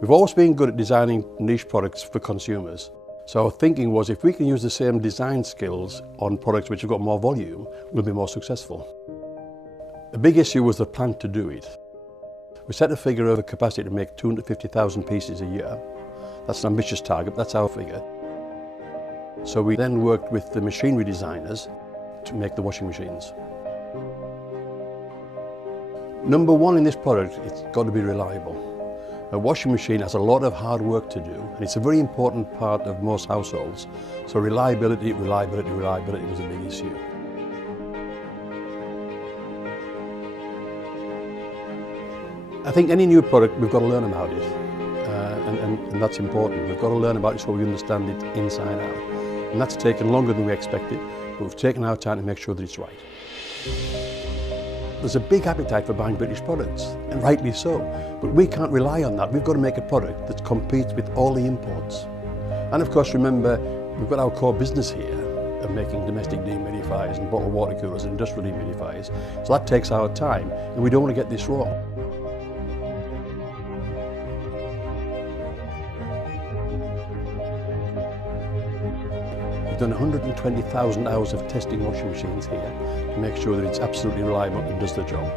We've always been good at designing niche products for consumers. So our thinking was, if we can use the same design skills on products which have got more volume, we'll be more successful. The big issue was the plan to do it. We set a figure of a capacity to make 250,000 pieces a year. That's an ambitious target, that's our figure. So we then worked with the machinery designers to make the washing machines. Number one in this product, it's got to be reliable. A washing machine has a lot of hard work to do, and it's a very important part of most households. So reliability was a big issue. I think any new product, we've got to learn about it, and that's important. We've got to learn about it so we understand it inside out. And that's taken longer than we expected, but we've taken our time to make sure that it's right. There's a big appetite for buying British products, and rightly so, but we can't rely on that. We've got to make a product that competes with all the imports. And of course, remember, we've got our core business here of making domestic dehumidifiers and bottled water coolers and industrial dehumidifiers, so that takes our time, and we don't want to get this wrong. We've done 120,000 hours of testing washing machines here to make sure that it's absolutely reliable and does the job.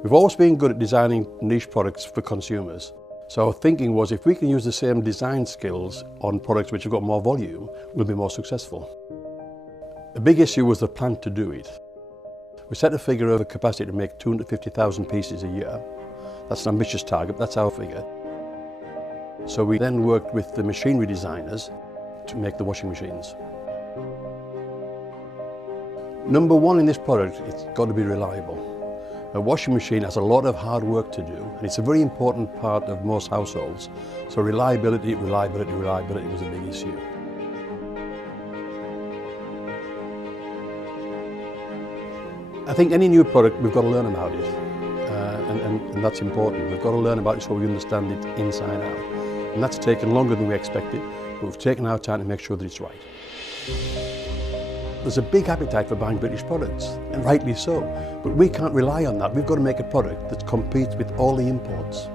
We've always been good at designing niche products for consumers. So our thinking was if we can use the same design skills on products which have got more volume, we'll be more successful. The big issue was the plan to do it. We set a figure of a capacity to make 250,000 pieces a year. That's an ambitious target, that's our figure. So we then worked with the machinery designers to make the washing machines. Number one in this product, it's got to be reliable. A washing machine has a lot of hard work to do, and it's a very important part of most households. So reliability was a big issue. I think any new product, we've got to learn about it, and that's important. We've got to learn about it so we understand it inside out. And that's taken longer than we expected, but we've taken our time to make sure that it's right. There's a big appetite for buying British products, and rightly so, but we can't rely on that. We've got to make a product that competes with all the imports.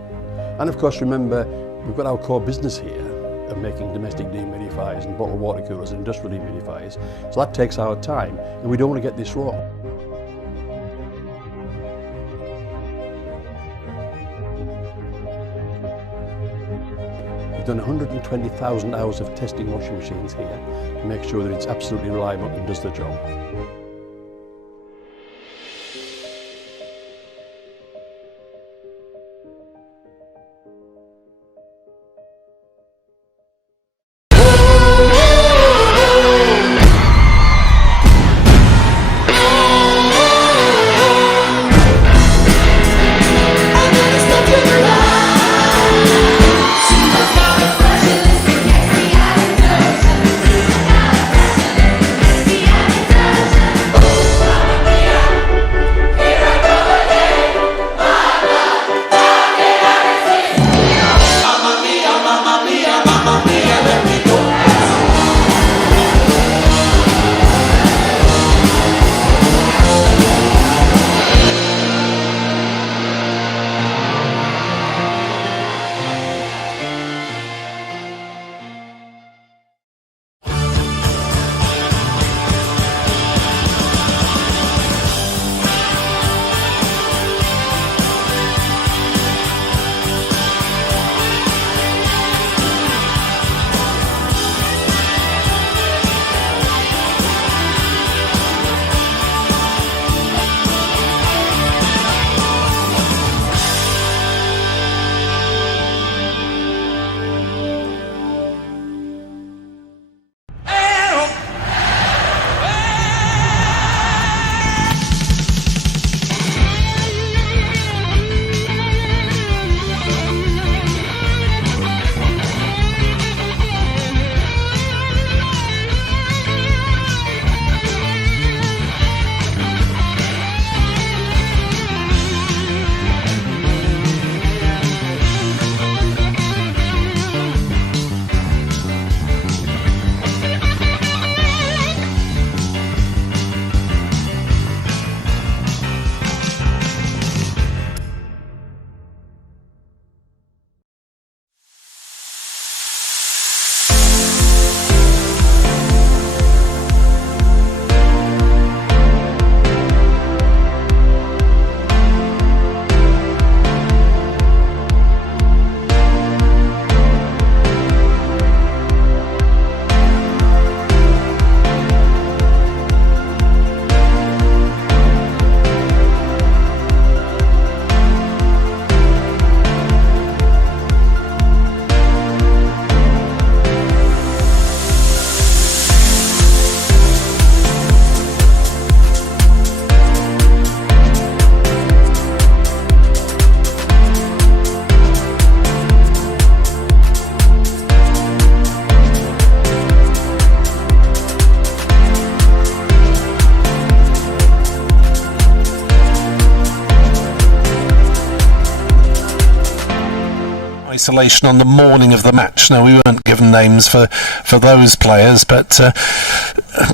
And of course, remember, we've got our core business here of making domestic dehumidifiers and bottled water coolers and industrial dehumidifiers. So that takes our time, and we don't want to get this wrong. We've done 120,000 hours of testing washing machines here to make sure that it's absolutely reliable and does the job. isolation on the morning of the match. Now, we weren't given names for those players, but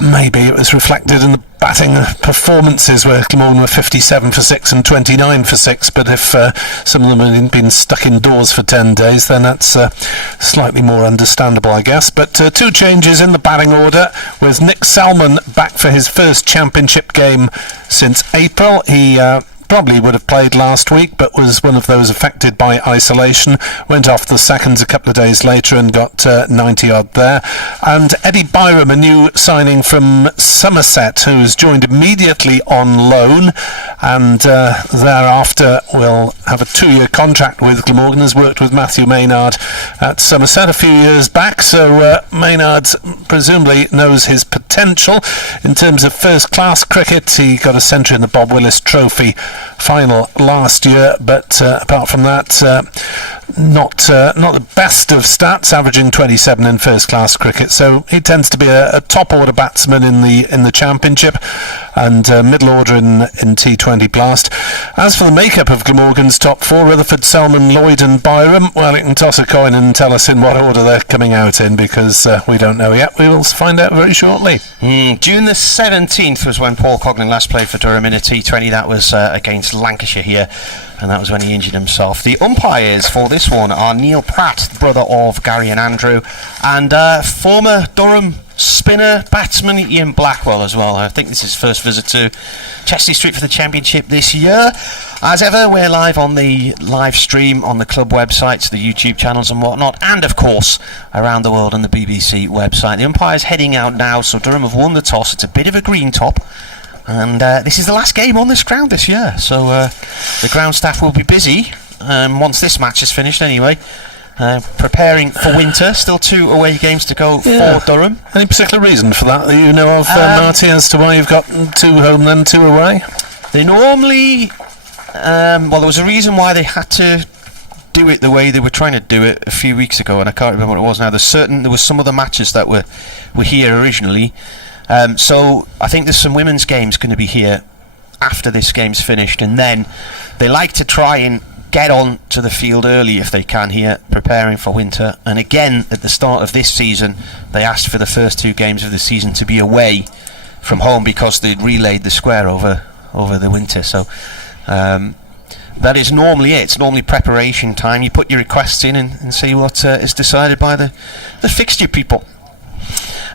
maybe it was reflected in the batting performances where Glamorgan were 57 for 6 and 29 for 6, but if some of them had been stuck indoors for 10 days, then that's slightly more understandable, I guess. But two changes in the batting order, with Nick Salmon back for his first championship game since April. He probably would have played last week, but was one of those affected by isolation. Went off the seconds a couple of days later and got 90 odd there. And Eddie Byram, a new signing from Somerset, who's joined immediately on loan, and thereafter will have a 2-year contract with Glamorgan. Has worked with Matthew Maynard at Somerset a few years back, so Maynard presumably knows his potential. In terms of first-class cricket, he got a century in the Bob Willis Trophy final last year, but apart from that, not the best of stats, averaging 27 in first-class cricket. So he tends to be a top-order batsman in the Championship and middle order in T20 Blast. As for the makeup of Glamorgan's top 4, Rutherford, Selman, Lloyd and Byram, well, you can toss a coin and tell us in what order they're coming out in, because we don't know yet. We will find out very shortly. June the 17th was when Paul Coghlan last played for Durham in a T20. That was against Lancashire here, and that was when he injured himself. The umpires for this one are Neil Pratt, brother of Gary and Andrew, and former Durham spinner, batsman Ian Blackwell as well. I think this is his first visit to Chester Street for the Championship this year. As ever, we're live on the live stream on the club websites, the YouTube channels and whatnot, and of course around the world on the BBC website. The umpire's heading out now, so Durham have won the toss. It's a bit of a green top, and this is the last game on this ground this year, so the ground staff will be busy once this match is finished anyway. Preparing for winter. Still 2 away games to go for Durham. Any particular reason for that you know of, Marty, as to why you've got 2 home then 2 away? They normally well, there was a reason why they had to do it the way they were trying to do it a few weeks ago, and I can't remember what it was now. There was some of the matches that were here originally, so I think there's some women's games going to be here after this game's finished, and then they like to try and get on to the field early if they can here, preparing for winter. And again, at the start of this season, they asked for the first 2 games of the season to be away from home because they'd relayed the square over the winter. So that is normally it. It's normally preparation time. You put your requests in and see what is decided by the fixture people.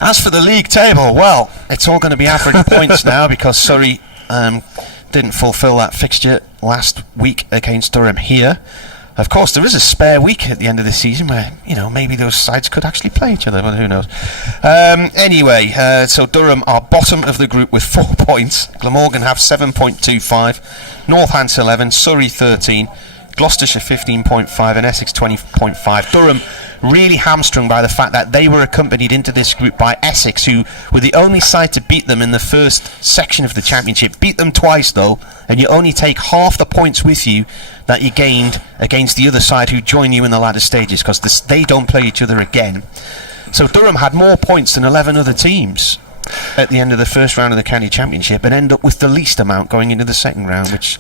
As for the league table, well, it's all going to be average points now, because Surrey didn't fulfil that fixture last week against Durham here. Of course, there is a spare week at the end of the season where, maybe those sides could actually play each other, but who knows. Anyway, so Durham are bottom of the group with 4 points. Glamorgan have 7.25, Northants 11, Surrey 13, Gloucestershire 15.5 and Essex 20.5. Durham really hamstrung by the fact that they were accompanied into this group by Essex, who were the only side to beat them in the first section of the Championship. Beat them twice though, and you only take half the points with you that you gained against the other side who join you in the latter stages, because they don't play each other again. So Durham had more points than 11 other teams at the end of the first round of the County Championship, and end up with the least amount going into the second round, which...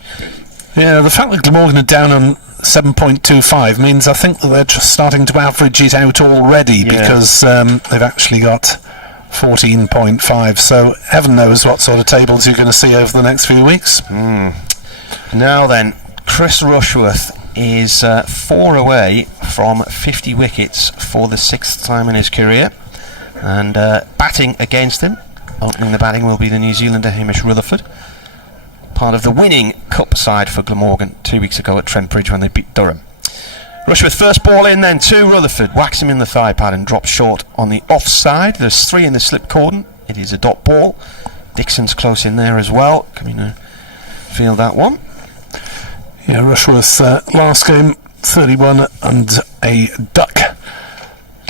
Yeah, the fact that Glamorgan are down on 7.25 means I think that they're just starting to average it out already, because they've actually got 14.5, so heaven knows what sort of tables you're going to see over the next few weeks. Now then, Chris Rushworth is 4 away from 50 wickets for the 6th time in his career, and batting against him, opening the batting, will be the New Zealander Hamish Rutherford, part of the winning cup side for Glamorgan 2 weeks ago at Trent Bridge when they beat Durham. Rushworth first ball in, then 2, Rutherford whacks him in the thigh pad and drops short on the offside. There's 3 in the slip cordon. It is a dot ball. Dixon's close in there as well. Coming to field that one. Yeah, Rushworth last game 31 and a duck.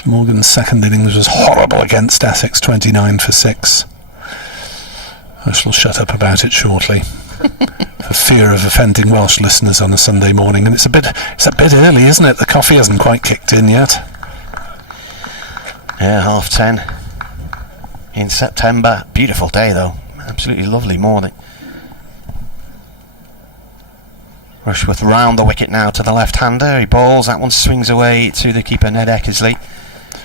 Glamorgan's second innings was horrible against Essex, 29 for 6. I shall shut up about it shortly, for fear of offending Welsh listeners on a Sunday morning. And it's a bit early, isn't it? The coffee hasn't quite kicked in yet. Yeah, 10:30 in September. Beautiful day though, absolutely lovely morning. Rushworth round the wicket now to the left-hander. He bowls, that one swings away to the keeper Ned Eckersley.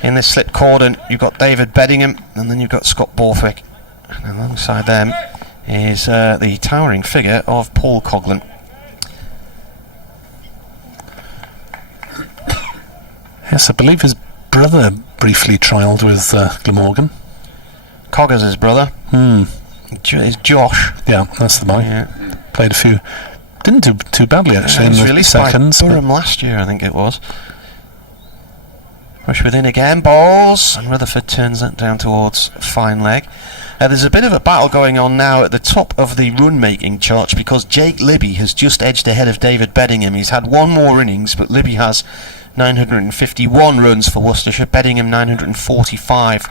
In the slip cordon you've got David Beddingham, and then you've got Scott Borthwick. And alongside them is the towering figure of Paul Coghlan. Yes, I believe his brother briefly trialled with Glamorgan. Cogger's his brother. Is Josh. Yeah, that's the boy. Yeah. Played a few didn't do too badly actually in He was the released seconds. by Durham last year, I think it was. Rushworth in again, balls, and Rutherford turns that down towards fine leg. There's a bit of a battle going on now at the top of the run-making charts because Jake Libby has just edged ahead of David Beddingham. He's had one more innings, but Libby has 951 runs for Worcestershire, Beddingham 945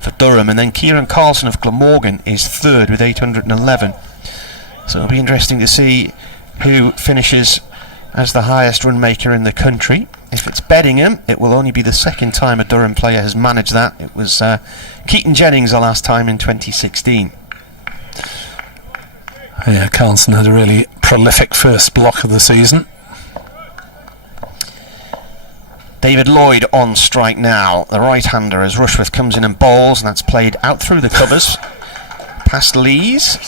for Durham, and then Kieran Carlson of Glamorgan is third with 811. So it'll be interesting to see who finishes as the highest run maker in the country. If it's Beddingham, it will only be the second time a Durham player has managed that. It was Keaton Jennings the last time in 2016. Yeah, Carlson had a really prolific first block of the season. David Lloyd on strike now, the right-hander, as Rushworth comes in and bowls, and that's played out through the covers, past Lees,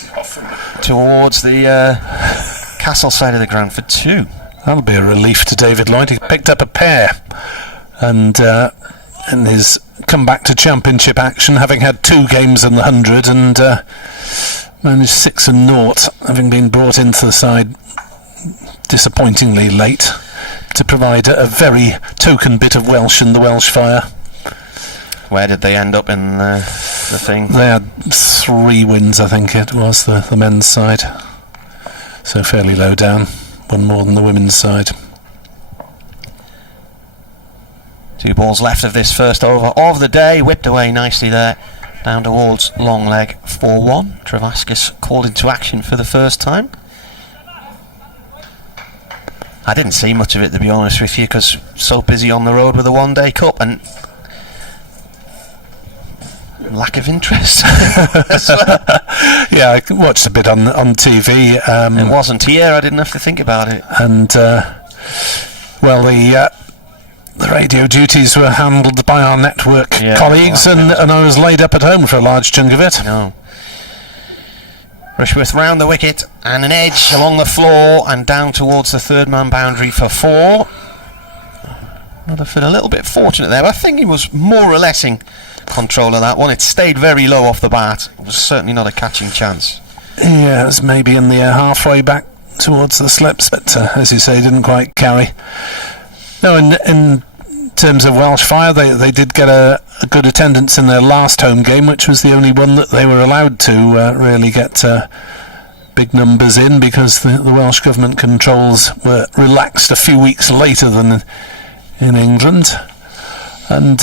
towards the Castle side of the ground for 2. That'll be a relief to David Lloyd. He picked up a pair, and in his comeback to championship action, having had 2 games in the 100 and managed 6 and 0, having been brought into the side disappointingly late to provide a very token bit of Welsh in the Welsh fire. Where did they end up in the thing? They had 3 wins, I think it was, the men's side, so fairly low down. 1 more than the women's side. 2 balls left of this first over of the day, whipped away nicely there down towards long leg 4-1. Travaskis called into action for the first time. I didn't see much of it, to be honest with you, because so busy on the road with the One Day Cup and lack of interest. Yeah, I watched a bit on TV. It wasn't here, I didn't have to think about it. And well, the radio duties were handled by our network colleagues, and I was laid up at home for a large chunk of it. No. Rushworth round the wicket and an edge along the floor and down towards the third man boundary for 4. Rutherford a little bit fortunate there, but I think he was more or less in control of that one. It stayed very low off the bat. It was certainly not a catching chance. Yeah, it was maybe in the halfway back towards the slips, but as you say, didn't quite carry. No, in terms of Welsh Fire, they did get a good attendance in their last home game, which was the only one that they were allowed to really get big numbers in, because the Welsh Government controls were relaxed a few weeks later than in England. And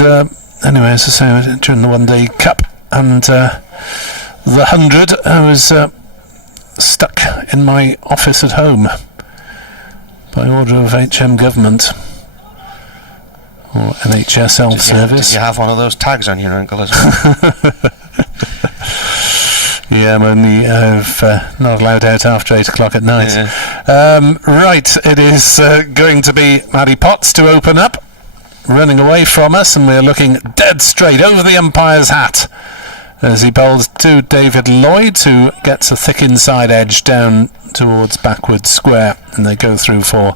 anyway, as I say, during the One Day Cup and the 100, I was stuck in my office at home by order of HM Government or NHSL service. Did you have one of those tags on your ankle as well? Yeah, I'm only not allowed out after 8 o'clock at night. Yeah. Right, it is going to be Matty Potts to open up, running away from us, and we're looking dead straight over the umpire's hat as he bowls to David Lloyd, who gets a thick inside edge down towards backward square, and they go through for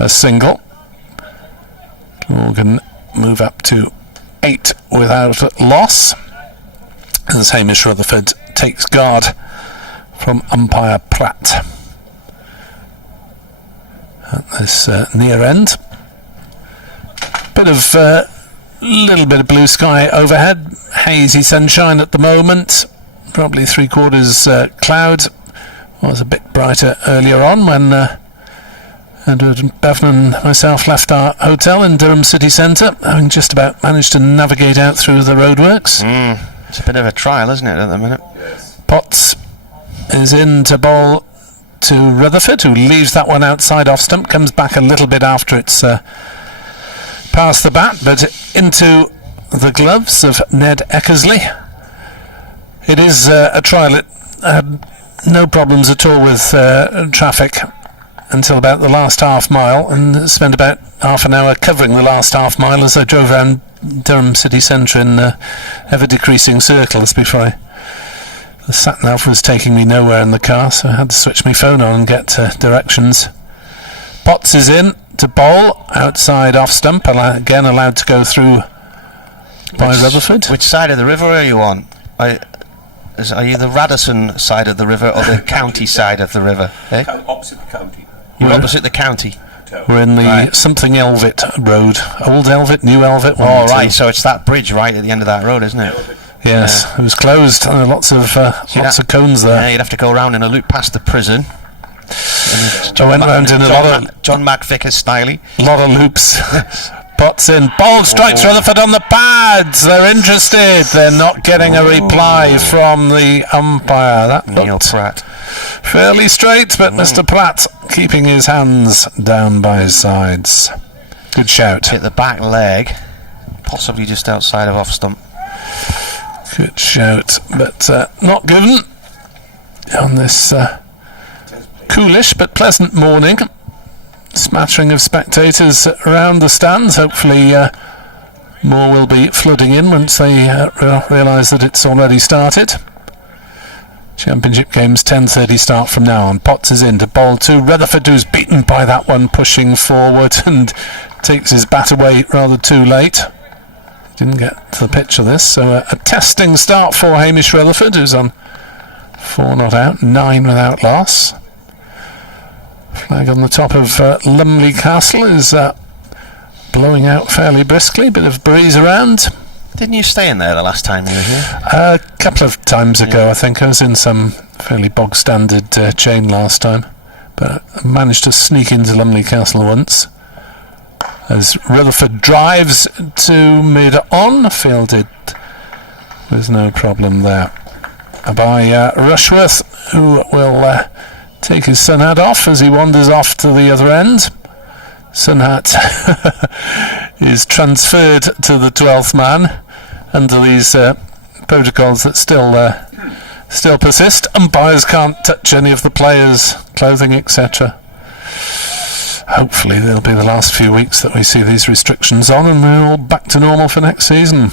a single. Glamorgan move up to 8 without loss, as Hamish Rutherford takes guard from umpire Pratt at this near end. Little bit of blue sky overhead, hazy sunshine at the moment, probably 3/4 cloud. Was a bit brighter earlier on when Edward Bevan and myself left our hotel in Durham city centre, having just about managed to navigate out through the roadworks. It's a bit of a trial, isn't it, at the minute? Yes. Potts is in to bowl to Rutherford, who leaves that one outside off stump, comes back a little bit after it's past the bat, but into the gloves of Ned Eckersley. It is a trial. It had no problems at all with traffic until about the last half mile, and spent about half an hour covering the last half mile as I drove around Durham city centre in ever-decreasing circles before the sat-nav was taking me nowhere in the car, so I had to switch my phone on and get directions. Potts is in to bowl outside off stump, and again allowed to go through by Rutherford. Which side of the river are you on? Are you the Radisson side of the river or the county side of the river? Eh? Opposite the county. You're opposite the county. We're in the something Elvet road. Old Elvet, New Elvet. Oh, right, so it's that bridge right at the end of that road, isn't it? Yes, it was closed. Lots of cones there. Yeah, you'd have to go around in a loop past the prison. I went round in a lot of John McVicker style. lot of loops. Potts in, ball strikes Rutherford on the pads. They're interested. They're not getting a reply from the umpire. That Neil looked Pratt. fairly straight, but Mr. Pratt keeping his hands down by his sides. Good shout. Hit the back leg, possibly just outside of off stump. Good shout, but not given on this coolish but pleasant morning. Smattering of spectators around the stands. Hopefully more will be flooding in once they realise that it's already started. Championship games 10:30 start from now on. Potts is in to bowl to Rutherford, who's beaten by that one, pushing forward and takes his bat away rather too late. Didn't get to the pitch of this, so a testing start for Hamish Rutherford, who's on 4 not out, 9 without loss. Flag on the top of Lumley Castle is blowing out fairly briskly. Bit of breeze around. Didn't you stay in there the last time you were here? A couple of times ago, I think. I was in some fairly bog standard chain last time, but I managed to sneak into Lumley Castle once. As Rutherford drives to mid-on, fielded with no problem there by Rushworth, who will take his sun hat off as he wanders off to the other end. Sun hat is transferred to the 12th man under these protocols that still persist. Umpires can't touch any of the players' clothing, etc. Hopefully there'll be the last few weeks that we see these restrictions on and we're all back to normal for next season.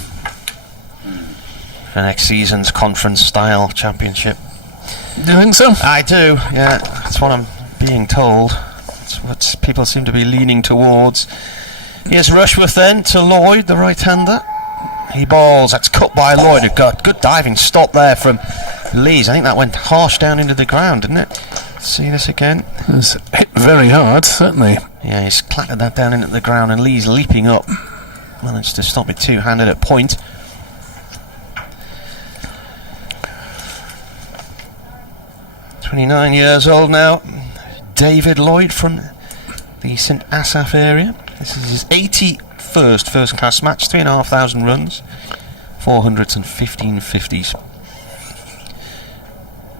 For next season's conference-style championship. Do you think so? I do, yeah. That's what I'm being told. That's what people seem to be leaning towards. Here's Rushworth then to Lloyd, the right-hander. He bowls. That's cut by Lloyd. A good diving stop there from Lees. I think that went harsh down into the ground, didn't it? See this again? It was hit very hard, certainly. Yeah, he's clattered that down into the ground and Lees leaping up. Managed to stop it two-handed at point. "29 years old now, David Lloyd from the St Asaph area. This is his 81st first-class match, 3,500 runs, 400s and 15 50s.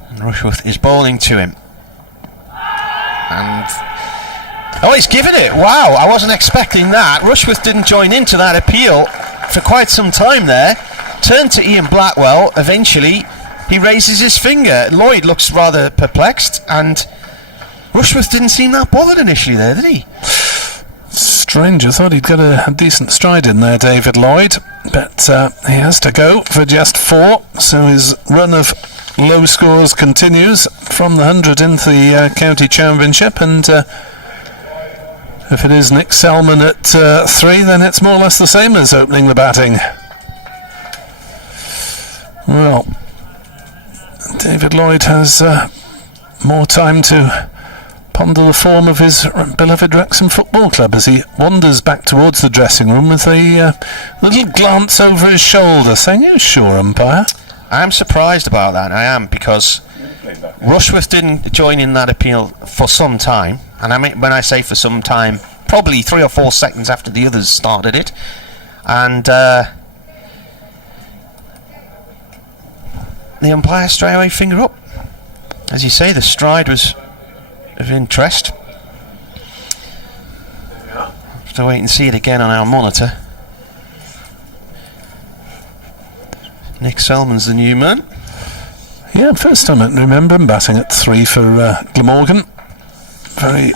And Rushworth is bowling to him. And he's given it. Wow, I wasn't expecting that. Rushworth didn't join into that appeal for quite some time there. Turned to Ian Blackwell. Eventually, he raises his finger. Lloyd looks rather perplexed, and Rushworth didn't seem that bothered initially there, did he? Strange. I thought he'd got a decent stride in there, David Lloyd, but he has to go for just 4, so his run of low scores continues from the 100 into the county championship, and if it is Nick Selman at 3, then it's more or less the same as opening the batting. Well, David Lloyd has more time to ponder the form of his beloved Wrexham Football Club as he wanders back towards the dressing room with a little glance over his shoulder, saying, "You sure, umpire?" I'm surprised about that. I am, because Rushworth didn't join in that appeal for some time, and I mean, when I say for some time, probably 3 or 4 seconds after the others started it, and the umpire straight away finger up. As you say, the stride was of interest. Have to wait and see it again on our monitor. Nick Selman's the new man. Yeah, first time I can remember him batting at 3 for Glamorgan. Very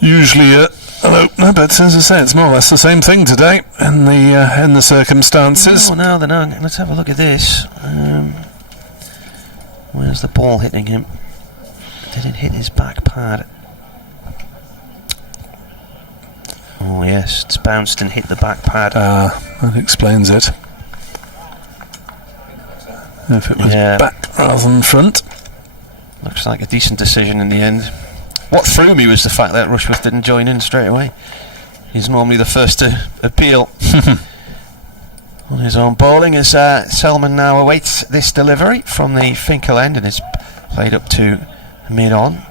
usually an opener, but as I say, it's more or less the same thing today in the circumstances. Oh, now then, let's have a look at this. Where's the ball hitting him? Did it hit his back pad? Oh yes, it's bounced and hit the back pad. That explains it. If it was back rather than front. Looks like a decent decision in the end. What threw me was the fact that Rushworth didn't join in straight away. He's normally the first to appeal on his own bowling, as Selman now awaits this delivery from the Finkel end, and it's played up to mid-on.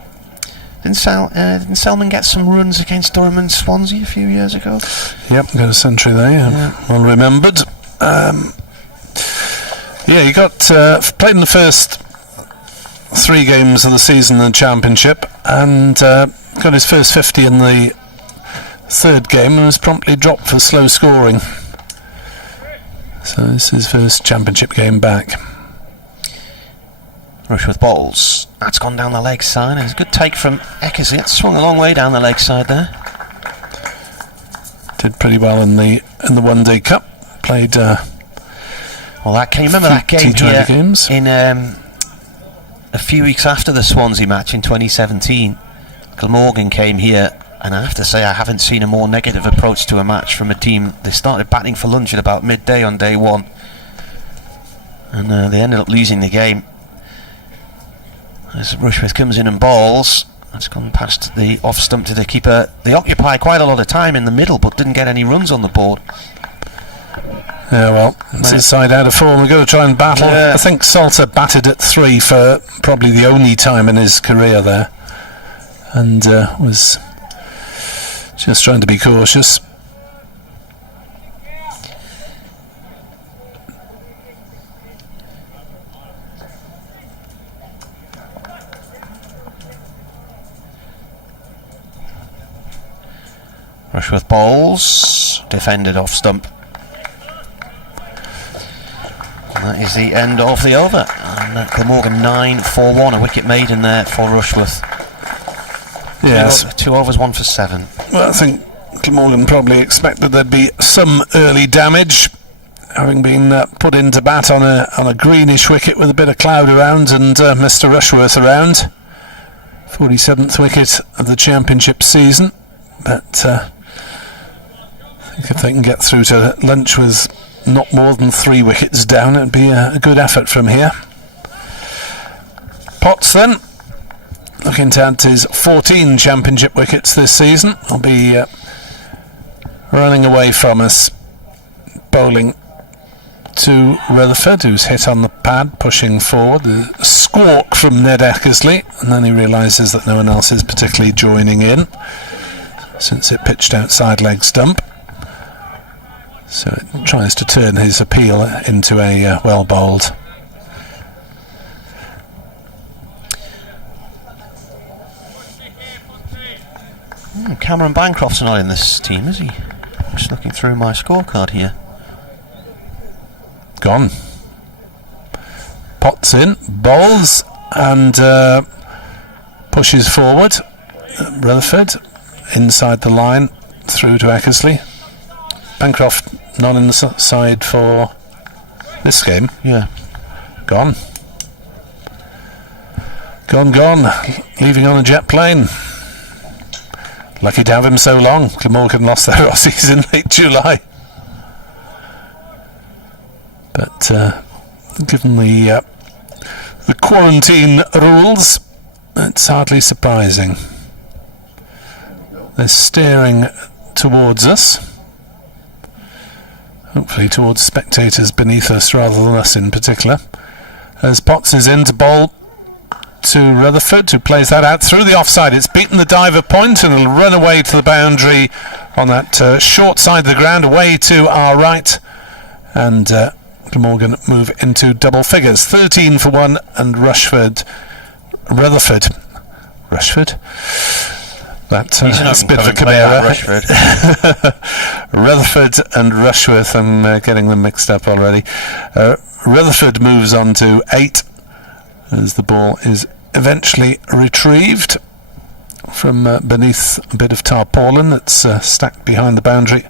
Didn't Selman get some runs against Durham and Swansea a few years ago? Yep, got a century there, well remembered. He got played in the first 3 games of the season in the Championship, and got his first 50 in the 3rd game and was promptly dropped for slow scoring. So this is his first Championship game back. Rushworth bowls. That's gone down the leg side. It's a good take from Eckersley. That's swung a long way down the leg side there. Did pretty well in the One Day Cup. Played. Can you remember that game here games? In a few weeks after the Swansea match in 2017? Glamorgan came here, and I have to say I haven't seen a more negative approach to a match from a team. They started batting for lunch at about midday on day 1, and they ended up losing the game. As Rushworth comes in and bowls, that's gone past the off stump to the keeper. They occupy quite a lot of time in the middle, but didn't get any runs on the board. Yeah, well, it's his side out of form. We've got to try and battle. I think Salter batted at 3 for probably the only time in his career there, and was just trying to be cautious. Rushworth bowls, defended off stump. That is the end of the over. And Glamorgan 9 for 1, a wicket made in there for Rushworth. Yes. 2 overs, 1 for 7. Well, I think Glamorgan probably expected there'd be some early damage, having been put into bat on a greenish wicket with a bit of cloud around, and Mr. Rushworth around. 47th wicket of the Championship season. But I think if they can get through to lunch with not more than 3 wickets down, it'd be a good effort from here. Potts then, looking to add his 14 Championship wickets this season. Will be running away from us, bowling to Rutherford, who's hit on the pad, pushing forward. A squawk from Ned Eckersley, and then he realises that no one else is particularly joining in, since it pitched outside leg stump. So it tries to turn his appeal into a well bowled. Cameron Bancroft's not in this team, is he? Just looking through my scorecard here. Gone. Potts in, bowls, and pushes forward. Rutherford inside the line, through to Eckersley. Bancroft not in the side for this game. Yeah. Gone. Gone. Leaving on a jet plane. Lucky to have him so long. Glamorgan lost their Aussies in late July. But given the quarantine rules, it's hardly surprising. They're staring towards us, hopefully towards spectators beneath us rather than us in particular, as Potts is in to bowl to Rutherford, who plays that out through the offside. It's beaten the diver point and it'll run away to the boundary on that short side of the ground, away to our right, and Glamorgan move into double figures. 13 for 1, and Rutherford. That's a bit of a chimera. Rutherford and Rushworth, I'm getting them mixed up already. Rutherford moves on to 8 as the ball is eventually retrieved from beneath a bit of tarpaulin that's stacked behind the boundary,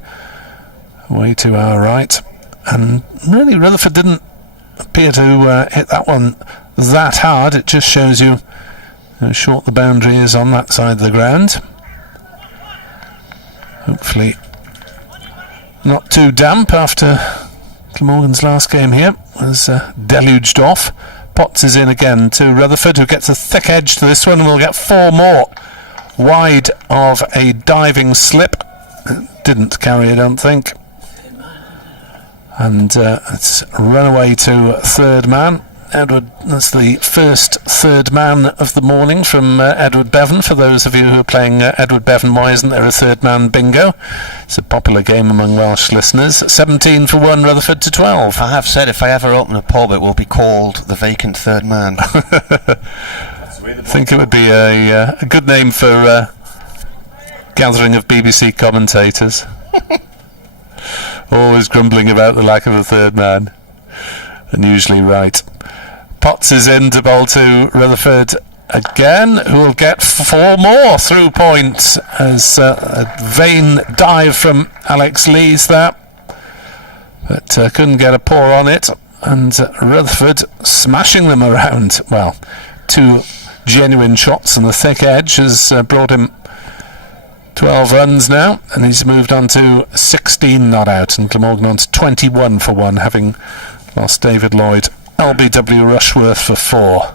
away to our right. And really, Rutherford didn't appear to hit that one that hard. It just shows you how short the boundary is on that side of the ground. Hopefully not too damp after Glamorgan's last game here. was deluged off. Potts is in again to Rutherford, who gets a thick edge to this one, and will get 4 more wide of a diving slip. Didn't carry, I don't think. And it's run away to third man. Edward, that's the first third man of the morning from Edward Bevan. For those of you who are playing Edward Bevan, why isn't there a third man bingo? It's a popular game among Welsh listeners. 17 for 1, Rutherford to 12. I have said if I ever open a pub, it will be called the Vacant Third Man. I think it would be a good name for a gathering of BBC commentators. Always grumbling about the lack of a third man, and usually right. Potts is in to bowl to Rutherford again, who will get 4 more through points as a vain dive from Alex Lees there, but couldn't get a paw on it, and Rutherford smashing them around. Well, 2 genuine shots and the thick edge has brought him 12 runs now, and he's moved on to 16 not out, and Glamorgan on to 21 for 1, having lost David Lloyd. LBW Rushworth for 4.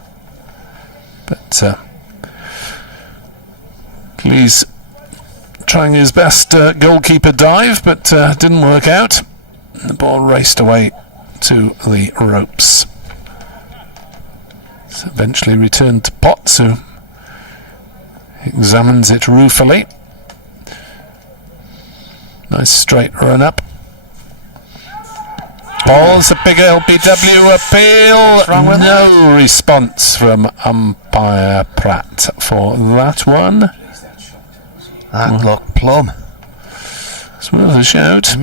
But Lee's trying his best goalkeeper dive, but didn't work out. The ball raced away to the ropes. It's eventually returned to Potts, who examines it ruefully. Nice straight run up. Ball's a big LBW appeal. No response from umpire Pratt for that one. That looked plumb. It's worth a shout.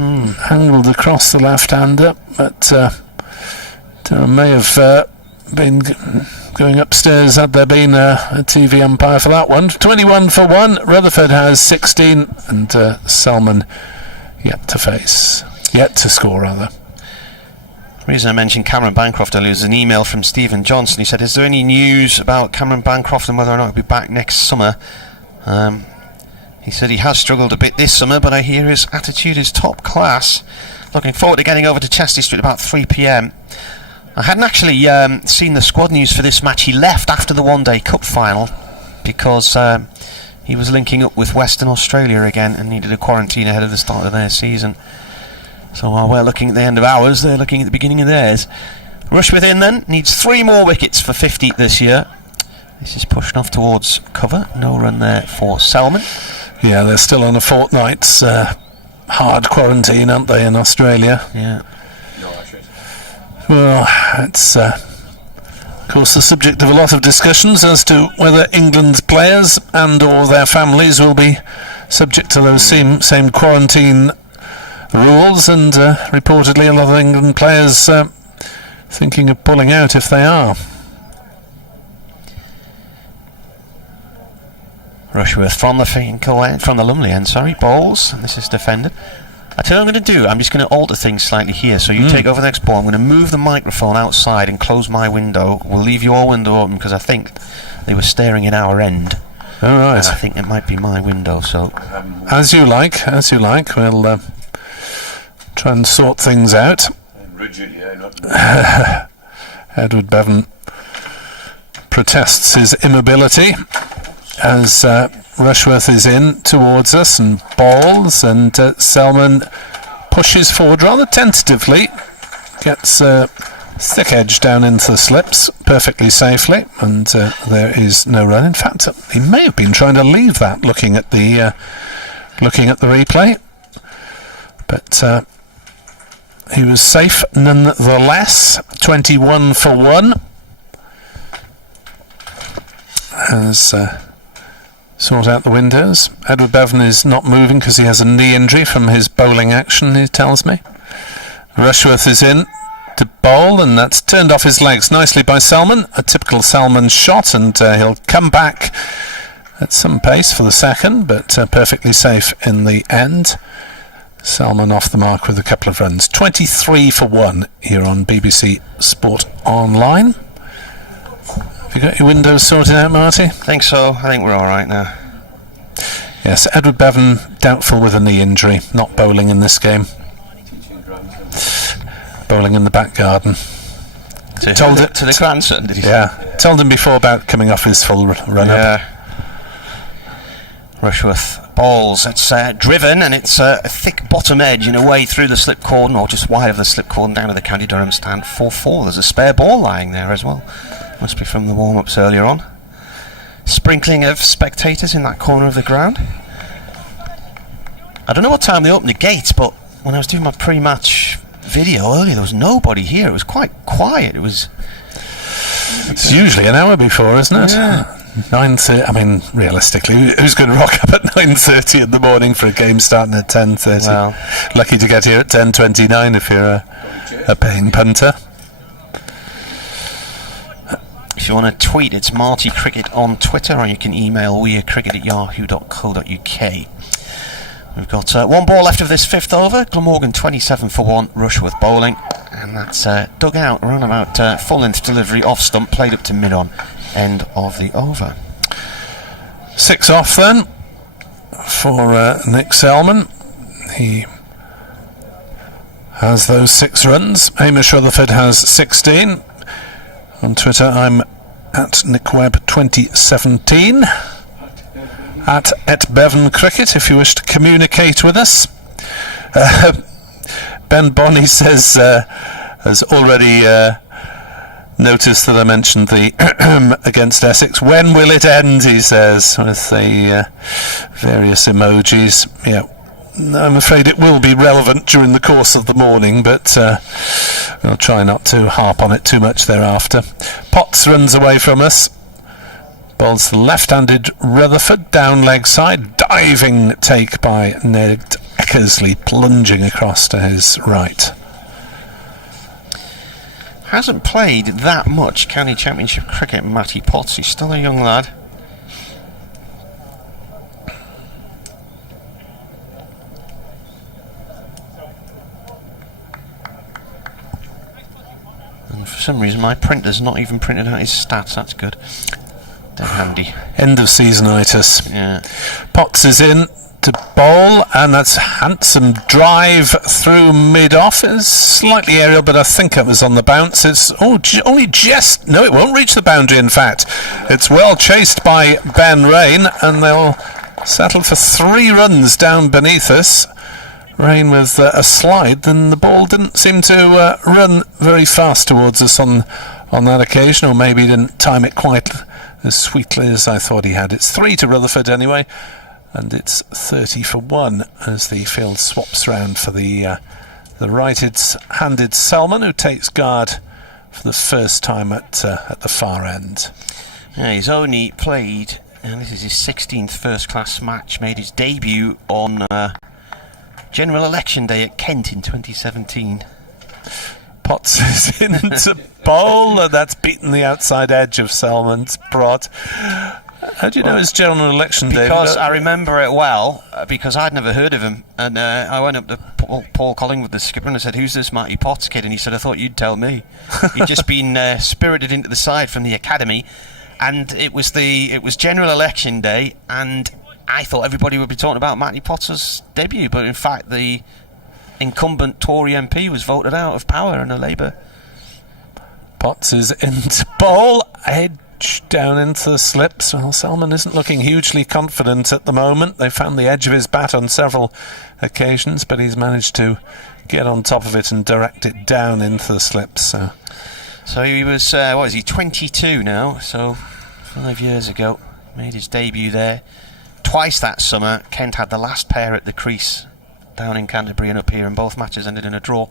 Angled across the left-hander, but Durham may have been going upstairs had there been a TV umpire for that one. 21 for 1. Rutherford has 16, and Selman yet to score rather. The reason I mentioned Cameron Bancroft earlier was an email from Stephen Johnson. He said, is there any news about Cameron Bancroft and whether or not he'll be back next summer? He said he has struggled a bit this summer, but I hear his attitude is top class. Looking forward to getting over to Chastity Street about 3 p.m. I hadn't actually seen the squad news for this match. He left after the One Day Cup final because he was linking up with Western Australia again and needed a quarantine ahead of the start of their season. So while we're looking at the end of ours, they're looking at the beginning of theirs. Rushworth in then, needs 3 more wickets for 50 this year. This is pushing off towards cover. No run there for Selman. Yeah, they're still on a fortnight's hard quarantine, aren't they, in Australia? Yeah. Well, it's of course the subject of a lot of discussions as to whether England's players and or their families will be subject to those same quarantine rules, and reportedly a lot of England players thinking of pulling out if they are. Rushworth from the Finkel end, from the Lumley end, bowls, and this is defended. I tell you what I'm going to do, I'm just going to alter things slightly here, so you take over the next ball. I'm going to move the microphone outside and close my window. We'll leave your window open because I think they were staring at our end. All right. And I think it might be my window, so... As you like. We'll try and sort things out. Edward Bevan protests his immobility as Rushworth is in towards us and bowls, and Selman pushes forward rather tentatively, gets thick edge down into the slips perfectly safely, and there is no run. In fact, he may have been trying to leave that looking at the replay, but he was safe nonetheless. 21 for 1 as sort out the windows. Edward Bevan is not moving because he has a knee injury from his bowling action, he tells me. Rushworth is in to bowl, and that's turned off his legs nicely by Selman. A typical Selman shot, and he'll come back at some pace for the second, but perfectly safe in the end. Selman off the mark with a couple of runs. 23 for 1 here on BBC Sport Online. Have you got your windows sorted out, Marty? I think so. I think we're all right now. Yes, Edward Bevan doubtful with a knee injury, not bowling in this game. Bowling in the back garden. Told it to the grandson, did he? Yeah, told him before about coming off his full run-up. Rushworth balls, it's driven, and it's a thick bottom edge and away through the slip cordon, or just wide of the slip cordon, down to the County Durham stand 4-4. There's a spare ball lying there as well. Must be from the warm-ups earlier on. Sprinkling of spectators in that corner of the ground. I don't know what time they opened the gates, but when I was doing my pre-match video earlier, there was nobody here. It was quite quiet. It's usually an hour before, isn't it? Yeah. 9:30. I mean, realistically, who's going to rock up at 9:30 in the morning for a game starting at 10:30? Well, lucky to get here at 10:29 if you're a paying punter. if you want to tweet, it's Marty Cricket on Twitter, or you can email wearecricket@yahoo.co.uk. We've got one ball left of this fifth over. Glamorgan 27 for 1, Rushworth bowling, and that's dug out around about full-length delivery off stump, played up to mid-on, end of the over. 6 off then for Nick Selman. He has those 6 runs. Hamish Rutherford has 16. On Twitter, I'm at NickWebb2017. At Bevan Cricket, if you wish to communicate with us. Ben Bonney says, has already noticed that I mentioned the against Essex. When will it end, he says, with the various emojis. Yeah, I'm afraid it will be relevant during the course of the morning, but we'll try not to harp on it too much thereafter. Potts runs away from us. Bowls the left-handed Rutherford, down leg side, diving take by Ned Eckersley, plunging across to his right. Hasn't played that much County Championship cricket, Matty Potts. He's still a young lad. And for some reason my printer's not even printed out his stats. That's good. They're handy. End of seasonitis. Yeah. Potts is in to bowl, and that's a handsome drive through mid-off. It's slightly aerial, but I think it was on the bounce. It's only just... No, it won't reach the boundary, in fact. It's well chased by Ben Rain, and they'll settle for 3 runs down beneath us. Rain with a slide, then the ball didn't seem to run very fast towards us on that occasion, or maybe didn't time it quite as sweetly as I thought he had. It's 3 to Rutherford anyway, and it's 30 for 1 as the field swaps round for the right-handed Selman, who takes guard for the first time at the far end. Yeah, he's only played, and this is his 16th first-class match, made his debut on General Election Day at Kent in 2017. Potts is in to bowl, and that's beaten the outside edge of Selman's prod. How do you know it's General Election Day? Because I remember it well, because I'd never heard of him, and I went up to Paul Collingwood, the skipper, and I said, "Who's this Matty Potts kid?" And he said, "I thought you'd tell me." He'd just been spirited into the side from the academy, and it was General Election Day, and I thought everybody would be talking about Matty Potts' debut, but in fact the incumbent Tory MP was voted out of power in a Labour. Potts is into bowl, edge down into the slips. Well, Selman isn't looking hugely confident at the moment. They found the edge of his bat on several occasions, but he's managed to get on top of it and direct it down into the slips. So he was, what is he, 22 now, so 5 years ago, made his debut there. Twice that summer, Kent had the last pair at the crease, down in Canterbury and up here, and both matches ended in a draw.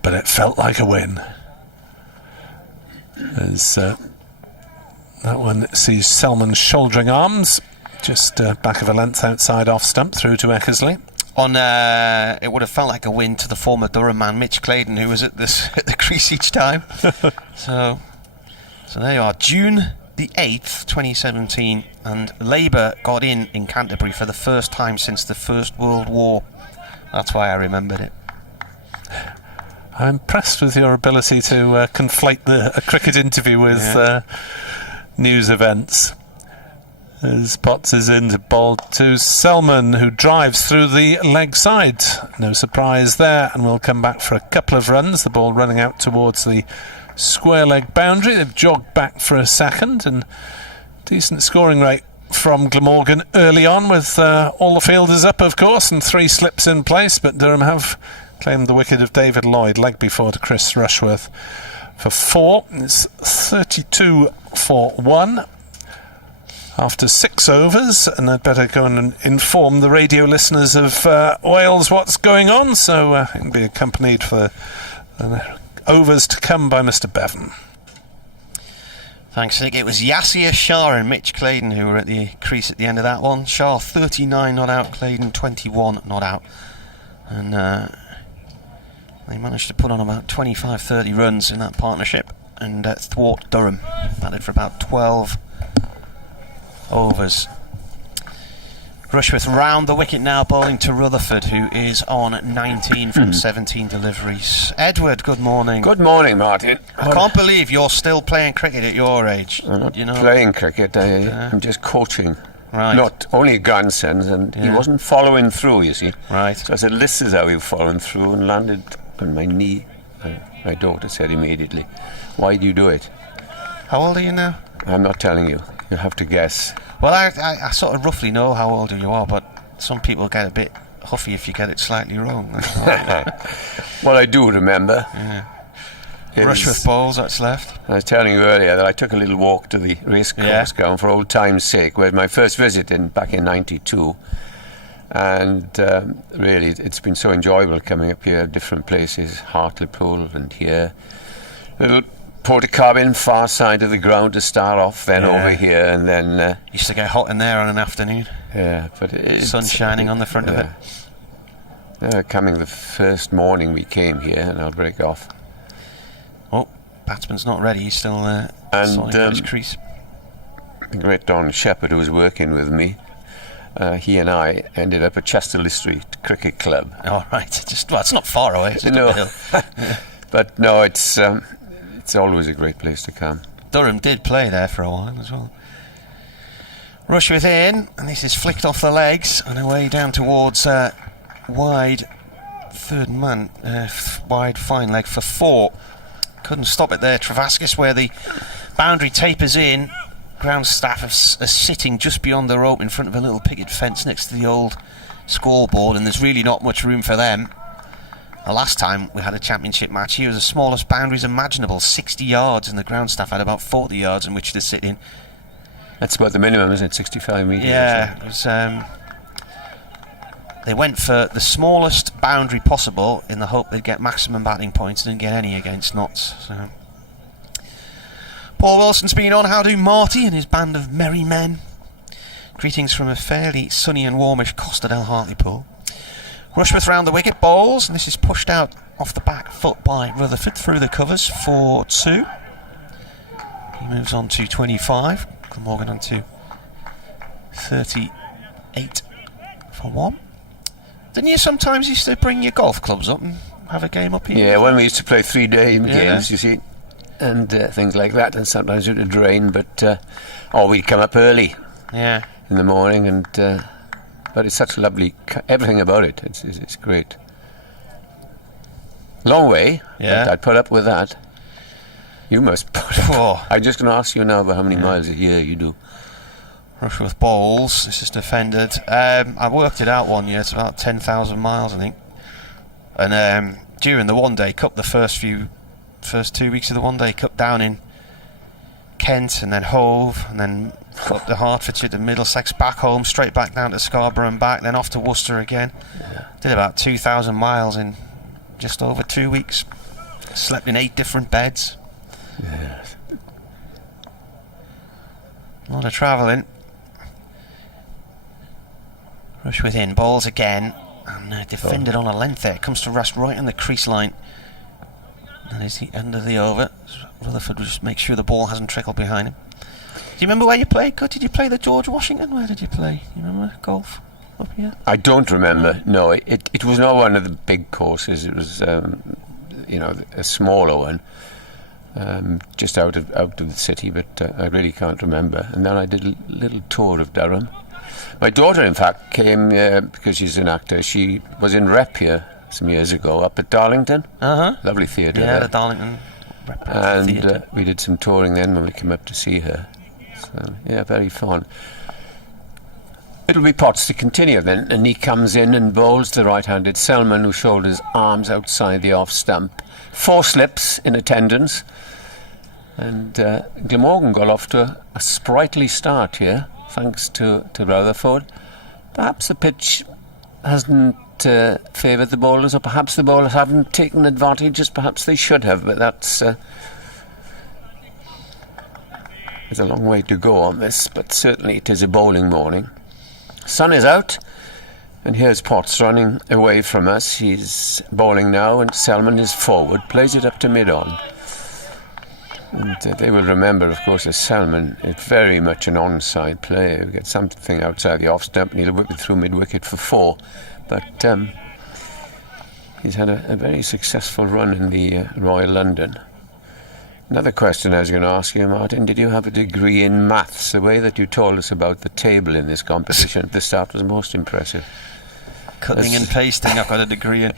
But it felt like a win. As that one sees Selman shouldering arms, just back of a length outside off stump through to Eckersley. It would have felt like a win to the former Durham man Mitch Claydon, who was at the crease each time. so there you are, June the 8th, 2017, and Labour got in Canterbury for the first time since the First World War. That's why I remembered it. I'm impressed with your ability to conflate a cricket interview with news events. As Potts is into ball to Selman, who drives through the leg side. No surprise there, and we'll come back for a couple of runs. The ball running out towards the square leg boundary. They've jogged back for a second, and decent scoring rate from Glamorgan early on, with all the fielders up, of course, and 3 slips in place. But Durham have claimed the wicket of David Lloyd, leg before to Chris Rushworth for 4. It's 32 for 1. After 6 overs, and I'd better go and inform the radio listeners of Wales what's going on, so it'll be accompanied for overs to come by Mr. Bevan. Thanks, Nick. It was Yasir Shah and Mitch Claydon who were at the crease at the end of that one. Shah 39 not out, Claydon 21 not out, and they managed to put on about 25-30 runs in that partnership and thwart Durham. Batted for about 12 overs. Rushworth round the wicket now, bowling to Rutherford, who is on 19 from 17 deliveries. Edward, good morning. Good morning, Martin. I can't believe you're still playing cricket at your age. I'm not playing cricket, I'm just coaching. Right. Not only grandsons, and he wasn't following through, you see. Right. So I said, this is how you've fallen through, and landed on my knee. And my daughter said immediately, why do you do it? How old are you now? I'm not telling you. You have to guess. Well, I sort of roughly know how old you are, but some people get a bit huffy if you get it slightly wrong. Well, I do remember. Yeah. Rushworth bowls, that's left. I was telling you earlier that I took a little walk to the racecourse ground for old time's sake, where my first visit back in '92. And really, it's been so enjoyable coming up here, different places, Hartlepool and here. Little Portakabin, far side of the ground to start off, then over here, and then... used to get hot in there on an afternoon. Yeah, but sun shining on the front of it. Coming the first morning we came here, and I'll break off. Oh, batsman's not ready, he's still sorting out his crease. The great Don Shepherd, who was working with me, he and I ended up at Chesterley Street Cricket Club. All right, it's not far away. It's no, but no, it's always a great place to come. Durham did play there for a while as well. Rushworth in, and this is flicked off the legs and away down towards wide third man, wide fine leg for 4. Couldn't stop it there. Travaskis, where the boundary tapers in. Ground staff are sitting just beyond the rope in front of a little picket fence next to the old scoreboard, and there's really not much room for them. The last time we had a championship match here was the smallest boundaries imaginable, 60 yards, and the ground staff had about 40 yards in which to sit in. That's about the minimum, isn't it? 65 metres? Yeah, it was, they went for the smallest boundary possible in the hope they'd get maximum batting points, and didn't get any against Notts. So. Paul Wilson's been on. How do Marty and his band of merry men? Greetings from a fairly sunny and warmish Costa del Hartlepool. Rushworth round the wicket, bowls, and this is pushed out off the back foot by Rutherford through the covers for 2. He moves on to 25. Glamorgan on to 38 for 1. Didn't you sometimes used to bring your golf clubs up and have a game up here? Yeah, when we used to play 3-day games, you see, and things like that, and sometimes it would rain, but or we'd come up early in the morning, and but it's such lovely, everything about it, it's great. Long way, but I'd put up with that. You must put up. I'm just going to ask you now about how many miles a year you do. Rushworth bowls, this is defended. I worked it out one year, it's about 10,000 miles I think. And during the One Day Cup, the first 2 weeks of the One Day Cup, down in Kent and then Hove and then up to Hertfordshire to Middlesex, back home, straight back down to Scarborough and back, then off to Worcester again. Did about 2,000 miles in just over 2 weeks. Slept in 8 different beds. Yes. A lot of travelling. Rushworth in, bowls again, and defended on a length there. Comes to rest right on the crease line. And is the end of the over. Rutherford will just make sure the ball hasn't trickled behind him. Do you remember where you played? Did you play the George Washington? Where did you play? You remember golf up here? I don't remember. No, it was not one of the big courses. It was, a smaller one. just out of the city, but I really can't remember. And then I did a little tour of Durham. My daughter, in fact, came because she's an actor. She was in rep here some years ago up at Darlington. Lovely theatre. Yeah, there. the Darlington. And we did some touring then when we came up to see her. So yeah, very fun. It'll be Potts to continue then, and he comes in and bowls the right-handed Selman, who shoulders arms outside the off stump. 4 slips in attendance, and Glamorgan got off to a sprightly start here, thanks to Rutherford. Perhaps the pitch hasn't favoured the bowlers, or perhaps the bowlers haven't taken advantage as perhaps they should have, but that's there's a long way to go on this, but certainly it is a bowling morning. Sun is out, and here's Potts running away from us. He's bowling now, and Selman is forward, plays it up to mid-on. And they will remember, of course, that Selman is very much an onside player. He gets something outside the off-stump, and he'll whip it through mid-wicket for 4. But he's had a very successful run in the Royal London. Another question I was going to ask you, Martin, did you have a degree in maths? The way that you told us about the table in this competition at the start was most impressive. Cutting and pasting, I've got a degree in.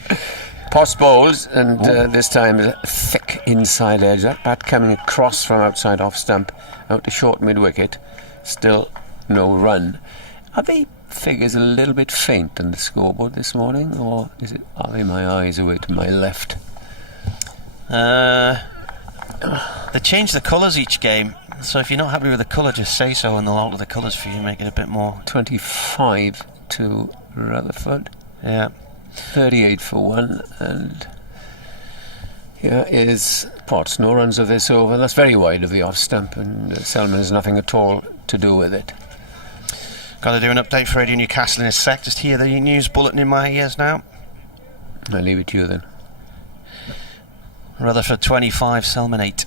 Potts bowls, and this time a thick inside edge. That bat coming across from outside off stump out to short mid-wicket. Still no run. Are the figures a little bit faint on the scoreboard this morning, or are they my eyes away to my left? They change the colours each game, so if you're not happy with the colour, just say so and they'll alter the colours for you, make it a bit more. 25 to Rutherford. Yeah. 38 for 1, and here is Potts. No runs of this over. That's very wide of the off stump, and Selman has nothing at all to do with it. Got to do an update for Radio Newcastle in a sec. Just hear the news bulletin in my ears now. I'll leave it to you then. Rutherford 25, Selman 8.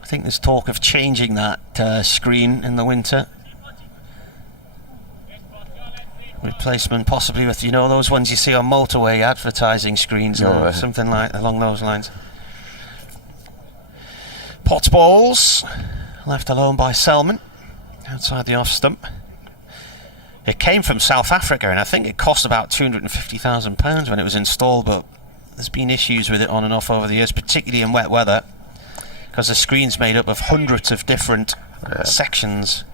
I think there's talk of changing that screen in the winter. Replacement possibly with, those ones you see on motorway advertising screens or something like along those lines. Potts balls, left alone by Selman, outside the off stump. It came from South Africa, and I think it cost about £250,000 when it was installed, but there's been issues with it on and off over the years, particularly in wet weather, because the screen's made up of hundreds of different sections.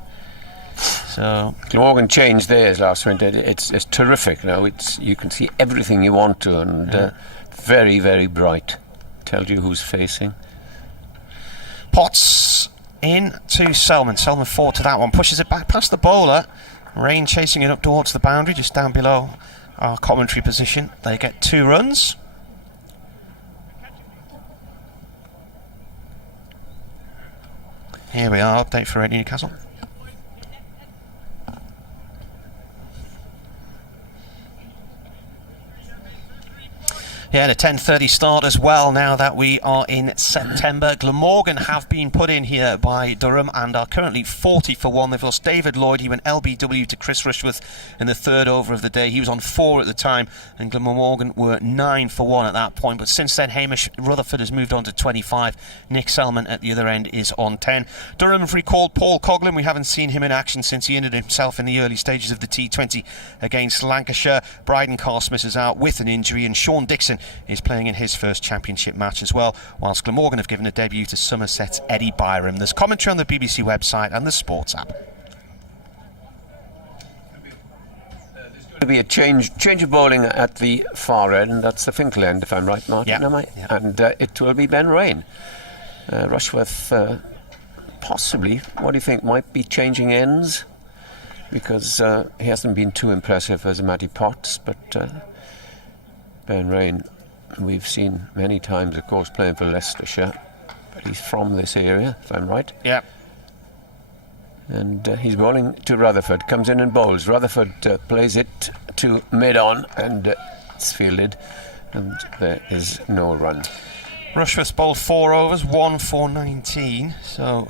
So Glamorgan changed theirs last winter. It's terrific now. You can see everything you want to, and very, very bright. Tells you who's facing. Potts in to Selman. Selman forward to that one, pushes it back past the bowler. Rain chasing it up towards the boundary, just down below our commentary position. They get 2 runs. Here we are, update for Radio Newcastle. Yeah, and a 10:30 start as well now that we are in September. Glamorgan have been put in here by Durham and are currently 40 for 1. They've lost David Lloyd. He went LBW to Chris Rushworth in the 3rd over of the day. He was on 4 at the time, and Glamorgan were 9 for 1 at that point. But since then, Hamish Rutherford has moved on to 25. Nick Selman at the other end is on 10. Durham have recalled Paul Coughlin. We haven't seen him in action since he injured himself in the early stages of the T20 against Lancashire. Bryden Carr-Smith is out with an injury, and Sean Dixon is playing in his first championship match as well, whilst Glamorgan have given a debut to Somerset's Eddie Byram. There's commentary on the BBC website and the sports app. There's going to be a change of bowling at the far end. That's the Finkel end, if I'm right, Martin. Yeah. Am I? Yeah. And it will be Ben Rain. Rushworth possibly, what do you think, might be changing ends? Because he hasn't been too impressive as Matty Potts, but Ben Rain, we've seen many times, of course, playing for Leicestershire, but he's from this area, if I'm right. Yeah. And he's bowling to Rutherford, comes in and bowls. Rutherford plays it to mid-on, and it's fielded, and there is no run. Rushworth's bowled 4 overs, 1 for 19, so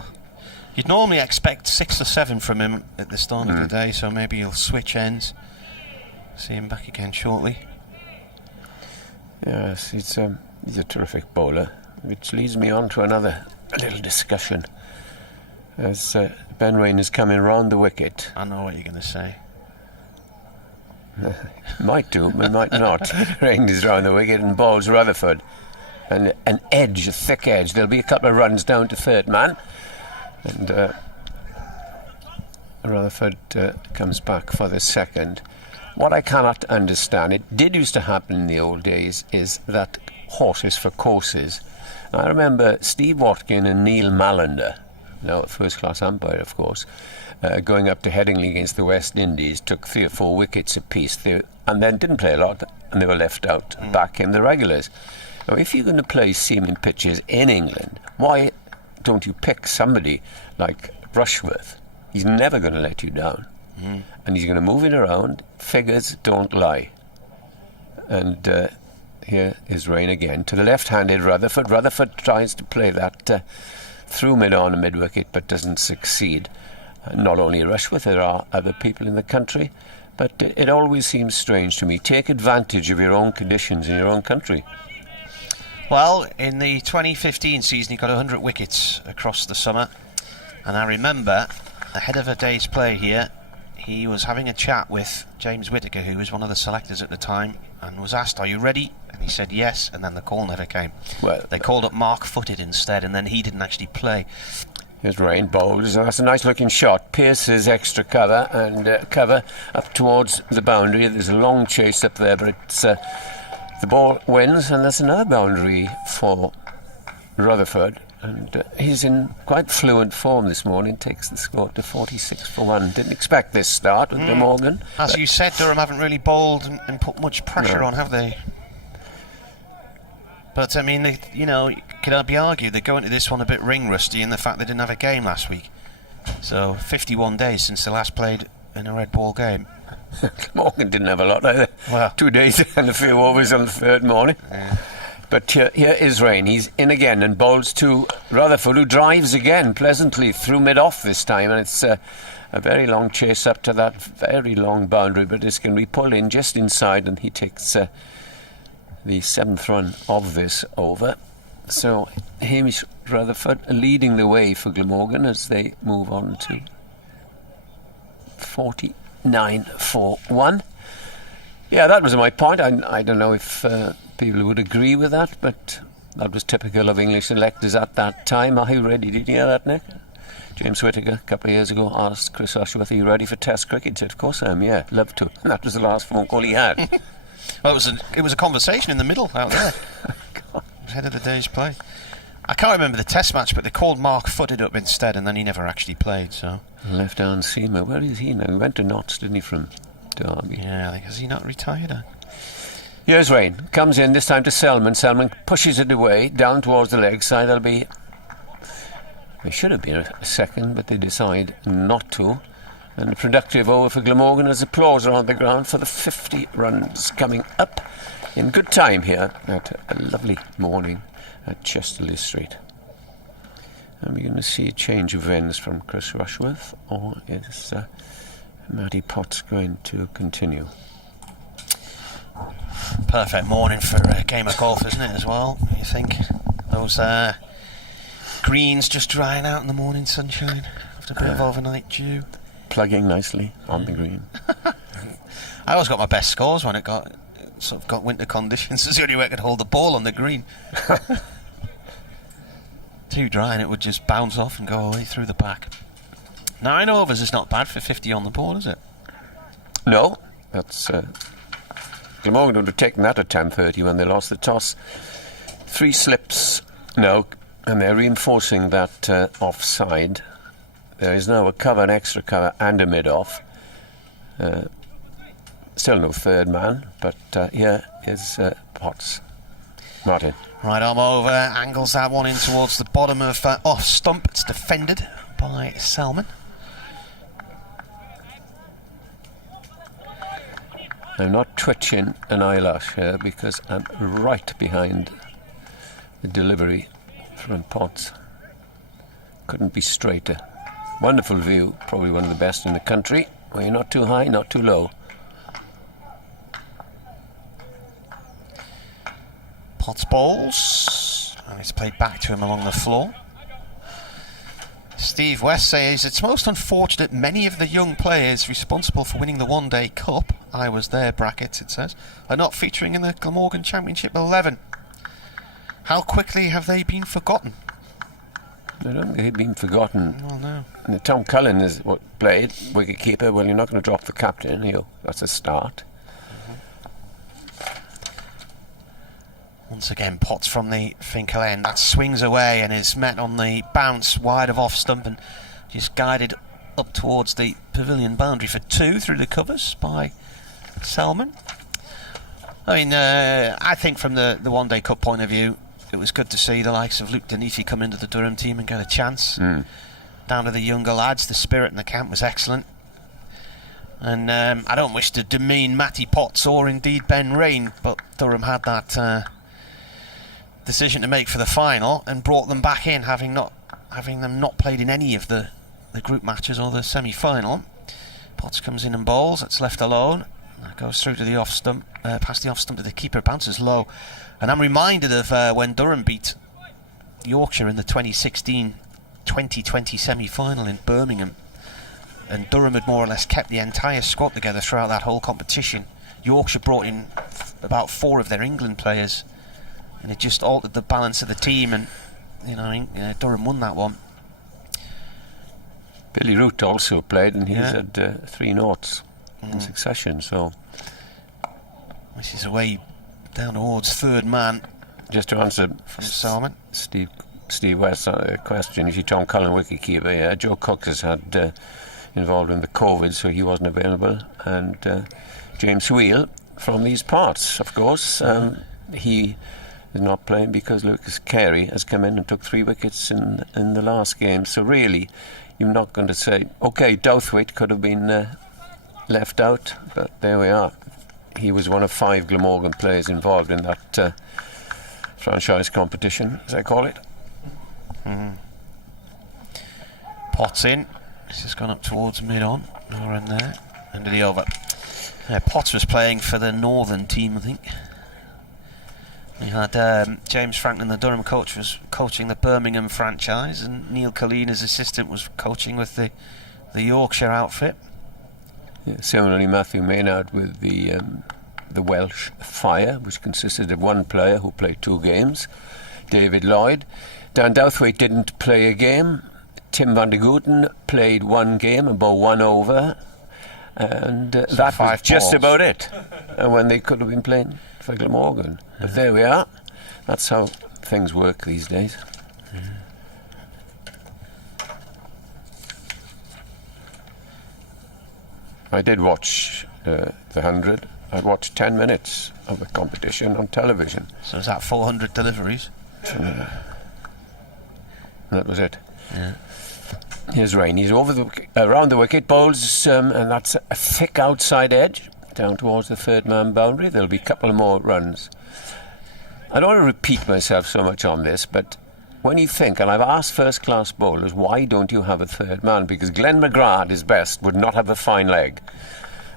you'd normally expect 6 or 7 from him at the start of the day, so maybe he'll switch ends. See him back again shortly. Yes, he's a terrific bowler, which leads me on to another little discussion. As Ben Rain is coming round the wicket. I know what you're going to say. Might do, but might not. Rain is round the wicket and bowls Rutherford. And an edge, a thick edge. There'll be a couple of runs down to third man. And Rutherford comes back for the second. What I cannot understand, it did used to happen in the old days, is that horses for courses. I remember Steve Watkin and Neil Mallender, now a first-class umpire, of course, going up to Headingley against the West Indies, took 3 or 4 wickets apiece, and then didn't play a lot, and they were left out. Back came the regulars. Now, if you're going to play seaming pitches in England, why don't you pick somebody like Rushworth? He's never going to let you down. And he's going to move it around. Figures don't lie. And here is Rain again. To the left-handed Rutherford. Rutherford tries to play that through mid-on and mid-wicket, but doesn't succeed. Not only Rushworth, there are other people in the country, but it always seems strange to me. Take advantage of your own conditions in your own country. Well, in the 2015 season, he got 100 wickets across the summer. And I remember, ahead of a day's play here, he was having a chat with James Whittaker, who was one of the selectors at the time, and was asked, "Are you ready?" And he said yes, and then the call never came. Well, they called up Mark Footed instead, and then he didn't actually play. Here's Rain bowls. That's a nice looking shot. Pierces extra cover and cover up towards the boundary. There's a long chase up there, but it's the ball wins, and there's another boundary for Rutherford. And he's in quite fluent form this morning. Takes the score to 46 for 1. Didn't expect this start with Glamorgan. As you said, Durham haven't really bowled and put much pressure on, have they? But I mean, could be argued they go into this one a bit ring rusty in the fact they didn't have a game last week. So 51 days since they last played in a red ball game. Morgan didn't have a lot either. Well, 2 days and a few overs on the third morning. Yeah. But here is Rain. He's in again and bowls to Rutherford, who drives again pleasantly through mid-off this time. And it's a very long chase up to that very long boundary, but it's going to be pulled in just inside, and he takes the 7th run of this over. So Hamish Rutherford leading the way for Glamorgan as they move on to 49 for 1. Yeah, that was my point. I don't know if people would agree with that, but that was typical of English selectors at that time. Are you ready? Did you hear that, Nick? James Whittaker, a couple of years ago, asked Chris Rushworth, "Are you ready for Test cricket?" He said, "Of course I am, yeah, love to." And that was the last phone call he had. Well, it was a conversation in the middle out there. Ahead of the day's play. I can't remember the Test match, but they called Mark Footed up instead, and then he never actually played. So left-arm seamer. Where is he now? He went to Notts, didn't he, from Derby? Yeah, I think, has he not retired? Here's Rain. Comes in, this time to Selman. Selman pushes it away, down towards the leg side. There should have been a second, but they decide not to. And a productive over for Glamorgan as applause around the ground for the 50 runs coming up in good time here at a lovely morning at Chesterley Street. Are we going to see a change of ends from Chris Rushworth, or is Matty Potts going to continue? Perfect morning for a game of golf, isn't it, as well, you think? Those greens just drying out in the morning sunshine after a bit of overnight dew. Plugging nicely on the green. I always got my best scores when it got winter conditions. It's the only way I could hold the ball on the green. Too dry and it would just bounce off and go away through the back. 9 overs is not bad for 50 on the board, is it? No, that's Glamorgan would have taken that at 10:30 when they lost the toss. 3 slips, no, and they're reinforcing that offside. There is now a cover, an extra cover, and a mid-off. Still no third man, but here is Potts. Martin. Right arm over, angles that one in towards the bottom of off stump. It's defended by Selman. I'm not twitching an eyelash here because I'm right behind the delivery from Potts. Couldn't be straighter. Wonderful view, probably one of the best in the country, where you're not too high, not too low. Potts bowls, and it's played back to him along the floor. Steve West says, it's most unfortunate many of the young players responsible for winning the One Day Cup, I was there brackets it says, are not featuring in the Glamorgan Championship 11. How quickly have they been forgotten? I don't think they've been forgotten. Oh no. And Tom Cullen is what played wicket-keeper. Well, you're not going to drop the captain, that's a start. Once again, Potts from the Finkel end. That swings away and is met on the bounce wide of off stump and just guided up towards the pavilion boundary for 2 through the covers by Selman. I mean, I think from the One Day Cup point of view, it was good to see the likes of Luke Deneath come into the Durham team and get a chance. Down to the younger lads, the spirit in the camp was excellent. And I don't wish to demean Matty Potts or indeed Ben Rain, but Durham had that decision to make for the final and brought them back in, having them not played in any of the group matches or the semi-final. Potts comes in and bowls. It's left alone. That goes through to the off stump, past the off stump to the keeper, bounces low. And I'm reminded of when Durham beat Yorkshire in the 2016-2020 semi-final in Birmingham, and Durham had more or less kept the entire squad together throughout that whole competition. Yorkshire brought in about 4 of their England players, and it just altered the balance of the team, and Durham won that one. Billy Root also played, and he's had 3 noughts in succession. So this is away down towards third man. Just to answer from Salmon, Steve West's question, is he Tom Cullen wicketkeeper? Yeah, Joe Cook has had involved in the COVID, so he wasn't available, and James Wheel from these parts, of course. He is not playing because Lucas Carey has come in and took 3 wickets in the last game. So really, you're not going to say, okay, Douthwaite could have been left out, but there we are. He was one of 5 Glamorgan players involved in that franchise competition, as I call it. Potts in. This has gone up towards mid-on, or in there, end of the over. Potts was playing for the Northern team, I think. We had James Franklin, the Durham coach, was coaching the Birmingham franchise, and Neil Colleen, his assistant, was coaching with the Yorkshire outfit. Yeah, similarly, Matthew Maynard with the Welsh Fire, which consisted of 1 player who played 2 games, David Lloyd. Dan Douthwaite didn't play a game. Tim van der Gooten played 1 game, about 1 over, and that was just about it. When they could have been playing for Glamorgan. But there we are. That's how things work these days. I did watch the 100. I watched 10 minutes of the competition on television. So is that 400 deliveries? That was it. Yeah. Here's Rain. He's around the wicket, bowls, and that's a thick outside edge down towards the third man boundary. There'll be a couple more runs. I don't want to repeat myself so much on this, but when you think, and I've asked first-class bowlers, why don't you have a third man? Because Glenn McGrath at his best would not have a fine leg.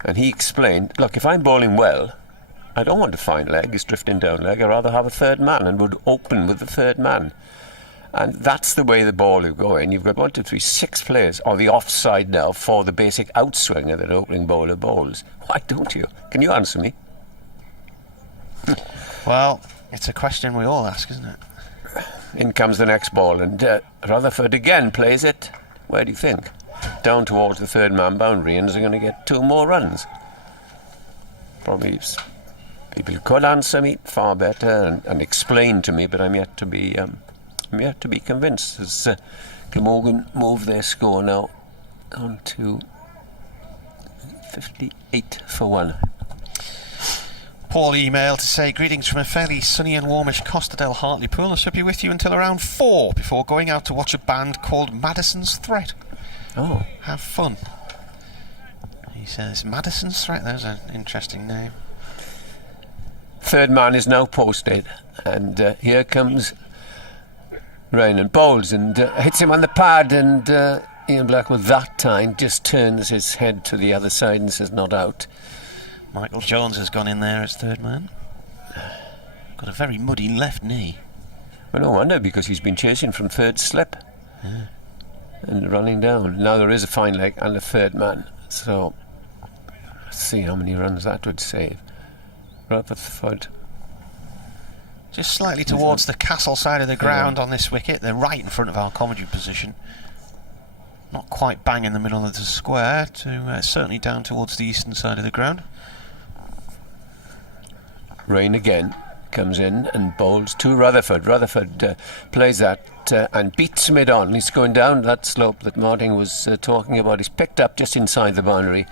And he explained, look, if I'm bowling well, I don't want a fine leg, it's drifting down leg, I'd rather have a third man, and would open with the third man. And that's the way the ball is going. You've got 1, 2, 3, 6 players on the offside now for the basic outswinger that an opening bowler bowls. Why don't you? Can you answer me? Well, it's a question we all ask, isn't it? In comes the next ball, and Rutherford again plays it. Where do you think? Down towards the third man boundary, and is going to get 2 more runs. Probably people could answer me far better and explain to me, but I'm yet to be convinced. As Glamorgan move their score now on to 58 for 1. Paul emailed to say, greetings from a fairly sunny and warmish Costa del Hartlepool. I shall be with you until around 4 before going out to watch a band called Madison's Threat. Oh. Have fun. He says, Madison's Threat, there's an interesting name. Third man is now posted, and here comes Rain and bowls and hits him on the pad, and Ian Blackwell that time just turns his head to the other side and says not out. Michael Jones has gone in there as third man. Got a very muddy left knee. Well, no wonder, because he's been chasing from third slip and running down. Now there is a fine leg and a third man, so let's see how many runs that would save. Rutherford. Just slightly towards the castle side of the ground on this wicket. They're right in front of our commentary position. Not quite bang in the middle of the square, certainly down towards the eastern side of the ground. Rain again comes in and bowls to Rutherford. Rutherford plays that and beats mid-on. He's going down that slope that Martin was talking about. He's picked up just inside the boundary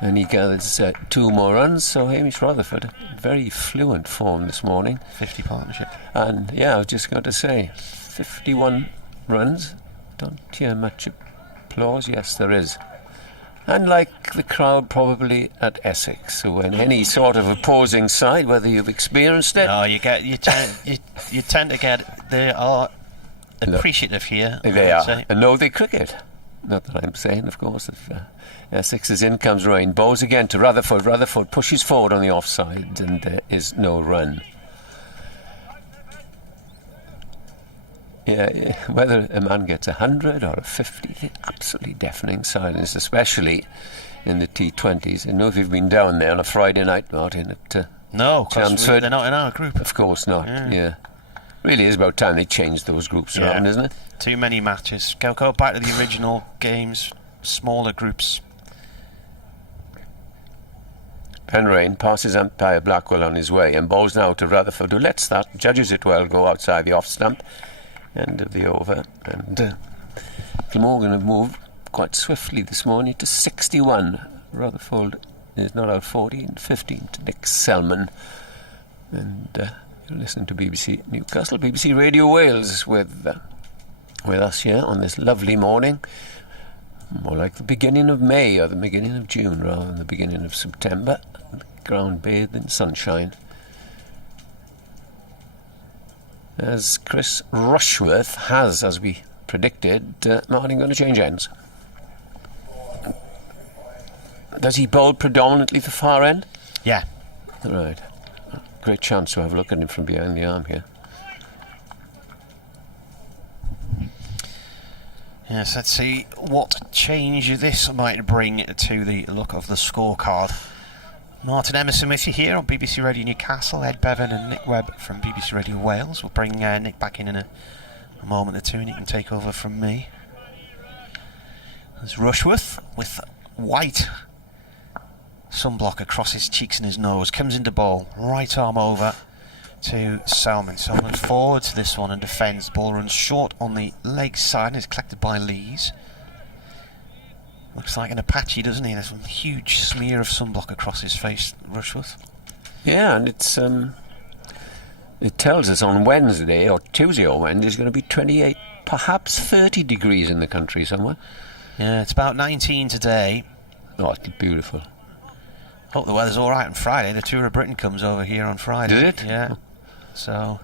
and he gathers 2 more runs. So Hamish Rutherford, very fluent form this morning. 50 partnership. And yeah, I was just going to say, 51 runs. Don't hear much applause. Yes, there is. And like the crowd probably at Essex, so when any sort of opposing side, whether you've experienced it, no, you tend to get, they are appreciative here. They are, and know they cricket. Not that I'm saying, of course, if Essex is in, comes Rain, bows again to Rutherford. Rutherford pushes forward on the offside, and there is no run. Yeah, whether a man gets 100 or a 50, absolutely deafening silence, especially in the T20s. I know if you've been down there on a Friday night, Martin, at no, Chelmsford. They're not in our group. Of course not, yeah. Really is about time they changed those groups around, isn't it? Too many matches. Go back to the original games, smaller groups. And Rain passes umpire Blackwell on his way and bowls now to Rutherford, who lets that, judges it well, go outside the off stump. End of the over, and Glamorgan have moved quite swiftly this morning to 61. Rutherford is not out 40 and 15 to Nick Selman. And you're listening to BBC Newcastle, BBC Radio Wales with us here on this lovely morning. More like the beginning of May or the beginning of June rather than the beginning of September. The ground bathed in sunshine. As Chris Rushworth has, as we predicted, Martin going to change ends. Does he bowl predominantly the far end? Yeah. Right. Great chance to have a look at him from behind the arm here. Yes, let's see what change this might bring to the look of the scorecard. Martin Emerson with you here on BBC Radio Newcastle. Ed Bevan and Nick Webb from BBC Radio Wales. We'll bring Nick back in a moment or two and he can take over from me. There's Rushworth with white sunblock across his cheeks and his nose. Comes into bowl. Right arm over to Salmon. Salmon forward to this one and defends. Ball runs short on the leg side and is collected by Lees. Looks like an Apache, doesn't he? There's a huge smear of sunblock across his face, Rushworth. Yeah, and it's it tells us on Wednesday or Tuesday or Wednesday it's going to be 28, perhaps 30 degrees in the country somewhere. Yeah, it's about 19 today. Oh, it's beautiful. Hope the weather's all right on Friday. The Tour of Britain comes over here on Friday. Did it? Yeah. So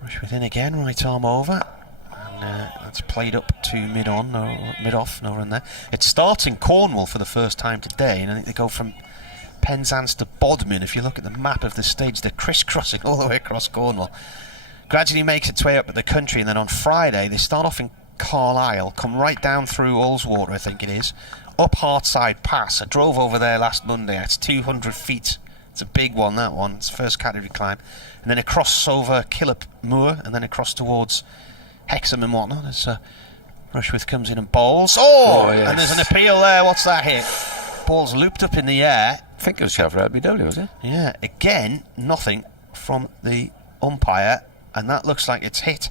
Rushworth in again, right arm over. That's played up to mid-on, mid-off, no run there. It starts in Cornwall for the first time today, and I think they go from Penzance to Bodmin. If you look at the map of the stage, they're crisscrossing all the way across Cornwall. Gradually makes its way up to the country, and then on Friday they start off in Carlisle, come right down through Ullswater, I think it is, up Hartside Pass. I drove over there last Monday. It's 200 feet. It's a big one, that one. It's first category climb. And then across over Killip Moor, and then across towards Hexham and whatnot as Rushworth comes in and bowls. Yes. And there's an appeal there. What's that hit? Ball's looped up in the air. I think it was Sheffield LBW, was it? Yeah, again, nothing from the umpire, and that looks like it's hit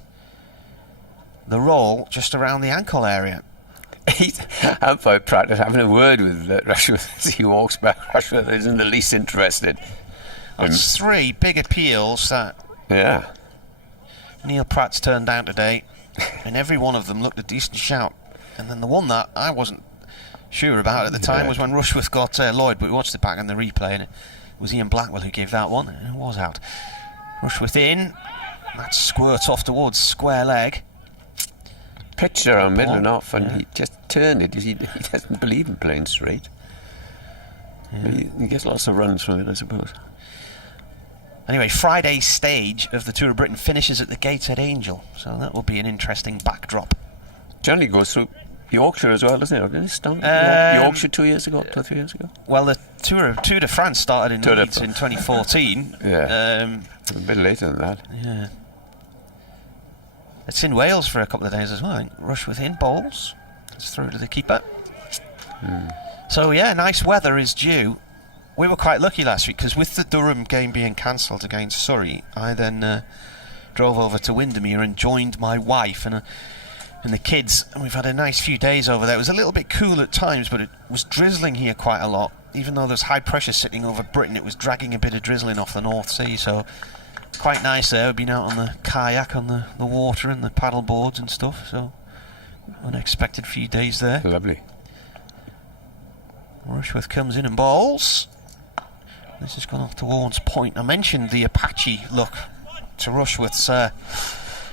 the roll just around the ankle area. Umpire practice having a word with Rushworth as he walks back. Rushworth isn't the least interested. It's 3 big appeals that Neil Pratt's turned down today, and every one of them looked a decent shout. And then the one that I wasn't sure about at the time was when Rushworth got Lloyd, but we watched it back in the replay, and it was Ian Blackwell who gave that one, and it was out. Rushworth in, that squirts off towards square leg. Pitched around middle and off, and he just turned it. He doesn't believe in playing straight. He gets lots of runs from it, I suppose. Anyway, Friday's stage of the Tour of Britain finishes at the Gateshead Angel, so that will be an interesting backdrop. Generally goes through Yorkshire as well, doesn't it? Didn't it start Yorkshire 2 years ago, 2 or 3 years ago? Well, the Tour de France started in Leeds in 2014. Yeah, a bit later than that. Yeah. It's in Wales for a couple of days as well. I think Rushworth in bowls. It's through to the keeper. So, yeah, nice weather is due. We were quite lucky last week because with the Durham game being cancelled against Surrey, I then drove over to Windermere and joined my wife and the kids, and we've had a nice few days over there. It was a little bit cool at times, but it was drizzling here quite a lot. Even though there's high pressure sitting over Britain, it was dragging a bit of drizzling off the North Sea, so quite nice there. We've been out on the kayak, on the water and the paddle boards and stuff, so unexpected few days there. Lovely. Rushworth comes in and bowls. This has gone off to Warren's point. I mentioned the Apache look to Rushworth's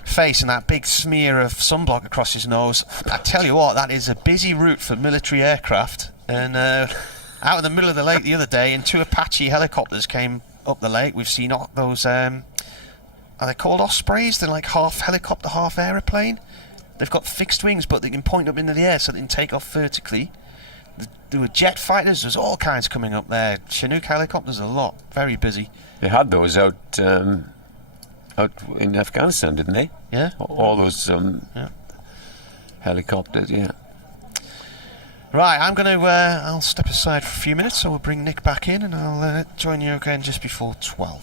face and that big smear of sunblock across his nose. I tell you what, that is a busy route for military aircraft. And out in the middle of the lake the other day, and 2 Apache helicopters came up the lake. We've seen those, are they called Ospreys? They're like half helicopter, half aeroplane. They've got fixed wings, but they can point up into the air so they can take off vertically. There were jet fighters, there's all kinds coming up there. Chinook helicopters, a lot. Very busy. They had those out in Afghanistan, didn't they? Yeah. All those helicopters, yeah. Right, I'm going to... I'll step aside for a few minutes, so we'll bring Nick back in, and I'll join you again just before 12.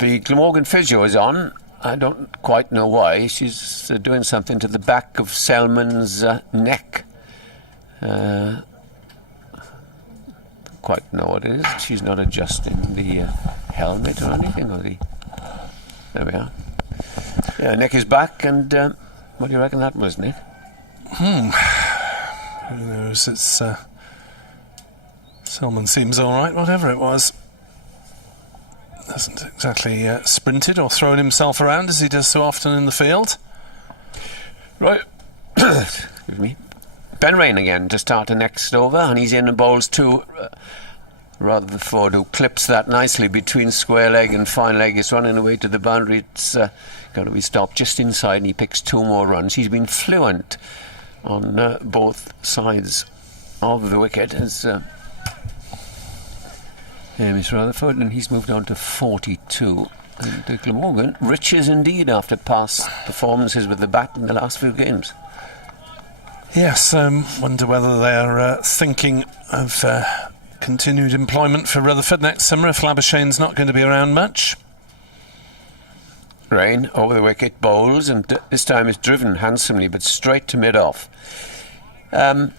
The Glamorgan physio is on. I don't quite know why. She's doing something to the back of Selman's neck. Quite know what it is. She's not adjusting the helmet or anything. There we are. Yeah, Nick is back, and what do you reckon that was, Nick? Who knows? It's Selman seems all right, whatever it was. Hasn't exactly sprinted or thrown himself around as he does so often in the field. Right. Excuse me. Ben Rain again to start the next over, and he's in and bowls to Rutherford, who clips that nicely between square leg and fine leg. It's running away to the boundary. It's got to be stopped just inside, and he picks 2 more runs. He's been fluent on both sides of the wicket as Miss Rutherford, and he's moved on to 42. And Glamorgan riches indeed after past performances with the bat in the last few games. Yes, wonder whether they're thinking of continued employment for Rutherford next summer if Labuschagne's not going to be around much. Rain over the wicket, bowls, and this time is driven handsomely but straight to mid-off. I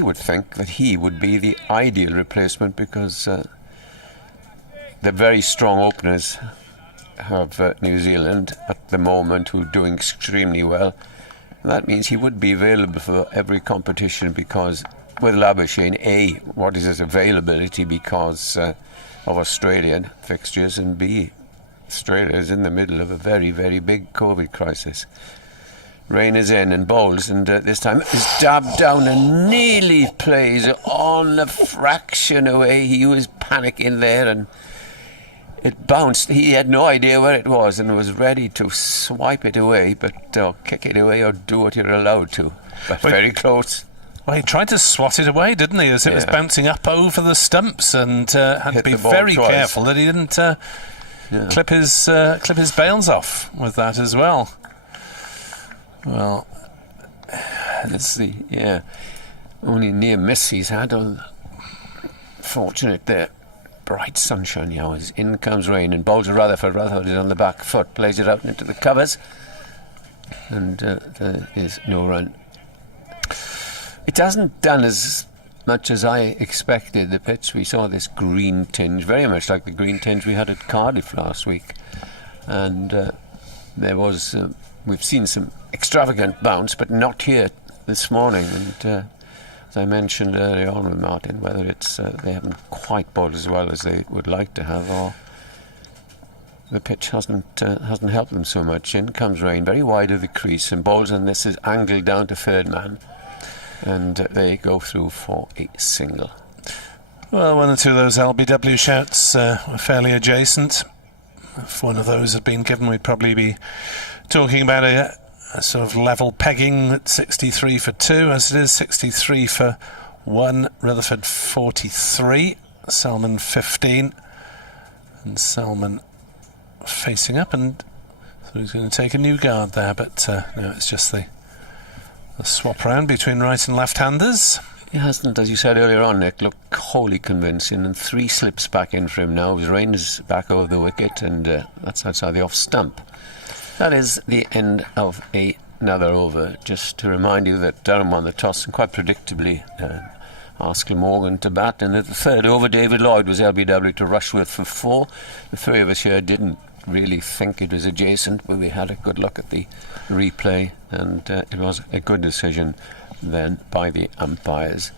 would think that he would be the ideal replacement because the very strong openers of New Zealand at the moment who are doing extremely well. That means he would be available for every competition because with Labuschagne, what is his availability because of Australian fixtures, and B, Australia is in the middle of a very, very big COVID crisis. Rain is in and bowls, and this time is dabbed down and nearly plays on a fraction away. He was panicking there and it bounced. He had no idea where it was and was ready to swipe it away, but kick it away or do what you're allowed to. But very close. Well, he tried to swat it away, didn't he, as it was bouncing up over the stumps, and had to be very careful that he didn't clip his bails off with that as well. Well, it's the only near miss he's had. Fortunate there. Bright sunshine now as in comes Rain and bowls to Rutherford. Rutherford is on the back foot, plays it out into the covers, and there is no run. It hasn't done as much as I expected. The pitch, we saw this green tinge, very much like the green tinge we had at Cardiff last week, and there was we've seen some extravagant bounce, but not here this morning. And as I mentioned earlier on with Martin, whether it's they haven't quite bowled as well as they would like to have, or the pitch hasn't helped them so much. In comes Rain, very wide of the crease, and bowls, and this is angled down to third man, and they go through for a single. Well, one or two of those LBW shouts were fairly adjacent. If one of those had been given, we'd probably be talking about a sort of level pegging at 63 for 2, as it is 63 for 1. Rutherford 43, Salmon 15, and Salmon facing up, and so he's going to take a new guard there, but no, it's just the swap round between right and left-handers. He hasn't, as you said earlier on, Nick, looked wholly convincing, and 3 slips back in for him now. His rain is back over the wicket, and that's outside the off stump. That is the end of another over. Just to remind you that Durham won the toss and quite predictably asked Glamorgan to bat, and at the third over, David Lloyd was LBW to Rushworth for 4. The three of us here didn't really think it was adjacent, but we had a good look at the replay, and it was a good decision then by the umpires.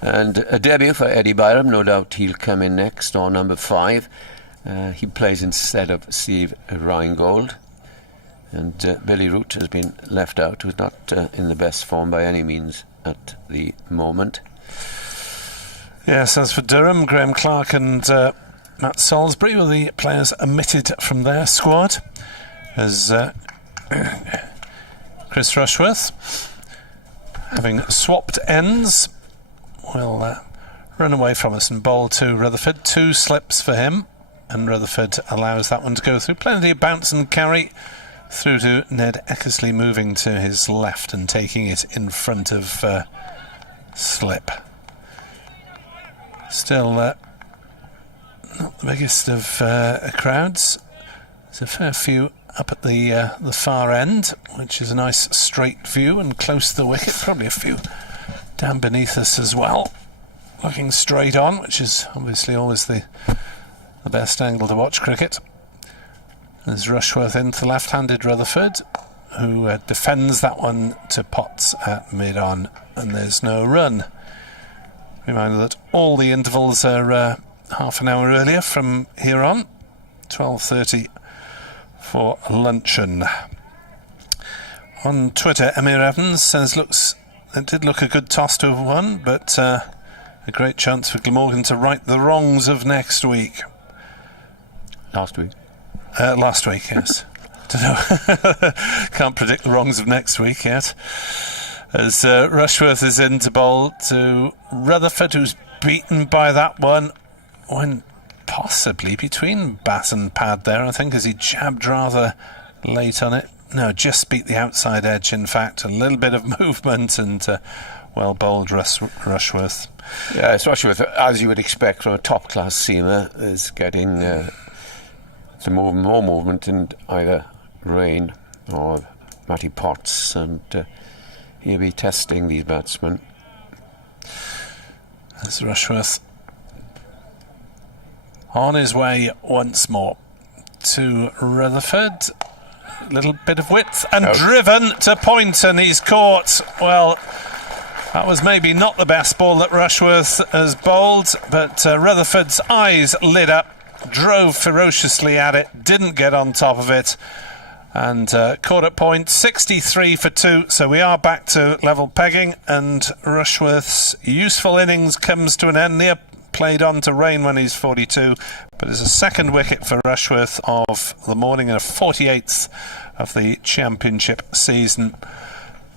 And a debut for Eddie Byram. No doubt he'll come in next on number 5. He plays instead of Steve Reingold, and Billy Root has been left out, who's not in the best form by any means at the moment. Yes, as for Durham, Graham Clark and Matt Salisbury were the players omitted from their squad, as Chris Rushworth, having swapped ends, will run away from us and bowl to Rutherford. 2 slips for him, and Rutherford allows that one to go through. Plenty of bounce and carry through to Ned Eckersley, moving to his left and taking it in front of slip. Still not the biggest of crowds. There's a fair few up at the far end, which is a nice straight view and close to the wicket. Probably a few down beneath us as well, looking straight on, which is obviously always the best angle to watch cricket. There's Rushworth into left-handed Rutherford, who defends that one to Potts at mid-on, and there's no run. Reminder that all the intervals are half an hour earlier from here on, 12:30 for luncheon. On Twitter, Emir Evans says, it did look a good toss to have won, but a great chance for Glamorgan to right the wrongs of next week. Last week, yes. Don't know. Can't predict the wrongs of next week yet. As Rushworth is in to bowl to Rutherford, who's beaten by that one, when possibly between bat and pad there, I think, as he jabbed rather late on it. No, just beat the outside edge, in fact. A little bit of movement, and well bowled Rushworth. Yeah, it's Rushworth, as you would expect from a top-class seamer, is getting some more movement in either Rain or Matty Potts, and he'll be testing these batsmen. As Rushworth on his way once more to Rutherford. A little bit of width and driven to point, and he's caught. Well, that was maybe not the best ball that Rushworth has bowled, but Rutherford's eyes lit up, drove ferociously at it, didn't get on top of it, and caught at point. 63 for 2, so we are back to level pegging, and Rushworth's useful innings comes to an end. Near played on to Rain when he's 42, but it's a second wicket for Rushworth of the morning and a 48th of the championship season.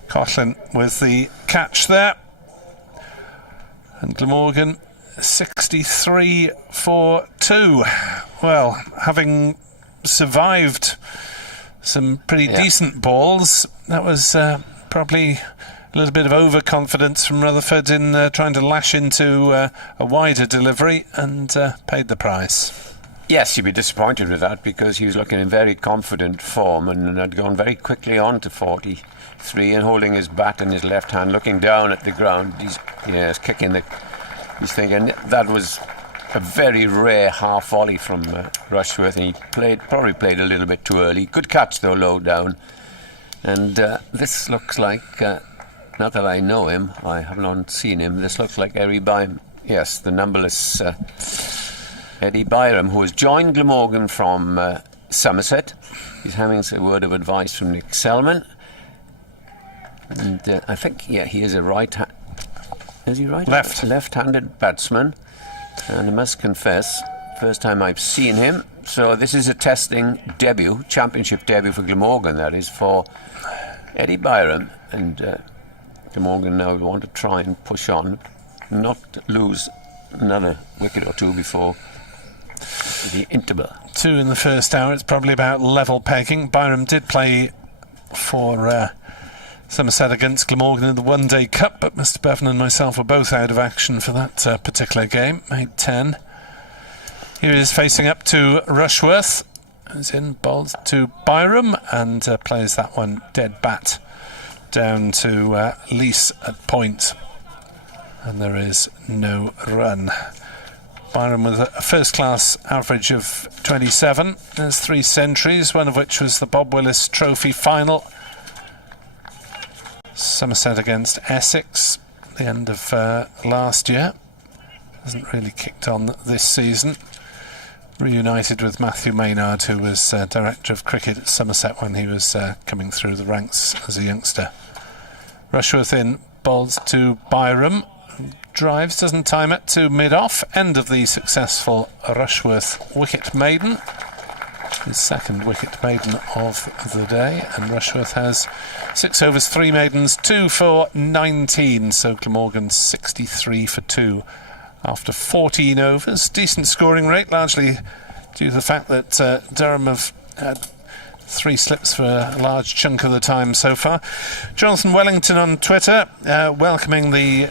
Coughlin with the catch there, and Glamorgan 63 for 2. Well, having survived some pretty decent balls, that was probably a little bit of overconfidence from Rutherford in trying to lash into a wider delivery, and paid the price. Yes, you'd be disappointed with that, because he was looking in very confident form and had gone very quickly on to 43 and holding his bat in his left hand, looking down at the ground. He's kicking he's thinking that was a very rare half volley from Rushworth, and he probably played a little bit too early. Good catch though, low down. And this looks like, not that I know him, I have not seen him, this looks like Eddie Byram. Yes, the numberless Eddie Byram, who has joined Glamorgan from Somerset. He's having a word of advice from Nick Selman. And I think, he is a right-handed batsman. And I must confess, first time I've seen him. So this is a testing debut, championship debut for Glamorgan, that is, for Eddie Byram. And Glamorgan now want to try and push on, not lose another wicket or two before the interval. 2 in the first hour. It's probably about level pegging. Byram did play for Somerset against Glamorgan in the One Day Cup, but Mr. Bevan and myself were both out of action for that particular game. Made 10. Here he is facing up to Rushworth, who's in, bowls to Byram, and plays that one dead bat down to Lees at point. And there is no run. Byram with a first-class average of 27. There's 3 centuries, one of which was the Bob Willis Trophy final. Somerset against Essex, the end of last year. Hasn't really kicked on this season. Reunited with Matthew Maynard, who was Director of Cricket at Somerset when he was coming through the ranks as a youngster. Rushworth in, bowls to Byram. Drives, doesn't time it to mid-off. End of the successful Rushworth wicket maiden. His second wicket maiden of the day, and Rushworth has 6 overs, 3 maidens, 2 for 19. So Glamorgan 63 for 2 after 14 overs. Decent scoring rate, largely due to the fact that Durham have had 3 slips for a large chunk of the time so far. Jonathan Wellington on Twitter welcoming the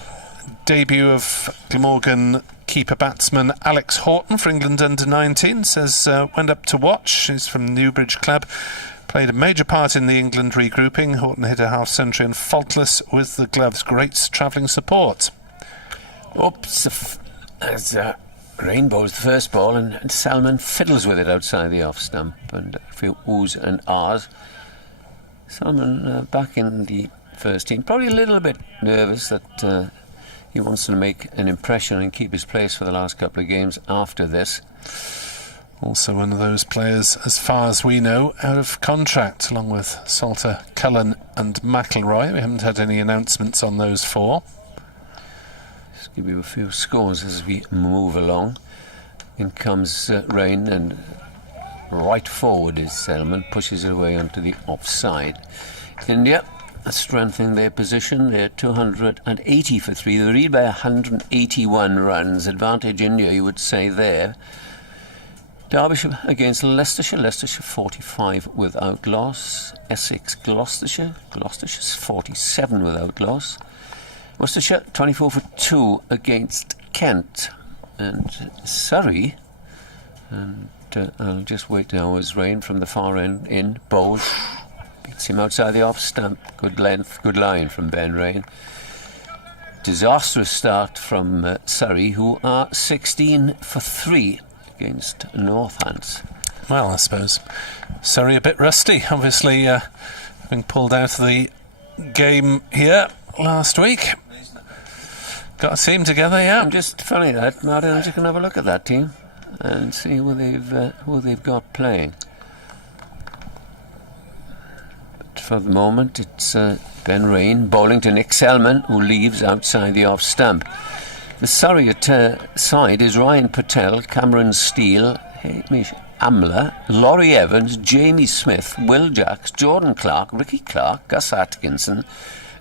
debut of Glamorgan keeper batsman Alex Horton for England under-19. Says went up to watch. He's from Newbridge Club. Played a major part in the England regrouping. Horton hit a half-century and faultless with the gloves. Great travelling support. Oops, as Rainbow's the first ball, and Salmon fiddles with it outside the off stump, and a few oohs and ahs. Salmon back in the first team, probably a little bit nervous that he wants to make an impression and keep his place for the last couple of games after this. Also one of those players, as far as we know, out of contract, along with Salter, Cullen and McIlroy. We haven't had any announcements on those 4. Just give you a few scores as we move along. In comes Rain, and right forward is Selman, pushes it away onto the offside. India are strengthening their position. They're 280 for 3. They lead by 181 runs. Advantage India, you would say there. Derbyshire against Leicestershire. Leicestershire 45 without loss. Essex, Gloucestershire. Gloucestershire's 47 without loss. Worcestershire 24 for 2 against Kent. And Surrey, and I'll just wait now as Rain from the far end in, bowls. Beats him outside the off stump. Good length, good line from Ben Rain. Disastrous start from Surrey, who are 16 for 3 against Northants. Well, I suppose Surrey a bit rusty, obviously having pulled out of the game here last week. Got a team together, yeah. I'm just funny that, Martin. I'm just going to have a look at that team and see who they've got playing. But for the moment, it's Ben Rain bowling to Nick Selman, who leaves outside the off stump. The Surrey side is Ryan Patel, Cameron Steele, Hamish Amla, Laurie Evans, Jamie Smith, Will Jacks, Jordan Clark, Ricky Clark, Gus Atkinson,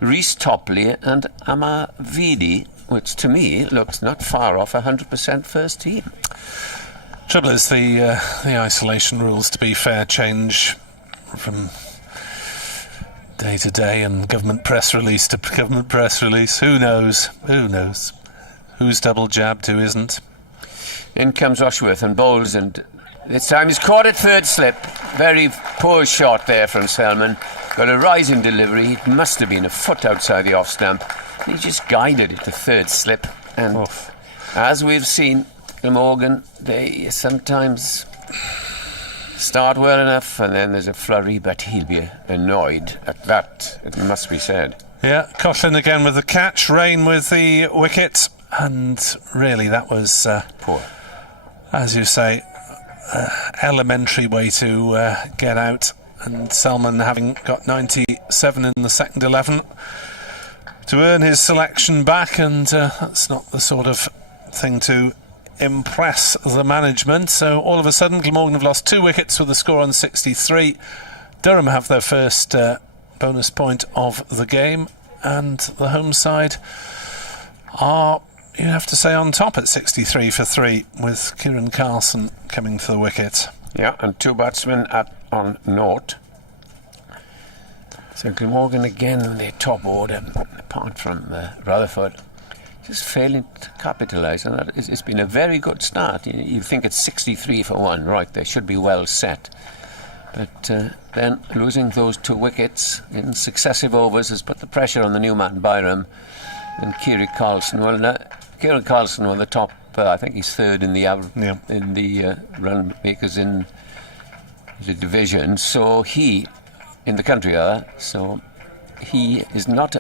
Rhys Topley and Amar Vidi, which to me looks not far off 100% first team. Trouble is the isolation rules, to be fair, change from day to day and government press release to government press release. Who knows? Who's double jabbed, who isn't? In comes Rushworth and bowls, and this time he's caught at third slip. Very poor shot there from Selman. Got a rising delivery. It must have been a foot outside the off stump. He just guided it to third slip. And as we've seen, Glamorgan, they sometimes start well enough and then there's a flurry, but he'll be annoyed at that, it must be said. Yeah, Coughlin again with the catch, Rain with the wicket, and really that was poor, as you say, elementary way to get out. And Selman, having got 97 in the second 11, to earn his selection back, and that's not the sort of thing to impress the management. So all of a sudden, Glamorgan have lost 2 wickets with the score on 63. Durham have their first bonus point of the game, and the home side are, you have to say, on top at 63 for 3, with Kieran Carlson coming to the wicket. Yeah, and 2 batsmen on naught. So Glamorgan again in their top order, apart from Rutherford, just failing to capitalise on that. It's been a very good start. You think it's 63 for 1, right? They should be well set. But then losing those 2 wickets in successive overs has put the pressure on the new man Byram and Kieran Carlson. Well, Kieran Carlson on the top. I think he's 3rd in the run makers in the division. So he, in the country, so he is not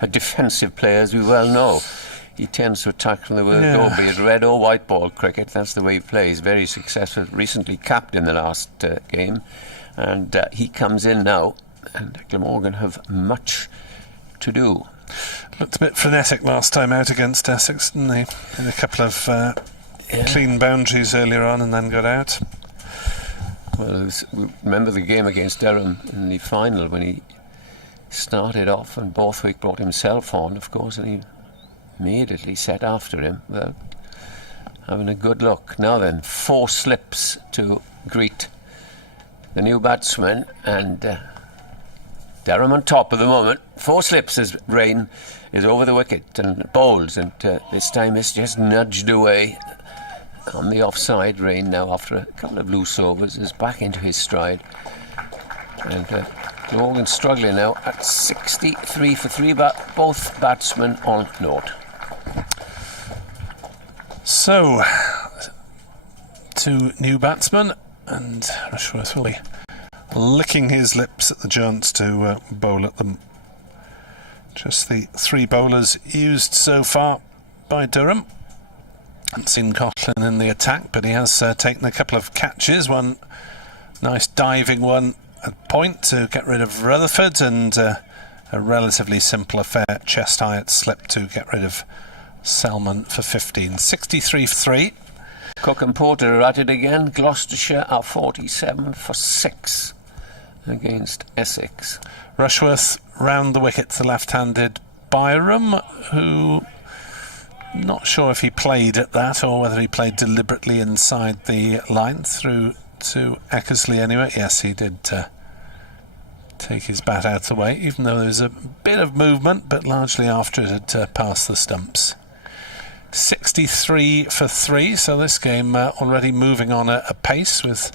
a defensive player, as we well know. He tends to attack from the word go, be it red or white ball cricket. That's the way he plays. Very successful. Recently capped in the last game, and he comes in now. And Glamorgan have much to do. Looked a bit frenetic last time out against Essex, didn't they? In a couple of clean boundaries earlier on, and then got out. Well, remember the game against Durham in the final when he started off and Borthwick brought himself on, of course, and he immediately set after him without having a good look. Now then, 4 slips to greet the new batsman, and Durham on top at the moment. 4 slips as Rain is over the wicket and bowls, and this time it's just nudged away on the offside. Rain now, after a couple of loose overs, is back into his stride, and Glamorgan struggling now at 63 for 3, but both batsmen on naught. So 2 new batsmen, and Rushworth will be licking his lips at the chance to bowl at them. Just the 3 bowlers used so far by Durham. Haven't seen Coughlin in the attack, but he has taken a couple of catches. One nice diving one at point to get rid of Rutherford, and a relatively simple affair, chest high at slip, to get rid of Selman for 15. 63 for 3. Cook and Porter are at it again. Gloucestershire are 47 for 6 against Essex. Rushworth round the wicket to left-handed Byram, who, not sure if he played at that or whether he played deliberately inside the line through to Eckersley anyway. Yes, he did take his bat out of the way, even though there was a bit of movement, but largely after it had passed the stumps. 63 for 3, so this game already moving on a pace with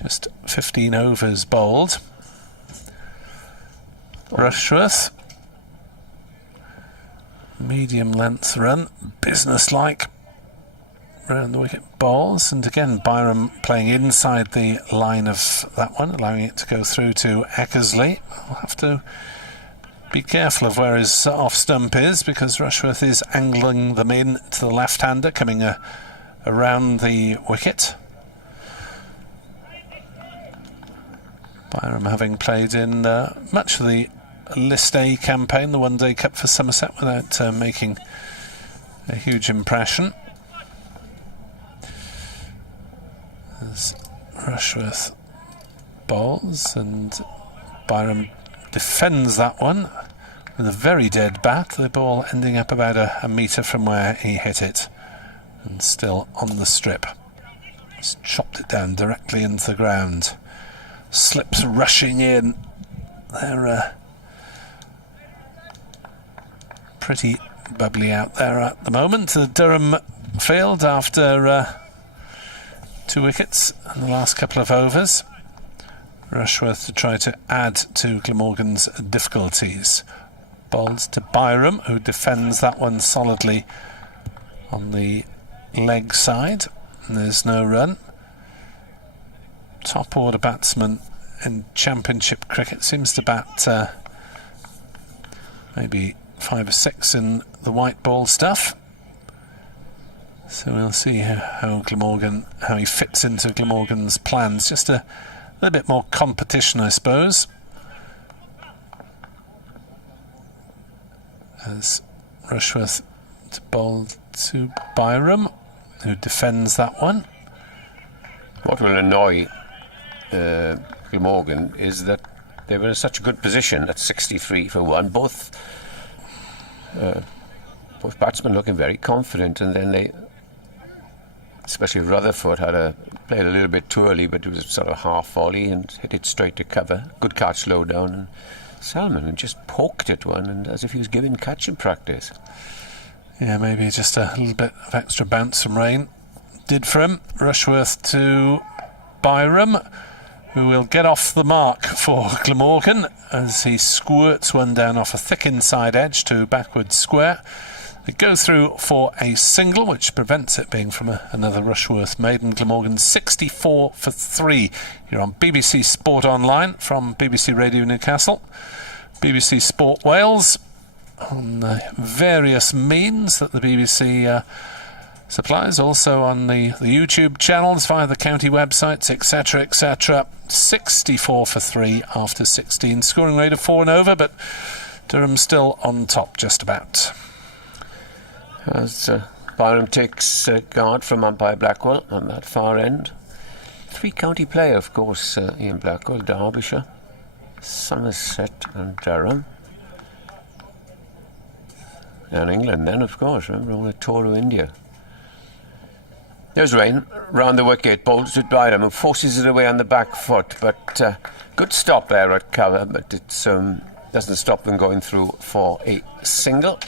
just 15 overs bowled. Rushworth, medium length run, business-like round the wicket bowls, and again Byram playing inside the line of that one, allowing it to go through to Eckersley. We'll have to be careful of where his off stump is, because Rushworth is angling them in to the left-hander coming around the wicket. Byram having played in much of the List A campaign, the One Day Cup for Somerset, without making a huge impression. As Rushworth bowls, and Byram defends that one with a very dead bat, the ball ending up about a metre from where he hit it, and still on the strip. He's chopped it down directly into the ground. Slips rushing in. They're pretty bubbly out there at the moment. The Durham field after 2 wickets in the last couple of overs. Rushworth to try to add to Glamorgan's difficulties. Bowls to Byram, who defends that one solidly on the leg side, and there's no run. Top order batsman in Championship cricket, seems to bat maybe 5 or 6 in the white ball stuff. So we'll see how he fits into Glamorgan's plans. Just a little bit more competition, I suppose. As Rushworth to bowl to Byram, who defends that one. What will annoy Glamorgan is that they were in such a good position at 63 for 1. Both batsmen looking very confident, and then they, especially Rutherford, played a little bit too early, but it was sort of half volley and hit it straight to cover. Good catch low down, and Salmon just poked at one, and as if he was giving catching practice. Yeah, maybe just a little bit of extra bounce from rain did for him. Rushworth to Byram, who will get off the mark for Glamorgan as he squirts one down off a thick inside edge to backward square. They go through for a single, which prevents it being from another Rushworth maiden. Glamorgan 64 for 3. You're on BBC Sport Online from BBC Radio Newcastle, BBC Sport Wales, on the various means that the BBC supplies, also on the YouTube channels, via the county websites, etc, etc. 64 for 3 after 16. Scoring rate of 4 and over, but Durham still on top just about. As Byram takes guard from umpire Blackwell on that far end. 3 county player, of course, Ian Blackwell, Derbyshire, Somerset and Durham. And England then, of course, remember, on a tour to India. There's rain round the wicket, bowls to Byram, who forces it away on the back foot, but good stop there at cover, but it doesn't stop them going through for a single.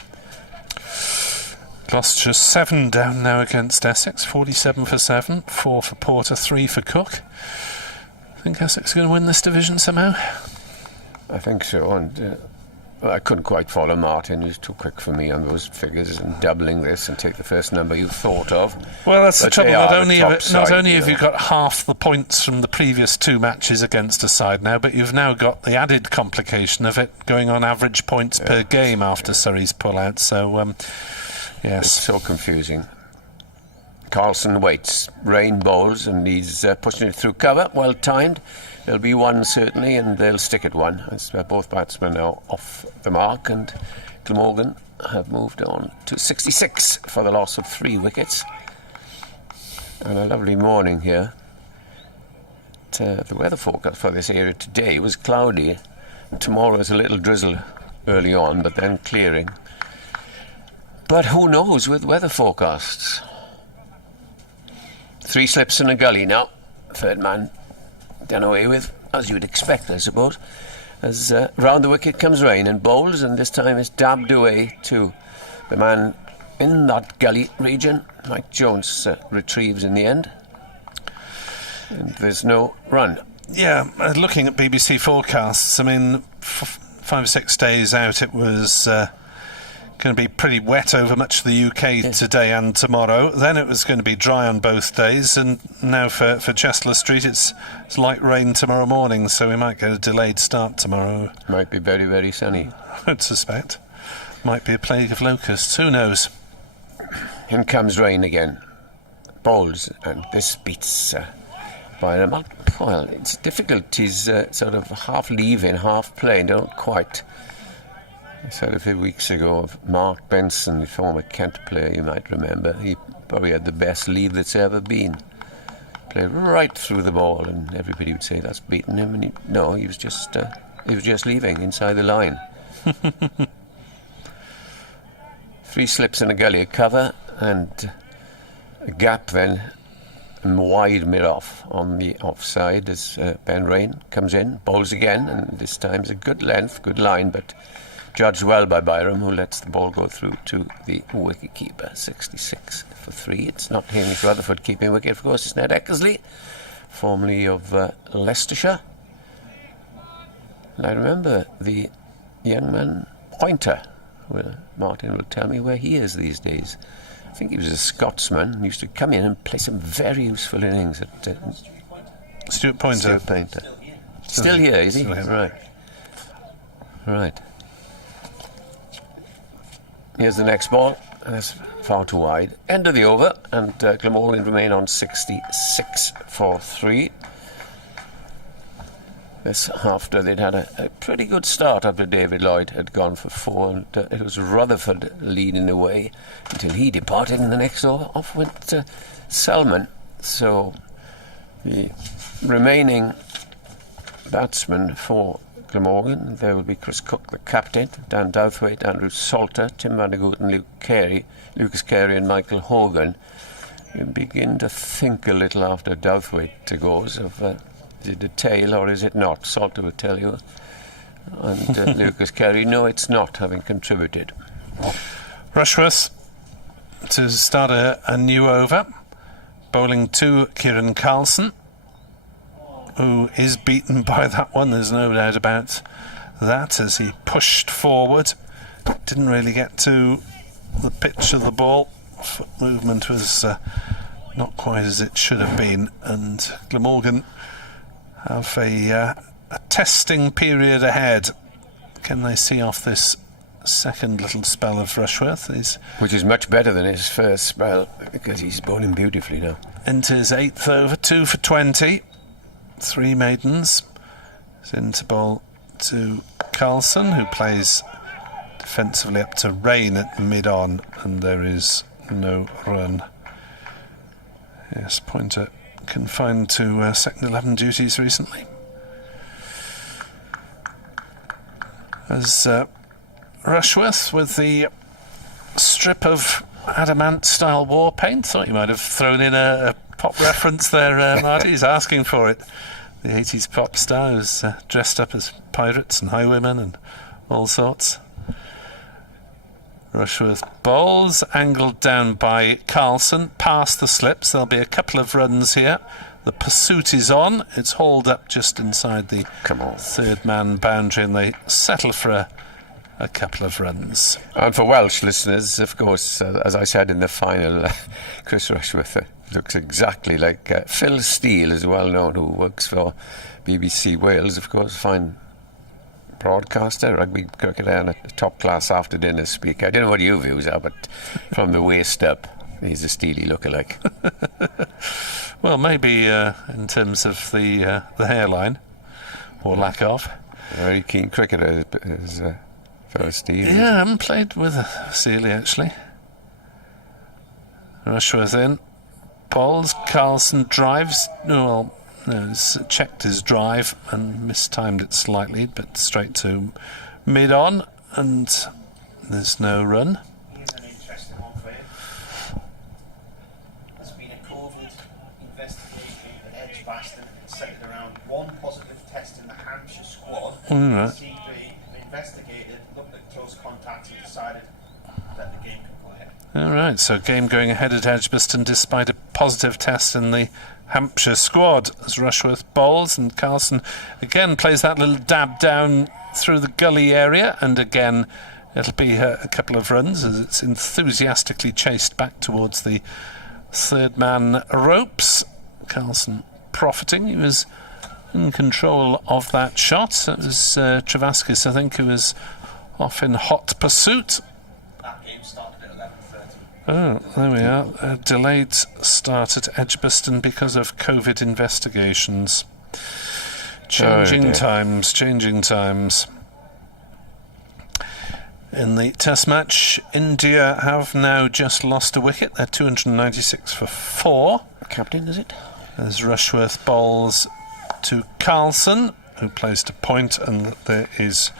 Gloucestershire 7 down now against Essex, 47 for 7, 4 for Porter, 3 for Cook. I think Essex is going to win this division somehow. I think so, and I couldn't quite follow Martin. He was too quick for me on those figures and doubling this and take the first number you thought of. Well, that's the trouble. Not only have you know, got half the points from the previous 2 matches against a side now, but you've now got the added complication of it going on average points per game after Surrey's pull-out. So, yes. It's so confusing. Carlson waits. Rain bowls, and he's pushing it through cover. Well timed. There'll be 1 certainly, and they'll stick at 1. As both batsmen now off the mark, and Glamorgan have moved on to 66 for the loss of 3 wickets. And a lovely morning here. The weather forecast for this area today was cloudy. Tomorrow is a little drizzle early on, but then clearing. But who knows with weather forecasts? 3 slips in a gully now. Third man done away with, as you'd expect, I suppose, as round the wicket comes rain and bowls, and this time it's dabbed away to the man in that gully region. Mike Jones retrieves in the end, and there's no run. Yeah, looking at BBC forecasts, I mean, 5 or 6 days out, it was going to be pretty wet over much of the UK today and tomorrow. Then it was going to be dry on both days, and now for Chestler Street it's light rain tomorrow morning, so we might get a delayed start tomorrow. Might be very, very sunny. I would suspect. Might be a plague of locusts, who knows? In comes rain again. Bowls, and this beats Byram. Well, it's difficult. He's sort of half leaving, half playing, don't quite. I said a few weeks ago of Mark Benson, the former Kent player, you might remember. He probably had the best leave that's ever been. Played right through the ball, and everybody would say that's beaten him. And he was just leaving inside the line. 3 slips in a gully, a cover, and a gap then, and wide mid-off on the offside as Ben Rain comes in, bowls again, and this time it's a good length, good line, but judged well by Byram, who lets the ball go through to the wicket-keeper. 66 for 3. It's not Hamish Rutherford keeping wicket, of course, it's Ned Eckersley, formerly of Leicestershire. And I remember the young man Pointer. Well, Martin will tell me where he is these days. I think he was a Scotsman and used to come in and play some very useful innings at Stuart Pointer. Still here, is he? Still here. Right. Here's the next ball. That's far too wide. End of the over, and Glamorgan remain on 66 for 3. This after they'd had a pretty good start after David Lloyd had gone for 4, and it was Rutherford leading the way until he departed, and the next over off went Selman. So the remaining batsmen for Glamorgan, there will be Chris Cook, the captain, Dan Douthwaite, Andrew Salter, Tim van der Gooten, Lucas Carey and Michael Hogan. You begin to think a little after Douthwaite goes of is it a tail or is it not? Salter will tell you. And Lucas Carey, no, it's not, having contributed. Rushworth to start a new over, bowling to Kieran Carlson, who is beaten by that one, there's no doubt about that, as he pushed forward. Didn't really get to the pitch of the ball. Foot movement was not quite as it should have been, and Glamorgan have a testing period ahead. Can they see off this second little spell of Rushworth? Which is much better than his first spell, because he's bowling beautifully now. Into his 8th over, 2 for 20, 3 maidens. He's into bowl to Carlson, who plays defensively up to Rain at mid-on, and there is no run. Yes, Pointer confined to second 11 duties recently. As Rushworth with the strip of adamant style war paint, thought you might have thrown in a pop reference there, Marty. He's asking for it. The 80s pop star was dressed up as pirates and highwaymen and all sorts. Rushworth bowls, angled down by Carlson, past the slips. There'll be a couple of runs here. The pursuit is on. It's hauled up just inside the third man boundary, and they settle for a couple of runs. And for Welsh listeners, of course, as I said in the final, Chris Rushworth looks exactly like Phil Steele, is well known, who works for BBC Wales, of course, fine broadcaster, rugby cricketer, and a top-class after-dinner speaker. I don't know what your views are, but from the waist up, he's a Steely lookalike. Well, maybe in terms of the hairline, or lack of. A very keen cricketer is Phil Steele. Yeah, I haven't played with Steely, actually. Rushworth in. Bowls, Carlson drives. No, he's checked his drive and mistimed it slightly, but straight to mid-on, and there's no run. Here's an interesting one for you. There's been a COVID investigation at Edgbaston and centred around one positive test in the Hampshire squad. Right. CB investigated, looked at close contacts and decided that the game could go ahead. Alright, so game going ahead at Edgbaston despite a positive test in the Hampshire squad, as Rushworth bowls, and Carlson again plays that little dab down through the gully area, and again it'll be a couple of runs as it's enthusiastically chased back towards the third man ropes. Carlson profiting. He was in control of that shot. It was Travaskis, I think, who was off in hot pursuit. That game started at 11:30. Oh, there we are. A delayed start at Edgbaston because of COVID investigations. Changing times. In the Test match, India have now just lost a wicket. They're 296 for 4. Captain, is it? As Rushworth bowls to Carlson, who plays to point, and there is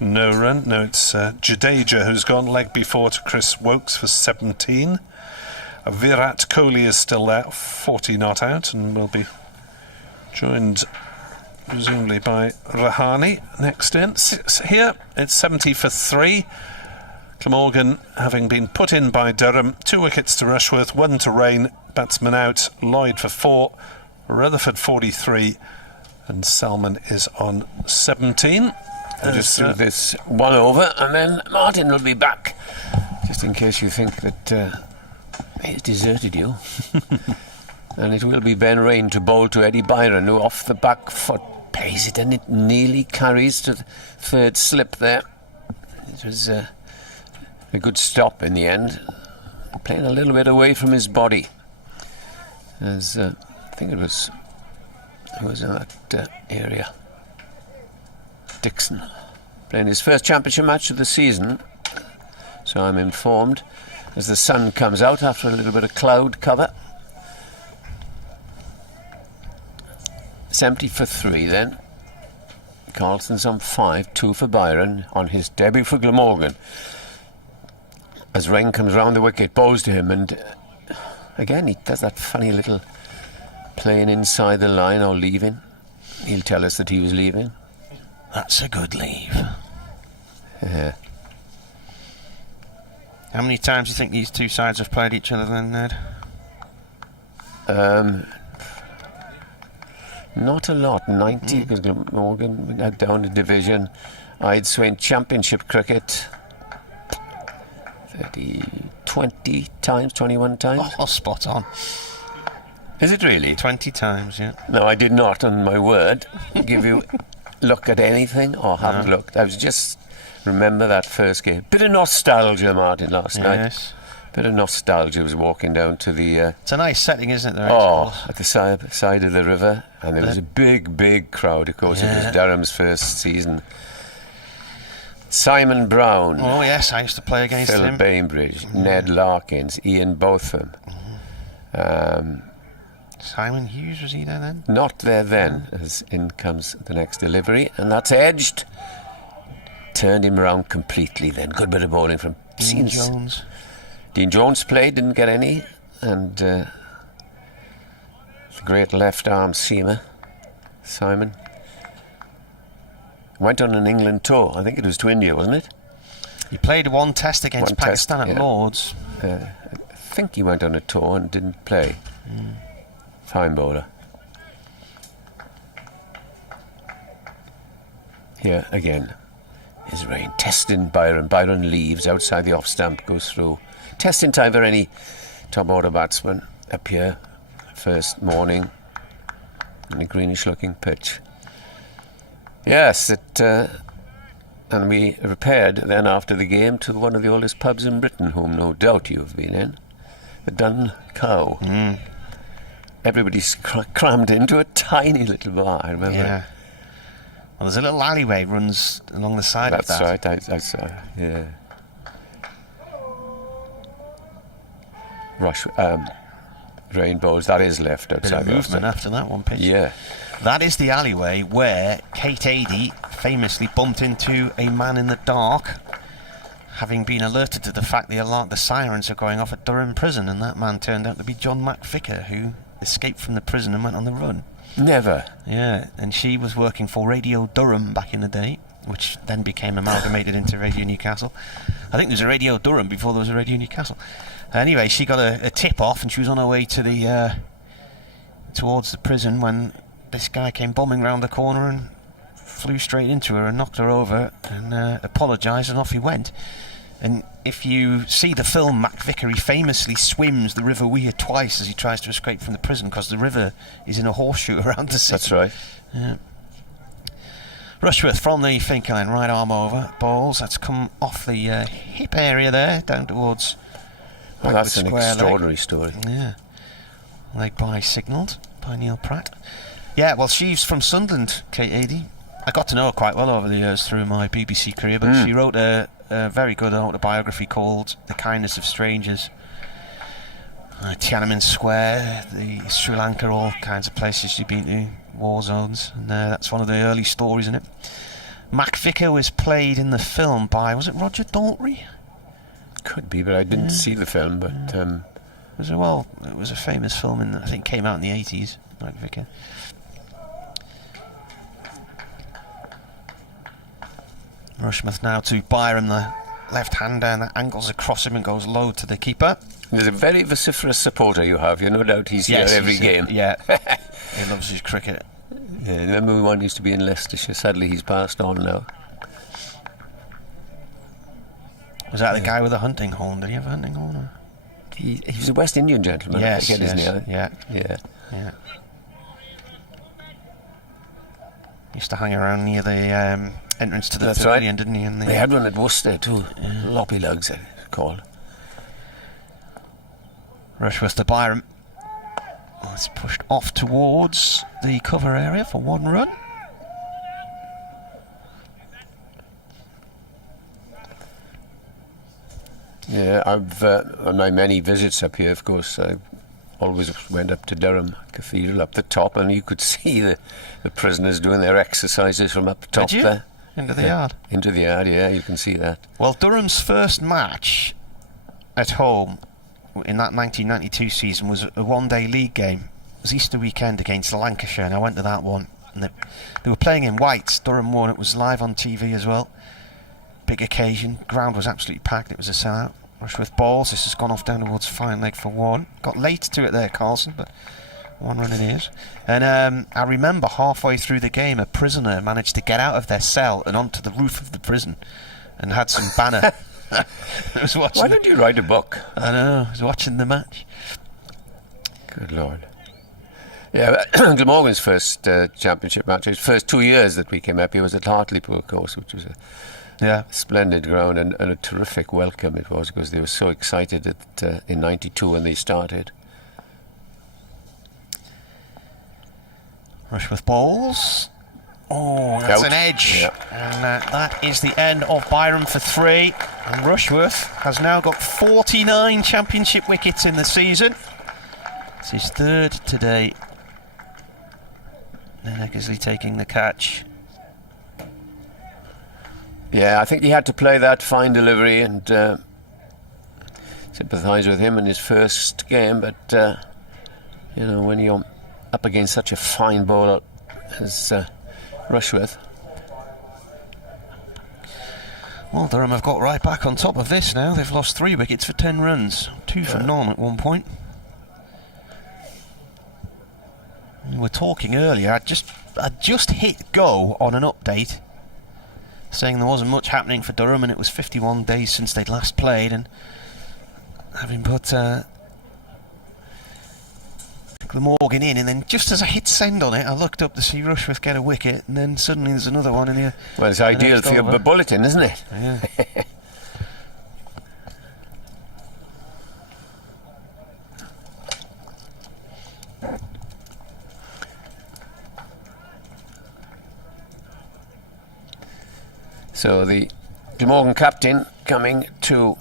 no run. No, it's Jadeja who's gone leg before to Chris Wokes for 17. Virat Kohli is still there, 40 not out, and will be joined presumably by Rahane next in. Here it's 70 for 3. Glamorgan having been put in by Durham. 2 wickets to Rushworth, 1 to Rain. Batsman out. Lloyd for 4. Rutherford 43. And Selman is on 17. I'll just do this one over, and then Martin will be back, just in case you think that he's deserted you. And it will be Ben Rain to bowl to Eddie Byron, who off the back foot plays it, and it nearly carries to the third slip there. It was a good stop in the end, playing a little bit away from his body, as I think it was in that area. Dixon, playing his first championship match of the season, so I'm informed, as the sun comes out after a little bit of cloud cover. It's empty for 3 then. Carlson's on 5, 2 for Byron on his debut for Glamorgan. As rain comes round the wicket, bowls to him, and again he does that funny little playing inside the line or leaving. He'll tell us that he was leaving. That's a good leave. Yeah. How many times do you think these two sides have played each other then, Ned? Not a lot. 90, because Glamorgan went down the division. I'd say in championship cricket 20 times, 21 times. Oh, spot on. Is it really? 20 times, yeah. No, I did not, on my word, give you look at anything or haven't looked. I was just remember that first game. Bit of nostalgia, Martin, last night. Bit of nostalgia. Was walking down to the... it's a nice setting, isn't it? At the side of the river, and there was a big crowd. Of course, it was Durham's first season. Simon Brown. Oh yes, I used to play against Phil him. Bainbridge, Ned Larkins, Ian Botham. Simon Hughes, was he there then? Not there then, as in comes the next delivery, and that's edged. Turned him around completely then. Good bit of bowling from Dean Jones. Dean Jones played, didn't get any, and the great left arm seamer, Simon, went on an England tour. I think it was to India, wasn't it? He played one test against Pakistan at Lords. I think he went on a tour and didn't play. Fine bowler. Here again is rain. Testing Byron. Byron leaves outside the off stump, goes through. Testing time for any top order batsman up here. First morning on a greenish looking pitch. Yes, and we repaired then after the game to one of the oldest pubs in Britain, whom no doubt you've been in, the Dun Cow. Everybody's crammed into a tiny little bar, I remember. Yeah. Well, there's a little alleyway runs along the side of that. That's right, I saw it, yeah. Rainbows, that is left outside. Bit of movement after that one pitch. Yeah. That is the alleyway where Kate Adie famously bumped into a man in the dark, having been alerted to the fact the sirens are going off at Durham prison, and that man turned out to be John McVicker, who escaped from the prison and went on the run. Never. Yeah, and she was working for Radio Durham back in the day, which then became amalgamated into Radio Newcastle. I think there was a Radio Durham before there was a Radio Newcastle. Anyway, she got a tip off, and she was on her way to the towards the prison when this guy came bombing round the corner and flew straight into her and knocked her over and apologised, and off he went. And if you see the film McVicker, he famously swims the River Wear twice as he tries to escape from the prison, because the river is in a horseshoe around the city. That's right. Yeah. Rushworth from the fink line, right arm over, balls. That's come off the hip area there, down towards... Well, that's an extraordinary story. Yeah. Leg by signalled by Neil Pratt. Yeah, well, she's from Sunderland, Kate Adie. I got to know her quite well over the years through my BBC career, but she wrote a very good autobiography called The Kindness of Strangers. Tiananmen Square, the Sri Lanka, all kinds of places she'd been to, war zones, and that's one of the early stories in it. McVicker was played in the film by, was it Roger Daltrey? Could be, but I didn't see the film, but... it was a famous film, I think came out in the 80s, McVicker. Rushworth now to Byron, the left-hander, and that angles across him and goes low to the keeper. There's a very vociferous supporter you have. You no doubt he's here every game. Yeah, he loves his cricket. Yeah, remember one used to be in Leicestershire. Sadly, he's passed on now. Was that the guy with the hunting horn? Did he have a hunting horn? Or? He was a West Indian gentleman. Yes, I forget his name. Yeah. Used to hang around near the entrance to the pavilion, didn't he? And they had one at Worcester too. Loppy Lugs, it's called. Rushworth to Byron. It's pushed off towards the cover area for one run. Yeah, I've on my many visits up here, of course, I always went up to Durham Cathedral up the top, and you could see the prisoners doing their exercises from up top there. Into the yard? Into the yard, yeah, you can see that. Well, Durham's first match at home in that 1992 season was a one-day league game. It was Easter weekend against Lancashire, and I went to that one. And they were playing in whites. Durham won. It was live on TV as well. Big occasion. Ground was absolutely packed. It was a sellout. Rushworth balls. This has gone off down towards fine leg for one. Got late to it there, Carlson, but one run in ears. And I remember halfway through the game, a prisoner managed to get out of their cell and onto the roof of the prison and had some banner. Why don't you write a book? I know. I was watching the match. Good Lord. Yeah, Glamorgan's first championship match, his first 2 years that we came up here, was at Hartlepool, of course, which was a splendid ground and a terrific welcome it was, because they were so excited in 92 when they started. Rushworth balls. Oh, that's Out. an edge. Yeah. And that is the end of Byram for 3. And Rushworth has now got 49 championship wickets in the season. It's his third today. Eckersley taking the catch. Yeah, I think he had to play that fine delivery and sympathise with him in his first game, but when you're up against such a fine bowler as Rushworth. Well, Durham have got right back on top of this now. They've lost 3 wickets for 10 runs. 2 for none at one point. We were talking earlier, I just hit go on an update saying there wasn't much happening for Durham, and it was 51 days since they'd last played, and having put Glamorgan in, and then just as I hit send on it, I looked up to see Rushworth get a wicket, and then suddenly there's another one in here. Well, it's ideal for your bulletin, isn't it? Yeah. So the Glamorgan captain coming to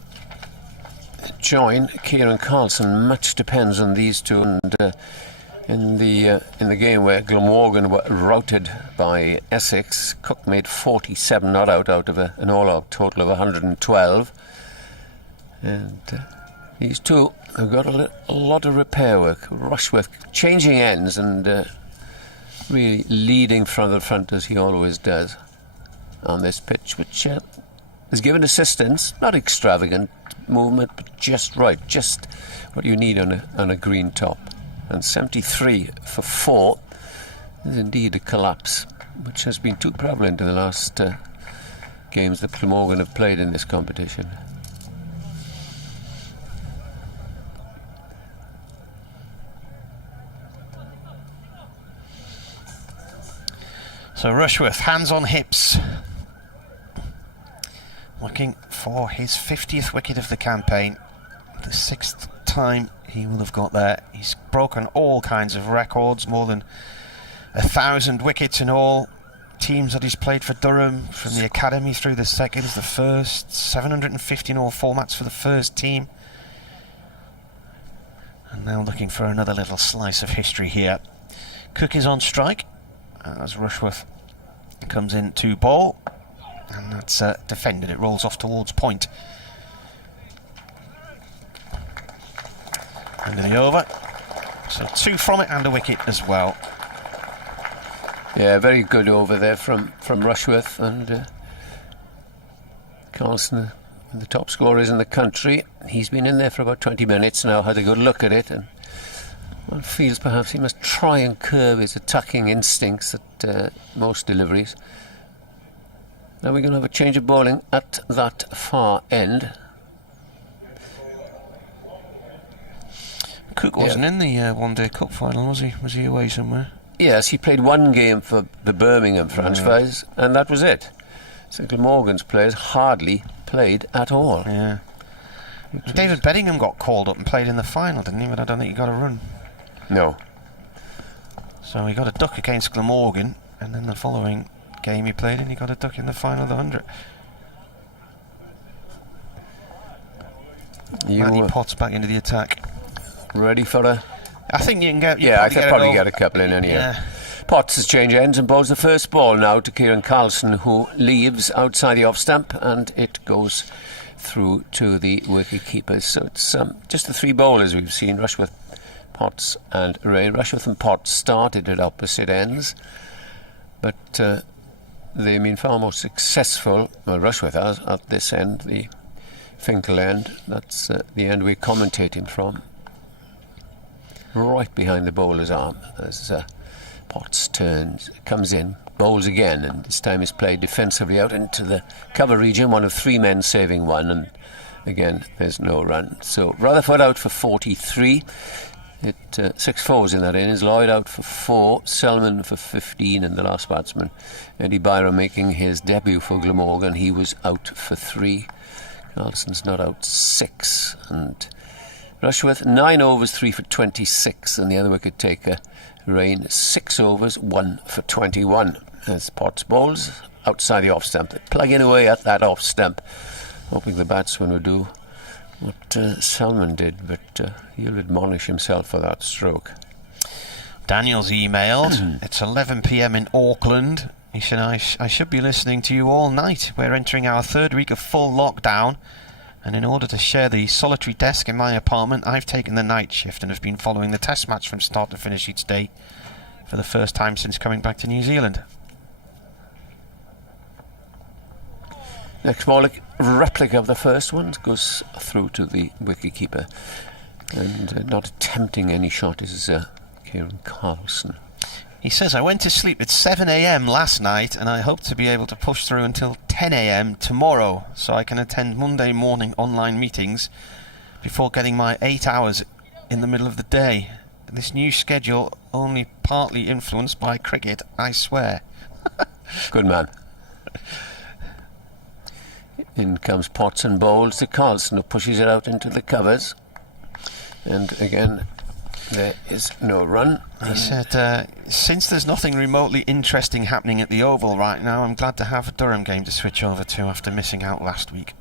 join Kieran Carlson. Much depends on these two, and in the game where Glamorgan were routed by Essex, Cook made 47 not out of an all-out total of 112, and these two have got a lot of repair work. Rushworth changing ends and really leading from the front as he always does on this pitch, which has given assistance, not extravagant movement, but just right, just what you need on a green top. And 73 for 4 is indeed a collapse, which has been too prevalent in the last games that Glamorgan have played in this competition. So Rushworth, hands on hips, looking for his 50th wicket of the campaign, the 6th time he will have got there. He's broken all kinds of records, more than 1,000 wickets in all. Teams that he's played for Durham, from the academy through the seconds, the first, 750 in all formats for the first team. And now looking for another little slice of history here. Cook is on strike as Rushworth comes in to bowl, and that's defended. It rolls off towards point. End of the over. So 2 from it and a wicket as well. Yeah, very good over there from Rushworth, and Carlson, the top scorer is in the country. He's been in there for about 20 minutes now, had a good look at it, and one feels perhaps he must try and curb his attacking instincts at most deliveries. Now we're going to have a change of bowling at that far end. Cook wasn't in the one-day cup final, was he? Was he away somewhere? Yes, he played one game for the Birmingham franchise, and that was it. So Glamorgan's players hardly played at all. Yeah. David Bedingham got called up and played in the final, didn't he? But I don't think he got a run. No. So he got a duck against Glamorgan, and then the following game he played in, he got a duck in the final of the 100. Matty Potts back into the attack. Ready for a... I think you can get... I could probably get a couple in here. Yeah. Potts has changed ends and bowls the first ball now to Kieran Carlson, who leaves outside the off stump, and it goes through to the wicket keepers. So it's just the 3 bowlers we've seen, Rushworth, Potts and Ray. Rushworth and Potts started at opposite ends, but they've been far more successful. Well, Rushworth has at this end, the Finkel end. That's the end we're commentating from. Right behind the bowler's arm as Potts comes in, bowls again, and this time is played defensively out into the cover region, one of 3 men saving 1, and again there's no run. So Rutherford out for 43, 6 fours in that innings. Lloyd out for 4, Selman for 15, and the last batsman, Eddie Byram, making his debut for Glamorgan. He was out for 3. Carlson's not out 6, and Rushworth 9 overs, 3 for 26, and the other wicket taker, Rain, 6 overs, 1 for 21. As Potts bowls outside the off stump, they're plugging away at that off stump, hoping the batsman would do what Selman did, but he'll admonish himself for that stroke. Daniel's emailed. It's 11 p.m. in Auckland. He said, I should be listening to you all night. We're entering our 3rd week of full lockdown, and in order to share the solitary desk in my apartment, I've taken the night shift and have been following the test match from start to finish each day for the first time since coming back to New Zealand. Next ball, a replica of the first one, goes through to the wicketkeeper, and not attempting any shot is Kieran Carlson. He says, I went to sleep at 7 a.m. last night, and I hope to be able to push through until 10 a.m. tomorrow, so I can attend Monday morning online meetings before getting my 8 hours in the middle of the day. This new schedule only partly influenced by cricket, I swear. Good man. In comes Potts and bowls to Carlson, who pushes it out into the covers, and again there is no run. He said, since there's nothing remotely interesting happening at the Oval right now, I'm glad to have a Durham game to switch over to after missing out last week.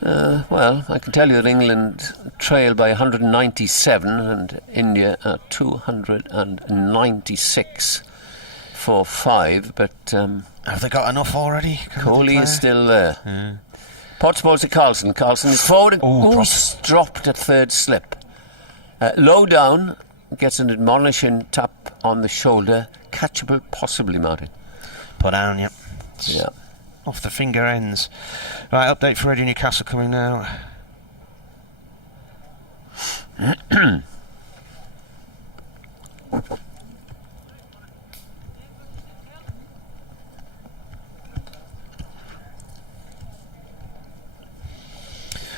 Well, I can tell you that England trail by 197 and India at 296 for 5, but have they got enough already? Kohli is still there. Yeah. Potts bowls to Carlson. Carlson is forward. Dropped at 3rd slip. Low down, gets an admonishing tap on the shoulder. Catchable, possibly, Martin. Put down, yep. Yeah. Off the finger ends. Right, update for Radio Newcastle coming now.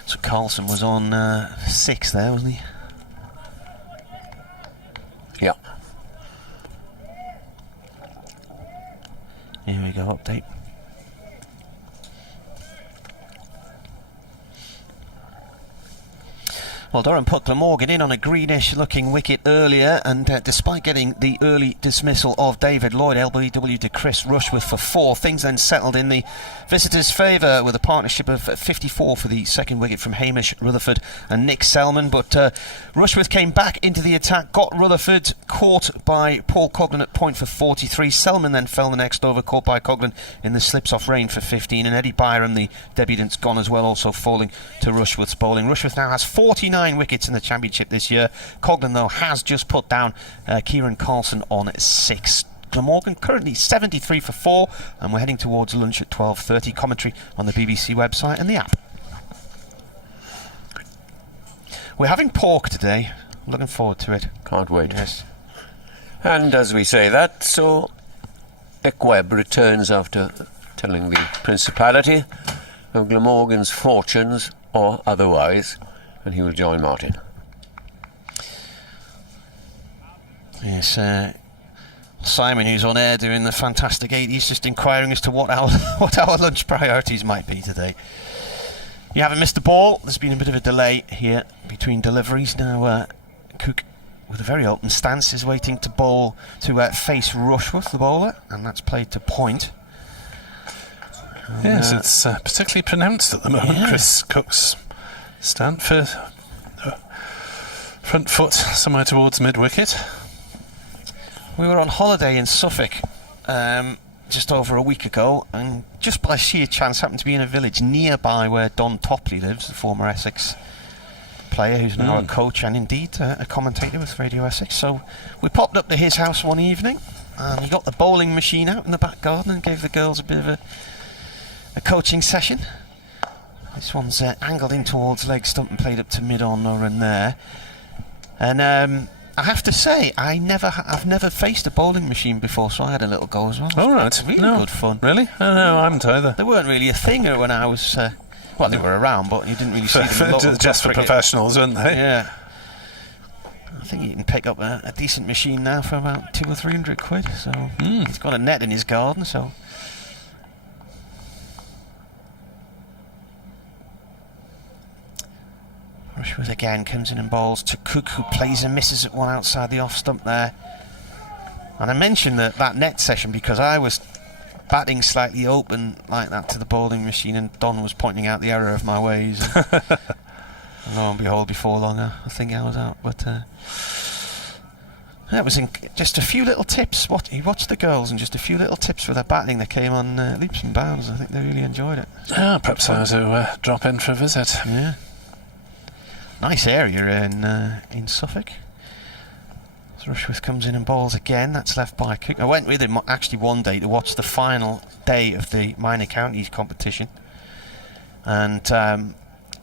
So Carlson was on 6 there, wasn't he? Yeah. Here we go, update. Well, Durham put Glamorgan in on a greenish-looking wicket earlier, and despite getting the early dismissal of David Lloyd, LBW to Chris Rushworth for 4, things then settled in the visitors' favour with a partnership of 54 for the second wicket from Hamish Rutherford and Nick Selman. But Rushworth came back into the attack, got Rutherford, caught by Paul Coghlan at point for 43. Selman then fell the next over, caught by Coghlan in the slips off rain for 15. And Eddie Byram, the debutant's gone as well, also falling to Rushworth's bowling. Rushworth now has 49 wickets in the championship this year. Coghlan, though, has just put down Kieran Carlson on 6. Glamorgan currently 73 for 4, and we're heading towards lunch at 12:30. Commentary on the BBC website and the app. We're having pork today. Looking forward to it. Can't wait. Yes. And as we say that, so Dick Webb returns after telling the Principality of Glamorgan's fortunes, or otherwise, and he will join Martin. Yes, Simon, who's on air doing the Fantastic 8, he's just inquiring as to what our lunch priorities might be today. You haven't missed the ball. There's been a bit of a delay here between deliveries. Now Cook, with a very open stance, is waiting to bowl to face Rushworth, the bowler, and that's played to point. Yes, it's particularly pronounced at the moment. Yeah. Chris Cook's Stand for front foot somewhere towards mid-wicket. We were on holiday in Suffolk just over a week ago, and just by sheer chance happened to be in a village nearby where Don Topley lives, the former Essex player who's now a coach and indeed a commentator with Radio Essex. So we popped up to his house one evening, and he got the bowling machine out in the back garden and gave the girls a bit of a coaching session. This one's angled in towards leg stump and played up to mid-on, no run there. And I have to say, I've never faced a bowling machine before, so I had a little go as well. Oh, right. Really good fun. Really? Oh, no, I haven't either. They weren't really a thing when I was... well, they were around, but you didn't really see them. Just for professionals, weren't they? Yeah. I think you can pick up a decent machine now for about 200 or 300 quid. So he's got a net in his garden, so... Rushworth again comes in and bowls to Cook, who plays and misses at one outside the off stump there. And I mentioned that net session because I was batting slightly open like that to the bowling machine, and Don was pointing out the error of my ways. And lo and behold, before long, I think I was out. But that was just a few little tips. He watched the girls, and just a few little tips for their batting that came on leaps and bounds. I think they really enjoyed it. Perhaps I was to drop in for a visit. Yeah. Nice area in Suffolk. So Rushworth comes in and bowls again. That's left by Cook. I went with him actually one day to watch the final day of the minor counties competition, and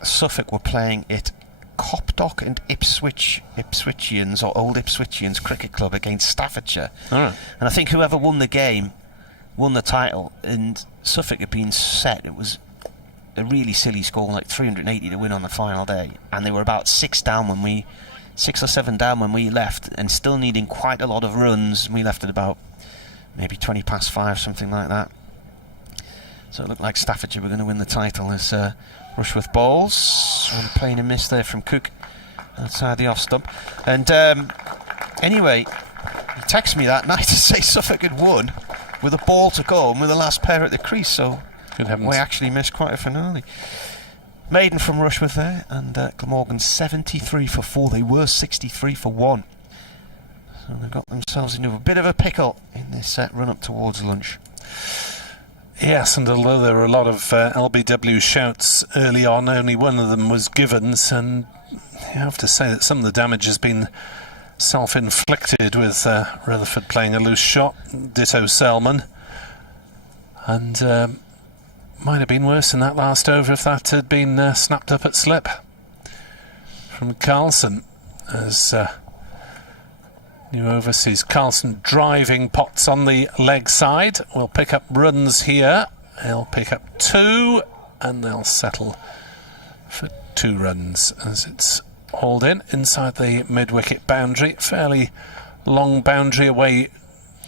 Suffolk were playing at Copdock and Ipswichians, or Old Ipswichians Cricket Club, against Staffordshire. Right. And I think whoever won the game won the title, and Suffolk had been set. It was a really silly score, like 380 to win on the final day, and they were about 6 or 7 down when we left, and still needing quite a lot of runs. We left at about maybe 20 past 5, something like that. So it looked like Staffordshire were going to win the title as Rushworth bowls. One plain and miss there from Cook outside the off stump. And anyway, he texted me that night to say Suffolk had won with a ball to go and with the last pair at the crease. So good heavens. We actually missed quite a finale. Maiden from Rushworth there, and Glamorgan 73 for 4. They were 63 for 1. So they've got themselves into a bit of a pickle in this run up towards lunch. Yes, and although there were a lot of LBW shouts early on, only one of them was Givens, and you have to say that some of the damage has been self-inflicted, with Rutherford playing a loose shot, ditto Selman, and might have been worse in that last over if that had been snapped up at slip from Carlson, as new overseas Carlson driving Potts on the leg side. Will pick up runs here. He'll pick up 2, and they'll settle for 2 runs as it's hauled in inside the mid-wicket boundary. Fairly long boundary away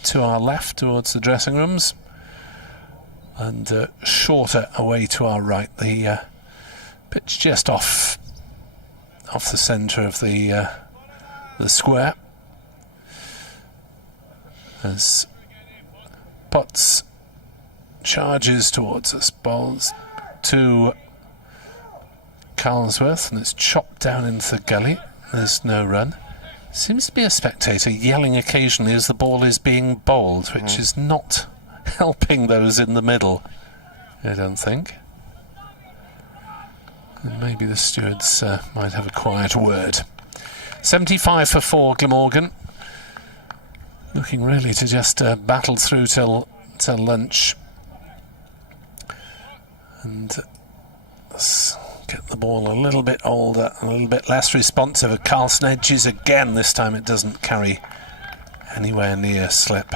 to our left towards the dressing rooms, and shorter away to our right. The pitch just off the centre of the square, as Potts charges towards us, bowls to Carlsworth, and it's chopped down into the gully. There's no run. Seems to be a spectator yelling occasionally as the ball is being bowled, which is not helping those in the middle, I don't think. And maybe the stewards might have a quiet word. 75 for 4, Glamorgan. Looking really to just battle through till lunch. And get the ball a little bit older, a little bit less responsive. At Carlson edges again. This time it doesn't carry anywhere near slip.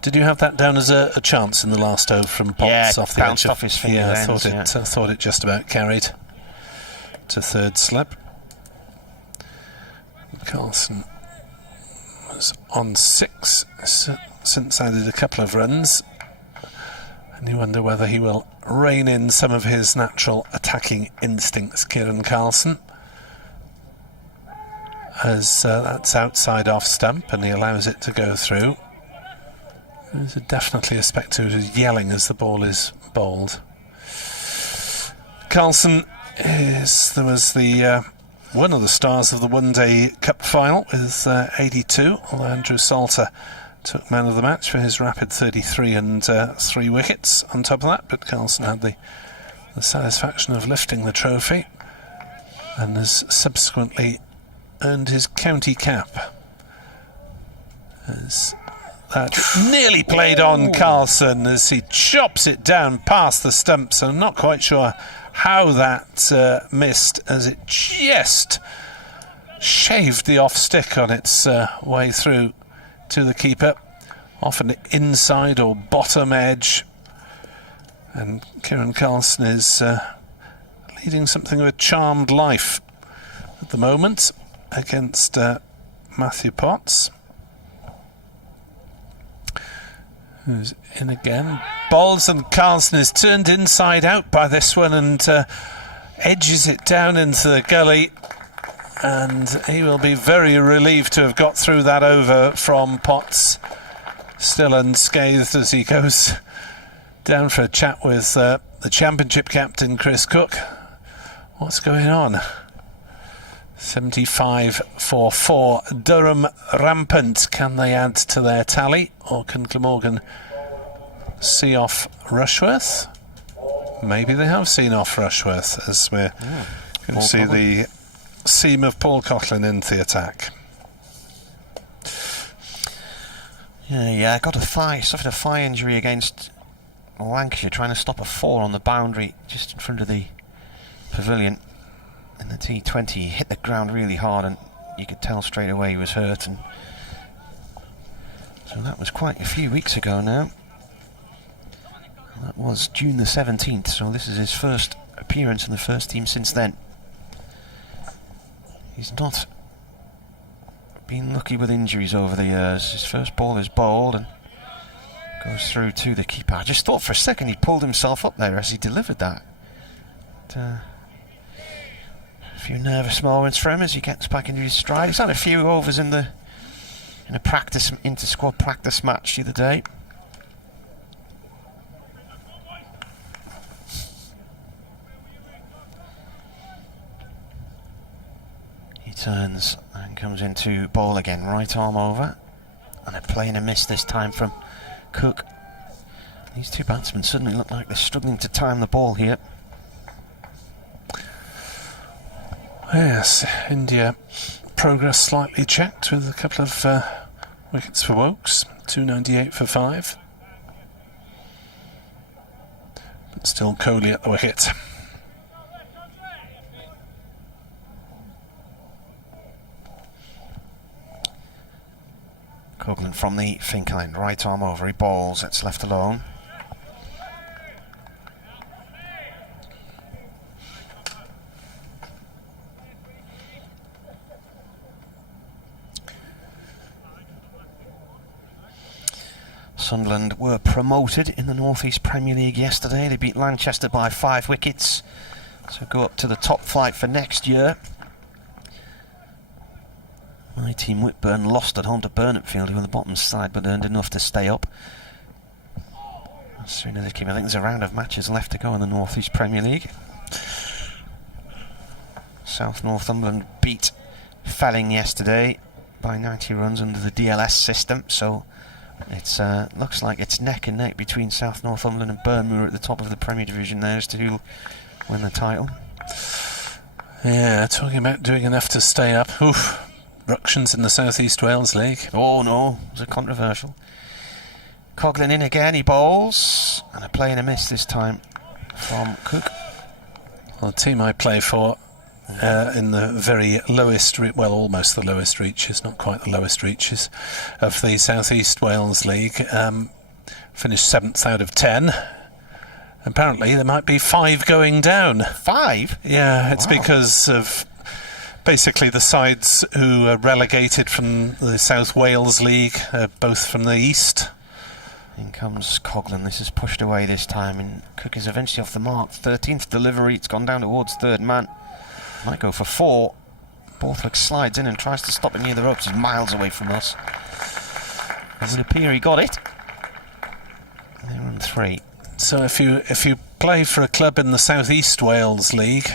Did you have that down as a chance in the last over from Potts off the edge? Off his finger ends, I thought it just about carried to third slip. Carlson was on 6 since added a couple of runs, and you wonder whether he will rein in some of his natural attacking instincts, Kieran Carlson, as that's outside off stump and he allows it to go through. There's definitely a spectator who's yelling as the ball is bowled. Carlson there was the one of the stars of the one-day cup final with 82, although Andrew Salter took man of the match for his rapid 33 and 3 wickets on top of that, but Carlson had the satisfaction of lifting the trophy and has subsequently earned his county cap. As that nearly played on Carlson as he chops it down past the stumps, and I'm not quite sure how that missed, as it just shaved the off stick on its way through to the keeper, off an inside or bottom edge. And Kieran Carlson is leading something of a charmed life at the moment against Matthew Potts, who's in again. Bowls, and Carlson is turned inside out by this one and edges it down into the gully, and he will be very relieved to have got through that over from Potts, still unscathed as he goes down for a chat with the championship captain Chris Cook. What's going on? 75 for 4. Durham rampant. Can they add to their tally, or can Glamorgan see off Rushworth? Maybe they have seen off Rushworth, as we're going to see the seam of Paul Coughlin into the attack. Yeah, suffered a thigh injury against Lancashire, trying to stop a 4 on the boundary just in front of the pavilion. In the T20, he hit the ground really hard, and you could tell straight away he was hurt. And so that was quite a few weeks ago now. That was June the 17th, so this is his first appearance in the first team since then. He's not been lucky with injuries over the years. His first ball is bowled and goes through to the keeper. I just thought for a second he pulled himself up there as he delivered that. A few nervous moments for him as he gets back into his stride. He's had a few overs in a practice, inter-squad practice match the other day. He turns and comes into bowl again, right arm over, and a play and a miss this time from Cook. These two batsmen suddenly look like they're struggling to time the ball here. Yes, India progress slightly checked with a couple of wickets for Wokes, 298 for 5. But still Kohli at the wicket. Coughlin from the fink line, right arm over, he bowls, it's left alone. Sunderland were promoted in the North East Premier League yesterday. They beat Lancaster by 5 wickets, so go up to the top flight for next year. My team Whitburn lost at home to Burnetfield, who were the bottom side, but earned enough to stay up. As soon as they came, I think there's a round of matches left to go in the North East Premier League. South Northumberland beat Felling yesterday by 90 runs under the DLS system, so it's looks like it's neck and neck between South Northumberland and Burnmoor at the top of the Premier Division there as to who'll win the title. Yeah, talking about doing enough to stay up. Oof. Ructions in the South East Wales League. Oh no, it was controversial. Coughlin in again, he bowls, and a play and a miss this time from Cook. Well, the team I play for in the very lowest, well, almost the lowest reaches, not quite the lowest reaches of the South East Wales League, finished 7th out of 10. Apparently there might be 5 going down. 5? Yeah, it's wow. because of basically the sides who are relegated from the South Wales League, both from the east. In comes Coughlin. This is pushed away this time, and Cook is eventually off the mark. 13th delivery, it's gone down towards third man. Might go for 4. Borthwick slides in and tries to stop it near the ropes. He's miles away from us. It would appear he got it. They run 3. So if you play for a club in the South East Wales League,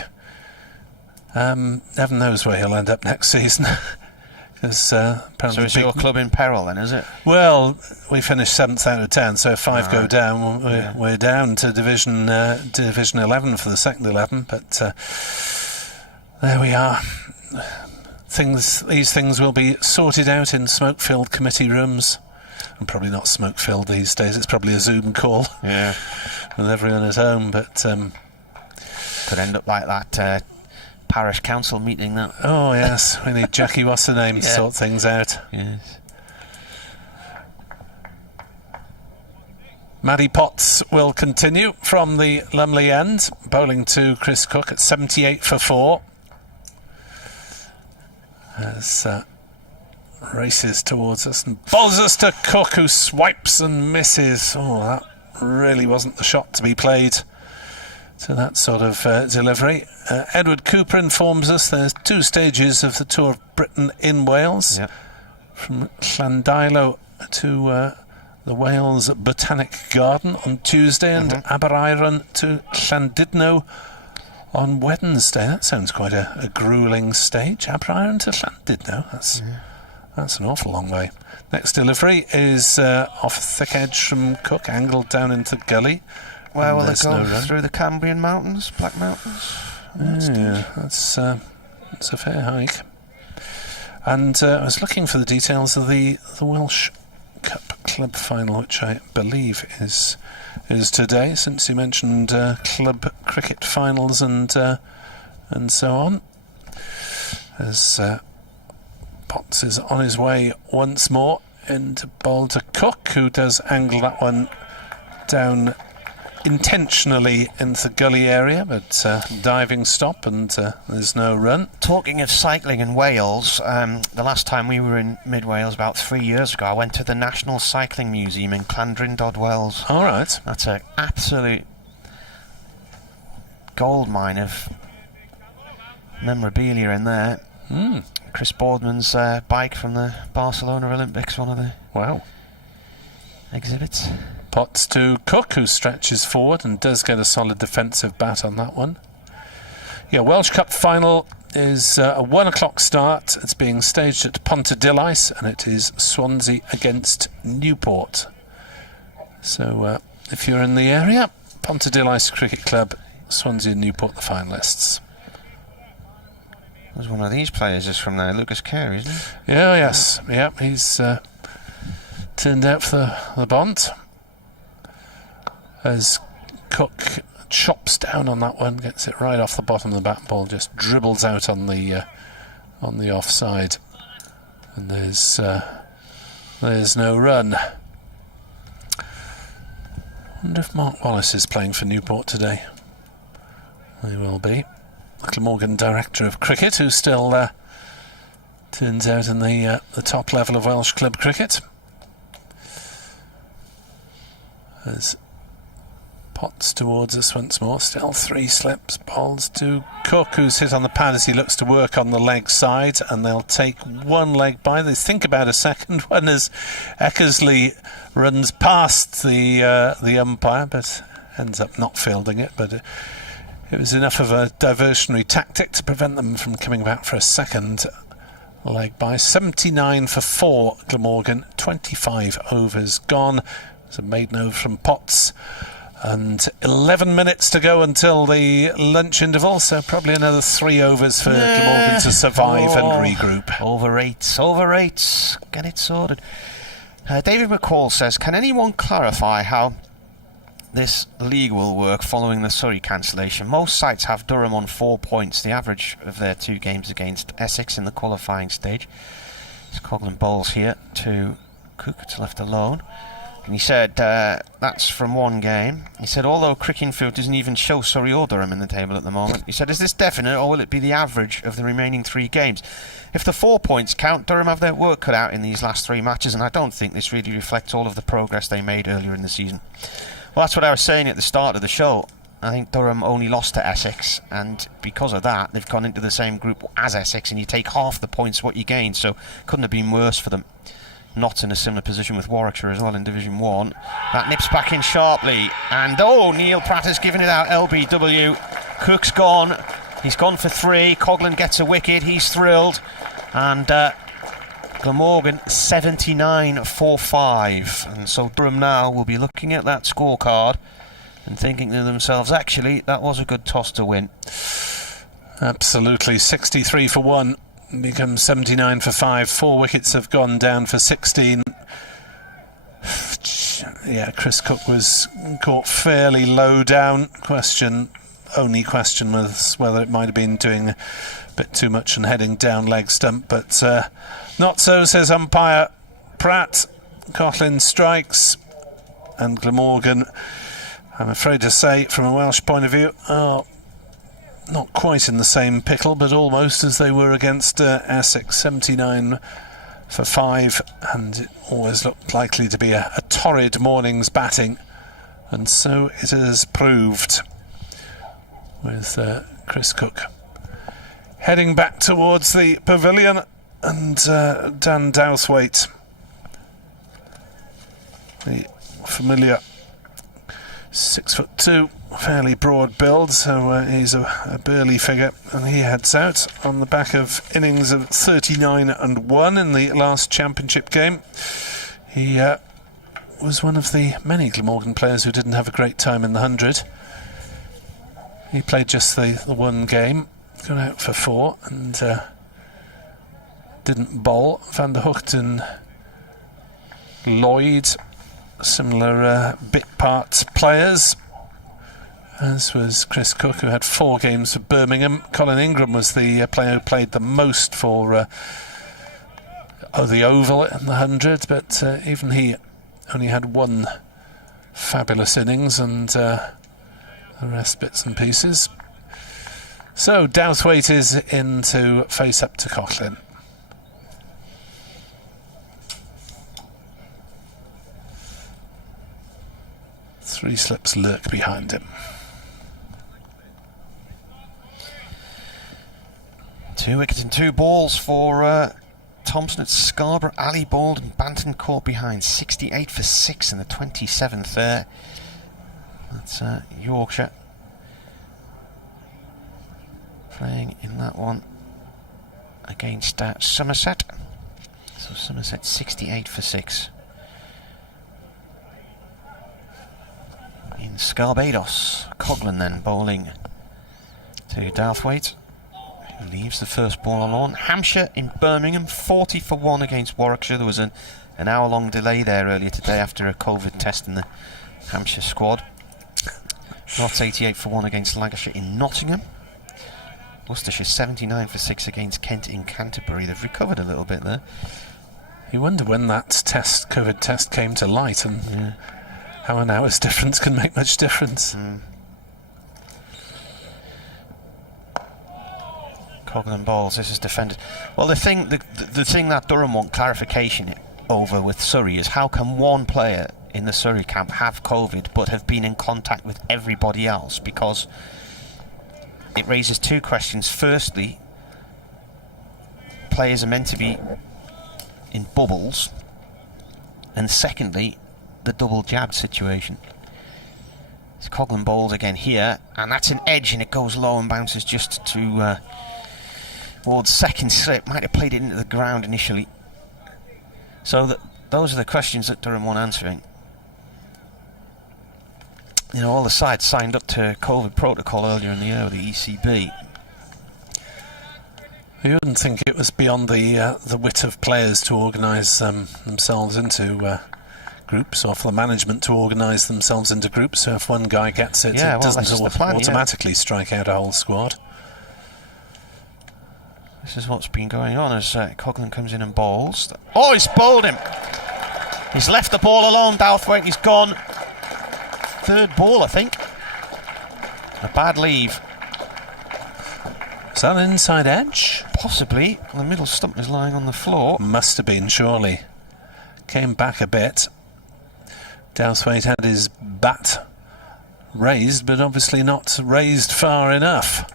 heaven knows where you'll end up next season. So it's your club in peril then, is it? Well, we finished 7th out of 10, so if 5 go down, we're down to Division 11 for the second 11. But there we are. These things will be sorted out in smoke-filled committee rooms. And probably not smoke-filled these days. It's probably a Zoom call. Yeah, with everyone at home. But could end up like that parish council meeting. That. Oh yes, we need Jackie what's her name to sort things out. Yes. Maddie Potts will continue from the Lumley end, bowling to Chris Cook at 78 for 4. As races towards us and bowls us to Cook, who swipes and misses. Oh, that really wasn't the shot to be played to that sort of delivery. Edward Cooper informs us there's 2 stages of the Tour of Britain in Wales. Yep. From Llandilo to the Wales Botanic Garden on Tuesday and Aberaeron to Llandudno on Wednesday. That sounds quite a gruelling stage. Aberaeron to Llandudno. That's an awful long way. Next delivery is off a thick edge from Cook, angled down into gully. Where will it go? Through the Cambrian Mountains, Black Mountains? That's a fair hike. And I was looking for the details of the Welsh Cup Club final, which I believe is today, since you mentioned club cricket finals and so on. As Potts is on his way once more into bowl to Cook, who does angle that one down intentionally into the gully area, but diving stop, and there's no run. Talking of cycling in Wales, the last time we were in mid-Wales about 3 years ago, I went to the National Cycling Museum in Llandrindod, Wales. All right. That's an absolute goldmine of memorabilia in there. Chris Boardman's bike from the Barcelona Olympics, one of the exhibits. Potts to Cook, who stretches forward and does get a solid defensive bat on that one. Yeah, Welsh Cup final is a 1 o'clock start. It's being staged at Pontedilais, and it is Swansea against Newport. So if you're in the area, Pontedilais Cricket Club, Swansea and Newport, the finalists. There's one of these players is from there, Lucas Carey, isn't he? Yeah, yes. Yeah, he's turned out for the Bont. As Cook chops down on that one, gets it right off the bottom of the bat ball, just dribbles out on the offside, and there's no run. I wonder if Mark Wallace is playing for Newport today. He will be. The Glamorgan director of cricket, who still turns out in the top level of Welsh club cricket. As Potts towards us once more, still 3 slips, bowls to Cook, who's hit on the pad as he looks to work on the leg side, and they'll take 1 leg by. They think about a second one as Eckersley runs past the umpire, but ends up not fielding it. But it was enough of a diversionary tactic to prevent them from coming back for a second leg by. 79 for 4 Glamorgan, 25 overs gone. It's a maiden over from Potts, and 11 minutes to go until the lunch interval, so probably another 3 overs for Glamorgan to survive and regroup. Over eights, get it sorted. David McCall says, can anyone clarify how this league will work following the Surrey cancellation? Most sites have Durham on 4 points, the average of their 2 games against Essex in the qualifying stage. It's Coghlan bowls here to Cook, it's left alone. And he said that's from 1 game. He said, although Crickingfield doesn't even show Surrey or Durham in the table at the moment, he said, is this definite, or will it be the average of the remaining 3 games? If the 4 points count, Durham have their work cut out in these last 3 matches, and I don't think this really reflects all of the progress they made earlier in the season. Well, that's what I was saying at the start of the show. I think Durham only lost to Essex, and because of that, they've gone into the same group as Essex, and you take half the points what you gain, so couldn't have been worse for them. Notts in a similar position with Warwickshire as well in Division 1. That nips back in sharply, and Neil Pratt has given it out. LBW. Cook's gone. He's gone for 3. Coghlan gets a wicket. He's thrilled. And Glamorgan 79 for 5. And so Durham now will be looking at that scorecard and thinking to themselves, actually, that was a good toss to win. Absolutely. 63 for 1 becomes 79 for 5. 4 wickets have gone down for 16. Yeah, Chris Cook was caught fairly low down. Only question was whether it might have been doing a bit too much and heading down leg stump, but not so, says umpire Pratt. Coghlan strikes, and Glamorgan, I'm afraid to say, from a Welsh point of view, are not quite in the same pickle, but almost, as they were against Essex. 79 for 5, and it always looked likely to be a torrid morning's batting, and so it has proved, with Chris Cook heading back towards the pavilion, and Dan Douthwaite, the familiar 6'2", fairly broad build, so he's a burly figure, and he heads out on the back of innings of 39 and 1 in the last championship game. He was one of the many Glamorgan players who didn't have a great time in the 100. He played just the one game, got out for 4, and didn't bowl. Van der Hocht and Lloyd, similar bit part players, as was Chris Cook, who had 4 games for Birmingham. Colin Ingram was the player who played the most for the Oval in the 100, but even he only had 1 fabulous innings, and the rest bits and pieces. So Douthwaite is in to face up to Coghlan. Three slips lurk behind him. 2 wickets and 2 balls for Thompson at Scarborough. Ali bowled and Banton caught behind. 68 for 6 in the 27th there. That's Yorkshire playing in that one against Somerset. So Somerset 68 for 6 in Scarbados. Coghlan then bowling to Douthwaite, who leaves the first ball alone. Hampshire in Birmingham 40 for 1 against Warwickshire. There was an hour-long delay there earlier today after a COVID test in the Hampshire squad. Notts 88 for 1 against Lancashire in Nottingham. Worcestershire 79 for 6 against Kent in Canterbury. They've recovered a little bit there. You wonder when that COVID test came to light, and how an hour's difference can make much difference. Coghlan bowls. This is defended. Well, the thing that Durham want clarification over with Surrey is, how can one player in the Surrey camp have COVID but have been in contact with everybody else? Because it raises 2 questions. Firstly, players are meant to be in bubbles, and secondly, the double jab situation. It's Coghlan bowls again here, and that's an edge, and it goes low and bounces just to towards second slip. Might have played it into the ground initially. So those are the questions that Durham want answering. You know, all the sides signed up to COVID protocol earlier in the year with the ECB. You wouldn't think it was beyond the wit of players to organise themselves into groups, or for the management to organise themselves into groups, so if one guy gets it, it doesn't automatically strike out a whole squad. This is what's been going on as Coghlan comes in and bowls. Oh, he's bowled him! He's left the ball alone, Douthwaite. He's gone. 3rd ball, I think. A bad leave. Is that an inside edge? Possibly. The middle stump is lying on the floor. Must have been, surely. Came back a bit. Douthwaite had his bat raised, but obviously not raised far enough.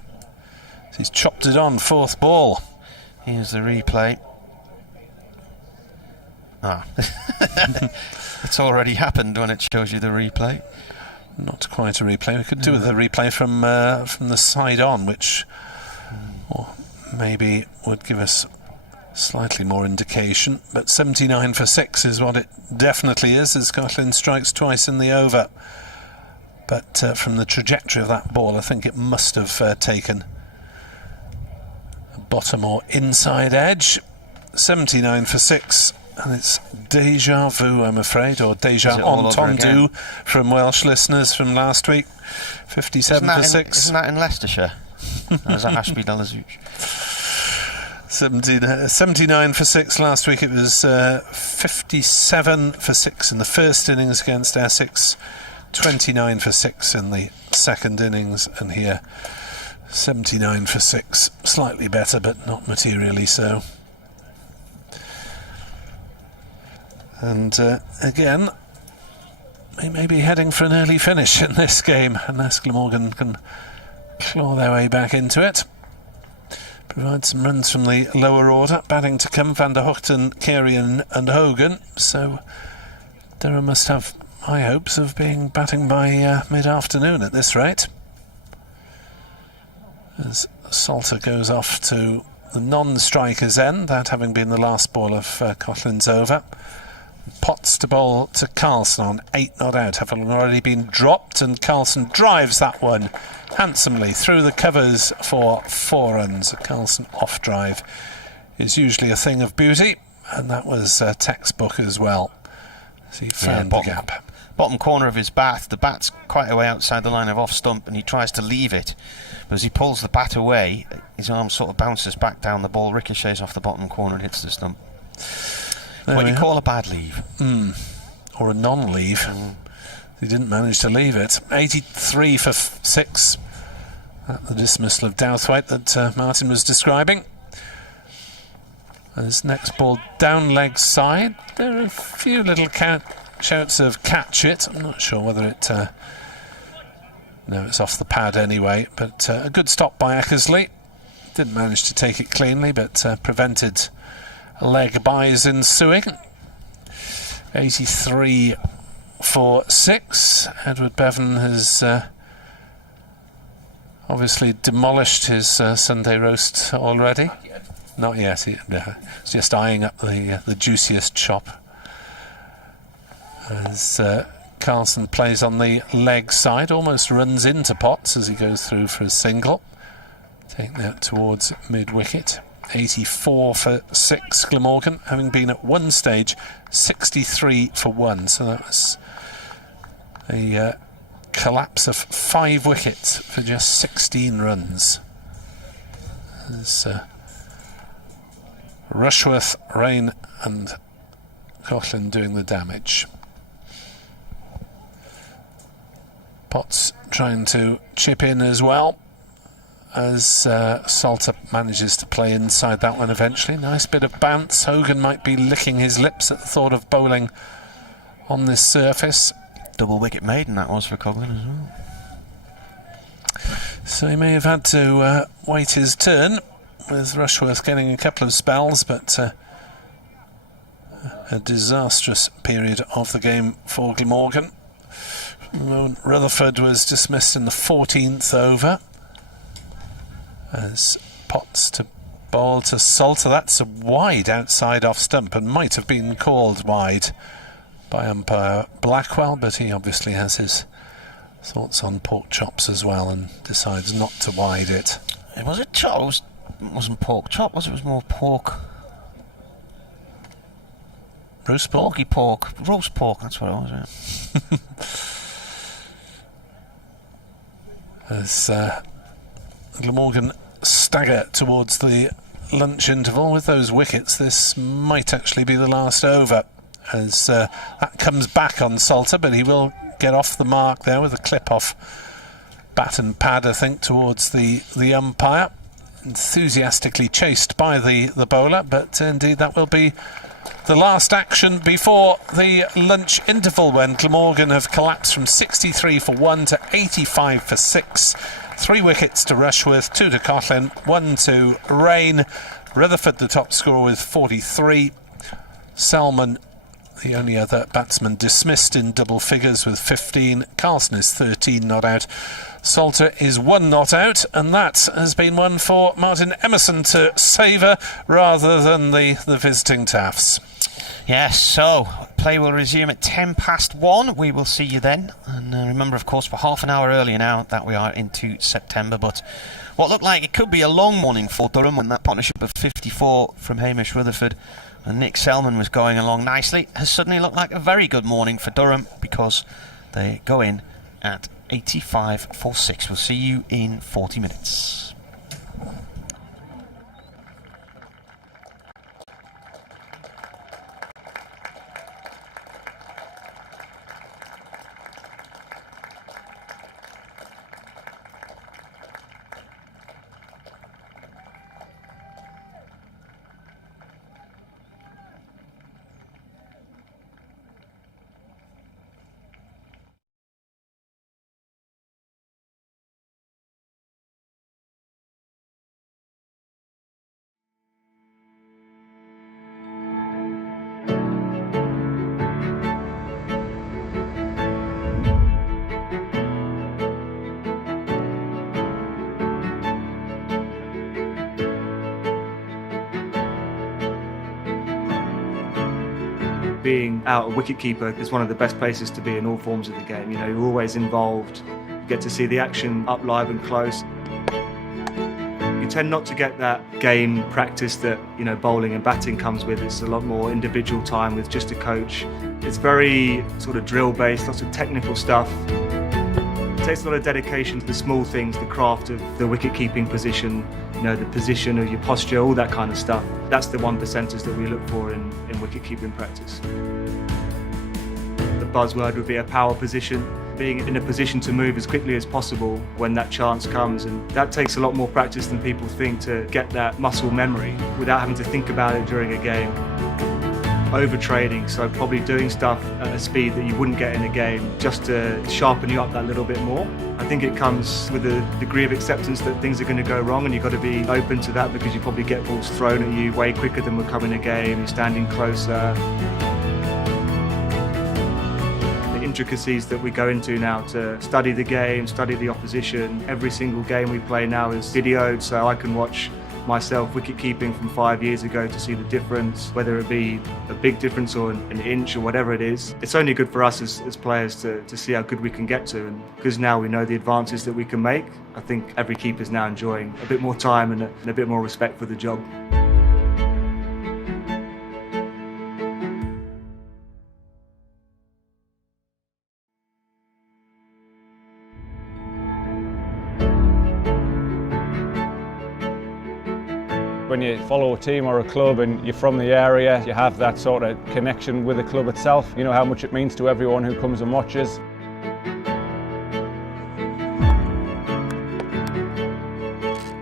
He's chopped it on. 4th ball. Here's the replay. It's already happened when it shows you the replay. Not quite a replay. We could do the replay from the side on, which or maybe would give us slightly more indication. But 79 for 6 is what it definitely is, as Scotland strikes twice in the over. But from the trajectory of that ball, I think it must have taken a bottom or inside edge. 79 for 6. And it's deja vu, I'm afraid, or deja entendu from Welsh listeners from last week. 57 for 6. Isn't that in Leicestershire? Or is that Ashby Dalazouch? 79 for 6 last week. It was 57 for 6 in the first innings against Essex, 29 for 6 in the second innings, and here 79 for 6. Slightly better, but not materially so. And again, they may be heading for an early finish in this game unless Glamorgan can claw their way back into it. Provide some runs from the lower order. Batting to come, Van der Hoogten, Carey and Hogan. So Durham must have high hopes of being batting by mid-afternoon at this rate. As Salter goes off to the non-striker's end, that having been the last ball of Coughlin's over. Potts to bowl to Carlson on 8 not out, having already been dropped, and Carlson drives that one handsomely through the covers for 4 runs. A Carlson off drive is usually a thing of beauty, and that was textbook as well. So he found the gap. Bottom corner of his bat, the bat's quite a way outside the line of off stump, and he tries to leave it, but as he pulls the bat away, his arm sort of bounces back down, the ball ricochets off the bottom corner and hits the stump. What do you call a bad leave? Or a non-leave. He didn't manage to leave it. 83 for 6 at the dismissal of Douthwaite that Martin was describing. His next ball down leg side. There are a few little shouts of catch it. I'm not sure whether it... no, it's off the pad anyway, but a good stop by Eckersley. Didn't manage to take it cleanly, but prevented leg byes ensuing. 83 for 6. Edward Bevan has obviously demolished his Sunday roast already. Not yet. He's just eyeing up the juiciest chop. As Carlson plays on the leg side, almost runs into Potts as he goes through for a single. Take that towards mid-wicket. 84 for 6 Glamorgan, having been at one stage 63 for 1, so that was a collapse of 5 wickets for just 16 runs. There's Rushworth, Rain and Coughlin doing the damage. Potts trying to chip in as well, as Salter manages to play inside that one eventually. Nice bit of bounce. Hogan might be licking his lips at the thought of bowling on this surface. Double wicket maiden that was for Coughlin as well. So he may have had to wait his turn, with Rushworth getting a couple of spells, but a disastrous period of the game for Glamorgan. Rutherford was dismissed in the 14th over. As Potts to bowl to Salter. That's a wide outside off stump and might have been called wide by umpire Blackwell, but he obviously has his thoughts on pork chops as well and decides not to wide it. Was it chop? It wasn't pork chop, was it? It was more pork. Roast pork? Porky pork. Roast pork, that's what it was, yeah. As Glamorgan stagger towards the lunch interval with those wickets, this might actually be the last over, as that comes back on Salter, but he will get off the mark there with a clip off bat and pad, I think, towards the umpire. Enthusiastically chased by the bowler, but indeed that will be the last action before the lunch interval, when Glamorgan have collapsed from 63 for 1 to 85 for 6. 3 wickets to Rushworth, 2 to Coughlin, 1 to Rain. Rutherford the top scorer with 43. Selman The only other batsman dismissed in double figures with 15. Carlson is 13 not out. Salter is 1 not out, and that has been one for Martin Emerson to savour rather than the visiting Taffs. Yes, so play will resume at 1:10. We will see you then. And remember, of course, we're half an hour earlier now that we are into September. But what looked like it could be a long morning for Durham when that partnership of 54 from Hamish Rutherford and Nick Selman was going along nicely has suddenly looked like a very good morning for Durham, because they go in at 85 for 6. We'll see you in 40 minutes. Being out a wicketkeeper is one of the best places to be in all forms of the game. You know, you're always involved, you get to see the action up live and close. You tend not to get that game practice that, you know, bowling and batting comes with. It's a lot more individual time with just a coach. It's very sort of drill based, lots of technical stuff. It takes a lot of dedication to the small things, the craft of the wicket-keeping position, you know, the position of your posture, all that kind of stuff. That's the 1%ers that we look for in wicket-keeping practice. The buzzword would be a power position, being in a position to move as quickly as possible when that chance comes, and that takes a lot more practice than people think to get that muscle memory without having to think about it during a game. Overtraining, so probably doing stuff at a speed that you wouldn't get in a game just to sharpen you up that little bit more. I think it comes with a degree of acceptance that things are going to go wrong, and you've got to be open to that, because you probably get balls thrown at you way quicker than would come in a game. You're standing closer. The intricacies that we go into now to study the game, study the opposition. Every single game we play now is videoed, so I can watch myself wicket keeping from 5 years ago to see the difference, whether it be a big difference or an inch or whatever it is. It's only good for us as players to see how good we can get to, and because now we know the advances that we can make, I think every keeper's now enjoying a bit more time and a bit more respect for the job. When you follow a team or a club and you're from the area, you have that sort of connection with the club itself. You know how much it means to everyone who comes and watches.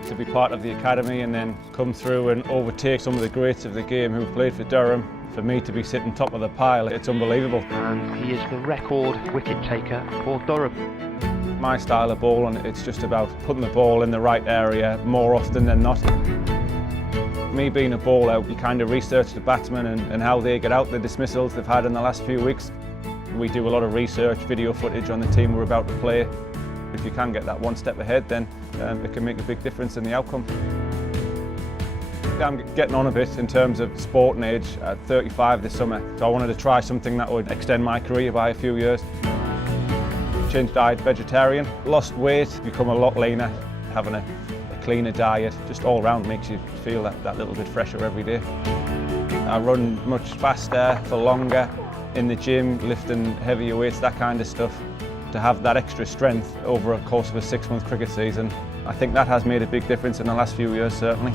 To be part of the academy and then come through and overtake some of the greats of the game who played for Durham, for me to be sitting top of the pile, it's unbelievable. And he is the record wicket taker for Durham. My style of bowling, it's just about putting the ball in the right area more often than not. Me being a bowler, you kind of research the batsmen and how they get out, the dismissals they've had in the last few weeks. We do a lot of research, video footage on the team we're about to play. If you can get that one step ahead, then it can make a big difference in the outcome. I'm getting on a bit in terms of sporting age at 35 this summer, so I wanted to try something that would extend my career by a few years. Changed diet, vegetarian, lost weight, become a lot leaner, having a cleaner diet, just all round makes you feel that little bit fresher every day. I run much faster for longer in the gym, lifting heavier weights, that kind of stuff. To have that extra strength over a course of a 6-month cricket season, I think that has made a big difference in the last few years, certainly.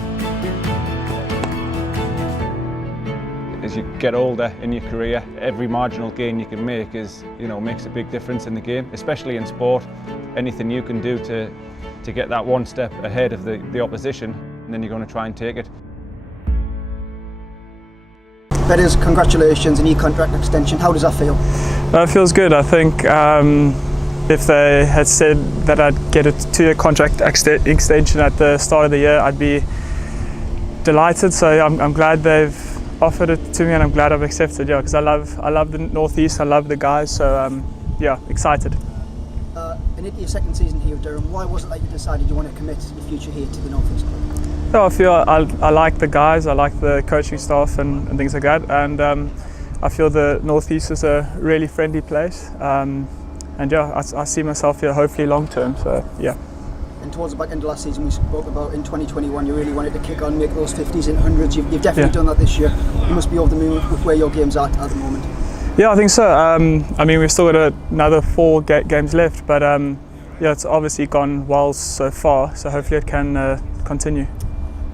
As you get older in your career, every marginal gain you can make makes a big difference in the game, especially in sport. Anything you can do to get that one step ahead of the opposition, and then you're going to try and take it. Bedders, congratulations on your contract extension. How does that feel? That feels good. I think if they had said that I'd get a 2-year contract extension at the start of the year, I'd be delighted. So I'm glad they've offered it to me, and I'm glad I've accepted. Yeah, because I love the Northeast, I love the guys. So yeah, excited. And into your second season here with Durham, why was it that you decided you want to commit your future here to the Northeast club? Yeah, I feel I like the guys, I like the coaching staff and things like that, and I feel the Northeast is a really friendly place. And yeah, I see myself here hopefully long term. So yeah. And towards the back end of last season, we spoke about in 2021, you really wanted to kick on, make those 50s and 100s. You've definitely done that this year. You must be over the moon with where your game's at the moment. Yeah, I think so. I mean, we've still got another 4 games left, but yeah, it's obviously gone well so far. So hopefully it can continue.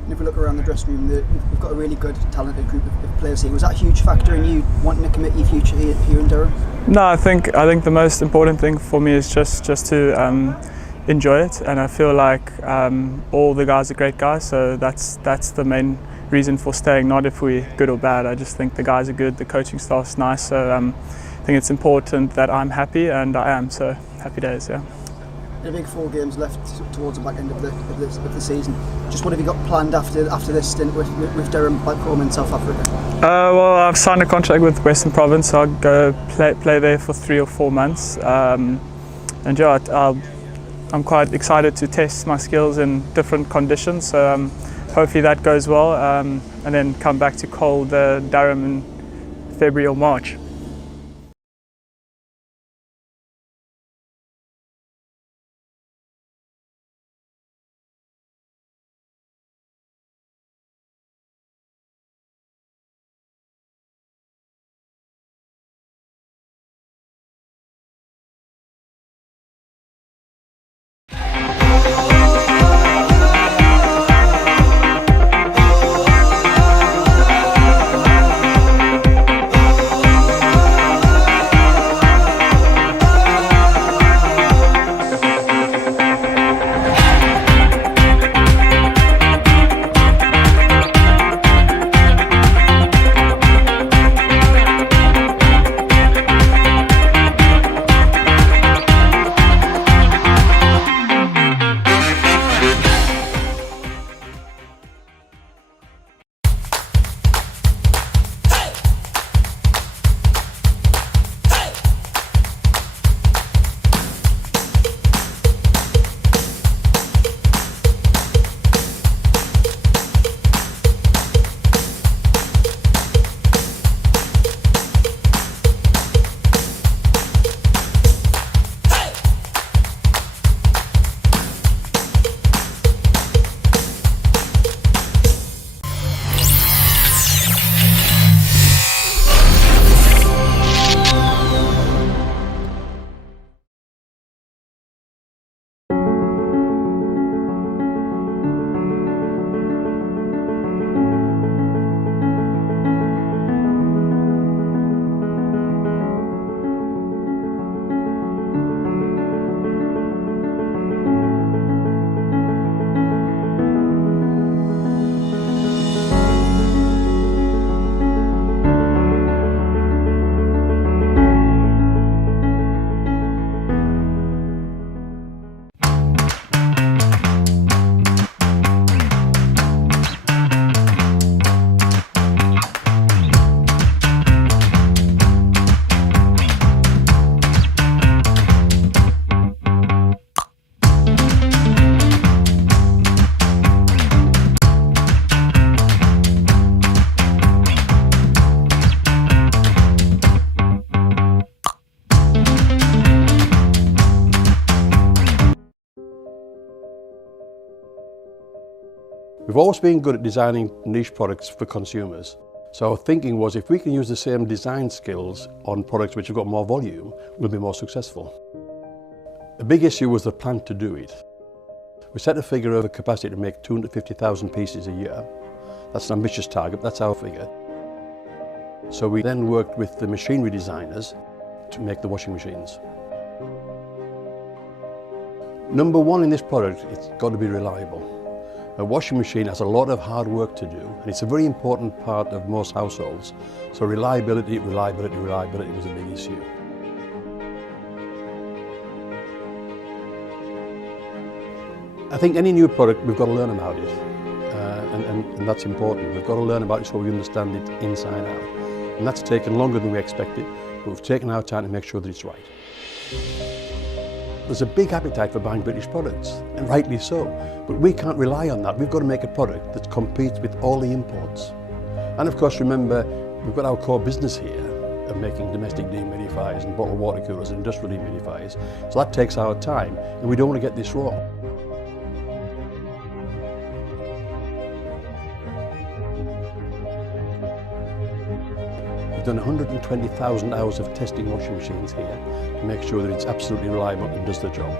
And if we look around the dressing room, we've got a really good, talented group of players here. Was that a huge factor in you wanting to commit your future here in Durham? No, I think the most important thing for me is just to enjoy it, and I feel like all the guys are great guys. So that's the main reason for staying. Not if we're good or bad. I just think the guys are good. The coaching staff's nice. So I think it's important that I'm happy, and I am. So happy days. Yeah. A big 4 games left towards the back end of the season. Just what have you got planned after this stint with Durham back home in South Africa? Well, I've signed a contract with Western Province. So I'll go play there for 3 or 4 months. And yeah, I'm quite excited to test my skills in different conditions. So hopefully that goes well, and then come back to cold Durham in February or March. We've always been good at designing niche products for consumers. So our thinking was if we can use the same design skills on products which have got more volume, we'll be more successful. The big issue was the plan to do it. We set a figure of a capacity to make 250,000 pieces a year. That's an ambitious target, that's our figure. So we then worked with the machinery designers to make the washing machines. Number one in this product, it's got to be reliable. A washing machine has a lot of hard work to do, and it's a very important part of most households. So reliability was a big issue. I think any new product, we've got to learn about it. and that's important. We've got to learn about it so we understand it inside out. And that's taken longer than we expected, but we've taken our time to make sure that it's right. There's a big appetite for buying British products, and rightly so, but we can't rely on that. We've got to make a product that competes with all the imports. And of course, remember, we've got our core business here of making domestic dehumidifiers and bottled water coolers and industrial dehumidifiers, so that takes our time, and we don't want to get this wrong. We've done 120,000 hours of testing washing machines here to make sure that it's absolutely reliable and does the job.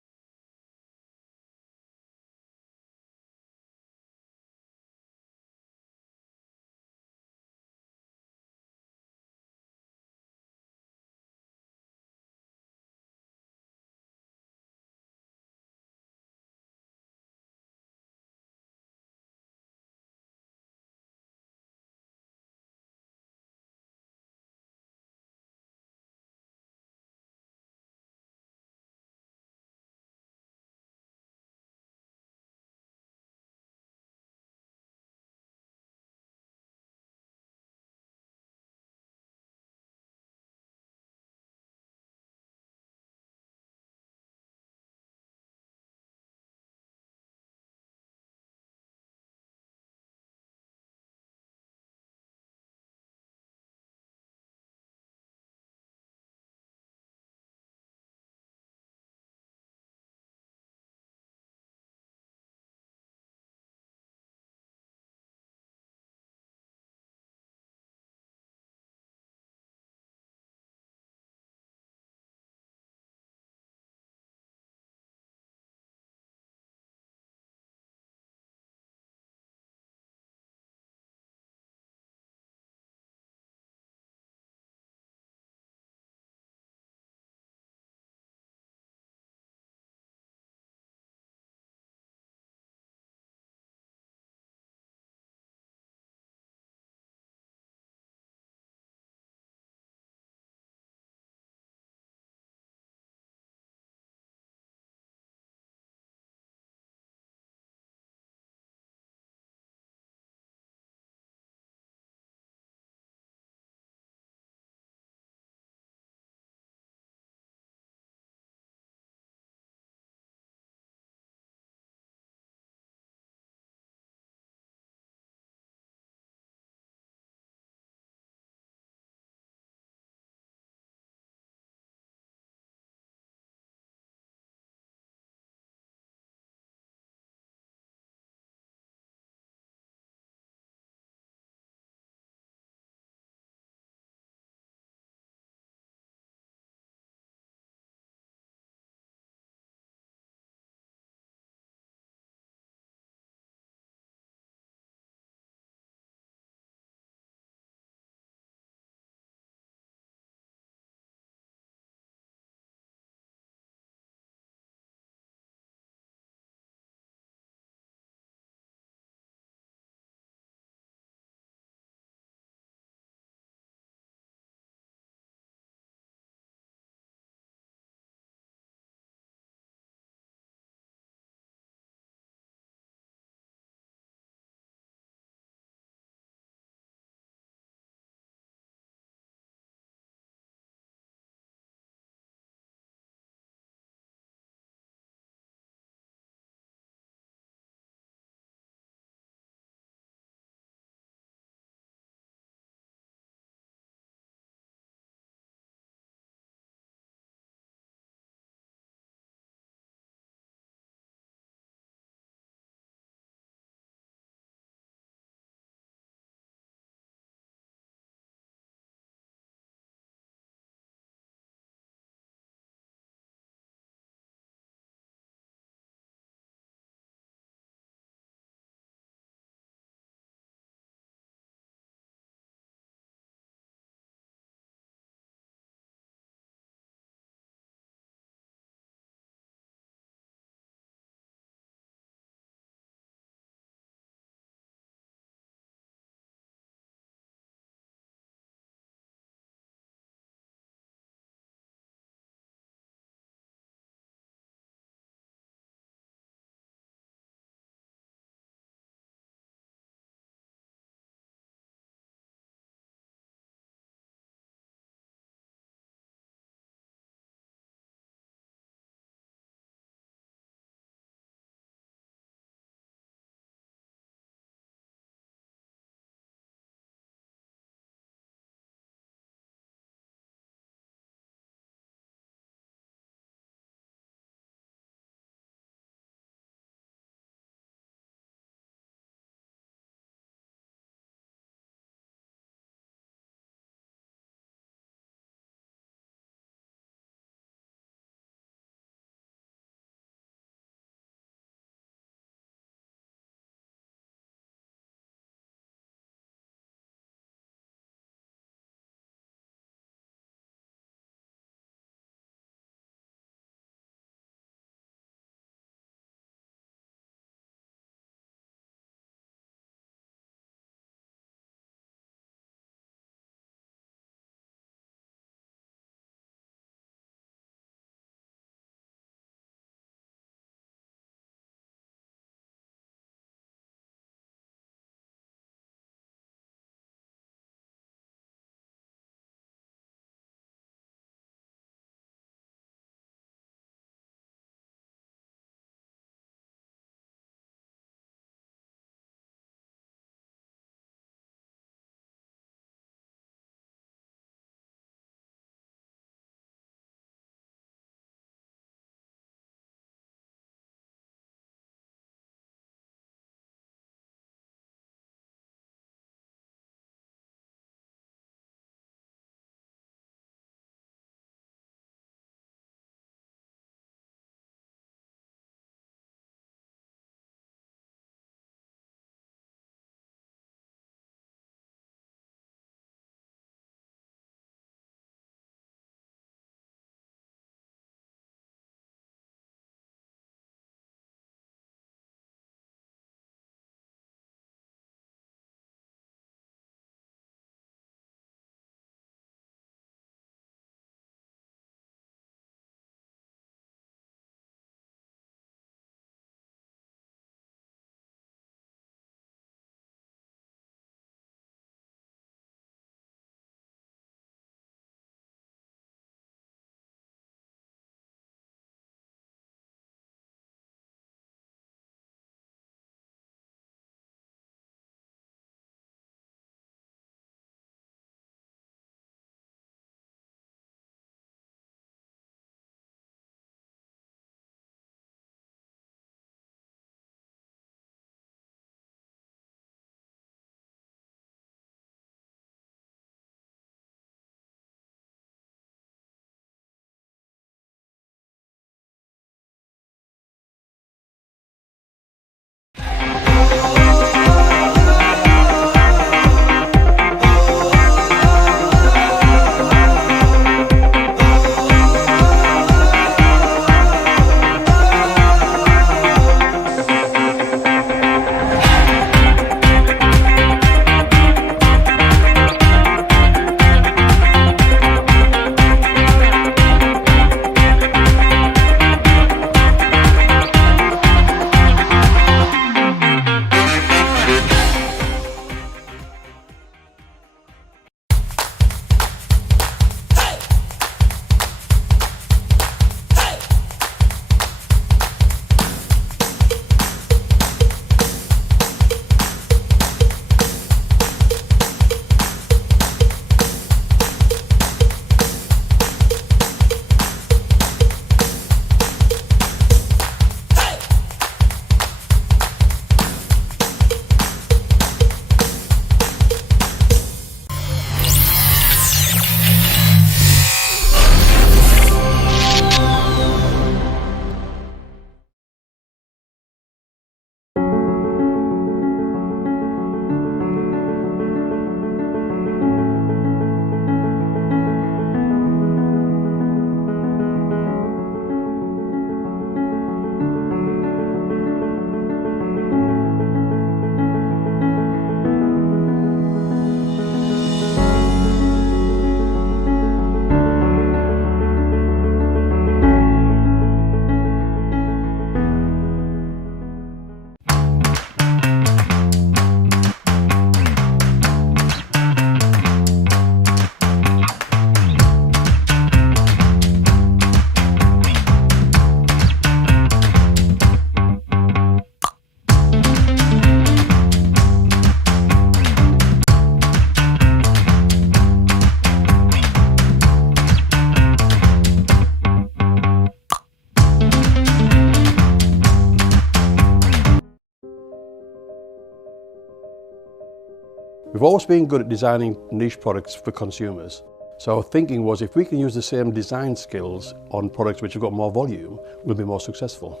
We've always been good at designing niche products for consumers. So our thinking was if we can use the same design skills on products which have got more volume, we'll be more successful.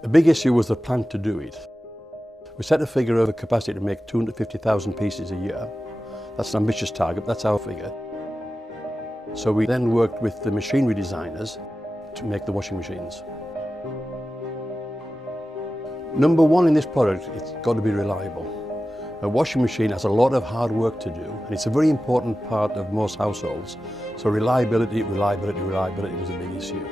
The big issue was the plan to do it. We set a figure of a capacity to make 250,000 pieces a year. That's an ambitious target, that's our figure. So we then worked with the machinery designers to make the washing machines. Number one in this product, it's got to be reliable. A washing machine has a lot of hard work to do, and it's a very important part of most households. So reliability was a big issue.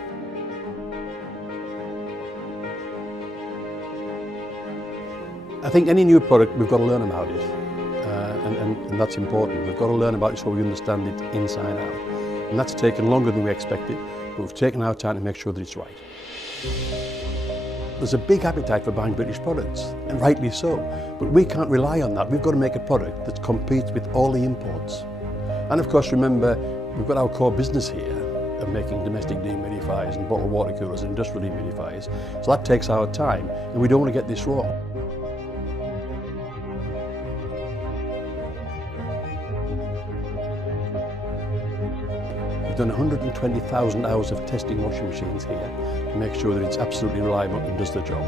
I think any new product, we've got to learn about it, and that's important. We've got to learn about it so we understand it inside out. And that's taken longer than we expected, but we've taken our time to make sure that it's right. There's a big appetite for buying British products, and rightly so, but we can't rely on that. We've got to make a product that competes with all the imports. And of course, remember, we've got our core business here of making domestic dehumidifiers and bottled water coolers and industrial dehumidifiers. So that takes our time, and we don't want to get this wrong. We've done 120,000 hours of testing washing machines here to make sure that it's absolutely reliable and does the job.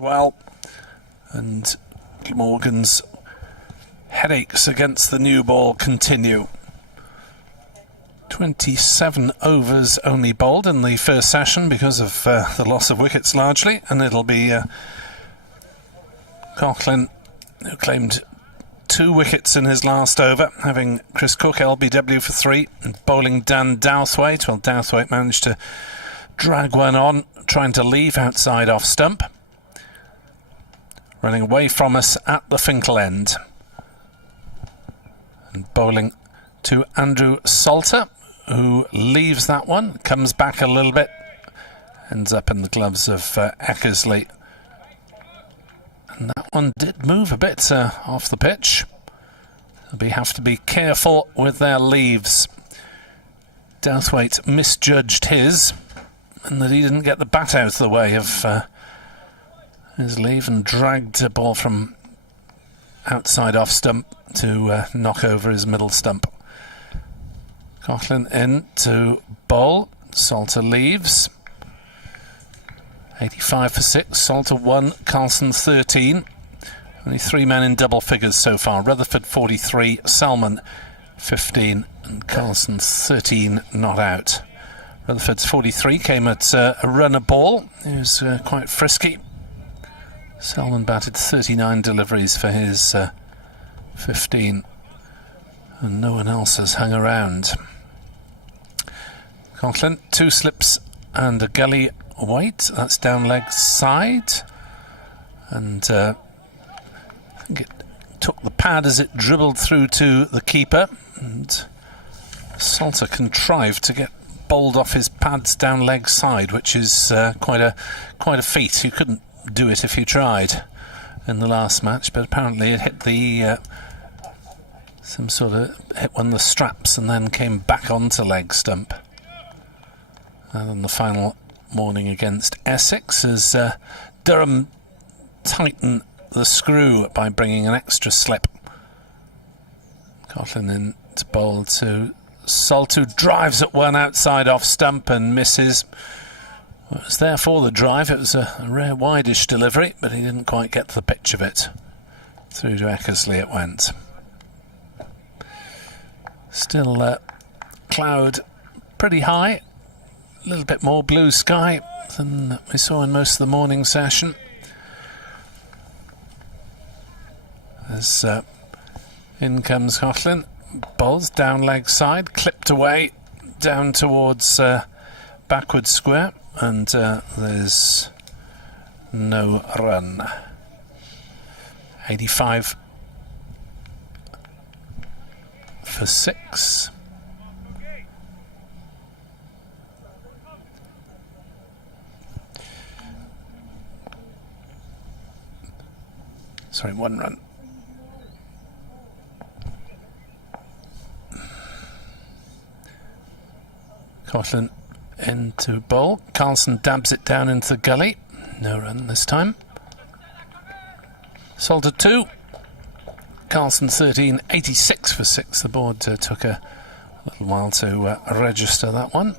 well, and Glamorgan's headaches against the new ball continue. 27 overs only bowled in the first session because of the loss of wickets largely, and it'll be Coughlin, who claimed 2 wickets in his last over, having Chris Cook LBW for 3 and bowling Dan Douthwaite. Well, Douthwaite managed to drag one on, trying to leave outside off stump, running away from us at the Finkel end, and bowling to Andrew Salter, who leaves that one, comes back a little bit, ends up in the gloves of Eckersley. And that one did move a bit off the pitch. They have to be careful with their leaves. Douthwaite misjudged his, and that he didn't get the bat out of the way of his leave and dragged a ball from outside off stump to knock over his middle stump. Coughlin in to bowl. Salter leaves. 85 for 6. Salter 1, Carlson 13. Only 3 men in double figures so far. Rutherford 43, Salmon 15, and Carlson 13 not out. Rutherford's 43 came at a runner ball. He was quite frisky. Salmon batted 39 deliveries for his 15, and no one else has hung around. Coughlin, 2 slips and a gully weight. That's down leg side, and I think it took the pad as it dribbled through to the keeper, and Salter contrived to get bowled off his pads down leg side, which is quite a feat. You couldn't do it if you tried in the last match, but apparently it hit the hit one of the straps and then came back onto leg stump. And then the final morning against Essex as Durham tighten the screw by bringing an extra slip. Coughlin in to bowl to Salt, who drives at one outside off stump and misses. Well, it was there for the drive. It was a rare wideish delivery, but he didn't quite get to the pitch of it. Through to Eckersley it went. Still cloud pretty high. A little bit more blue sky than we saw in most of the morning session. As in comes Coughlin, bowls down leg side, clipped away down towards backward square, and there's no run. 85 for 6. Sorry, 1 run. Coughlin into bowl. Carlson dabs it down into the gully. No run this time. Salter 2. Carlson 13, 86 for 6. The board took a little while to register that one.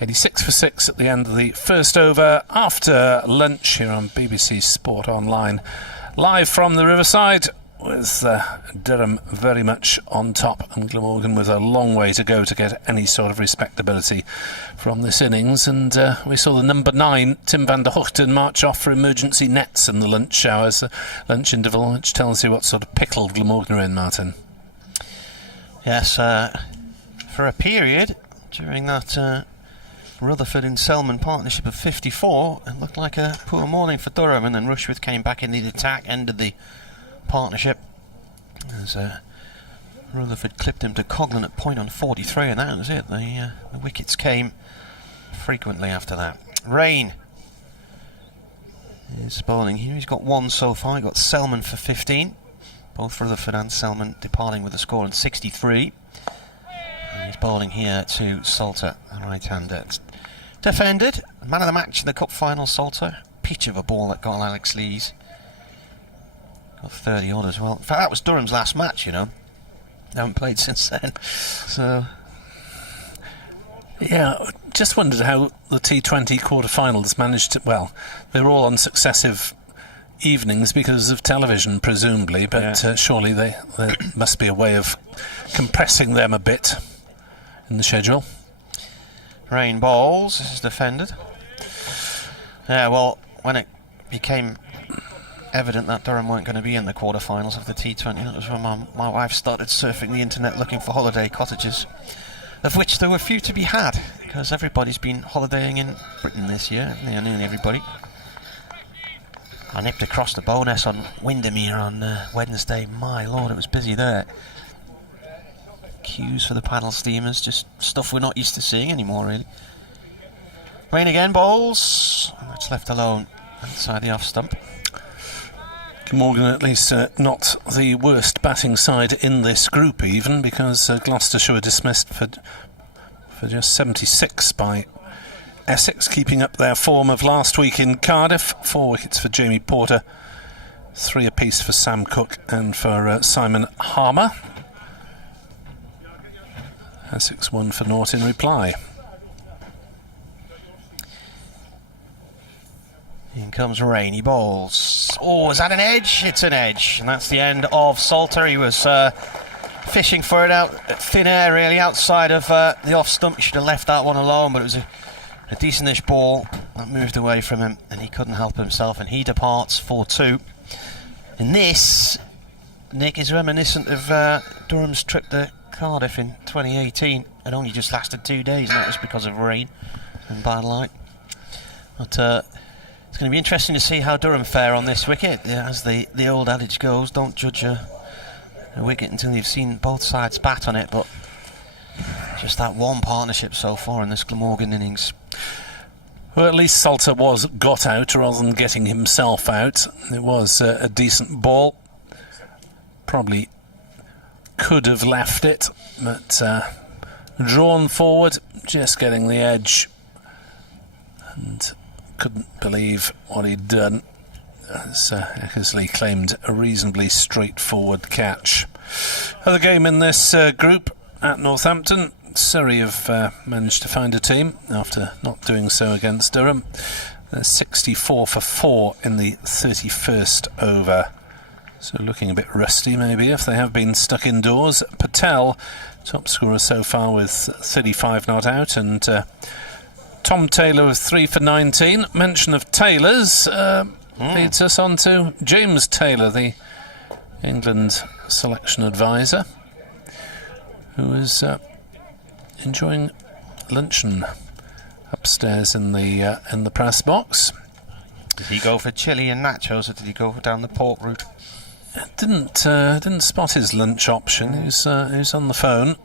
86 for 6 at the end of the first over after lunch here on BBC Sport Online. Live from the Riverside, with Durham very much on top and Glamorgan with a long way to go to get any sort of respectability from this innings. And we saw the number 9, Tim van der Hoogten, march off for emergency nets in the lunch hours, lunch interval, which tells you what sort of pickle Glamorgan are in, Martin. Yes, for a period during that Rutherford and Selman partnership of 54, it looked like a poor morning for Durham, and then Rushworth came back in the attack, ended the partnership as Rutherford clipped him to Coughlin at point on 43, and that was it. The wickets came frequently after that. Rain is bowling here. He's got 1 so far. He got Selman for 15. Both Rutherford and Selman departing with a score on 63. And he's bowling here to Salter, the right-hander. Defended. Man of the match in the cup final, Salter. Peach of a ball that got Alex Lees. Got 30 odd as well. In fact, that was Durham's last match, you know. They haven't played since then. So, yeah, just wondered how the T20 quarter-finals managed to... Well, they were all on successive evenings because of television, presumably, but surely there must be a way of compressing them a bit in the schedule. Rain bowls, this is defended. Yeah, well, when it became evident that Durham weren't going to be in the quarterfinals of the T20, that was when my wife started surfing the internet looking for holiday cottages, of which there were few to be had, because everybody's been holidaying in Britain this year, nearly everybody. I nipped across the Bowness on Windermere on Wednesday. My lord, it was busy there. Queues for the paddle steamers, just stuff we're not used to seeing anymore, really. Rain again, bowls. It's left alone inside the off stump. Glamorgan at least not the worst batting side in this group, even, because Gloucestershire were dismissed for just 76 by Essex, keeping up their form of last week in Cardiff. 4 wickets for Jamie Porter, 3 apiece for Sam Cook and for Simon Harmer. Essex 1 for naught in reply. In comes Rainy bowls. Oh, is that an edge? It's an edge. And that's the end of Salter. He was fishing for it out at thin air, really, outside of the off stump. He should have left that one alone, but it was a decentish ball that moved away from him, and he couldn't help himself, and he departs for 2. And this, Nick, is reminiscent of Durham's trip to Cardiff in 2018. It only just lasted 2 days, and that was because of rain and bad light. But it's going to be interesting to see how Durham fare on this wicket. Yeah, as the old adage goes, don't judge a wicket until you've seen both sides bat on it. But just that one partnership so far in this Glamorgan innings. Well, at least Salter was got out rather than getting himself out. It was a decent ball. Probably could have left it, but drawn forward, just getting the edge, and couldn't believe what he'd done, as Eckersley claimed a reasonably straightforward catch. Other game in this group at Northampton, Surrey have managed to find a team after not doing so against Durham. They're 64 for 4 in the 31st over, so looking a bit rusty maybe if they have been stuck indoors. Patel, top scorer so far with 35 not out, and Tom Taylor with 3 for 19. Mention of Taylor's leads us on to James Taylor, the England selection advisor, who is enjoying luncheon upstairs in the press box. Did he go for chili and nachos, or did he go down the pork route? Didn't spot his lunch option. He was on the phone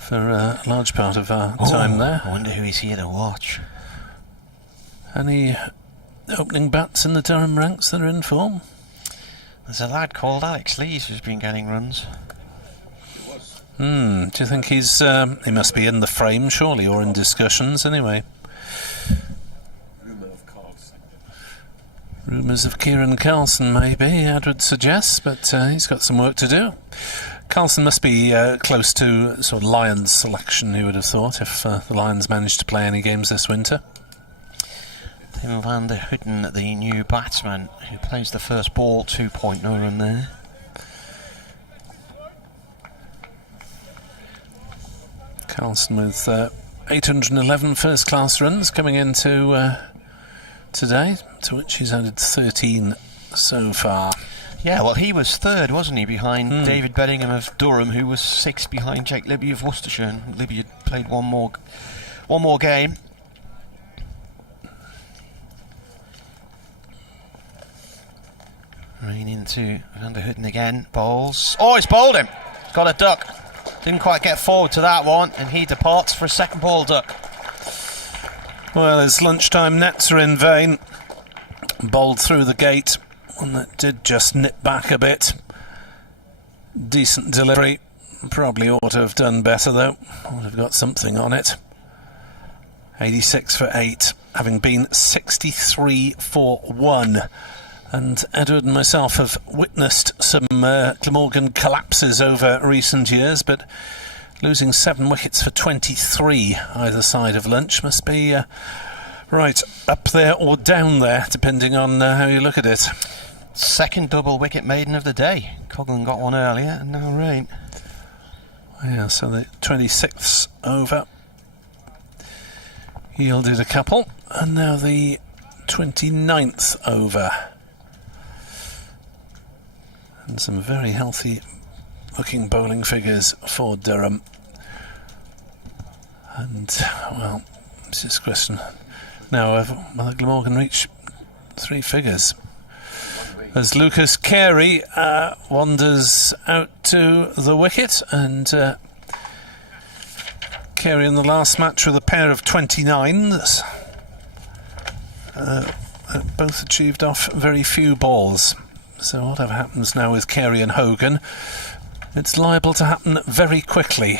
for a large part of our time there. I wonder who he's here to watch. Any opening bats in the Durham ranks that are in form? There's a lad called Alex Lees who's been getting runs. Do you think he must be in the frame, surely, or in discussions anyway? Rumours of Kieran Carlson, maybe, Edward suggests, but he's got some work to do. Carlson must be close to sort of Lions selection, you would have thought, if the Lions managed to play any games this winter. Tim van der Houten, the new batsman, who plays the first ball, 2.0 run there. Carlson with 811 first-class runs coming into today, to which he's added 13 so far. Yeah, well, he was third, wasn't he, behind David Bedingham of Durham, who was 6th behind Jake Libby of Worcestershire, and Libby had played one more game. Rain into van der Houten again, bowls. Oh, he's bowled him! Got a duck. Didn't quite get forward to that one, and he departs for a second ball duck. Well, his lunchtime nets are in vain. Bowled through the gate, one that did just nip back a bit. Decent delivery. Probably ought to have done better, though. Ought to have got something on it. 86 for 8, having been 63 for 1. And Edward and myself have witnessed some Glamorgan collapses over recent years, but losing 7 wickets for 23 either side of lunch must be Right, up there or down there, depending on how you look at it. Second double wicket maiden of the day. Coughlin got one earlier, and now Rain. Yeah, so the 26th over yielded a couple, and now the 29th over. And some very healthy looking bowling figures for Durham. And, well, it's just a question now of whether Glamorgan reach 3 figures. As Lucas Carey wanders out to the wicket, and Carey in the last match with a pair of 29s. Both achieved off very few balls. So whatever happens now with Carey and Hogan, it's liable to happen very quickly.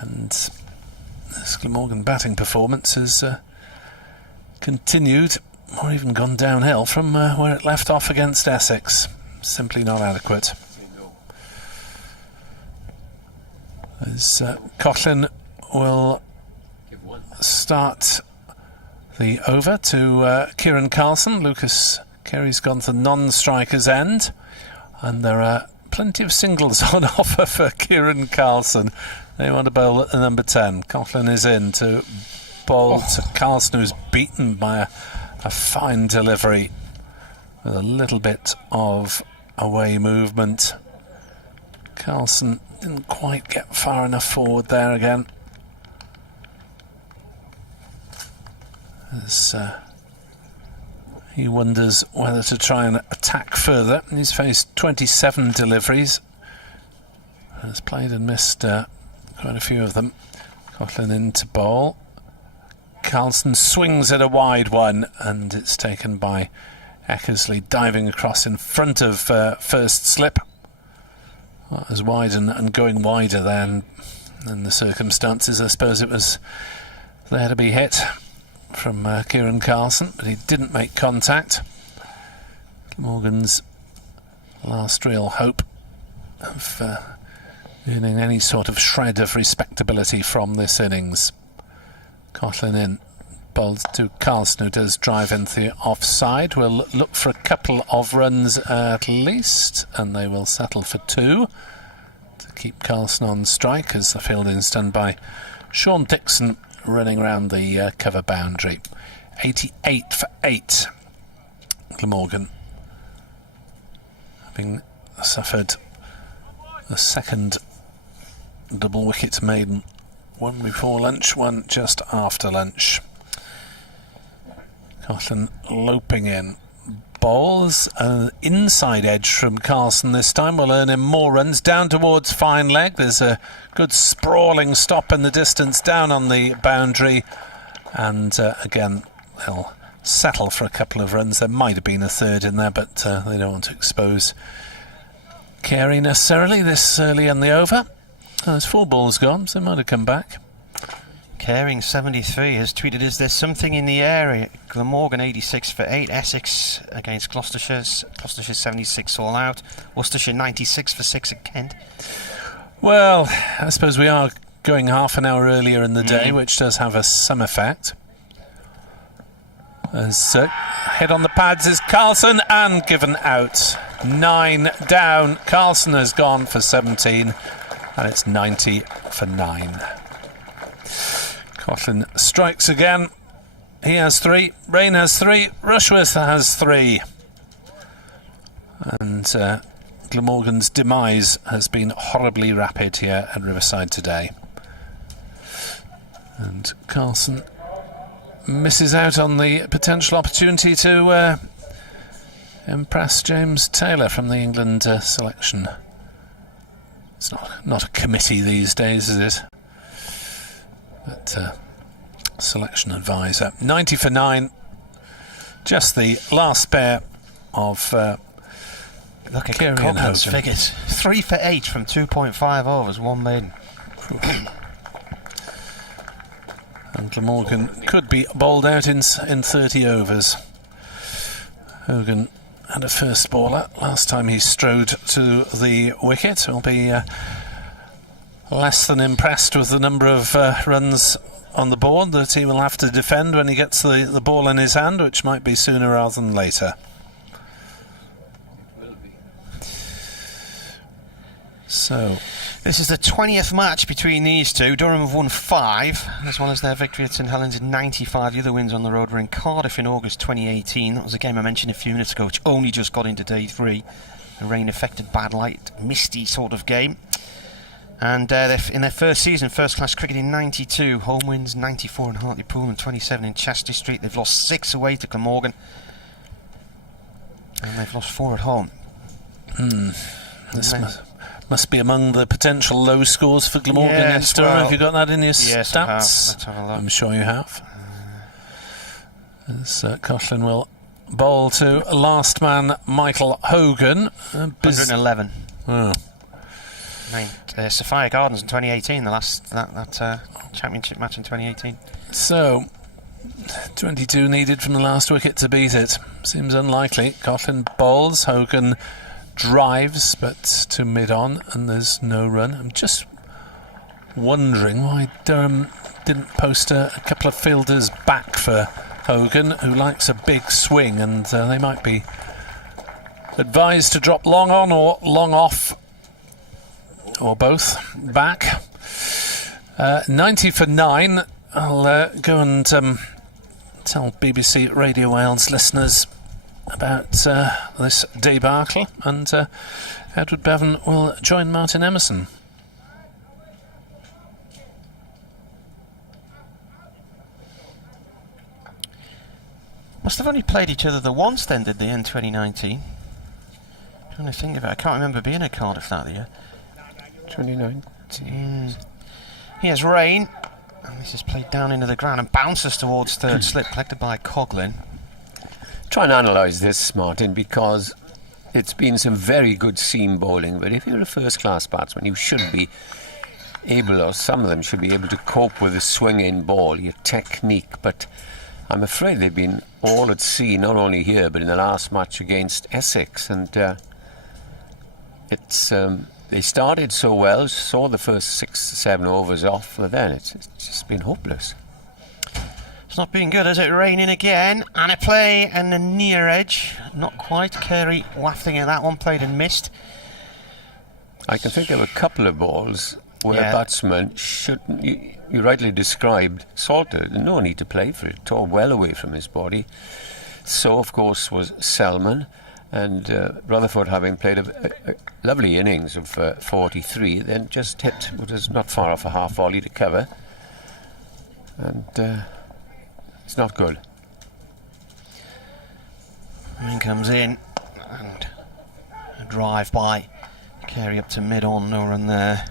And this Glamorgan batting performance has continued, or even gone downhill from where it left off against Essex. Simply not adequate. As Coughlin will start the over to Kieran Carlson. Lucas Carey's gone to non-striker's end, and there are plenty of singles on offer for Kieran Carlson. They want to bowl at the number 10. Coughlin is in to bowl to Carlson, who's beaten by a fine delivery with a little bit of away movement. Carlson didn't quite get far enough forward there again. As he wonders whether to try and attack further. He's faced 27 deliveries, has played and missed quite a few of them. Coughlin in to bowl. Carlson swings at a wide one, and it's taken by Eckersley, diving across in front of first slip. Well, it was wide and going wider than the circumstances. I suppose it was there to be hit from Kieran Carlson, but he didn't make contact. Morgan's last real hope of earning any sort of shred of respectability from this innings. Coughlin in, bowled to Carlson, who does drive into the offside. Will look for a couple of runs at least, and they will settle for 2 to keep Carlson on strike, as the fielding's done by Sean Dixon, running round the cover boundary. 88 for 8. Glamorgan, having suffered the second double wicket maiden, one before lunch, one just after lunch. Coughlin loping in. Bowls an inside edge from Carlson this time will earn him more runs down towards fine leg. There's a good sprawling stop in the distance down on the boundary, and again they'll settle for a couple of runs. There might have been a third in there, but they don't want to expose Carey necessarily this early in the over. There's 4 balls gone, so they might have come back. Caring 73 has tweeted, "Is there something in the air?" Glamorgan 86 for 8. Essex against Gloucestershire 76 all out. Worcestershire 96 for 6 at Kent. Well, I suppose we are going half an hour earlier in the day, which does have some effect. As hit on the pads is Carlson, and given out. 9 down. Carlson has gone for 17, and it's 90 for 9. Coughlin strikes again. He has 3. Rain has 3. Rushworth has 3. And Glamorgan's demise has been horribly rapid here at Riverside today. And Carlson misses out on the potential opportunity to impress James Taylor from the England selection. It's not a committee these days, is it? But selection advisor. 90 for 9. Just the last spare of look at Coughlin's figures. 3 for 8 from 2.5 overs, 1 maiden. And Glamorgan could be bowled out in 30 overs. Hogan had a first baller last time he strode to the wicket. It'll be less than impressed with the number of runs on the board that he will have to defend when he gets the ball in his hand, which might be sooner rather than later. So this is the 20th match between these two. Durham have won 5, as well as their victory at St Helens in 95. The other wins on the road were in Cardiff in August 2018. That was a game I mentioned a few minutes ago, which only just got into day 3. A rain-affected, bad light, misty sort of game. And in their first season, first-class cricket in 92, home wins 94 in Hartlepool and 27 in Chester Street. They've lost 6 away to Glamorgan, and they've lost 4 at home. This must be among the potential low scores for Glamorgan against Durham. Have you got that in your stats? Let's have a look. I'm sure you have. As Coughlin will bowl to last man Michael Hogan. 111. Oh. Sophia Gardens in 2018, the last that championship match in 2018. So 22 needed from the last wicket to beat it. Seems unlikely. Coughlin bowls, Hogan drives, but to mid-on, and there's no run. I'm just wondering why Durham didn't post a couple of fielders back for Hogan, who likes a big swing, and they might be advised to drop long on or long off, or both, back. 90 for 9. I'll go and tell BBC Radio Wales listeners about this debacle, and Edward Bevan will join Martin Emerson. Must have only played each other the once then, did they, in 2019? Trying to think of it. I can't remember being at Cardiff that year. 2019. Here's rain, and this is played down into the ground and bounces towards third slip, collected by Coughlin. Try and analyse this, Martin, because it's been some very good seam bowling, but if you're a first-class batsman, you should be able, or some of them should be able to cope with a swing-in ball, your technique, but I'm afraid they've been all at sea, not only here, but in the last match against Essex, and they started so well, saw the first 6-7 overs off, but then it's just been hopeless. It's not been good, is it? Raining again, and a play and the near edge, not quite. Carey wafting at that one, played and missed. I can think of a couple of balls where a batsman shouldn't. You rightly described Salter. No need to play for it. It's all well away from his body. So, of course, was Selman, and Rutherford, having played a lovely innings of 43, then just hit what was not far off a half volley to cover, and it's not good. Rain comes in, and a drive by Carey up to mid-on, no run there.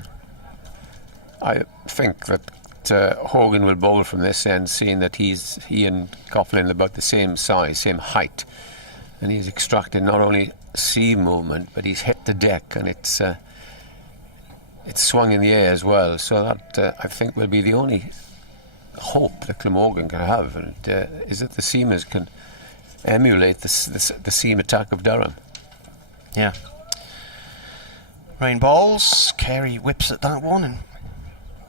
I think that Hogan will bowl from this end, seeing that he and Coughlin are about the same size, same height, and he's extracted not only seam movement, but he's hit the deck, and it's swung in the air as well. So that I think will be the only hope that Glamorgan can have, and is that the seamers can emulate the seam attack of Durham. Yeah. Rain bowls. Carey whips at that one and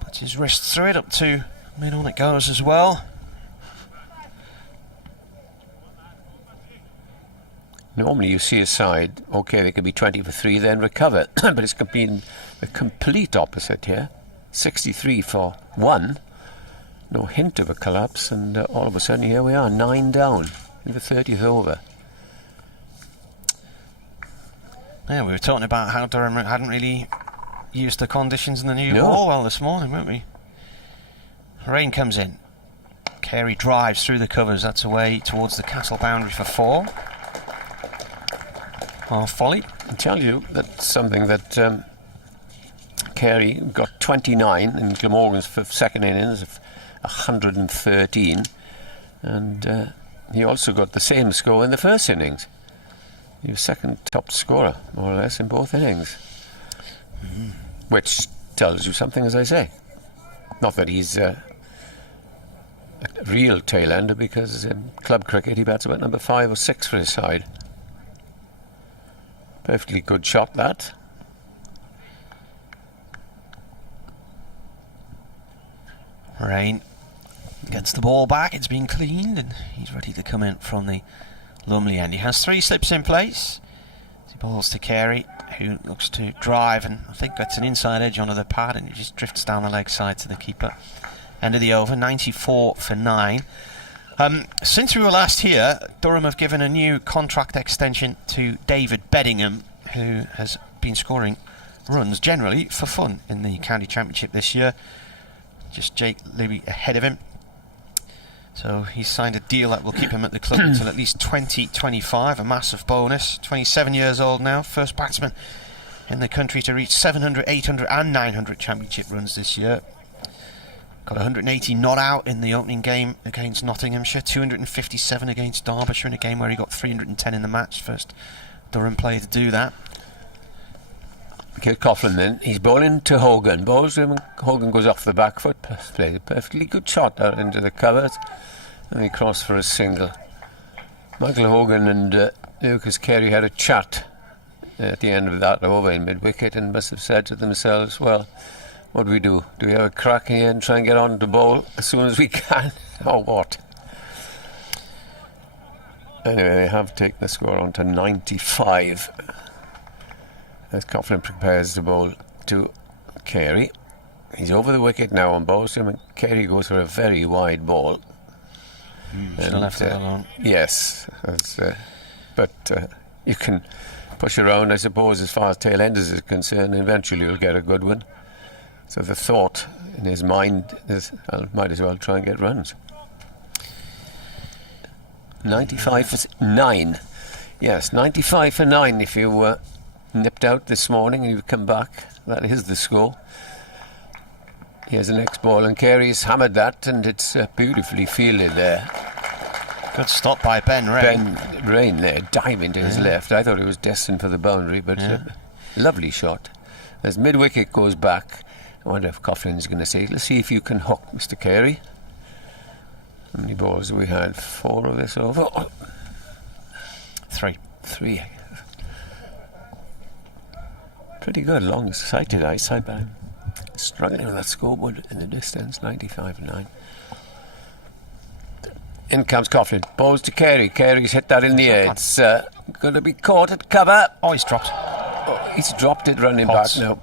puts his wrist through it. Up to mid-on it goes as well. Normally you see a side, okay, they could be 20 for 3, then recover, but it's been the complete opposite here. 63 for 1, no hint of a collapse, and all of a sudden here we are, 9 down in the 30th over. Yeah, we were talking about how Durham hadn't really used the conditions in the new ball well this morning, weren't we? Rain comes in. Carey drives through the covers, that's away towards the castle boundary for 4. Half volley. I tell you, that's something that Carey got 29 in Glamorgan's second innings of 113, and he also got the same score in the first innings. He was second top scorer, more or less, in both innings, which tells you something, as I say. Not that he's a real tail ender, because in club cricket he bats about number 5 or 6 for his side. Perfectly good shot, that. Rain gets the ball back, it's been cleaned, and he's ready to come in from the Lumley end. He has 3 slips in place. He balls to Carey, who looks to drive, and I think gets an inside edge onto the pad, and he just drifts down the leg side to the keeper. End of the over, 94 for 9. Since we were last here, Durham have given a new contract extension to David Beddingham, who has been scoring runs generally for fun in the county championship this year. Just Jake Libby ahead of him. So he's signed a deal that will keep him at the club until at least 2025, a massive bonus. 27 years old now, first batsman in the country to reach 700, 800 and 900 championship runs this year. Got 180 not out in the opening game against Nottinghamshire, 257 against Derbyshire in a game where he got 310 in the match. First Durham player to do that. Okay, Coughlin then. He's bowling to Hogan. Bowls him, Hogan goes off the back foot. Plays a perfectly good shot out into the covers. And he crossed for a single. Michael Hogan and Lucas Carey had a chat at the end of that over in mid-wicket and must have said to themselves, well, what do we do? Do we have a crack here and try and get on to bowl as soon as we can? Or what? Anyway, they have taken the score on to 95. As Coughlin prepares to bowl to Carey. He's over the wicket now on bowls him, and Carey goes for a very wide ball. Still left it alone. Yes, but you can push around, I suppose, as far as tail enders is concerned, and eventually you'll get a good one. So the thought in his mind is, I might as well try and get runs. 95 for 9. Yes, 95 for 9 if you nipped out this morning and you've come back. That is the score. Here's the next ball, and Carey's hammered that, and it's beautifully fielded there. Good stop by Ben Rain. Ben Rain there, diving to his left. I thought he was destined for the boundary, but lovely shot. As mid-wicket goes back, I wonder if Coughlin's going to say, let's see if you can hook Mr. Carey. How many balls have we had? 4 of this over? 3. Pretty good, long-sighted eyesight, but I'm struggling with that scoreboard in the distance. 95 and 9. In comes Coughlin. Balls to Carey. Carey's hit that in the air. It's going to be caught at cover. Oh, he's dropped. Oh, he's dropped it running back now.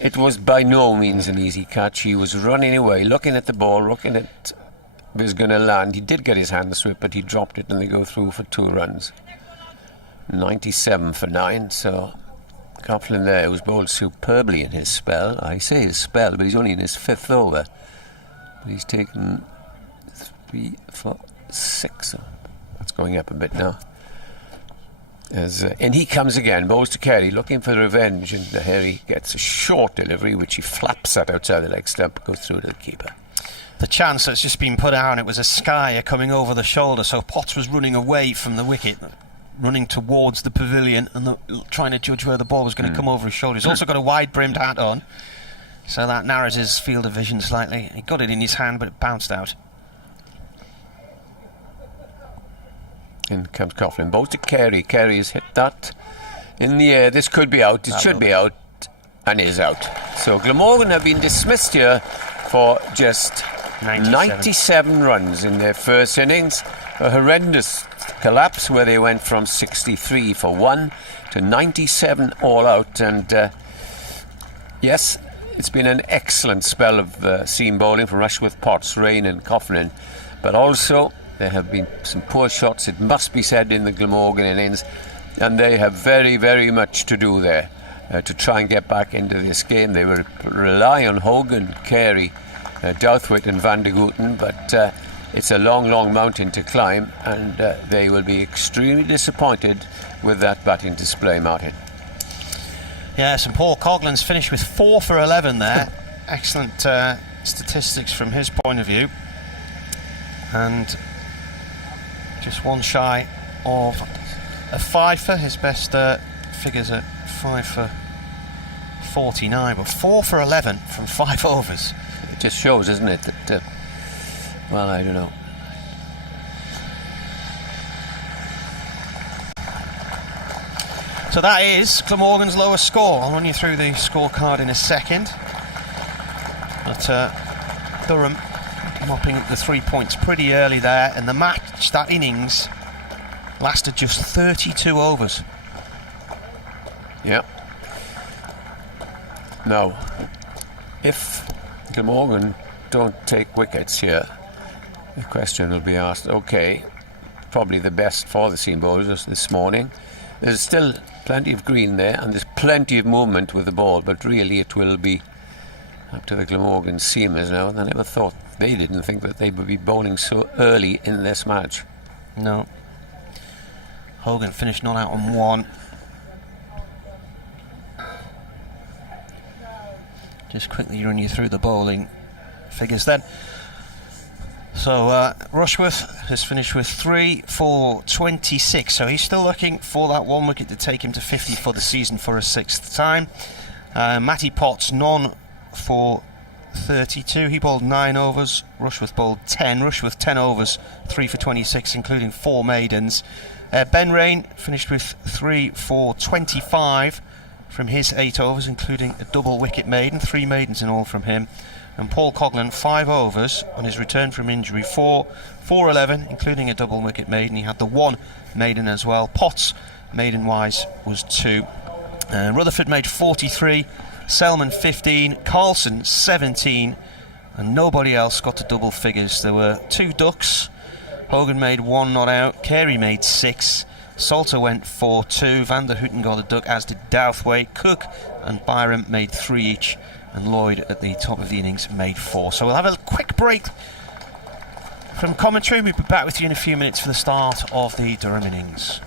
It was by no means an easy catch. He was running away, looking at the ball, looking at if it was going to land. He did get his hand swept, but he dropped it and they go through for 2 runs. 97 for 9, so Coughlin there was bowled superbly in his spell. I say his spell, but he's only in his 5th over. But he's taken 3, 4, 6. So that's going up a bit now. And he comes again, bowls to Carey, looking for revenge, and Harry gets a short delivery, which he flaps at outside the leg stump, goes through to the keeper. The chance that's just been put out, it was a skyer coming over the shoulder, so Potts was running away from the wicket, running towards the pavilion and trying to judge where the ball was going to come over his shoulder. He's also got a wide-brimmed hat on, so that narrows his field of vision slightly. He got it in his hand, but it bounced out. In comes Coughlin. Bowls to Carey. Carey has hit that in the air. This could be out. It should be out, and is out. So Glamorgan have been dismissed here for just 97 runs in their first innings. A horrendous collapse where they went from 63 for 1 to 97 all out. And yes, it's been an excellent spell of seam bowling for Rushworth, Potts, Rain and Coughlin. But also there have been some poor shots, it must be said, in the Glamorgan innings, and they have very, very much to do there to try and get back into this game. They will rely on Hogan, Carey, Douthwaite and Van der Gooten, but it's a long, long mountain to climb, and they will be extremely disappointed with that batting display, Martin. Yes, and Paul Coughlin's finished with 4 for 11 there. Excellent statistics from his point of view. And just one shy of a 5 for his best figures at 5 for 49, but 4 for 11 from 5 overs. It just shows, doesn't it, that well, I don't know. So that is Glamorgan's lowest score. I'll run you through the scorecard in a second. But Durham mopping up the 3 points pretty early there, and the match, that innings, lasted just 32 overs. Yeah. Now, if Glamorgan don't take wickets here, the question will be asked, okay, probably the best for the seam bowlers this morning. There's still plenty of green there, and there's plenty of movement with the ball, but really it will be up to the Glamorgan seamers now. They never thought, they didn't think that they would be bowling so early in this match. No. Hogan finished not out on 1. Just quickly run you through the bowling figures then. So Rushworth has finished with 3 for 26, so he's still looking for that 1 wicket to take him to 50 for the season for a 6th time. Matty Potts, none for 32. He bowled 9 overs. Rushworth bowled 10. Rushworth 10 overs, 3 for 26, including 4 maidens. Ben Rain finished with 3 for 25 from his 8 overs, including a double wicket maiden, 3 maidens in all from him. And Paul Coghlan 5 overs on his return from injury, 4 for 11, including a double wicket maiden. He had the 1 maiden as well. Potts, maiden wise, was 2. Rutherford made 43, Selman 15, Carlson 17, and nobody else got to double figures. There were 2 ducks. Hogan made 1 not out, Carey made 6, Salter went for 2, Van der Houten got a duck, as did Douthwaite. Cook and Byram made 3 each, and Lloyd at the top of the innings made 4. So we'll have a quick break from commentary. We'll be back with you in a few minutes for the start of the Durham innings.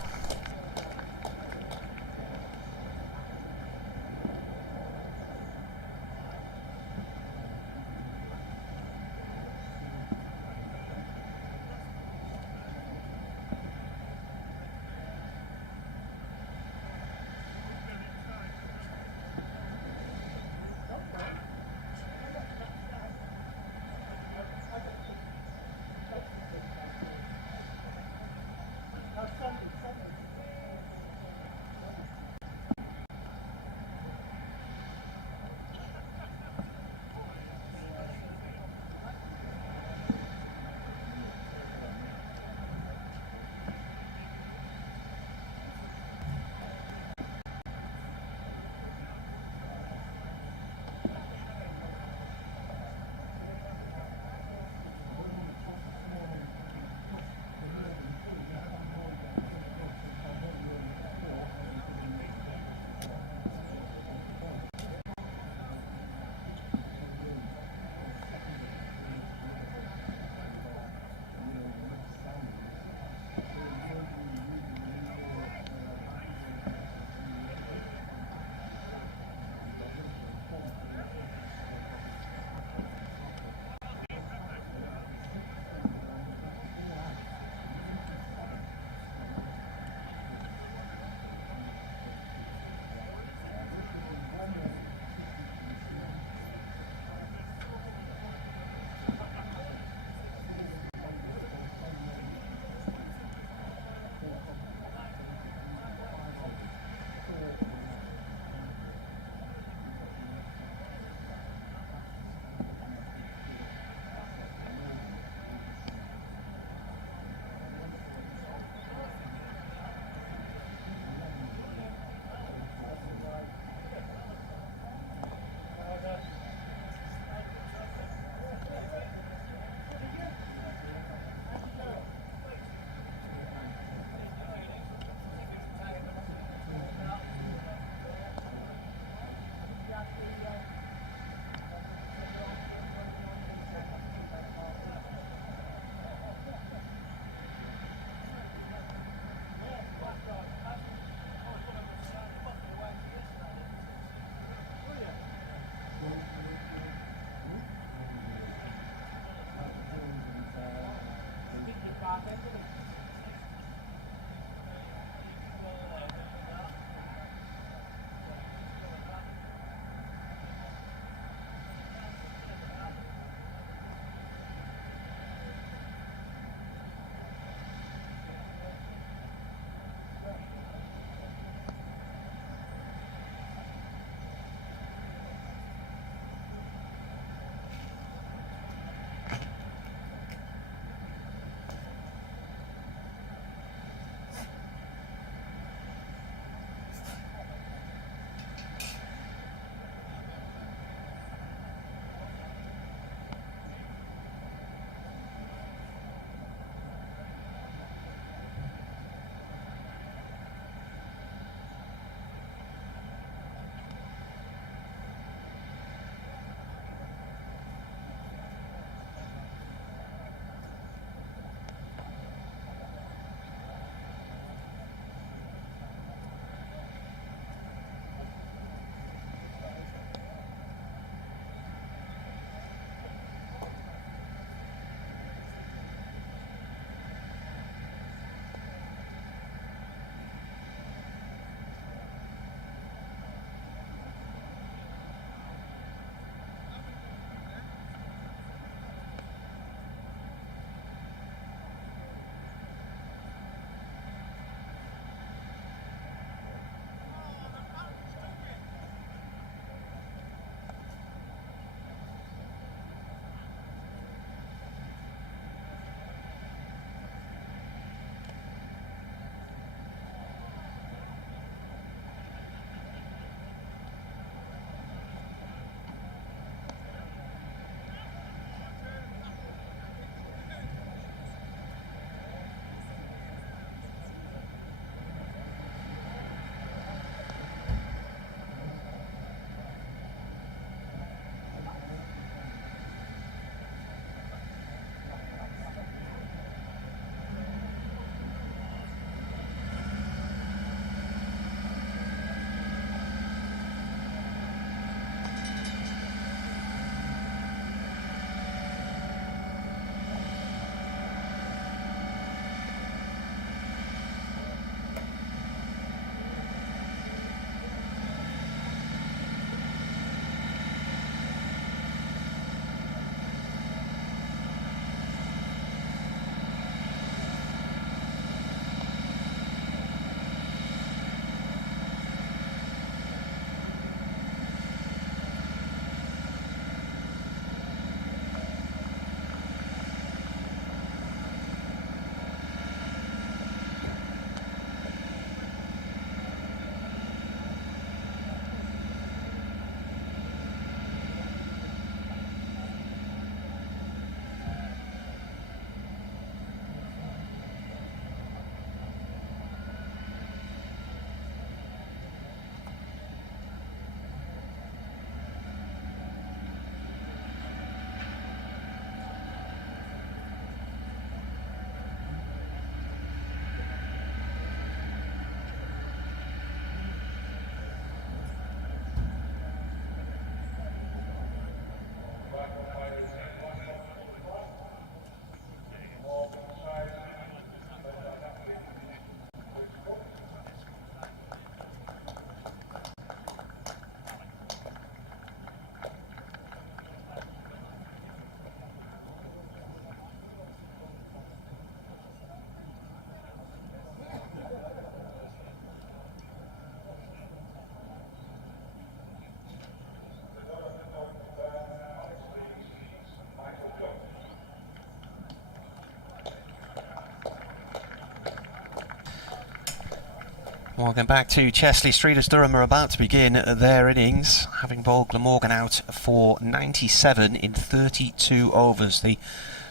Welcome back to Chesley Street as Durham are about to begin their innings, having bowled Glamorgan out for 97 in 32 overs. The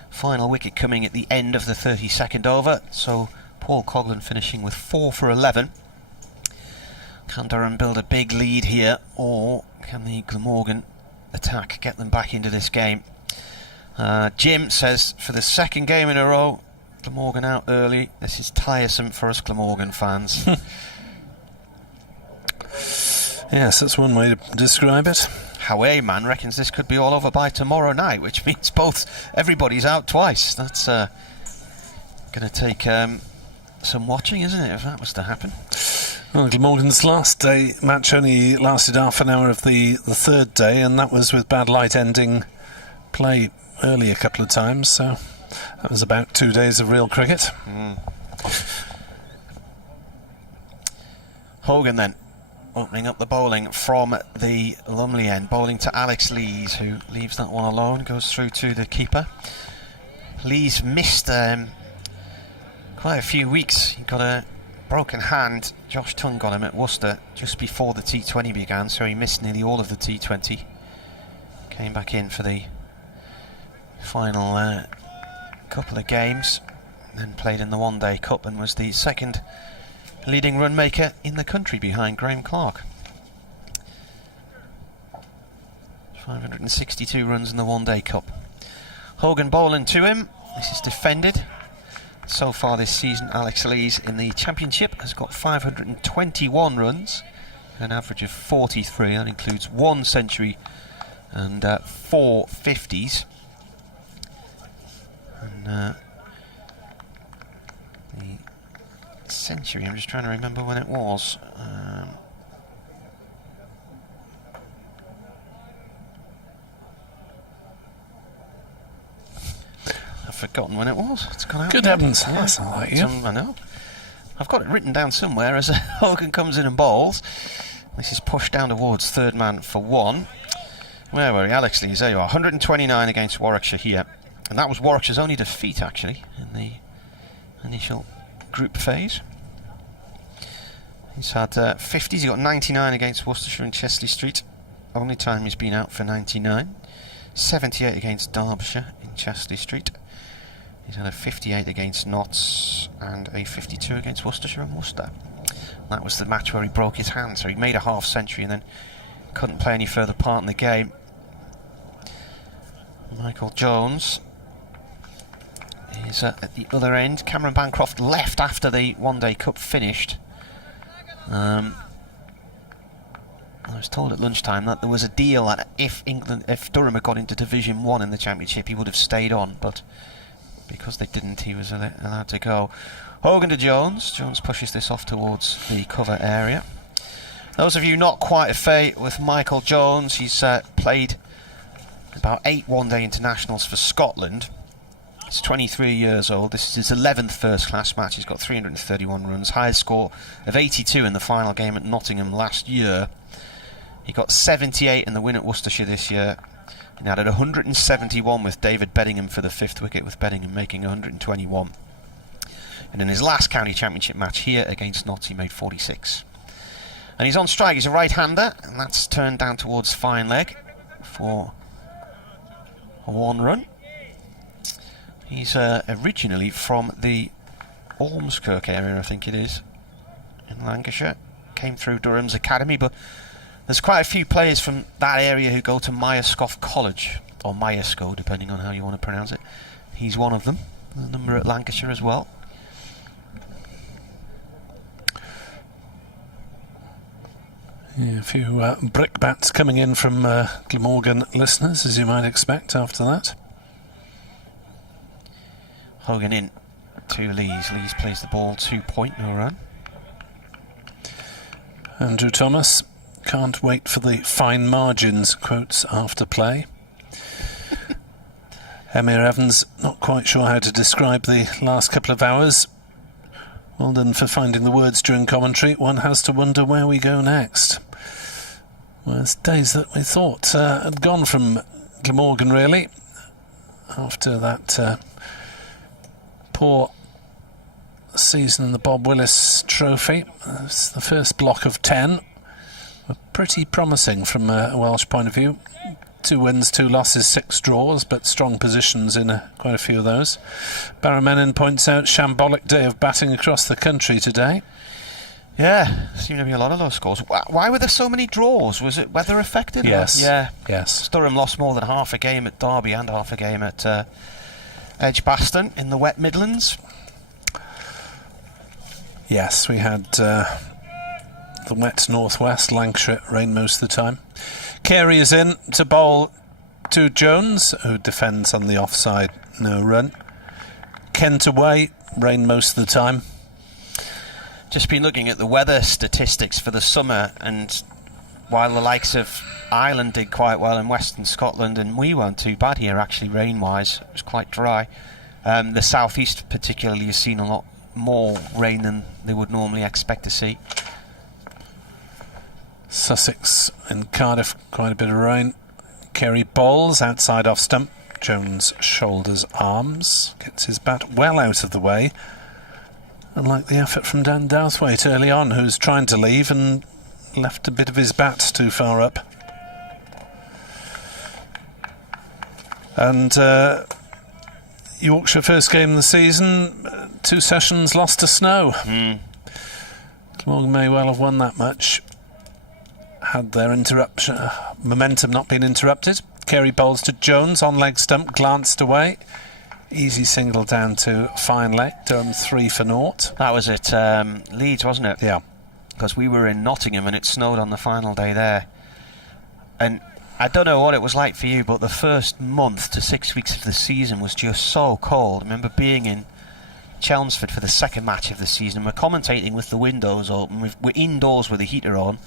final wicket coming at the end of the 32nd over, so Paul Coghlan finishing with 4 for 11. Can Durham build a big lead here, or can the Glamorgan attack get them back into this game? Jim says, for the second game in a row, Glamorgan out early. This is tiresome for us Glamorgan fans. Yes, that's one way to describe it. Howe man reckons this could be all over by tomorrow night, which means everybody's out twice. That's going to take some watching, isn't it, if that was to happen? Well, Glamorgan's last day match only lasted half an hour of the third day, and that was with bad light ending play early a couple of times, so that was about 2 days of real cricket. Hogan then opening up the bowling from the Lumley end, bowling to Alex Lees, who leaves that one alone, goes through to the keeper. Lees missed quite a few weeks. He got a broken hand. Josh Tunn got him at Worcester just before the T20 began, so he missed nearly all of the T20. Came back in for the final couple of games, then played in the One Day Cup and was the second leading run maker in the country behind Graham Clark. 562 runs in the One Day Cup. Hogan bowling to him. This is defended. So far this season, Alex Lees in the Championship has got 521 runs, an average of 43. That includes 1 century and 4 50s. And the century, I'm just trying to remember when it was. I've forgotten when it was. It's gone out. Good heavens, that's all right, yeah. I know. I've got it written down somewhere as Hogan comes in and bowls. This is pushed down towards third man for 1. Where were we? Alex Lees, there you are. 129 against Warwickshire here. And that was Warwickshire's only defeat, actually, in the initial group phase. He's had 50s. He got 99 against Worcestershire and Chesley Street. Only time he's been out for 99. 78 against Derbyshire in Chesley Street. He's had a 58 against Notts and a 52 against Worcestershire and Worcester. That was the match where he broke his hand, so he made a half century and then couldn't play any further part in the game. Michael Jones is at the other end. Cameron Bancroft left after the One Day Cup finished. I was told at lunchtime that there was a deal that if Durham had got into Division 1 in the Championship, he would have stayed on, but because they didn't, he was allowed to go. Hogan to Jones. Jones pushes this off towards the cover area. Those of you not quite au fait with Michael Jones, he's played about 8 one-day internationals for Scotland. He's 23 years old. This is his 11th first-class match. He's got 331 runs, highest score of 82 in the final game at Nottingham last year. He got 78 in the win at Worcestershire this year. He added 171 with David Beddingham for the 5th wicket, with Beddingham making 121. And in his last county championship match here against Notts, he made 46. And he's on strike. He's a right-hander, and that's turned down towards fine leg for a 1 run. He's originally from the Ormskirk area, I think it is, in Lancashire. Came through Durham's academy, but there's quite a few players from that area who go to Myerscough College, or Myerscough, depending on how you want to pronounce it. He's one of them. There's a number at Lancashire as well. Yeah, a few brickbats coming in from Glamorgan listeners, as you might expect after that. Hogan in to Lees. Lees plays the ball 2 point, no run. Andrew Thomas, can't wait for the fine margins, quotes after play. Emir Evans, not quite sure how to describe the last couple of hours. Well done for finding the words during commentary. One has to wonder where we go next. Well, it's days that we thought had gone from Glamorgan, really, after that poor season in the Bob Willis Trophy. It's the first block of 10. Were pretty promising from a Welsh point of view. 2 wins, 2 losses, 6 draws, but strong positions in quite a few of those. Barramenin points out shambolic day of batting across the country today. Yeah, seemed to be a lot of those scores. Why were there so many draws? Was it weather affected? Yes. Yeah. Yes. Durham lost more than half a game at Derby and half a game at Edgbaston in the wet Midlands. Yes, we had the wet northwest, Lancashire, rain most of the time. Carey is in to bowl to Jones, who defends on the offside, no run. Kent away, rain most of the time. Just been looking at the weather statistics for the summer, and while the likes of Ireland did quite well in Western Scotland, and we weren't too bad here actually rain-wise, it was quite dry. The southeast particularly has seen a lot more rain than they would normally expect to see. Sussex and Cardiff, quite a bit of rain. Carey bowls outside off stump. Jones shoulders arms, gets his bat well out of the way. Unlike the effort from Dan Douthwaite early on, who's trying to leave and left a bit of his bat too far up. And Yorkshire first game of the season, 2 sessions lost to snow. Glamorgan may well have won that much had their interruption momentum not been interrupted. Carey bowls to Jones on leg stump, glanced away. Easy single down to fine leg. Durham 3 for 0. That was at Leeds, wasn't it? Yeah. Because we were in Nottingham and it snowed on the final day there. And I don't know what it was like for you, but the first month to 6 weeks of the season was just so cold. I remember being in Chelmsford for the second match of the season, and we're commentating with the windows open. We're indoors with the heater on.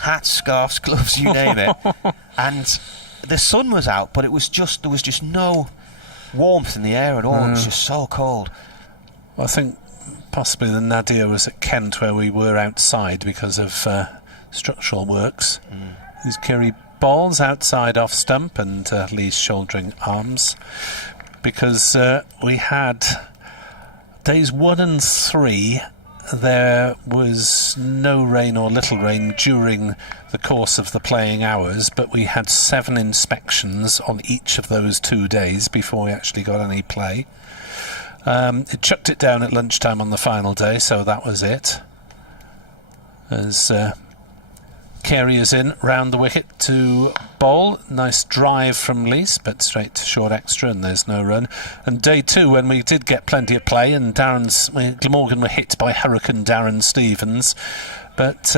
Hats, scarves, gloves, you name it. And the sun was out, but there was just no warmth in the air at all. It was just so cold. Well, I think possibly the nadir was at Kent, where we were outside because of structural works. These Carey balls outside off stump, and Lee's shouldering arms, because we had days 1 and 3. There was no rain or little rain during the course of the playing hours, but we had 7 inspections on each of those 2 days before we actually got any play. It chucked it down at lunchtime on the final day, so that was it. As Carey is in round the wicket to bowl. Nice drive from Lees, but straight to short extra, and there's no run. And day 2, when we did get plenty of play, and Glamorgan were hit by Hurricane Darren Stevens, but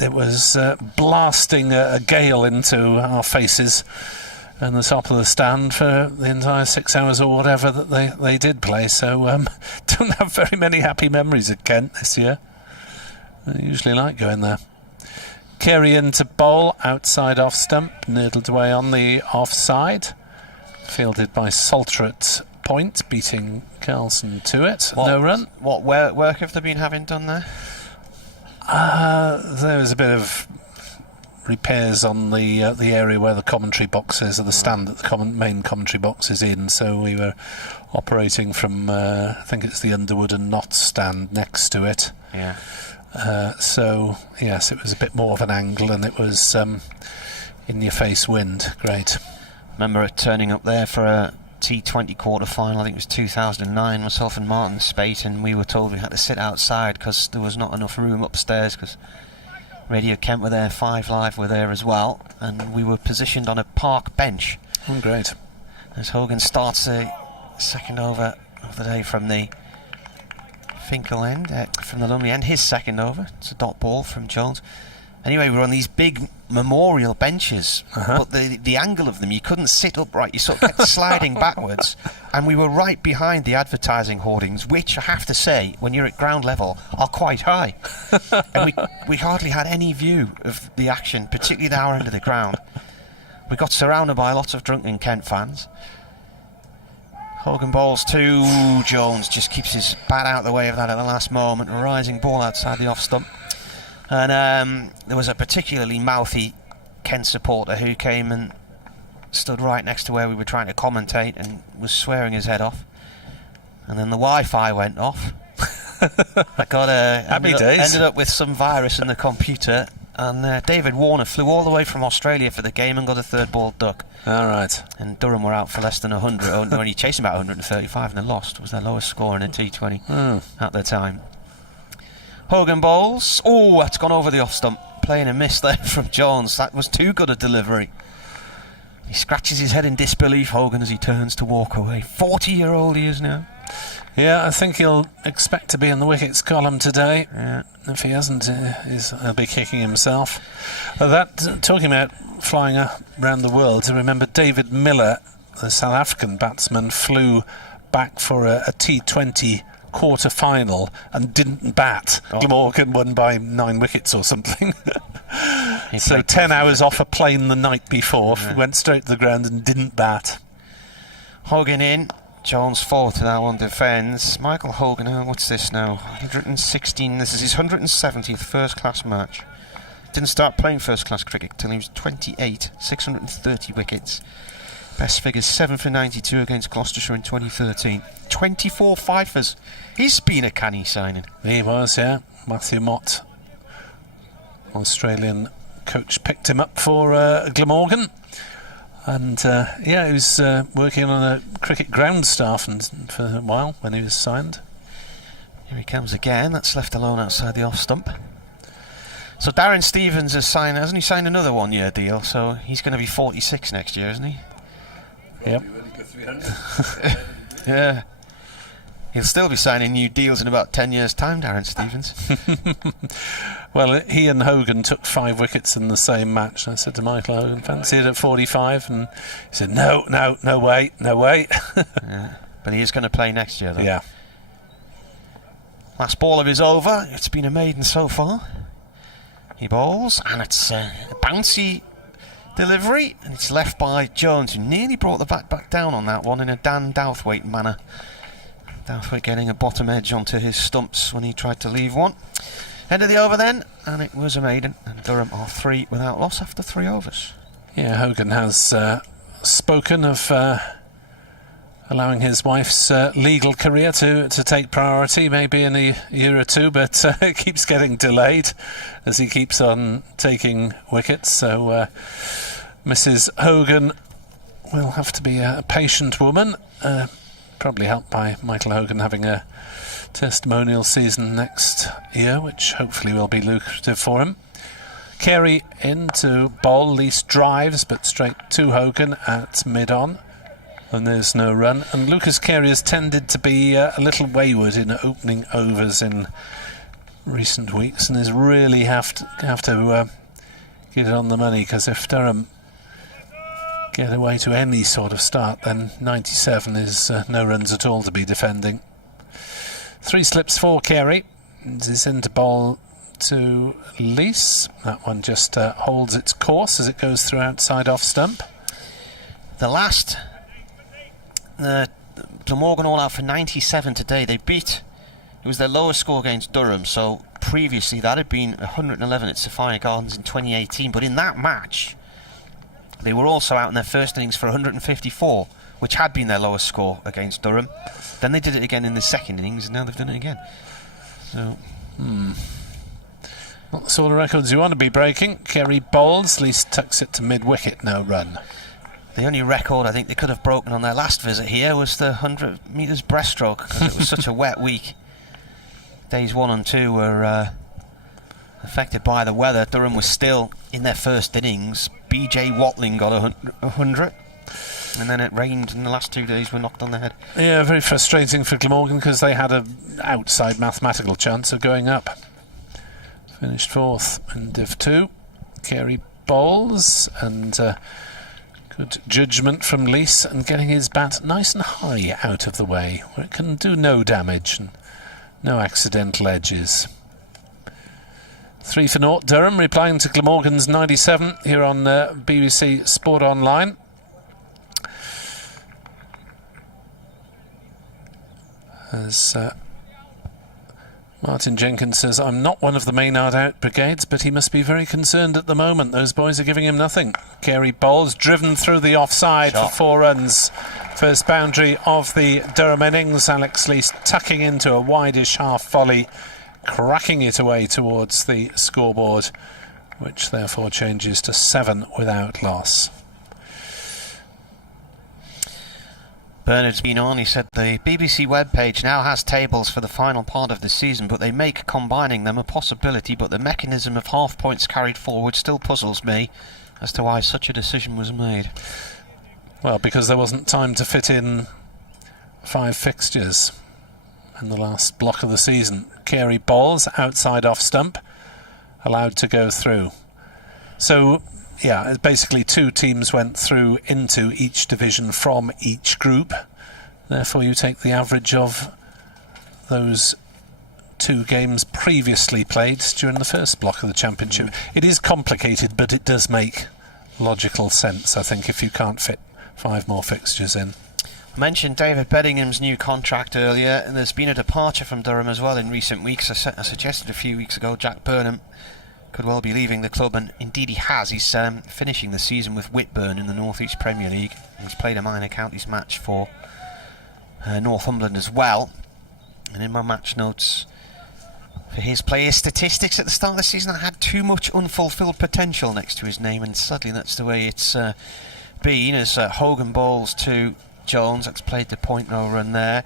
it was blasting a gale into our faces and the top of the stand for the entire 6 hours or whatever that they did play. So don't have very many happy memories at Kent this year. I usually like going there. Carey in to bowl outside off stump, nurdled away on the offside, fielded by Salter at point, beating Carlson to it. No run. What work have they been having done there? There was a bit of repairs on the area where the commentary box is, or the stand that the main commentary box is in, so we were operating from I think it's the Underwood and Knott stand next to it. Yeah. So yes, it was a bit more of an angle, and it was in your face wind. Great. Remember turning up there for a T20 quarter final, I think it was 2009, myself and Martin Spate, and we were told we had to sit outside because there was not enough room upstairs, because Radio Kent were there, 5 Live were there as well, and we were positioned on a park bench. Oh, great. As Hogan starts the second over of the day from the Finkel end, from the Lumley end, his second over. It's a dot ball from Jones. Anyway, we're on these big memorial benches, but the angle of them, you couldn't sit upright, you sort of kept sliding backwards, and we were right behind the advertising hoardings, which I have to say, when you're at ground level, are quite high. And we hardly had any view of the action, particularly at our end of the ground. We got surrounded by lots of drunken Kent fans. Hogan bowls to Jones, just keeps his bat out of the way of that at the last moment. A rising ball outside the off stump. And there was a particularly mouthy Kent supporter who came and stood right next to where we were trying to commentate and was swearing his head off. and then the Wi-Fi went off. I got ended up with some virus in the computer, and David Warner flew all the way from Australia for the game and got a third ball duck. All right. And Durham were out for less than 100, only chasing about 135, and they lost. It was their lowest score in a T20 at the time. Hogan bowls. Oh, that's gone over the off stump. Playing a miss there from Jones. That was too good a delivery. He scratches his head in disbelief, Hogan, as he turns to walk away. 40-year-old he is now. Yeah, I think he'll expect to be in the wickets column today. Yeah. If he hasn't, he'll be kicking himself. Talking about flying around the world, to remember David Miller, the South African batsman, flew back for a T20 quarter-final and didn't bat. Glamorgan won by 9 wickets or something. So 10 hours off a plane the night before, went straight to the ground and didn't bat. Hogan in. Jones forward to that one, defends. Michael Hogan, what's this now? 116, this is his 170th first-class match. Didn't start playing first-class cricket till he was 28, 630 wickets. Best figures 7 for 92 against Gloucestershire in 2013. 24 fifers. He's been a canny signing. He was, yeah. Matthew Mott, Australian coach, picked him up for Glamorgan. And he was working on a cricket ground staff for a while when he was signed. Here he comes again. That's left alone outside the off stump. So Darren Stevens hasn't he signed another 1-year deal? So he's going to be 46 next year, isn't he? Yep. Yeah. He'll still be signing new deals in about 10 years' time, Darren Stevens. Well, he and Hogan took 5 wickets in the same match. I said to Michael, Hogan, fancy it at 45? And he said, no way. Yeah. But he is going to play next year, though. Yeah. Last ball of his over. It's been a maiden so far. He bowls, and it's a bouncy delivery, and it's left by Jones, who nearly brought the bat back down on that one in a Dan Douthwaite manner. Douthwaite getting a bottom edge onto his stumps when he tried to leave one. End of the over then, and it was a maiden, and Durham are 3 without loss after 3 overs. Yeah, Hogan has spoken of allowing his wife's legal career to take priority, maybe in a year or two, but it keeps getting delayed as he keeps on taking wickets. So Mrs. Hogan will have to be a patient woman, probably helped by Michael Hogan having a testimonial season next year, which hopefully will be lucrative for him. Carey in to bowl. Lease drives, but straight to Hogan at mid-on. And there's no run. And Lucas Carey has tended to be a little wayward in opening overs in recent weeks, and is really have to get it on the money, because if Durham get away to any sort of start, then 97 is no runs at all to be defending. 3 slips for Carey. He's in to bowl to Lease. That one just holds its course as it goes through outside off stump. The last Glamorgan all out for 97 today. They beat, it was their lowest score against Durham, so previously that had been 111 at Sophia Gardens in 2018, but in that match they were also out in their first innings for 154, which had been their lowest score against Durham. Then they did it again in the second innings, and now they've done it again. So not the sort of records you want to be breaking. Carey bowls, Lease tucks it to mid-wicket, no run. The only record I think they could have broken on their last visit here was the 100 metres breaststroke, because it was such a wet week. Days 1 and 2 were affected by the weather. Durham was still in their first innings. BJ Watling got 100, and then it rained, and the last 2 days were knocked on the head. Yeah, very frustrating for Glamorgan, because they had an outside mathematical chance of going up. Finished 4th in Div 2. Carey bowls, and good judgment from Lease, and getting his bat nice and high out of the way, where it can do no damage and no accidental edges. 3 for 0, Durham, replying to Glamorgan's 97 here on BBC Sport Online. As Martin Jenkins says, I'm not one of the Maynard out brigades, but he must be very concerned at the moment. Those boys are giving him nothing. Carey Bowles driven through the offside for 4 runs. First boundary of the Durham innings. Alex Lees tucking into a wideish half volley, cracking it away towards the scoreboard, which therefore changes to 7 without loss. Bernard's been on. He said the BBC webpage now has tables for the final part of the season, but they make combining them a possibility, but the mechanism of half points carried forward still puzzles me as to why such a decision was made. Well, because there wasn't time to fit in 5 fixtures in the last block of the season. Carey Bowles, outside off stump, allowed to go through. So yeah, basically 2 teams went through into each division from each group. Therefore you take the average of those 2 games previously played during the first block of the championship. It is complicated, but it does make logical sense, I think, if you can't fit 5 more fixtures in. I mentioned David Beddingham's new contract earlier, and there's been a departure from Durham as well in recent weeks. I suggested a few weeks ago Jack Burnham could well be leaving the club, and indeed he has. He's finishing the season with Whitburn in the North East Premier League. He's played a minor counties match for Northumberland as well. And in my match notes for his player statistics at the start of the season, I had too much unfulfilled potential next to his name, and sadly that's the way it's been, as Hogan Bowles to Jones. That's played the point no run there.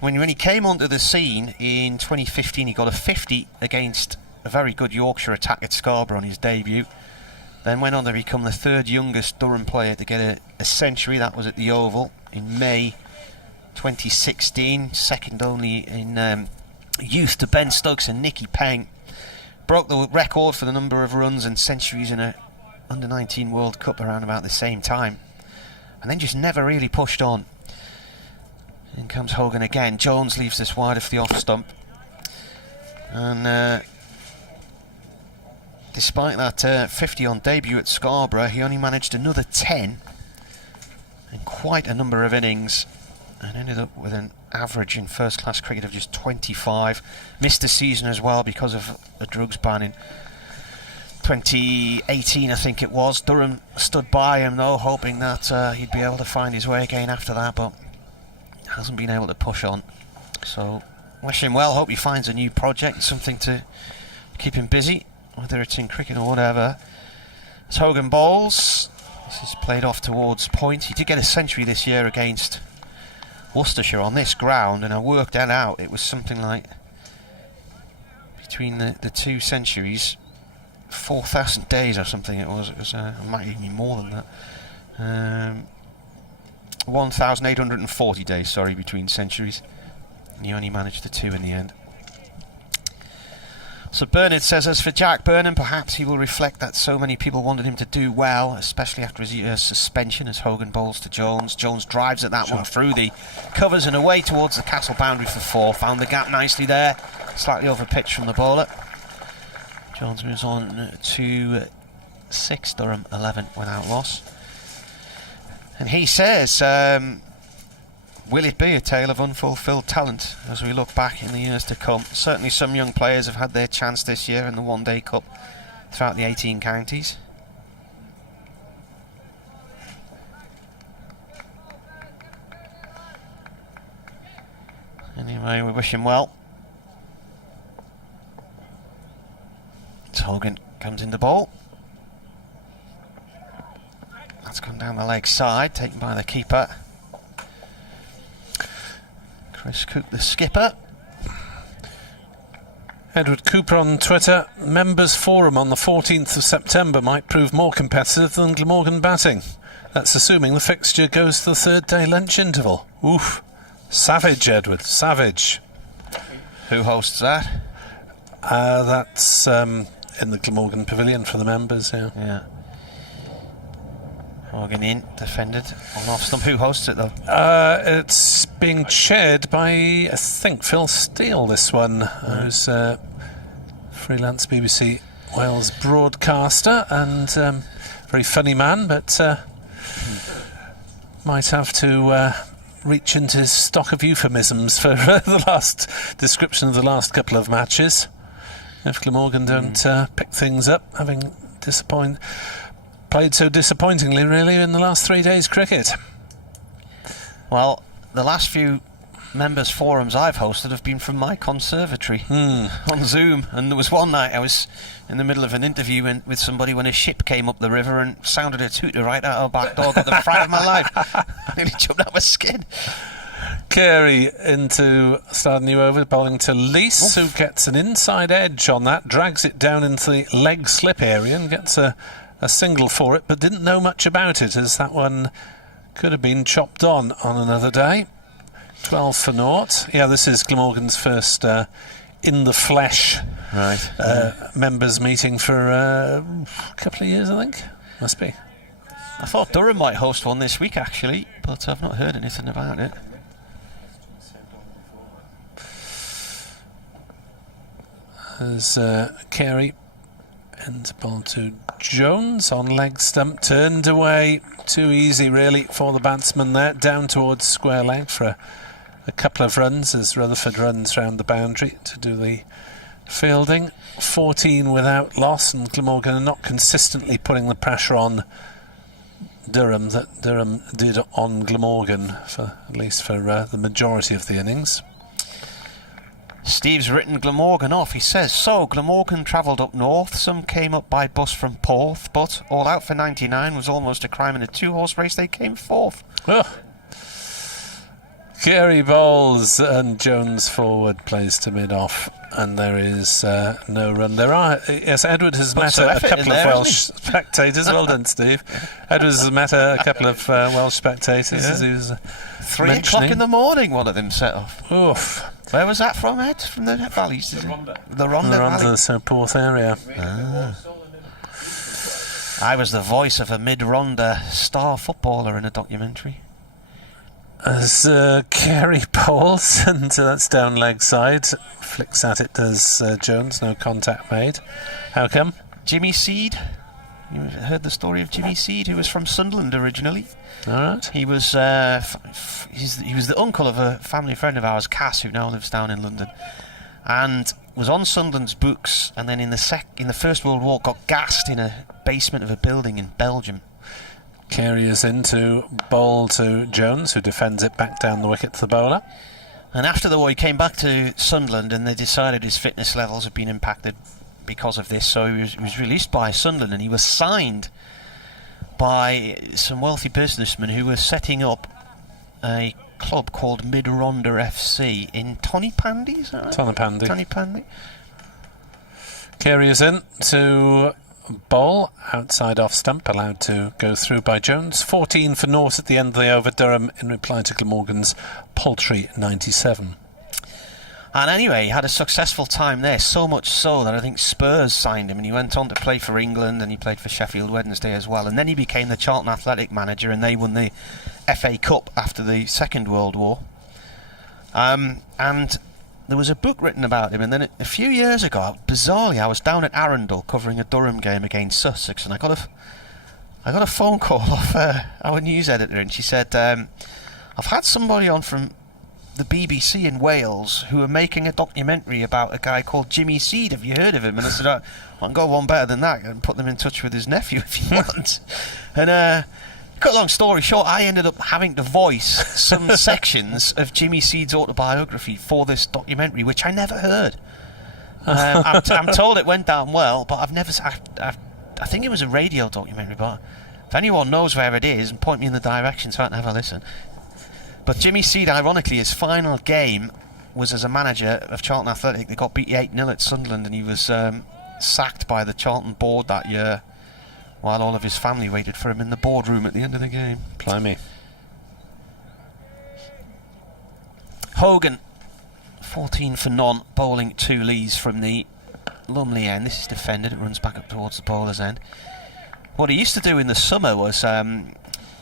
When he came onto the scene in 2015, he got a 50 against a very good Yorkshire attack at Scarborough on his debut. Then went on to become the 3rd youngest Durham player to get a century. That was at the Oval in May 2016, second only in youth to Ben Stokes and Nicky Peng. Broke the record for the number of runs and centuries in a under-19 World Cup around about the same time, and then just never really pushed on. In comes Hogan again. Jones leaves this wide of the off stump, and despite that 50 on debut at Scarborough, he only managed another 10 in quite a number of innings, and ended up with an average in first-class cricket of just 25. Missed the season as well because of a drugs ban in 2018, I think it was. Durham stood by him though, hoping that he'd be able to find his way again after that, but hasn't been able to push on. So wish him well. Hope he finds a new project, something to keep him busy, whether it's in cricket or whatever. It's Hogan Bowles. This is played off towards point. He did get a century this year against Worcestershire on this ground, and I worked that out. It was something like, between the 2 centuries, 4,000 days or something. It was might even be more than that. 1,840 days, sorry, between centuries. And he only managed the 2 in the end. So Bernard says, as for Jack Burnham, perhaps he will reflect that so many people wanted him to do well, especially after his year's suspension, as Hogan bowls to Jones. Jones drives at that one through the covers and away towards the Castle boundary for 4. Found the gap nicely there, slightly over pitch from the bowler. Jones moves on to 6, Durham 11 without loss. And he says, will it be a tale of unfulfilled talent as we look back in the years to come? Certainly some young players have had their chance this year in the One Day Cup throughout the 18 counties. Anyway, we wish him well. Hogan comes in the ball. That's gone down the leg side, taken by the keeper. Chris Coop, the skipper. Edward Cooper on Twitter. Members Forum on the 14th of September might prove more competitive than Glamorgan batting. That's assuming the fixture goes to the 3rd day lunch interval. Oof. Savage, Edward, savage. Who hosts that? That's in the Glamorgan Pavilion for the members, yeah. Hogan in, defended on off stump. Who hosts it though? It's being chaired by, I think, Phil Steele, this one, who's freelance BBC Wales broadcaster and very funny man, but might have to reach into his stock of euphemisms for the last description of the last couple of matches. If Glamorgan don't pick things up, having played so disappointingly, really, in the last 3 days' cricket. Well, the last few members' forums I've hosted have been from my conservatory on Zoom, and there was one night I was in the middle of an interview with somebody when a ship came up the river and sounded a tooter right out of our back door. Got the fright of my life. I nearly jumped out of my skin. Carey into starting you over, bowling to Lees, who gets an inside edge on that, drags it down into the leg slip area and gets a single for it, but didn't know much about it, as that one could have been chopped on another day. 12 for naught. Yeah, this is Glamorgan's first in the flesh members meeting for a couple of years, I think. Must be. I thought Durham might host one this week, actually, but I've not heard anything about it. As Carey ends ball to Jones on leg stump, turned away. Too easy, really, for the batsman there. Down towards square leg for a couple of runs as Rutherford runs round the boundary to do the fielding. 14 without loss, and Glamorgan are not consistently putting the pressure on Durham that Durham did on Glamorgan, at least for the majority of the innings. Steve's written Glamorgan off. He says, so Glamorgan travelled up north, some came up by bus from Porth, but all out for 99 was almost a crime. In a 2-horse race they came fourth. Carey bowls and Jones forward, plays to mid-off, and there is no run. There are, yes, Edward has met a couple of Welsh spectators. Well done, Steve. Edward has met a couple of Welsh spectators, as he was 3 o'clock in the morning, one of them set off. Oof. Where was that from, Ed? From the valleys? The Rhondda Valley. The Porth area. I was the voice of a mid-Rhondda star footballer in a documentary. As Carey bowls, and that's down leg side. Flicks at it, does Jones. No contact made. How come? Jimmy Seed. You heard the story of Jimmy Seed, who was from Sunderland originally. All right. He was he was the uncle of a family friend of ours, Cass, who now lives down in London, and was on Sunderland's books. And then in the First World War, got gassed in a basement of a building in Belgium. Carey is in to bowl to Jones, who defends it back down the wicket to the bowler. And after the war, he came back to Sunderland, and they decided his fitness levels had been impacted because of this, so he was released by Sunderland, and he was signed by some wealthy businessmen who were setting up a club called Mid-Rhondda FC in Tonypandy, is that right? Tonypandy. Carey is in to bowl, outside off stump, allowed to go through by Jones. 14 for naught at the end of the over. Durham in reply to Glamorgan's paltry 97. And anyway, he had a successful time there, so much so that I think Spurs signed him, and he went on to play for England, and he played for Sheffield Wednesday as well. And then he became the Charlton Athletic manager, and they won the FA Cup after the Second World War. And there was a book written about him, and then a few years ago, bizarrely, I was down at Arundel covering a Durham game against Sussex, and I got a phone call off our news editor, and she said, I've had somebody on from the BBC in Wales who are making a documentary about a guy called Jimmy Seed. Have you heard of him? And I said, I can go one better than that and put them in touch with his nephew if you want. And cut a long story short, I ended up having to voice some sections of Jimmy Seed's autobiography for this documentary, which I never heard. I'm told it went down well, but I think it was a radio documentary, but if anyone knows where it is and point me in the direction so I can have a listen. But Jimmy Seed, ironically, his final game was as a manager of Charlton Athletic. They got beat 8-0 at Sunderland, and he was sacked by the Charlton board that year, while all of his family waited for him in the boardroom at the end of the game. Blimey. Hogan, 14 for none, bowling 2 lees from the Lumley end. This is defended, it runs back up towards the bowler's end. What he used to do in the summer was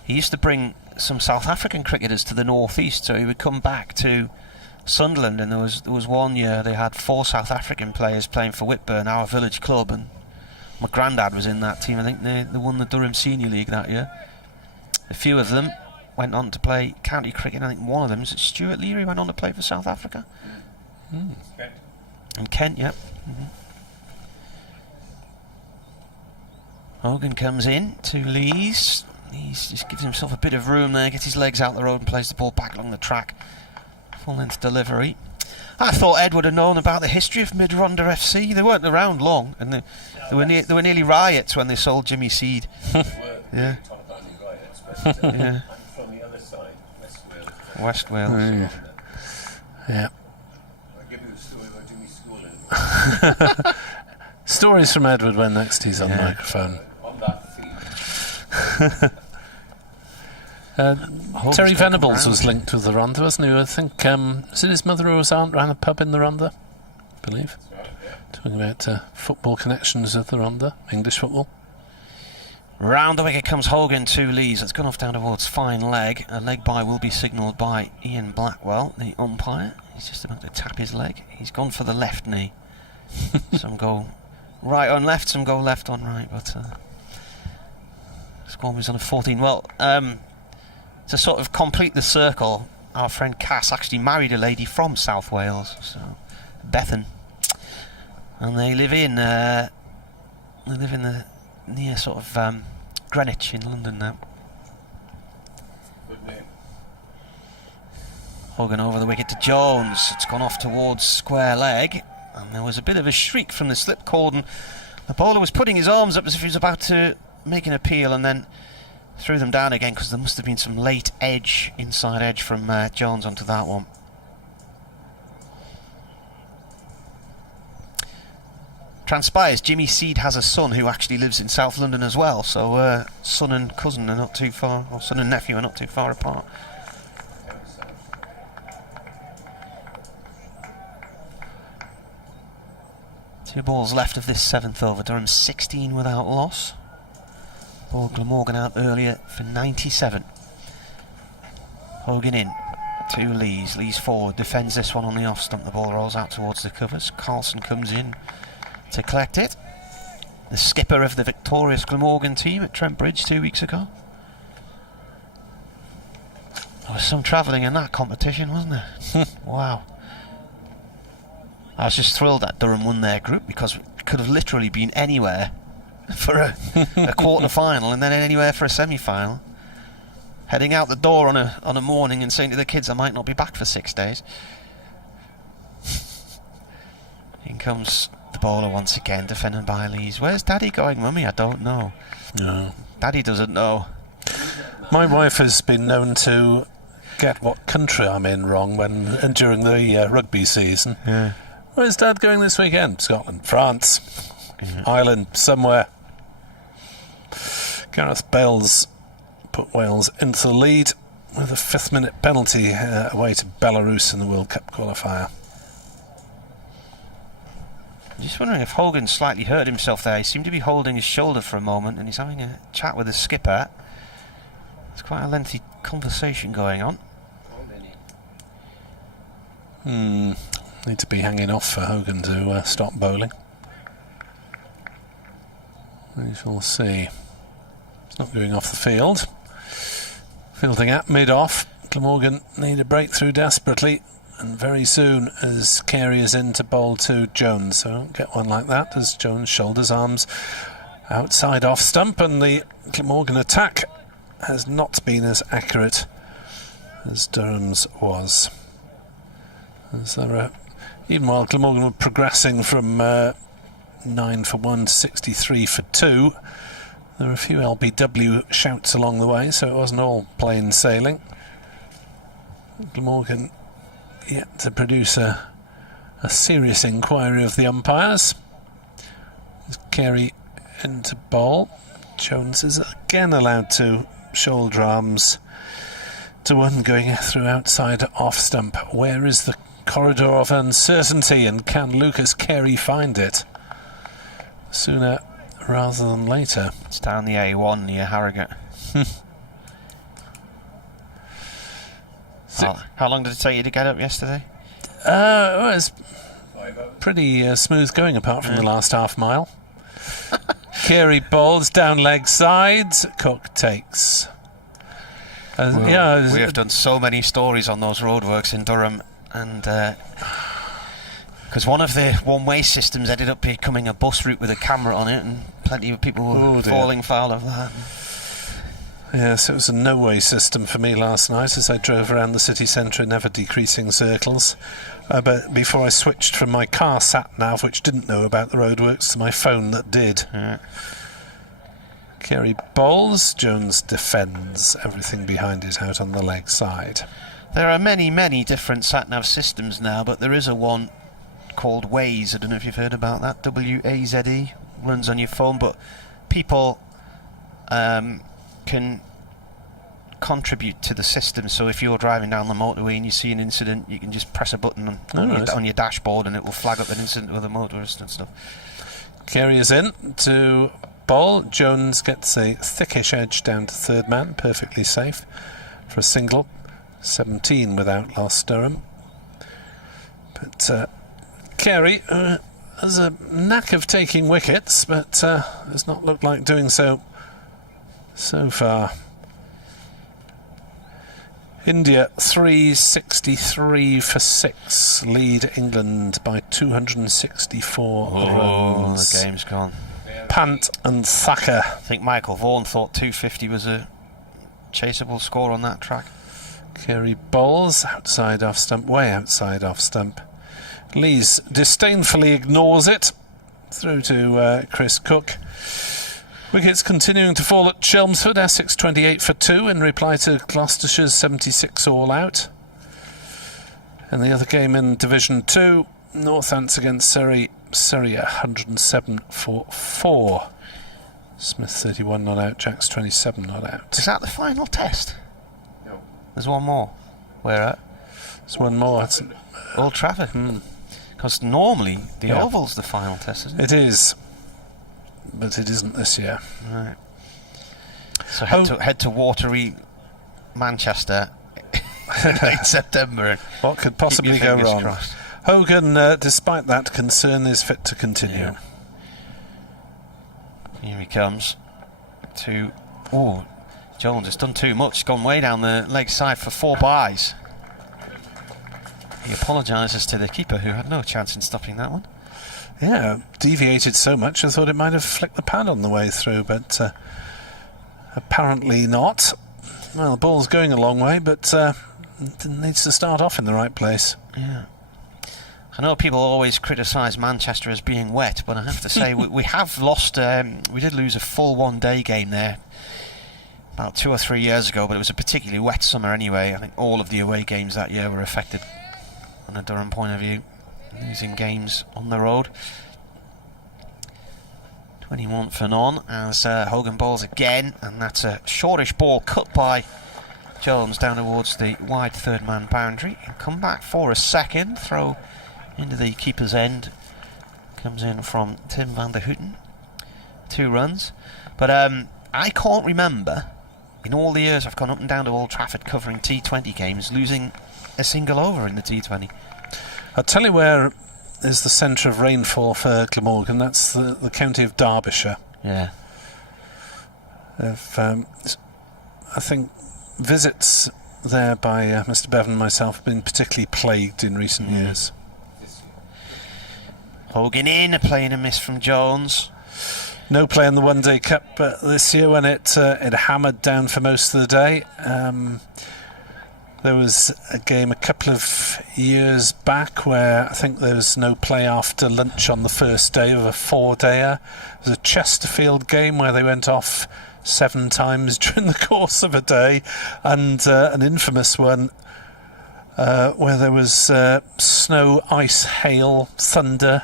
he used to bring some South African cricketers to the northeast, so he would come back to Sunderland, and there was one year they had 4 South African players playing for Whitburn, our village club, and my granddad was in that team. I think they won the Durham Senior League that year. A few of them went on to play county cricket. I think one of them is Stuart Leary, went on to play for South Africa. Kent. And Kent, yep. Hogan comes in to Lees. Lees just gives himself a bit of room there, gets his legs out the road and plays the ball back along the track. Full length delivery. I thought Ed would have known about the history of Mid-Rhondda FC. They weren't around long, and they were nearly riots when they sold Jimmy Seed. Yeah. I'm from the other side, West Wales. Yeah. I'll give you a story about Jimmy Schooling. Stories from Edward when next he's on the microphone. On that field. Terry Venables was linked with the Rhondda, wasn't he? I think, was it his mother or his aunt ran a pub in the Rhondda, I believe? Right, yeah. Talking about football connections with the Rhondda, English football. Round the wicket comes Hogan to Lees. It's gone off down towards fine leg. A leg bye will be signalled by Ian Blackwell, the umpire. He's just about to tap his leg. He's gone for the left knee. Some go right on left, some go left on right, but score was on a 14. Well, to sort of complete the circle, our friend Cass actually married a lady from South Wales, so Bethan, and they live in the near sort of Greenwich in London now. Good name. Hogan over the wicket to Jones. It's gone off towards square leg, and there was a bit of a shriek from the slip cord, and the bowler was putting his arms up as if he was about to make an appeal, and then threw them down again because there must have been some late edge, inside edge from Jones onto that one. Transpires Jimmy Seed has a son who actually lives in South London as well, so son and cousin are not too far, or son and nephew are not too far apart. Two balls left of this 7th over. Durham 16 without loss. Ball Glamorgan out earlier for 97. Hogan in to Lees. Lees forward, defends this one on the off stump. The ball rolls out towards the covers. Carlson comes in to collect it. The skipper of the victorious Glamorgan team at Trent Bridge 2 weeks ago. There was some travelling in that competition, wasn't there? Wow. I was just thrilled that Durham won their group, because it could have literally been anywhere for a quarter final and then anywhere for a semi-final. Heading out the door on a morning and saying to the kids, I might not be back for 6 days. In comes the bowler once again, defended by Lees. Where's Daddy going, Mummy? I don't know. No. Daddy doesn't know. My wife has been known to get what country I'm in wrong during the rugby season. Yeah. Where's Dad going this weekend? Scotland, France, Ireland, somewhere. Gareth Bales put Wales into the lead with a 5th minute penalty away to Belarus in the World Cup qualifier. Just wondering if Hogan slightly hurt himself there. He seemed to be holding his shoulder for a moment, and he's having a chat with the skipper. It's quite a lengthy conversation going on. Need to be hanging off for Hogan to stop bowling. We shall see. It's not going off the field. Fielding at mid-off. Glamorgan need a breakthrough desperately, and very soon as Carey is in to bowl to Jones. So don't get one like that as Jones shoulders arms outside off stump, and the Glamorgan attack has not been as accurate as Durham's was. As there even while Glamorgan were progressing from 9 for 1 to 63 for 2, there were a few LBW shouts along the way, so it wasn't all plain sailing. Glamorgan yet to produce a serious inquiry of the umpires. As Carey into bowl, Jones is again allowed to shoulder arms to one going through outside off stump. Where is the corridor of uncertainty, and can Lucas Carey find it sooner rather than later? It's down the A1 near Harrogate. How long did it take you to get up yesterday? It was pretty smooth going apart from the last half mile. Carey bowls down leg side. Cook takes. We have done so many stories on those roadworks in Durham, and because one of the one-way systems ended up becoming a bus route with a camera on it, and plenty of people were falling foul of that. Yes, it was a no-way system for me last night as I drove around the city centre in ever-decreasing circles. But before I switched from my car sat-nav, which didn't know about the roadworks, to my phone that did. Yeah. Kerry bowls, Jones defends, everything behind it out on the leg side. There are many, many different sat-nav systems now, but there is a one called Waze. I don't know if you've heard about that. W-A-Z-E, runs on your phone, but people can contribute to the system. So if you're driving down the motorway and you see an incident, you can just press a button on your dashboard and it will flag up an incident with a motorist and stuff. Kerry is in to bowl. Jones gets a thickish edge down to third man, perfectly safe for a single. 17 without lost, Durham. But Kerry has a knack of taking wickets, but has not looked like doing so far. India 363 for 6 lead England by 264 runs. The game's gone. Pant and Thacker. I think Michael Vaughan thought 250 was a chaseable score on that track. Kerry bowls outside off stump, way outside off stump. Lees disdainfully ignores it through to Chris Cook. Wickets continuing to fall at Chelmsford. Essex 28 for 2 in reply to Gloucestershire's 76 all out. And the other game in Division 2, Northants against Surrey. Surrey 107 for 4. Smith 31 not out, Jacks 27 not out. Is that the final test? No. There's one more. Where at? There's one more. It's Old Trafford. Because normally the Oval's the final test, isn't it? It is. But it isn't this year. Right. So head to watery Manchester in September. What could possibly go wrong? Crossed. Hogan, despite that concern, is fit to continue. Yeah. Here he comes to... Oh, Jones has done too much. He's gone way down the leg side for 4 byes. He apologises to the keeper, who had no chance in stopping that one. Yeah, deviated so much I thought it might have flicked the pad on the way through, but apparently not. Well, the ball's going a long way, but needs to start off in the right place. Yeah. I know people always criticise Manchester as being wet, but I have to say we have lost... we did lose a full one-day game there about 2 or 3 years ago, but it was a particularly wet summer anyway. I think all of the away games that year were affected on a Durham point of view. Losing games on the road. 21 for none as Hogan bowls again, and that's a shortish ball cut by Jones down towards the wide third man boundary. He'll come back for a second throw into the keeper's end. Comes in from Tim van der Houten. 2 runs. But I can't remember in all the years I've gone up and down to Old Trafford covering T20 games losing a single over in the T20. I'll tell you where is the centre of rainfall for Glamorgan. That's the county of Derbyshire. Yeah. I think visits there by Mr. Bevan and myself have been particularly plagued in recent years. Hogan in, playing a miss from Jones. No play in the One Day Cup this year when it hammered down for most of the day. There was a game a couple of years back where I think there was no play after lunch on the first day of a 4-dayer. It was a Chesterfield game where they went off 7 times during the course of a day, and an infamous one where there was snow, ice, hail, thunder,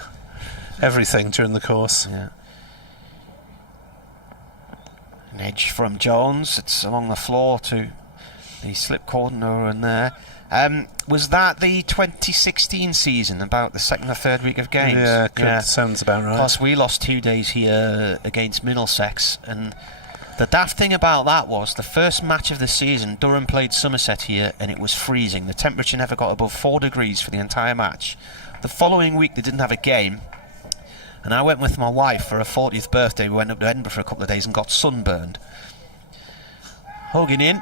everything during the course. Yeah. An edge from Jones. It's along the floor to the slip corner in there. Was that the 2016 season, about the 2nd or 3rd week of games? Yeah, sounds about right. Plus we lost 2 days here against Middlesex, and the daft thing about that was the first match of the season, Durham played Somerset here and it was freezing. The temperature never got above 4 degrees for the entire match. The following week they didn't have a game, and I went with my wife for her 40th birthday. We went up to Edinburgh for a couple of days and got sunburned. Hogan in.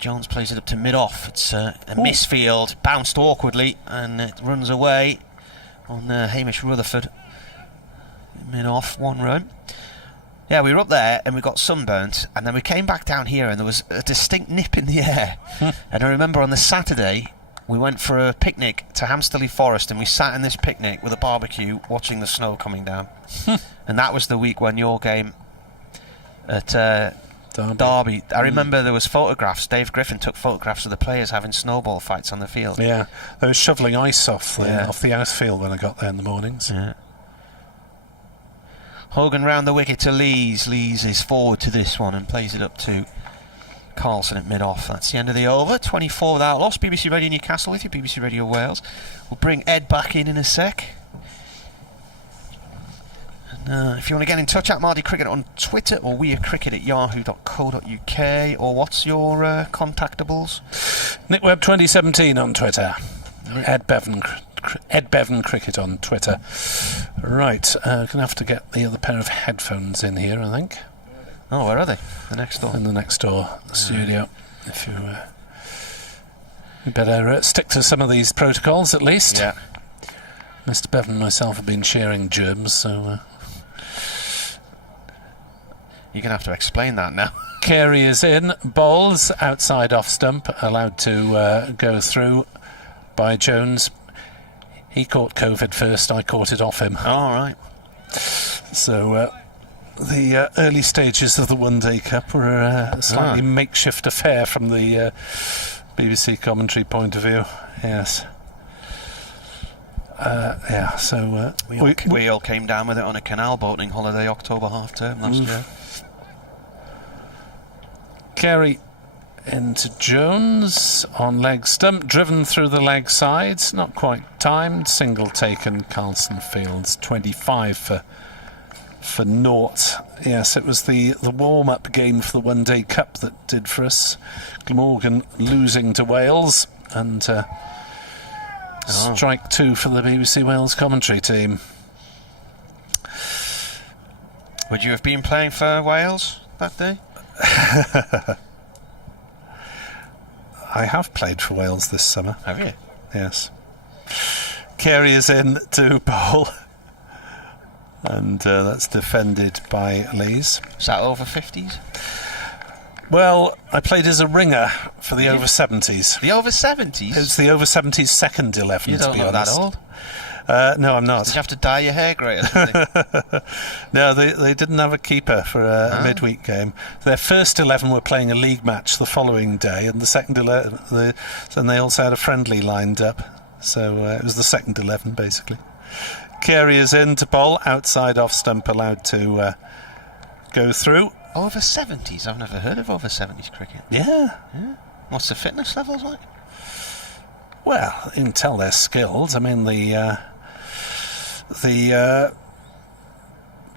Jones plays it up to mid-off. It's a misfield, bounced awkwardly, and it runs away on Hamish Rutherford. Mid-off, 1 run. Yeah, we were up there and we got sunburnt, and then we came back down here and there was a distinct nip in the air. And I remember on the Saturday we went for a picnic to Hamsterley Forest, and we sat in this picnic with a barbecue watching the snow coming down. And that was the week when your game at Derby. I remember there was photographs. Dave Griffin took photographs of the players having snowball fights on the field. Yeah, they were shoveling ice off the outfield when I got there in the mornings. Yeah. Hogan round the wicket to Lees. Lees is forward to this one and plays it up to Carlson at mid-off. That's the end of the over. 24 without loss. BBC Radio Newcastle with you, BBC Radio Wales. We'll bring Ed back in a sec. And, if you want to get in touch, at Mardy Cricket on Twitter or wearecricket@yahoo.co.uk, or what's your contactables? NickWeb 2017 on Twitter. Ed Bevan Cricket on Twitter. Right, gonna have to get the other pair of headphones in here, I think. Oh, where are they? The next door. In the next door studio. If you better stick to some of these protocols at least. Yeah. Mr. Bevan and myself have been sharing germs, so you're gonna have to explain that now. Carey is in, bowls outside off stump, allowed to go through by Jones. He caught COVID first, I caught it off him. All right. So the early stages of the One Day Cup were a slightly makeshift affair from the BBC commentary point of view. Yes. So we all came down with it on a canal boating holiday October half term last year. Carey into Jones on leg stump, driven through the leg sides, not quite timed, single taken. Carlson fields 25 for naught. Yes, it was the warm-up game for the One Day Cup that did for us. Glamorgan losing to Wales, and strike 2 for the BBC Wales commentary team. Would you have been playing for Wales that day? I have played for Wales this summer. Have you? Yes. Carey is in to bowl, and that's defended by Lees. Is that over 50s? Well, I played as a ringer for the over 70s. The over 70s? It's the over 70s second 11. You don't to be look honest. that old. No, I'm not. Did you have to dye your hair grey? No, they didn't have a keeper for a midweek game. Their first 11 were playing a league match the following day, and the second 11, and they also had a friendly lined up. So it was the second 11 basically. Carey is in to bowl outside off stump, allowed to go through. Over 70s? I've never heard of over 70s cricket. Yeah. What's the fitness levels like? Well, you can tell they're skilled. I mean, the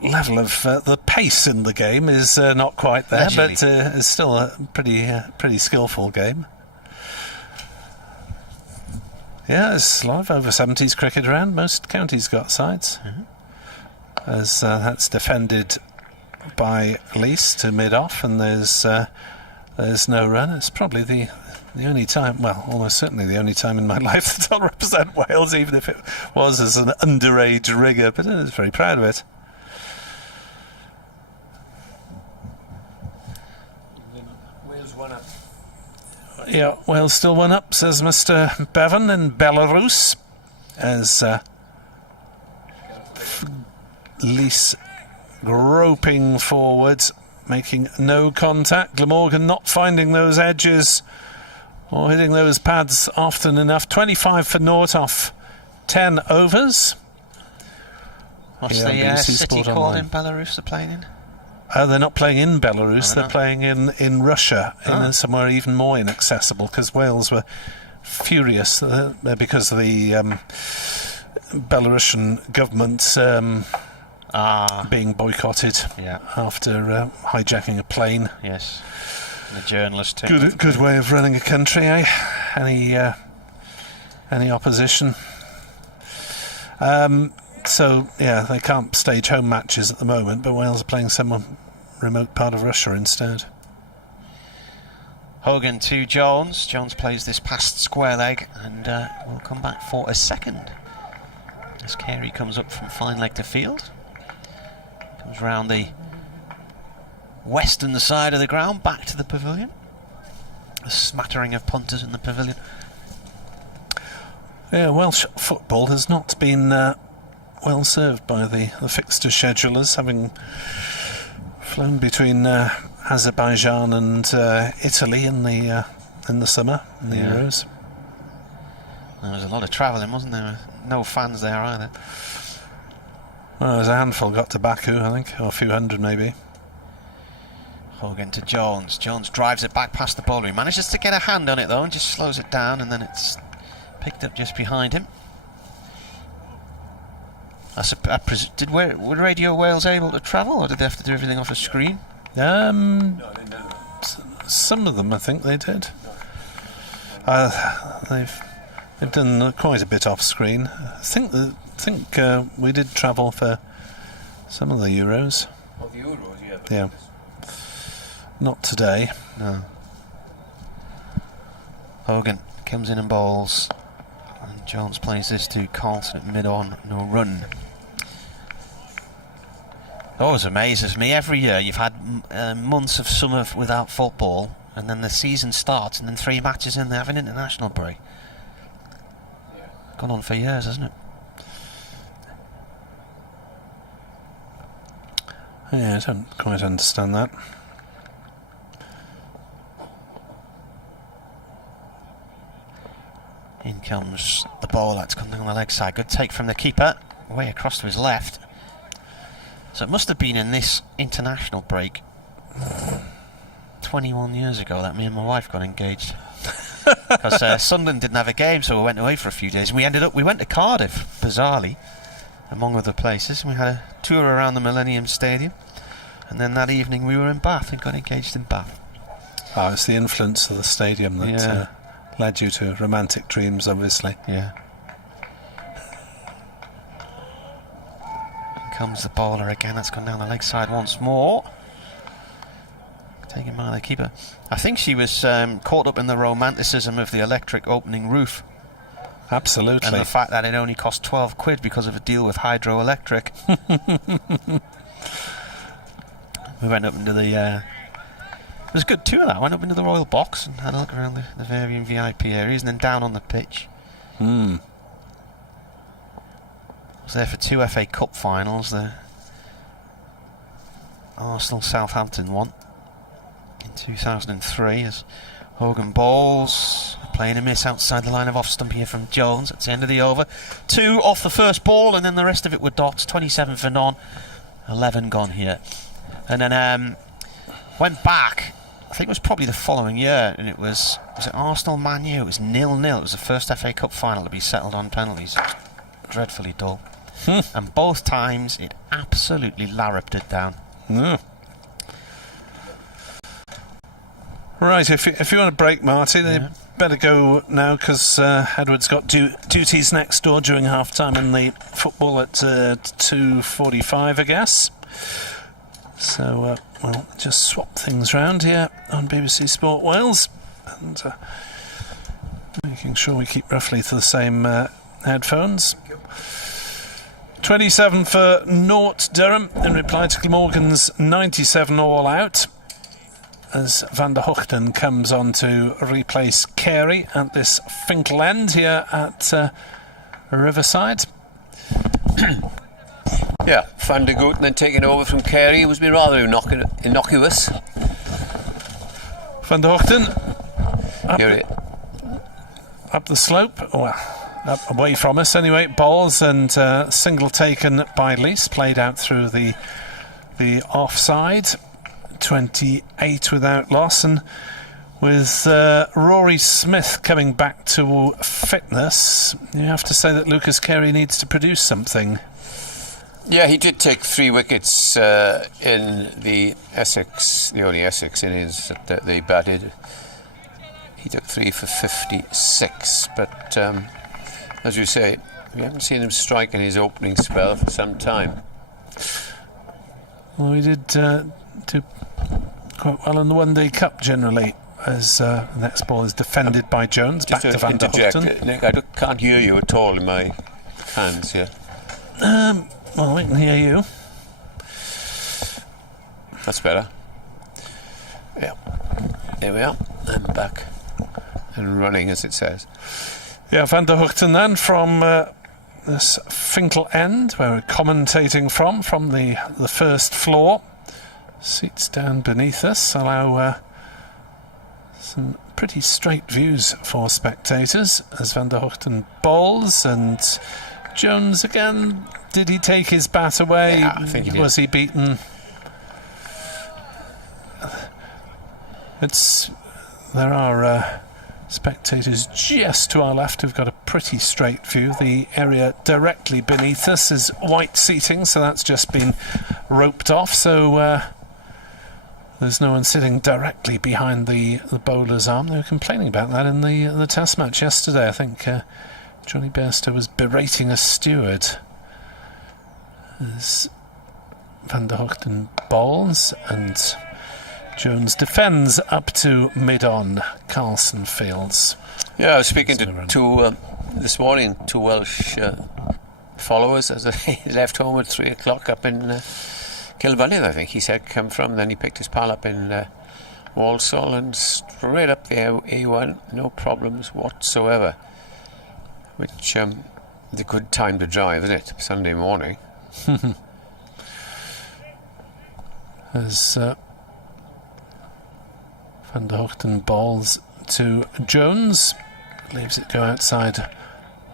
level of the pace in the game is not quite there, but it's still a pretty skillful game. Yeah, there's a lot of over 70s cricket around. Most counties got sides. As that's defended by Lees to mid-off, and there's no run. It's probably the only time, well, almost certainly the only time in my life that I'll represent Wales, even if it was as an underage ringer, but I was very proud of it. Wales 1 up. Yeah, Wales still 1 up, says Mr. Bevan in Belarus, as Lees groping forwards, making no contact. Glamorgan not finding those edges or hitting those pads often enough. 25 for naught off 10 overs. What's the city called in Belarus they're playing in? They're not playing in Belarus, they're playing in Russia, in somewhere even more inaccessible, because Wales were furious because the Belarusian government being boycotted after hijacking a plane. Yes. The journalist. Good way of running a country, eh? Any opposition? So yeah, they can't stage home matches at the moment, but Wales are playing some remote part of Russia instead. Hogan to Jones. Jones plays this past square leg and will come back for a second. As Carey comes up from fine leg to field. Comes round the western side of the ground, back to the pavilion. A smattering of punters in the pavilion. Yeah, Welsh football has not been well served by the fixture schedulers, having flown between Azerbaijan and Italy in the summer, in the Euros. There was a lot of travelling, wasn't there? No fans there either. Well, there was a handful got to Baku, I think, or a few hundred maybe. Hogan to Jones. Jones drives it back past the bowler. He manages to get a hand on it though and just slows it down, and then it's picked up just behind him. Were Radio Wales able to travel, or did they have to do everything off a screen? Some of them, I think they did. They've done quite a bit off screen. I think we did travel for some of the Euros. Oh, the Euros, yeah. Yeah. Not today. No. Hogan comes in and bowls, and Jones plays this to Carlton at mid-on, no run. Always amazes me. Every year you've had months of summer without football, and then the season starts, and then 3 matches in, they have an international break. Gone on for years, hasn't it? Yeah, I don't quite understand that. In comes the ball, that's come down the leg side. Good take from the keeper, way across to his left. So it must have been in this international break 21 years ago that me and my wife got engaged. Because Sunderland didn't have a game, so we went away for a few days. And we went to Cardiff, bizarrely, among other places. And we had a tour around the Millennium Stadium. And then that evening we were in Bath and got engaged in Bath. Oh, it's the influence of the stadium that led you to romantic dreams, obviously. Yeah. In comes the bowler again. That's gone down the leg side once more. Taken by the keeper. I think she was caught up in the romanticism of the electric opening roof. Absolutely. And the fact that it only cost 12 quid because of a deal with Hydroelectric. We went up into the... it was a good tour, that. Went up into the Royal Box and had a look around the varying VIP areas, and then down on the pitch. I was there for 2 FA Cup finals. The Arsenal-Southampton one in 2003 as Hogan bowls, playing a miss outside the line of off stump here from Jones at the end of the over. 2 off the first ball, and then the rest of it were dots. 27 for none, 11 gone here. And then went back, I think it was probably the following year, and was it Arsenal Man U? It was 0-0. It was the first FA Cup final to be settled on penalties. Dreadfully dull. And both times it absolutely larruped it down. Right, if you want to break, Marty, then you better go now, because Edward's got duties next door during half-time in the football at 2:45, I guess. So we'll just swap things round here on BBC Sport Wales, and making sure we keep roughly to the same headphones. 27 for 0 Durham in reply to Glamorgan's 97 all out, as Van der Hoogten comes on to replace Carey at this Finkel end here at Riverside. Yeah, Van der Hoogten then taking over from Carey was rather innocuous. Van der Hoogten up the slope, up away from us anyway, balls, and single taken by Lease, played out through the offside. 28 without loss, and with Rory Smith coming back to fitness, you have to say that Lucas Carey needs to produce something. Yeah, he did take 3 wickets in the only Essex innings that they batted. He took 3 for 56, but as you say, we haven't seen him strike in his opening spell for some time. Well, he did do quite well in the One Day Cup generally as the next ball is defended by Jones. Back to Van der Hoogten. Nick, I can't hear you at all in my hands here. Well, we can hear you. That's better. Yeah. There we are. I'm back and running, as it says. Yeah, Van der Hoogten then from this Finkel end, where we're commentating from the first floor. Seats down beneath us allow some pretty straight views for spectators as Van der Hoogten bowls, and Jones again, did he take his bat away? Yeah, I think he did. Was he beaten? There are spectators just to our left who've got a pretty straight view. The area directly beneath us is white seating, so that's just been roped off, so there's no one sitting directly behind the bowler's arm. They were complaining about that in the test match yesterday. I think Johnny Bairstow was berating a steward as Van der Hoogten bowls, and Jones defends up to mid-on Carlson Fields. Yeah, I was speaking to this morning two Welsh followers as they left home at 3 o'clock up in Kilvallen, I think he said, come from. Then he picked his pal up in Walsall and straight up the A1, no problems whatsoever. Which is a good time to drive, isn't it? Sunday morning. As Van der Hoogten bowls to Jones, leaves it go outside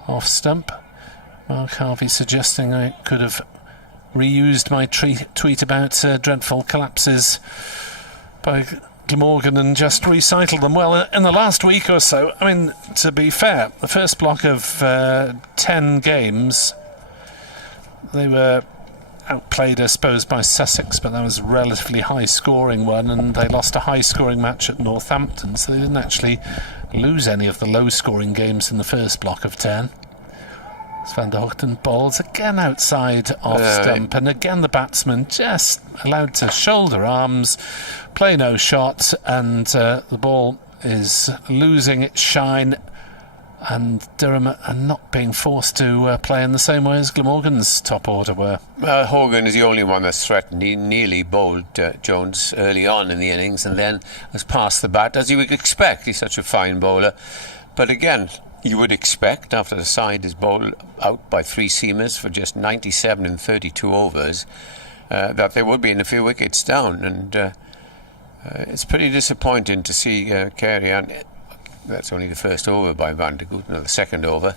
off stump. Mark Harvey suggesting I could have reused my tweet about dreadful collapses by Glamorgan and just recycled them. Well, in the last week or so, I mean, to be fair, the first block of 10 games, they were outplayed, I suppose, by Sussex, but that was a relatively high-scoring one, and they lost a high-scoring match at Northampton, so they didn't actually lose any of the low-scoring games in the first block of 10. Van der Hoogten bowls again outside off stump, and again the batsman just allowed to shoulder arms, play no shot, and the ball is losing its shine, and Durham are not being forced to play in the same way as Glamorgan's top order were. Well, Hogan is the only one that's threatened. He nearly bowled Jones early on in the innings and then was past the bat, as you would expect. He's such a fine bowler. But again, you would expect, after the side is bowled out by three seamers for just 97 in 32 overs, that they would be in a few wickets down. And it's pretty disappointing to see Carey on. That's only the first over by Van der Hoogten, or the second over.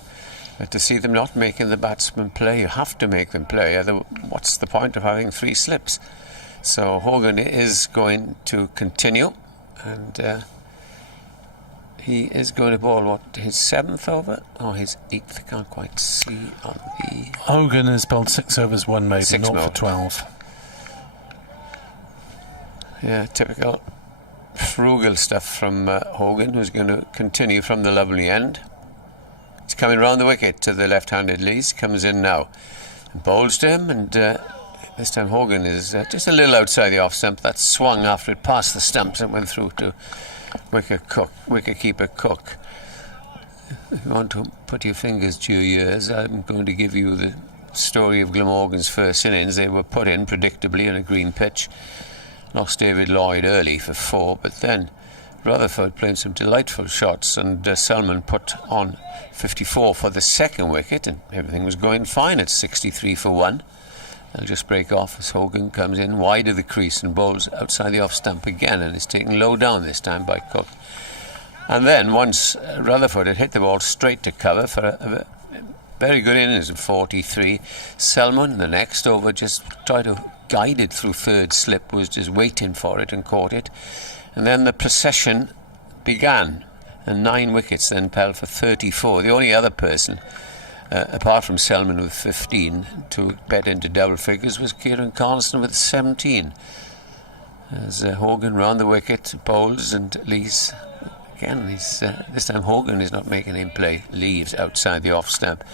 To see them not making the batsmen play. You have to make them play. What's the point of having three slips? So Hogan is going to continue, and he is going to bowl, his 7th over? Or his 8th? I can't quite see on the... Hogan has bowled 6 overs, 1 made, 0 for 12. Yeah, typical frugal stuff from Hogan, who's going to continue from the lovely end. He's coming round the wicket to the left-handed Lees, comes in now and bowls to him, and this time Hogan is just a little outside the off stump. That swung after it passed the stumps and went through to wicket-keeper Cook. If you want to put your fingers to your ears, I'm going to give you the story of Glamorgan's first innings. They were put in predictably on a green pitch. Lost David Lloyd early for 4, but then Rutherford playing some delightful shots, and Selman put on 54 for the second wicket, and everything was going fine at 63 for 1. They'll just break off as Hogan comes in wide of the crease and bowls outside the off stump again, and is taken low down this time by Cook. And then once Rutherford had hit the ball straight to cover for a very good innings of 43, Selman the next over just tried to guide it through third slip, was just waiting for it and caught it. And then the procession began, and 9 wickets then fell for 34. The only other person apart from Selman with 15 to bet into double figures was Kieran Carlson with 17. As Hogan round the wicket bowls, and Lees again, this time Hogan is not making him play, leaves outside the off stump.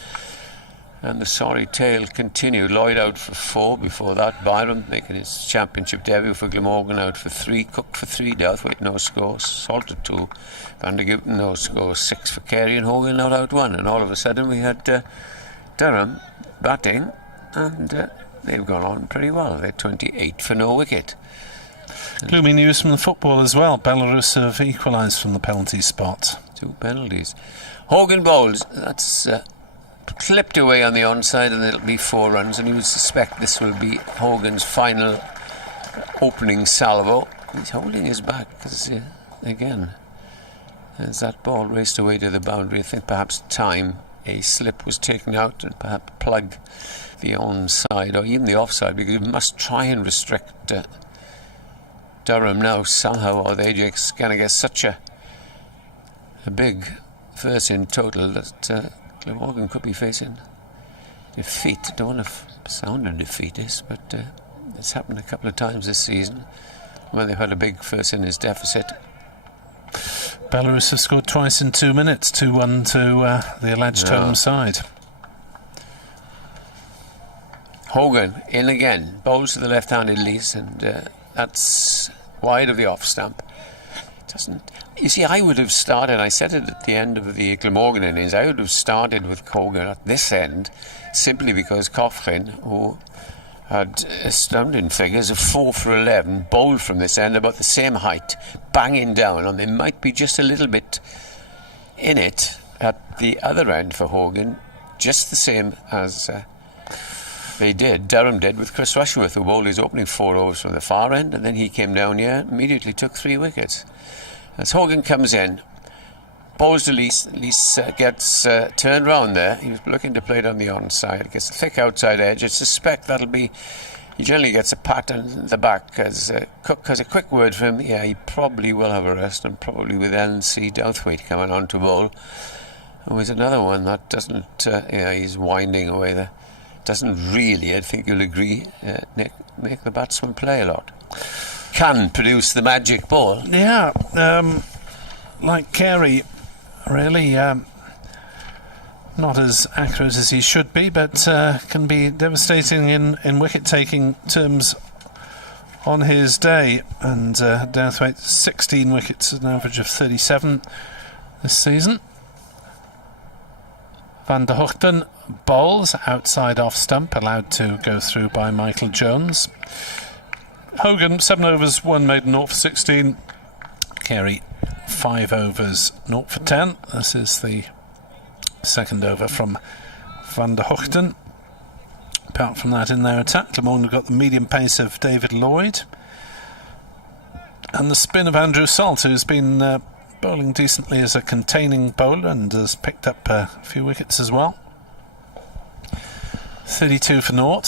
And the sorry tale continued. Lloyd out for 4 before that. Byram making his championship debut for Glamorgan out for 3. Cook for 3. Douthwaite no score. Salter 2. Van der Guten no score. 6 for Carey, and Hogan not out 1. And all of a sudden we had Durham batting, and they've gone on pretty well. They're 28 for no wicket. Gloomy news from the football as well. Belarus have equalised from the penalty spot. 2 penalties. Hogan bowls. That's clipped away on the onside, and it'll be 4 runs, and you would suspect this will be Hogan's final opening salvo. He's holding his back because again, as that ball raced away to the boundary, I think perhaps a slip was taken out and perhaps plugged the onside or even the offside, because you must try and restrict Durham now somehow, or they're just going to get such a big first in total that Glamorgan could be facing defeat. I don't want to sound a defeatist, but it's happened a couple of times this season when they've had a big first innings deficit. Belarus have scored twice in 2 minutes, 2-1 to the alleged home side. Hogan in again, bowls to the left-handed lease, and that's wide of the off stump. You see, I would have started, I said it at the end of the Glamorgan innings, I would have started with Hogan at this end, simply because Cofrin, who had astounding figures of 4 for 11, bowled from this end about the same height, banging down, and there might be just a little bit in it at the other end for Hogan, just the same as Durham did with Chris Rushworth, who bowled his opening 4 overs from the far end, and then he came down here, immediately took 3 wickets. As Hogan comes in, bowls to Lees gets turned round there. He was looking to play it on the onside, gets a thick outside edge. I suspect that'll be, he generally gets a pat on the back, as Cook has a quick word for him. Yeah, he probably will have a rest, and probably with LNC Douthwaite coming on to bowl. Oh, there's another one that doesn't, he's winding away there. Doesn't really, I think you'll agree, Nick, make the batsman play a lot. Can produce the magic ball. Yeah, like Carey, really not as accurate as he should be, but can be devastating in wicket-taking terms on his day. And Douthwaite 16 wickets at an average of 37 this season. Van der Hoogten bowls outside off stump, allowed to go through by Michael Jones. Hogan 7 overs, 1 maiden, 0 for 16. Carey 5 overs, 0 for 10. This is the second over from Van der Hoogten. Apart from that, in their attack, Glamorgan have got the medium pace of David Lloyd and the spin of Andrew Salt, who's been bowling decently as a containing bowler and has picked up a few wickets as well. 32 for 0.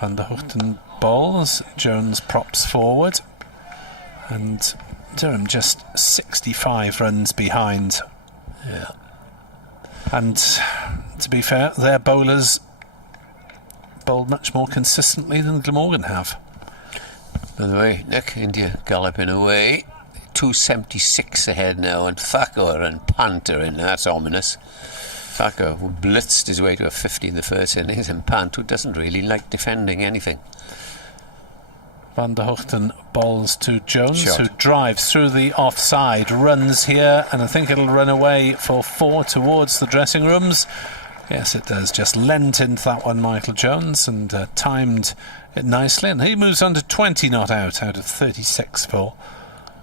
Van der Hoogten bowls, Jones props forward, and Durham just 65 runs behind. Yeah. And to be fair, their bowlers bowled much more consistently than Glamorgan have. By the way, Nick, India galloping away. 276 ahead now, and Thakur and Pant are in. That's ominous. Thakur, who blitzed his way to a 50 in the first innings, and Pant, who doesn't really like defending anything. Van der Hoogten bowls to Jones, who drives through the offside, runs here, and I think it'll run away for 4 towards the dressing rooms. Yes, it does. Just lent into that one, Michael Jones, and timed it nicely, and he moves on to 20 not out of 36 for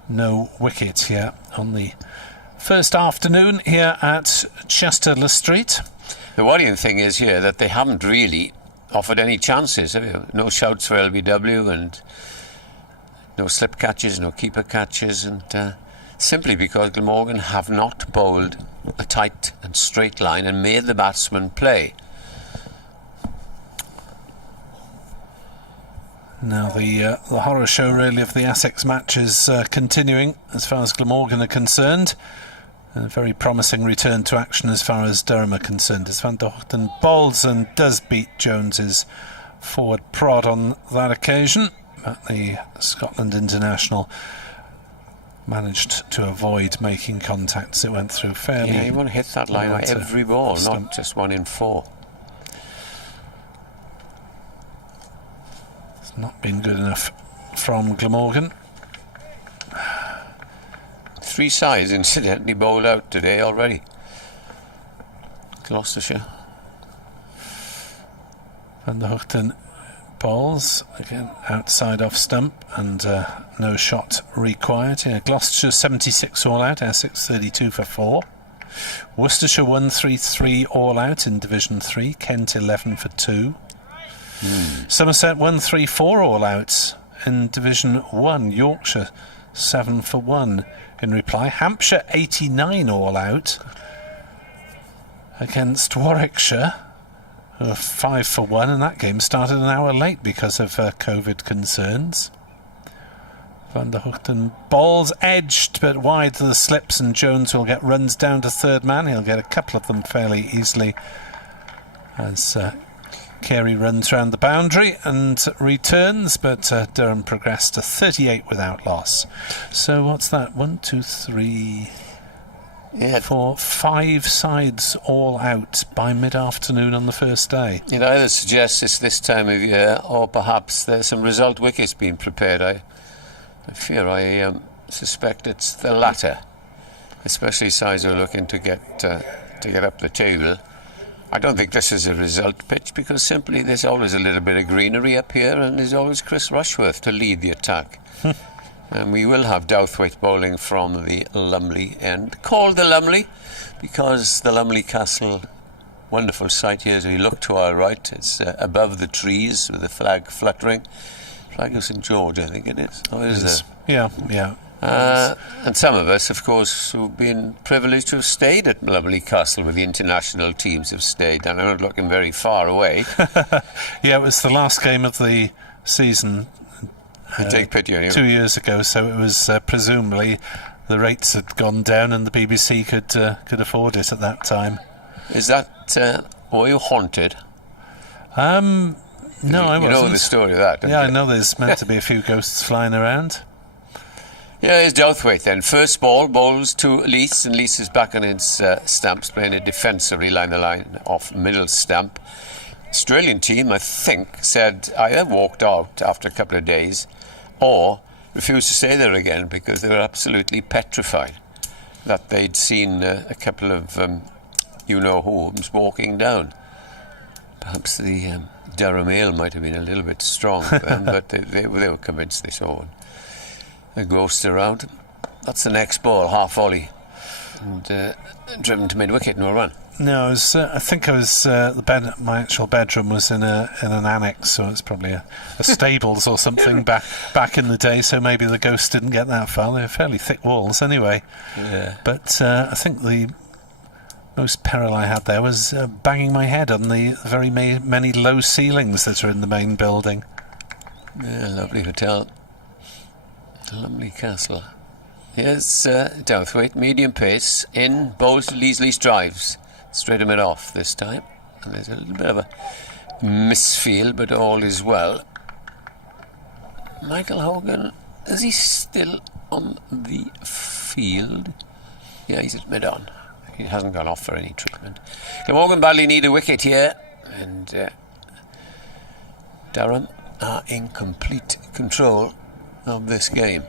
no wicket here on the first afternoon here at Chester Le Street. The worrying thing is here that they haven't really offered any chances. No shouts for LBW, and no slip catches, no keeper catches, and simply because Glamorgan have not bowled a tight and straight line and made the batsman play. Now the horror show really of the Essex match is continuing as far as Glamorgan are concerned. A very promising return to action as far as Durham are concerned, as Van der Hoogten bowls and does beat Jones's forward prod on that occasion. But the Scotland international managed to avoid making contact as it went through fairly. Yeah, you want to hit that line on every ball, not just 1 in 4. It's not been good enough from Glamorgan. 3 sides incidentally bowled out today already. Gloucestershire. Van der Hoogten bowls again outside off stump, and no shot required. Yeah, Gloucestershire 76 all out, Essex 32 for 4. Worcestershire 133 all out in Division 3, Kent 11 for 2. Somerset 134 all out in Division 1, Yorkshire 7 for 1 in reply. Hampshire 89 all out against Warwickshire, 5 for 1, and that game started an hour late because of COVID concerns. Van der Hoogten balls edged but wide to the slips, and Jones will get runs down to third man. He'll get a couple of them fairly easily as Carey runs round the boundary and returns, but Durham progressed to 38 without loss. So what's that? 1, 2, 3... 4, 5 sides all out by mid-afternoon on the first day. It either suggests it's this time of year, or perhaps there's some result wickets being prepared. I suspect it's the latter, especially sides who are looking to get up the table. I don't think this is a result pitch, because simply there's always a little bit of greenery up here, and there's always Chris Rushworth to lead the attack. And we will have Douthwaite bowling from the Lumley end. Called the Lumley because the Lumley Castle, wonderful sight here as we look to our right. It's above the trees with the flag fluttering. Flag of St George, I think it is. Oh, is there? Yeah. And some of us, of course, who've been privileged to have stayed at Lumley Castle with the international teams have stayed, and I'm not looking very far away. Yeah, it was the last game of the season. Take pity on you. 2 years ago, so it was presumably the rates had gone down and the BBC could afford it at that time. Is that were you haunted? No, I wasn't. You know the story of that, don't Yeah, you? I know there's meant to be a few ghosts flying around. Yeah, here's Douthwaite then. First ball, bowls to Lees, and Lees is back on his stumps, playing a defensively line the line off middle stump. Australian team, I think, said either walked out after a couple of days or refused to stay there again because they were absolutely petrified that they'd seen a couple of you-know-who's walking down. Perhaps the Durham ale might have been a little bit strong for them, but they were convinced they saw one. A ghost around. That's the next ball, half volley, and driven to mid-wicket, no run. No, I think I was my actual bedroom was in an annex, so it's probably a stables or something back in the day. So maybe the ghost didn't get that far. They were fairly thick walls anyway. Yeah. But I think the most peril I had there was banging my head on the very many low ceilings that are in the main building. Yeah, lovely hotel, Lumley Castle. Here's Douthwaite, medium pace in, bowls to Lees drives. Straight him it off this time, and there's a little bit of a misfeel, but all is well. Michael Hogan, is he still on the field? Yeah, he's at mid-on. He hasn't gone off for any treatment. Glamorgan badly need a wicket here, and Durham are in complete control of this game.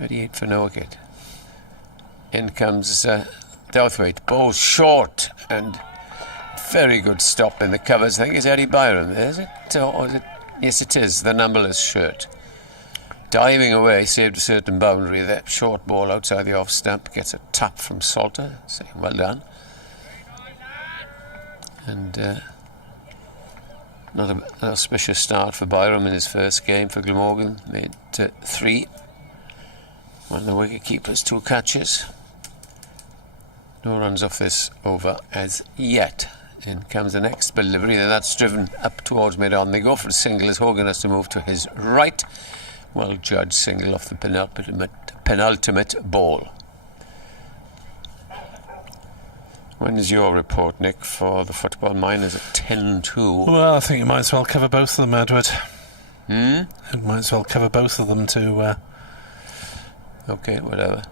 38 for no wicket. In comes Douthwaite, bowls short, and very good stop in the covers. I think it's Eddie Byron, is it? Or is it? Yes, it is, the numberless shirt. Diving away, saved a certain boundary there. Short ball outside the off stump, gets a tap from Salter, saying well done. And not an auspicious start for Byron in his first game for Glamorgan. Made 3. One of the wicket keepers, 2 catches. No runs off this over as yet. In comes the next delivery, then that's driven up towards mid-on. They go for a single as Hogan has to move to his right. Well judged single off the penultimate ball. When is your report, Nick, for the football miners at 10-2? Well, I think you might as well cover both of them, Edward. You might as well cover both of them to... Okay, whatever.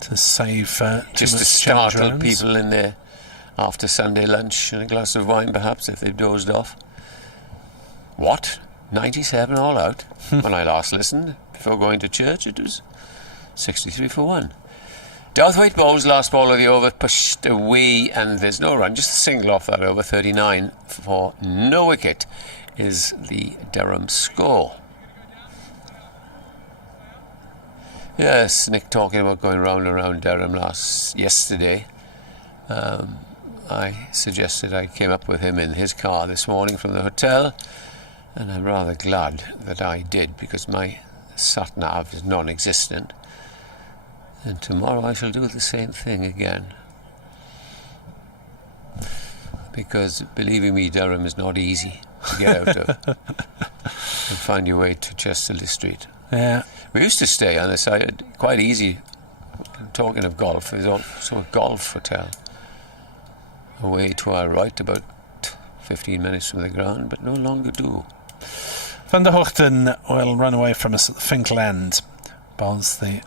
To save just to startle people in there after Sunday lunch and a glass of wine, perhaps, if they've dozed off. What? 97 all out? When I last listened, before going to church, it was 63 for 1. Douthwaite Bowls, last ball of the over, pushed away, and there's no run, just a single off that over. 39 for no wicket is the Durham score. Yes, Nick talking about going round and round Durham yesterday. I suggested I came up with him in his car this morning from the hotel, and I'm rather glad that I did, because my sat-nav is non-existent. And tomorrow I shall do the same thing again. Because, believing me, Durham is not easy to get out of. And find your way to Chesterley Street. Yeah. We used to stay on the side, quite easy. Talking of golf, there's also a golf hotel away to our right, about 15 minutes from the ground, but no longer do. Van der Hoogten will run away from us at the Finkel end. Bowls the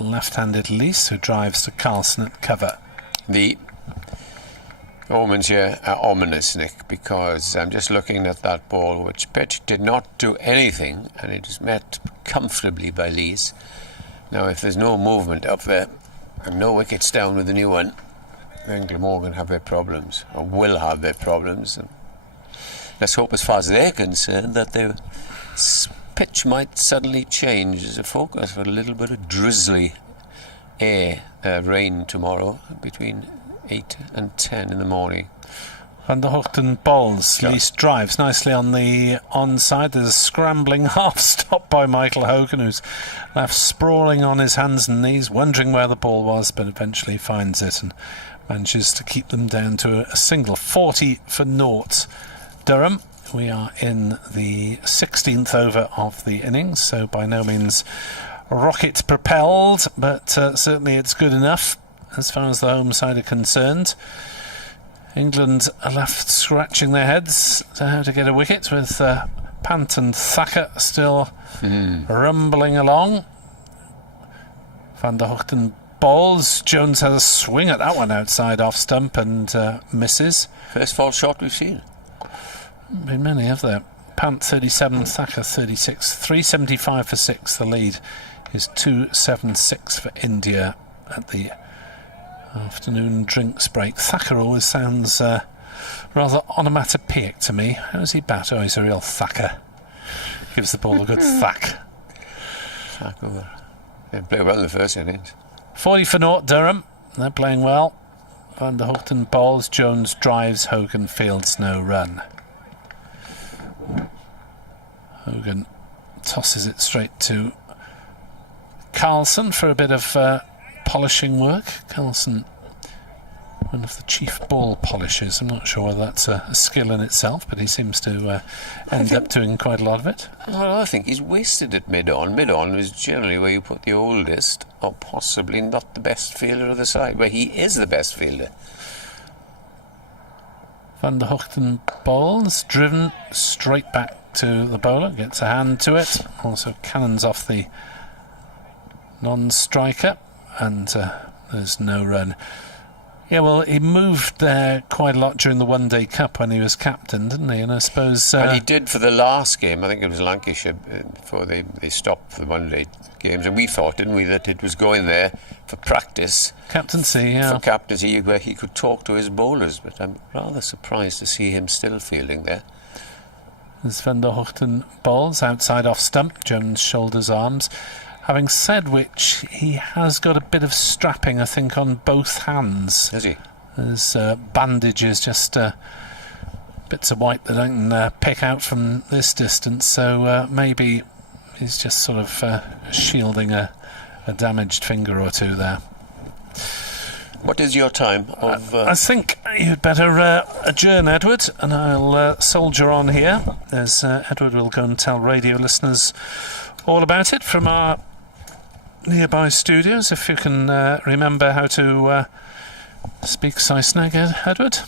left-handed Lees, who drives to Carlson at cover. The omens here are ominous, Nick, because I'm just looking at that ball, which pitch did not do anything, and it was met comfortably by Lees. Now, if there's no movement up there and no wickets down with the new one, then Glamorgan have their problems, or will have their problems. And let's hope, as far as they're concerned, that their pitch might suddenly change as a focus for a little bit of drizzly rain tomorrow between 8 and 10 in the morning. Van der Hoogten bowls. Lees drives nicely on the onside. There's a scrambling half stop by Michael Hogan, who's left sprawling on his hands and knees, wondering where the ball was, but eventually finds it and manages to keep them down to a single. 40 for naught. Durham, we are in the 16th over of the innings, so by no means rocket propelled, but certainly it's good enough as far as the home side are concerned. England are left scratching their heads to how to get a wicket, with Pant and Thacker still rumbling along. Van der Hoogten bowls. Jones has a swing at that one outside off stump and misses. First fall shot we've seen. Been many, have there? Pant 37, Thacker 36, 375 for 6. The lead is 276 for India at the afternoon drinks break. Thacker always sounds rather onomatopoeic to me. How does he bat? Oh, he's a real Thacker. Gives the ball a good thack. Thack over. They played well in the first innings. 40 for naught, Durham. They're playing well. Van der Hoogten bowls. Jones drives. Hogan fields no run. Hogan tosses it straight to Carlson for a bit of polishing work. Carlson, one of the chief ball polishers. I'm not sure whether that's a skill in itself, but he seems to end up doing quite a lot of it. Well, I think he's wasted at mid-on. Mid-on is generally where you put the oldest, or possibly not the best fielder of the side, where he is the best fielder. Van der Hoogten bowls, driven straight back to the bowler, gets a hand to it, also cannons off the non-striker, and there's no run. Yeah, well, he moved there quite a lot during the One Day Cup when he was captain, didn't he? And I suppose... and he did for the last game. I think it was Lancashire, before they stopped the One Day games, and we thought, didn't we, that it was going there for practice. Captaincy, yeah. For captaincy, where he could talk to his bowlers, but I'm rather surprised to see him still fielding there. As Van der Hoogten bowls outside off stump, Jones shoulders arms. Having said which, he has got a bit of strapping, I think, on both hands. Has he? There's bandages, just bits of white that I can pick out from this distance, so maybe he's just sort of shielding a damaged finger or two there. What is your time of... I think you'd better adjourn, Edward, and I'll soldier on here, as Edward will go and tell radio listeners all about it from our nearby studios, if you can remember how to speak Saesneg, Edward.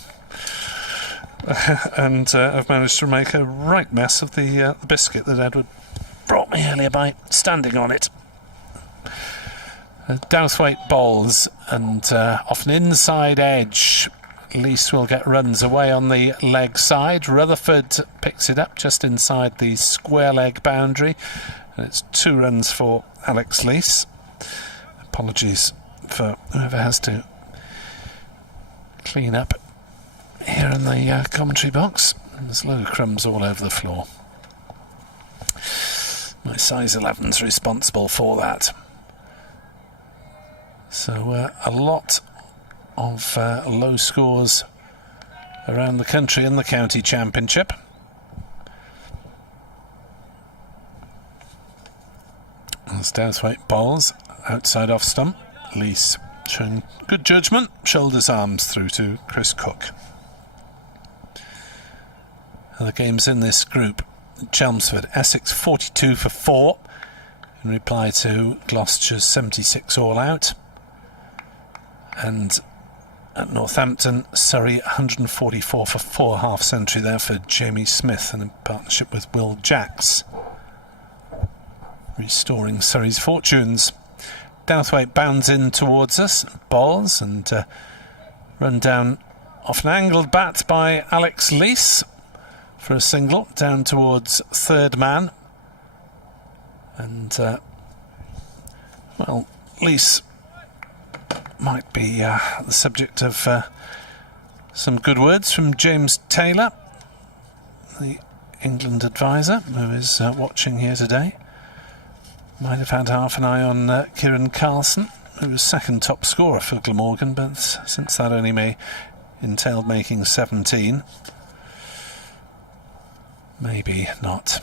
and I've managed to make a right mess of the biscuit that Edward brought me earlier by standing on it. Douthwaite bowls, and off an inside edge, Lees will get runs away on the leg side. Rutherford picks it up just inside the square leg boundary, and it's 2 runs for Alex Lees. Apologies for whoever has to clean up here in the commentary box. There's a load of crumbs all over the floor. My size 11's responsible for that. So a lot of low scores around the country in the county championship. As Douthwaite bowls outside off stump, Lees showing good judgment, shoulders arms through to Chris Cook. Other games in this group: Chelmsford, Essex 42 for 4 in reply to Gloucesters's 76 all out. And at Northampton, Surrey 144 for 4, half century there for Jamie Smith, and in partnership with Will Jacks, restoring Surrey's fortunes. Douthwaite bounds in towards us, bowls, and run down off an angled bat by Alex Lees for a single down towards third man. And well, Lees might be the subject of some good words from James Taylor, the England advisor, who is watching here today. Might have had half an eye on Kieran Carlson, who was second top scorer for Glamorgan, but since that only entailed making 17, maybe not.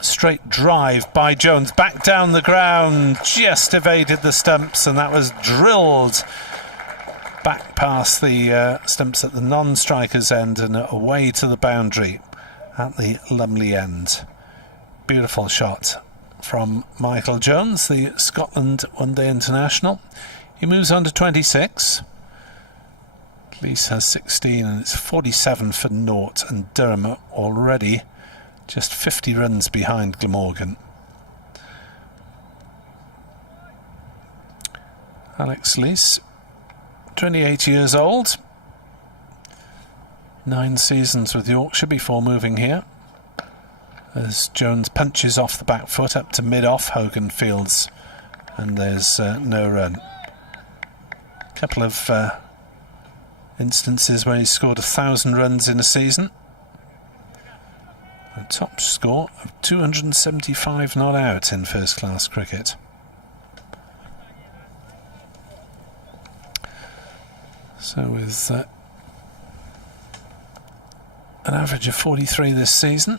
Straight drive by Jones, back down the ground, just evaded the stumps, and that was drilled back past the stumps at the non-striker's end and away to the boundary at the Lumley end. Beautiful shot from Michael Jones, the Scotland one-day international. He moves on to 26. Lees has 16, and it's 47 for naught, and Durham already just 50 runs behind Glamorgan. Alex Lees, 28 years old, 9 seasons with Yorkshire before moving here. As Jones punches off the back foot up to mid-off, Hogan fields, and there's no run. A couple of instances where he scored 1,000 runs in a season. A top score of 275 not out in first-class cricket. So with an average of 43 this season,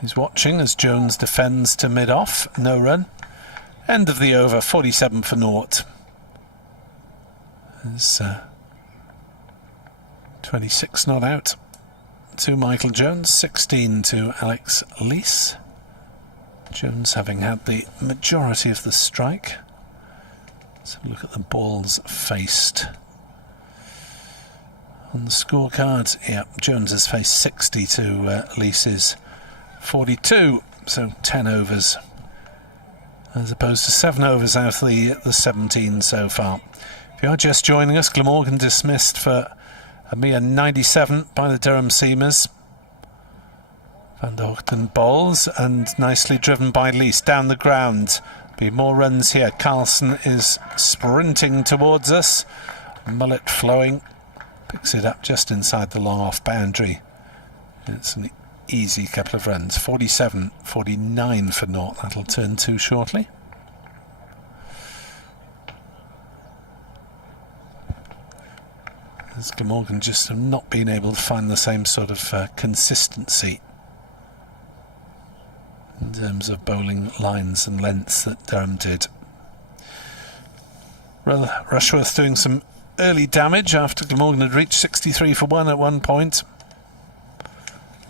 he's watching as Jones defends to mid-off, no run. End of the over, 47 for naught. There's 26 not out to Michael Jones, 16 to Alex Lees. Jones having had the majority of the strike. Let's have a look at the balls faced on the scorecard. Yeah, Jones has faced 60 to Lees's 42, so 10 overs as opposed to 7 overs out of the 17 so far. If you are just joining us, Glamorgan dismissed for a mere 97 by the Durham Seamers. Van der Hoogten bowls, and nicely driven by Lees down the ground. Be more runs here. Carlson is sprinting towards us. Mullet flowing. Picks it up just inside the long off boundary. It's an easy couple of runs. 47, 49 for naught. That'll turn 2 shortly. As Glamorgan just have not been able to find the same sort of consistency in terms of bowling lines and lengths that Durham did. Rushworth doing some early damage after Glamorgan had reached 63 for 1 at one point.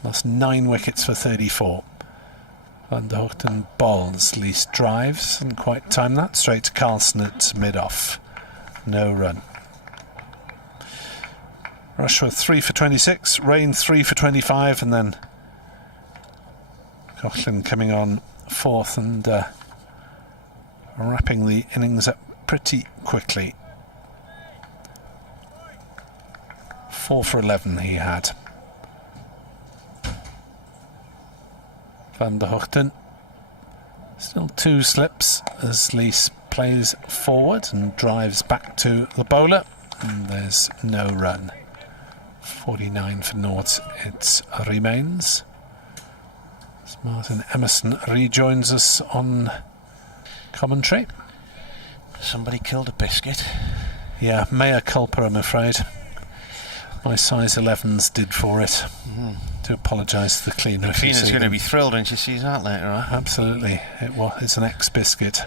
Lost 9 wickets for 34. Van der Hoogten bowls, Lees drives, didn't quite time that, straight to Carlson at mid-off. No run. Rushworth 3 for 26, Rain 3 for 25, and then Coughlin coming on fourth and wrapping the innings up pretty quickly. 4 for 11 he had. Van der Hoogten still 2 slips as Lees plays forward and drives back to the bowler, and there's no run. 49 for naught it remains. As Martin Emerson rejoins us on commentary. Somebody killed a biscuit. Yeah, mea culpa, I'm afraid. My size 11s did for it. To apologise to the cleaner. The cleaner's going to be thrilled when she sees that later on. Absolutely. It's an ex-biscuit.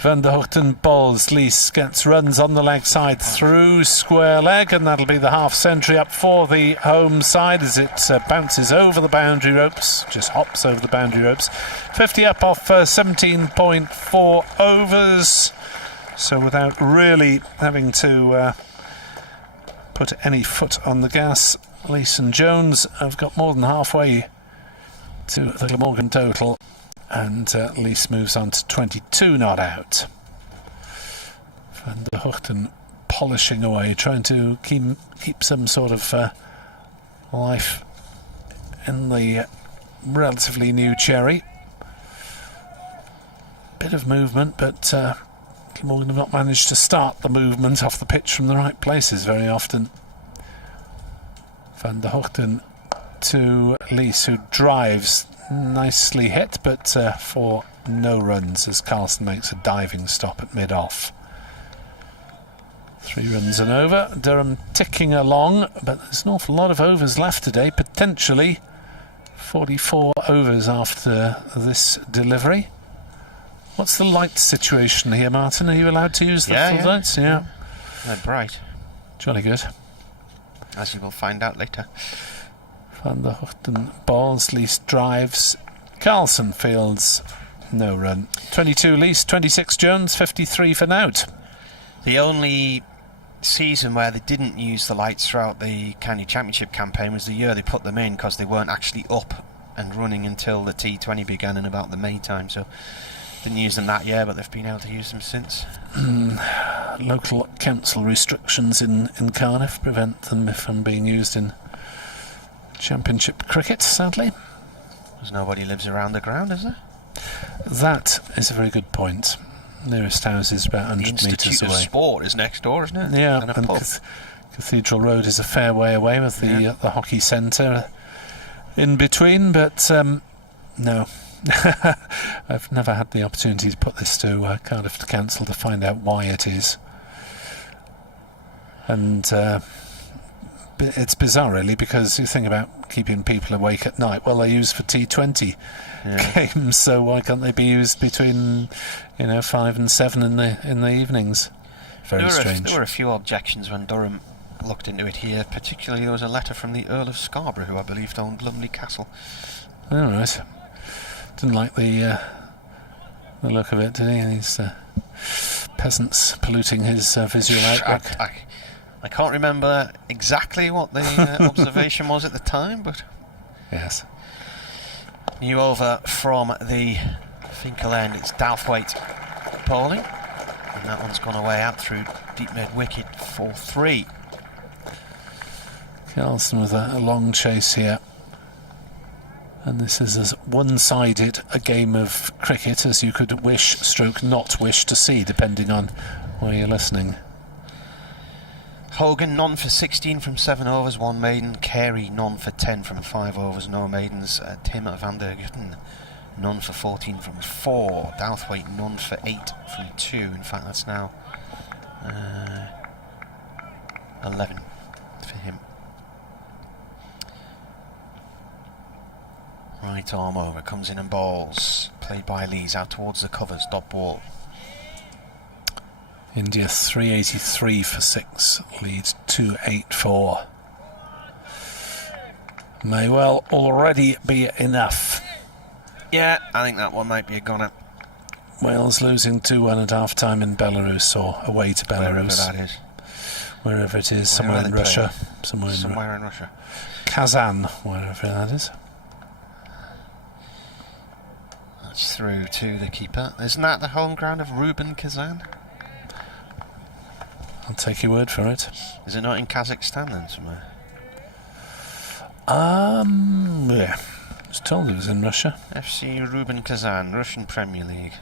Van der Hoogten bowls. Lees gets runs on the leg side through square leg, and that'll be the half century up for the home side as it bounces over the boundary ropes, just hops over the boundary ropes. 50 up off 17.4 overs, so without really having to put any foot on the gas, Lees and Jones have got more than halfway to the Glamorgan total, and Lees moves on to 22 not out. Van der Hoogten polishing away, trying to keep some sort of life in the relatively new cherry. Bit of movement, but Glamorgan have not managed to start the movement off the pitch from the right places very often. Van der Hoogten to Lees, who drives, nicely hit, but for no runs as Carlson makes a diving stop at mid-off. 3 runs and over. Durham ticking along, but there's an awful lot of overs left today, potentially 44 overs after this delivery. What's the light situation here, Martin? Are you allowed to use the full lights? Yeah. They're bright. Jolly good. As you will find out later. Van der Hoogten balls, Lees drives. Carlson fields, no run. 22 Lees, 26 Jones, 53 for Nout. The only season where they didn't use the lights throughout the County Championship campaign was the year they put them in, because they weren't actually up and running until the T20 began in about the May time, so didn't use them that year, but they've been able to use them since. Local council restrictions in Cardiff prevent them from being used in Championship cricket, sadly. Because nobody lives around the ground, is there? That is a very good point. Nearest house is about 100 metres away. The Institute of Sport is next door, isn't it? Yeah, and Cathedral Road is a fair way away with the hockey centre in between, but no. I've never had the opportunity to put this to Cardiff Council to find out why it is. And it's bizarre, really, because you think about keeping people awake at night. Well, they're used for T20 games, so why can't they be used between 5 and 7 in the evenings? Very strange. There were a few objections when Durham looked into it here. Particularly, there was a letter from the Earl of Scarborough, who I believed owned Lumley Castle. All right. Didn't like the look of it, did he? These peasants polluting his visual outlook. I can't remember exactly what the observation was at the time, but yes. New over from the Finkel end. It's Douthwaite bowling, and that one's gone away out through deep mid wicket for 3. Carlson with a long chase here. And this is as one-sided a game of cricket as you could wish, stroke not wish to see, depending on where you're listening. Hogan, none for 16 from 7 overs, 1 maiden. Carey, none for 10 from 5 overs, no maidens. Tim van der Gutten, none for 14 from 4. Douthwaite, none for 8 from 2. In fact, that's now 11 for him. Right arm over, comes in and bowls. Played by Lees, out towards the covers, dot ball. India 383 for 6, leads 284. May well already be enough. Yeah, I think that one might be a goner. Wales losing 2-1 at half time in Belarus, or away to Belarus. Wherever that is. wherever it is, somewhere in Russia. Somewhere in Russia. Kazan, wherever that is. That's through to the keeper. Isn't that the home ground of Ruben Kazan? I'll take your word for it. Is it not in Kazakhstan then somewhere? Yeah. I was told it was in Russia. FC Ruben Kazan, Russian Premier League.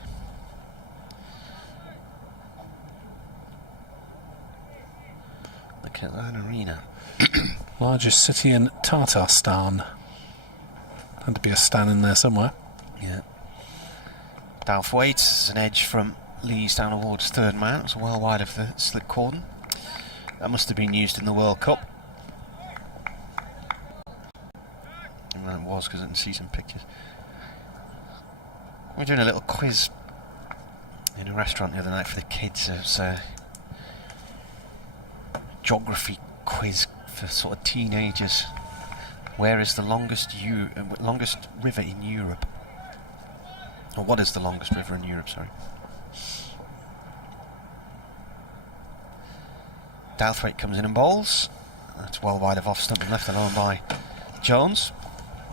The Kazan Arena. Largest city in Tatarstan. Had to be a stan in there somewhere. Yeah. Dalf Waits, an edge from Lees down towards third man. It's well wide of the slit cordon. That must have been used in the World Cup. And that was, because I can see some pictures. We were doing a little quiz in a restaurant the other night for the kids. It was a geography quiz for sort of teenagers. Where is the longest river in Europe? Or what is the longest river in Europe, sorry. Dalthwaite comes in and bowls. That's well wide of off stump and left alone by Jones.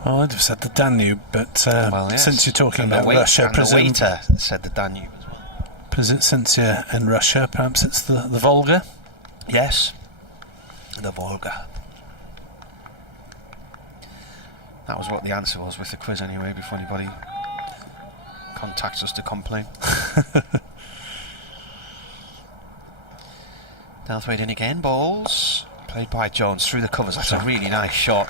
Well, I'd have said the Danube, but Well, yes. since you're talking And about Russia, and the waiter said the Danube as well. Since you're in Russia, perhaps it's the Volga? Yes, the Volga. That was what the answer was with the quiz anyway, before anybody contacts us to complain. Dalthwaite in again, bowls. Played by Jones through the covers. That's a really nice shot.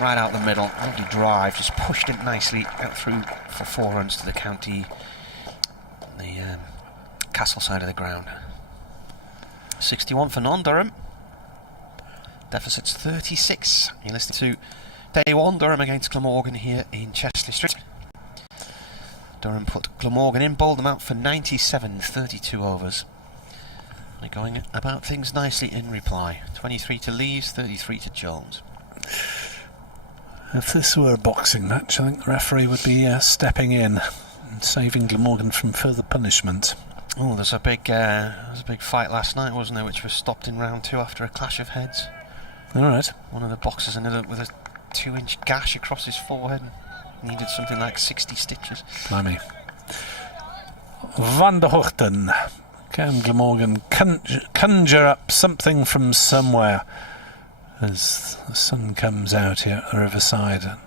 Right out the middle, lovely drive, just pushed it nicely out through for 4 runs to the county, the Castle side of the ground. 61 for non-Durham. Deficit's 36. You're listening to Day 1, Durham against Glamorgan here in Chesley Street. Durham put Glamorgan in, bowled them out for 97, 32 overs. They're going about things nicely in reply. 23 to Lees, 33 to Jones. If this were a boxing match, I think the referee would be stepping in and saving Glamorgan from further punishment. Oh, there's a big fight last night, wasn't there, which was stopped in round 2 after a clash of heads. All right. One of the boxers ended up with a 2-inch gash across his forehead and needed something like 60 stitches. Blimey. Van der Hochten. Can Glamorgan conjure up something from somewhere as the sun comes out here at the riverside?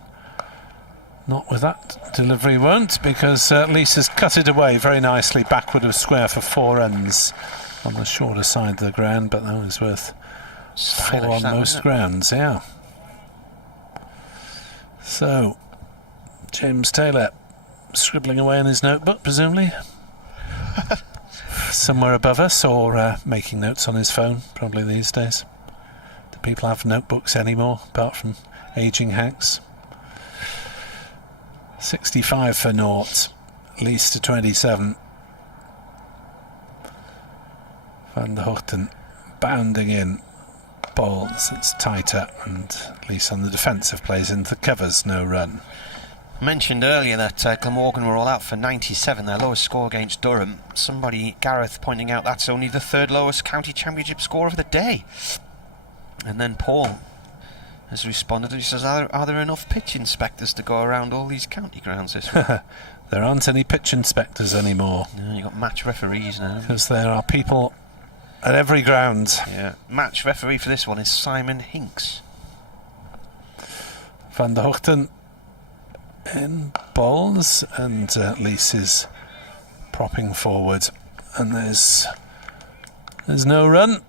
Not with that delivery, won't, because Lisa's cut it away very nicely backward of square for 4 runs on the shorter side of the ground, but that was worth 4 on most grounds, yeah. So, James Taylor scribbling away in his notebook, presumably. Somewhere above us, or making notes on his phone, probably these days. Do people have notebooks anymore, apart from ageing hacks? 65 for naught, Lees to 27. Van der Hochten bounding in, balls, it's tighter, and Lees on the defensive plays into the covers, no run. I mentioned earlier that Glamorgan were all out for 97, their lowest score against Durham. Somebody, Gareth, pointing out that's only the 3rd lowest county championship score of the day. And then Paul has responded, he says, are there enough pitch inspectors to go around all these county grounds this week? There aren't any pitch inspectors anymore. No, you've got match referees now. Because there are people at every ground. Yeah, match referee for this one is Simon Hinks. Van der Hochten in bowls, and Lees is propping forward, and there's no run.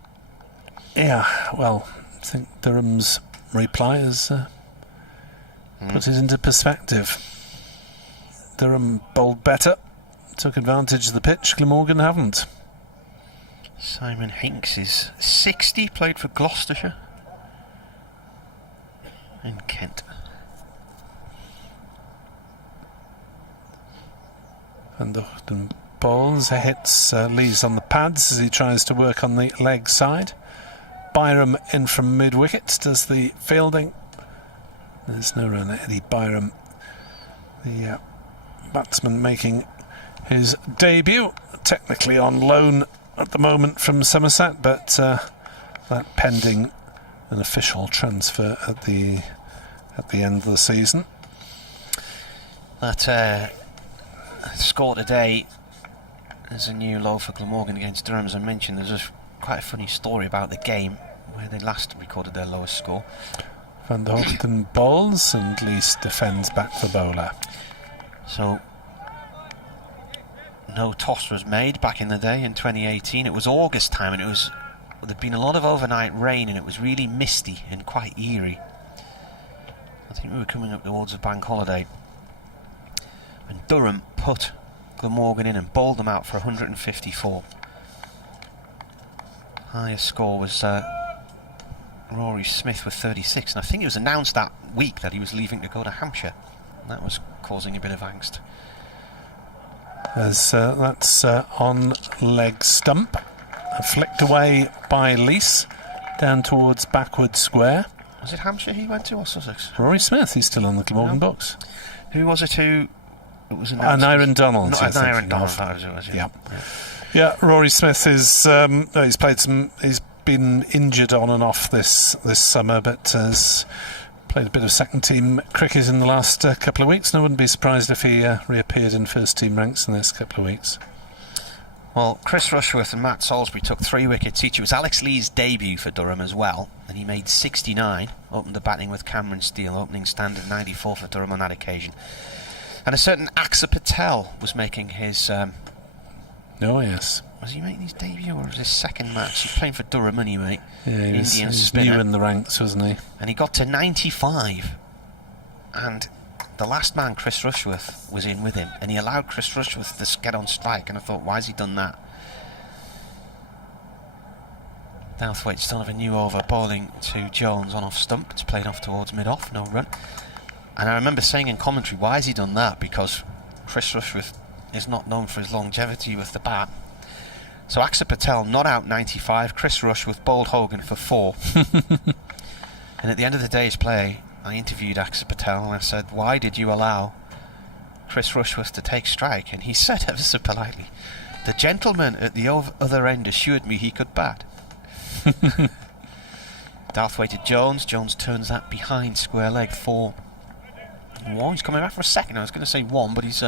Yeah, well, I think Durham's reply has put it into perspective. Durham bowled better, took advantage of the pitch. Glamorgan haven't. Simon Hinks is 60, played for Gloucestershire in Kent. Van der Hochten bowls, hits Lees on the pads as he tries to work on the leg side. Byram in from mid-wicket, does the fielding. There's no run. Eddie Byram, the batsman, making his debut, technically on loan at the moment from Somerset, but that pending an official transfer at the end of the season. That score today is a new low for Glamorgan against Durham. As I mentioned, there's quite a funny story about the game where they last recorded their lowest score. Van der Hoogten bowls and Lees defends back the bowler. So no toss was made back in the day in 2018. It was August time, and there'd been a lot of overnight rain, and it was really misty and quite eerie. I think we were coming up towards a bank holiday, and Durham put Glamorgan in and bowled them out for 154. Highest score was Rory Smith with 36, and I think it was announced that week that he was leaving to go to Hampshire, and that was causing a bit of angst. As that's on leg stump, flicked away by Lees down towards backward square. Was it Hampshire he went to, or Sussex? Rory Smith, he's still on the Glamorgan box. Who was it who... It was Nyren Donald. Nyren Donald, that was it, yeah. Yeah, Rory Smith is he's played some. He's been injured on and off this summer, but has played a bit of second team cricket in the last couple of weeks, and I wouldn't be surprised if he reappeared in first team ranks in the next couple of weeks. Well, Chris Rushworth and Matt Salisbury took 3 wickets each. It was Alex Lee's debut for Durham as well, and he made 69, opened the batting with Cameron Steele, opening standard 94 for Durham on that occasion. And a certain Aksa Patel was making his... oh, yes. Was he making his debut, or was his second match? He's playing for Durham anyway. Yeah, he was new in the ranks, wasn't he? And he got to 95. And the last man, Chris Rushworth, was in with him. And he allowed Chris Rushworth to get on strike. And I thought, why has he done that? Douthwaite still have a new over, bowling to Jones on off stump. It's played off towards mid-off, no run. And I remember saying in commentary, why has he done that? Because Chris Rushworth is not known for his longevity with the bat. So Aksa Patel not out 95, Chris Rushworth bowled Hogan for 4. And at the end of the day's play, I interviewed Aksa Patel and I said, why did you allow Chris Rushworth to take strike? And he said ever so politely, the gentleman at the other end assured me he could bat. Douthwaite to Jones. Jones turns that behind square leg 4. One, he's coming back for a second. I was going to say 1, but he's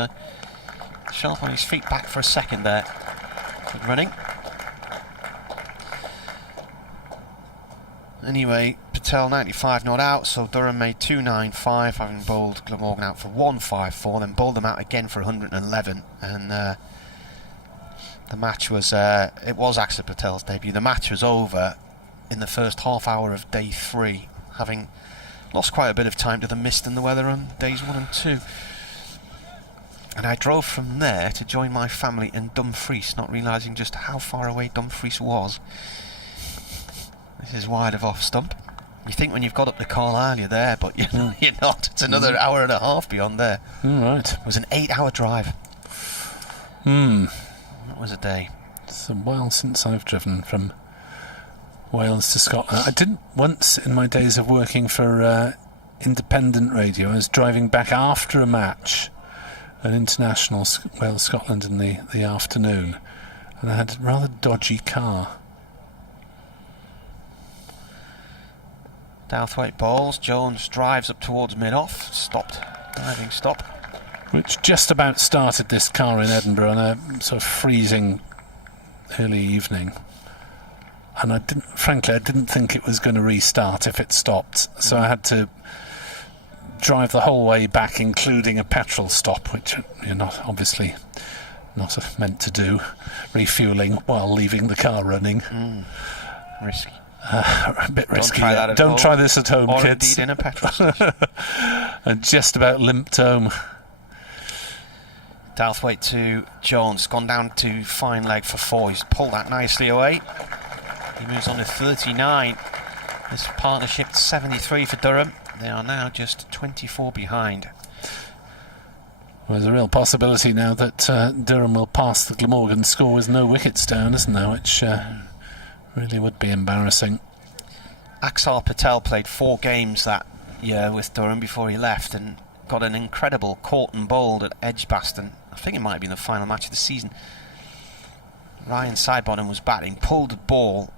sharp on his feet, back for a second there. Good running. Anyway, Patel 95 not out, so Durham made 295, having bowled Glamorgan out for 154, then bowled them out again for 111, and the match was it was Aksa Patel's debut. The match was over in the first half hour of day 3, having lost quite a bit of time to the mist and the weather on days 1 and 2. And I drove from there to join my family in Dumfries, not realising just how far away Dumfries was. This is wide of off stump. You think when you've got up to Carlisle you're there, but you're not. It's another hour and a half beyond there. Right. It was an 8-hour drive. That was a day. It's a while since I've driven from Wales to Scotland. I didn't once in my days of working for independent radio. I was driving back after a match, an international Wales-Scotland in the afternoon, and I had a rather dodgy car. Douthwaite bowls. Jones drives up towards mid-off. Stopped. Diving stop. Which just about started this car in Edinburgh on a sort of freezing early evening. And I didn't think it was going to restart if it stopped. So I had to drive the whole way back, including a petrol stop, which you're obviously not meant to do, refuelling while leaving the car running. Risky. A bit risky. Don't try this at home, or kids. Indeed in a petrol station. And just about limped home. Douthwaite to Jones, gone down to fine leg for 4. He's pulled that nicely away. He moves on to 39. This partnership 73 for Durham. They are now just 24 behind. Well, there's a real possibility now that Durham will pass the Glamorgan score with no wickets down, isn't there? Which really would be embarrassing. Aksa Patel played 4 games that year with Durham before he left and got an incredible caught and bowled at Edgbaston. I think it might have been the final match of the season. Ryan Sidebottom was batting, pulled the ball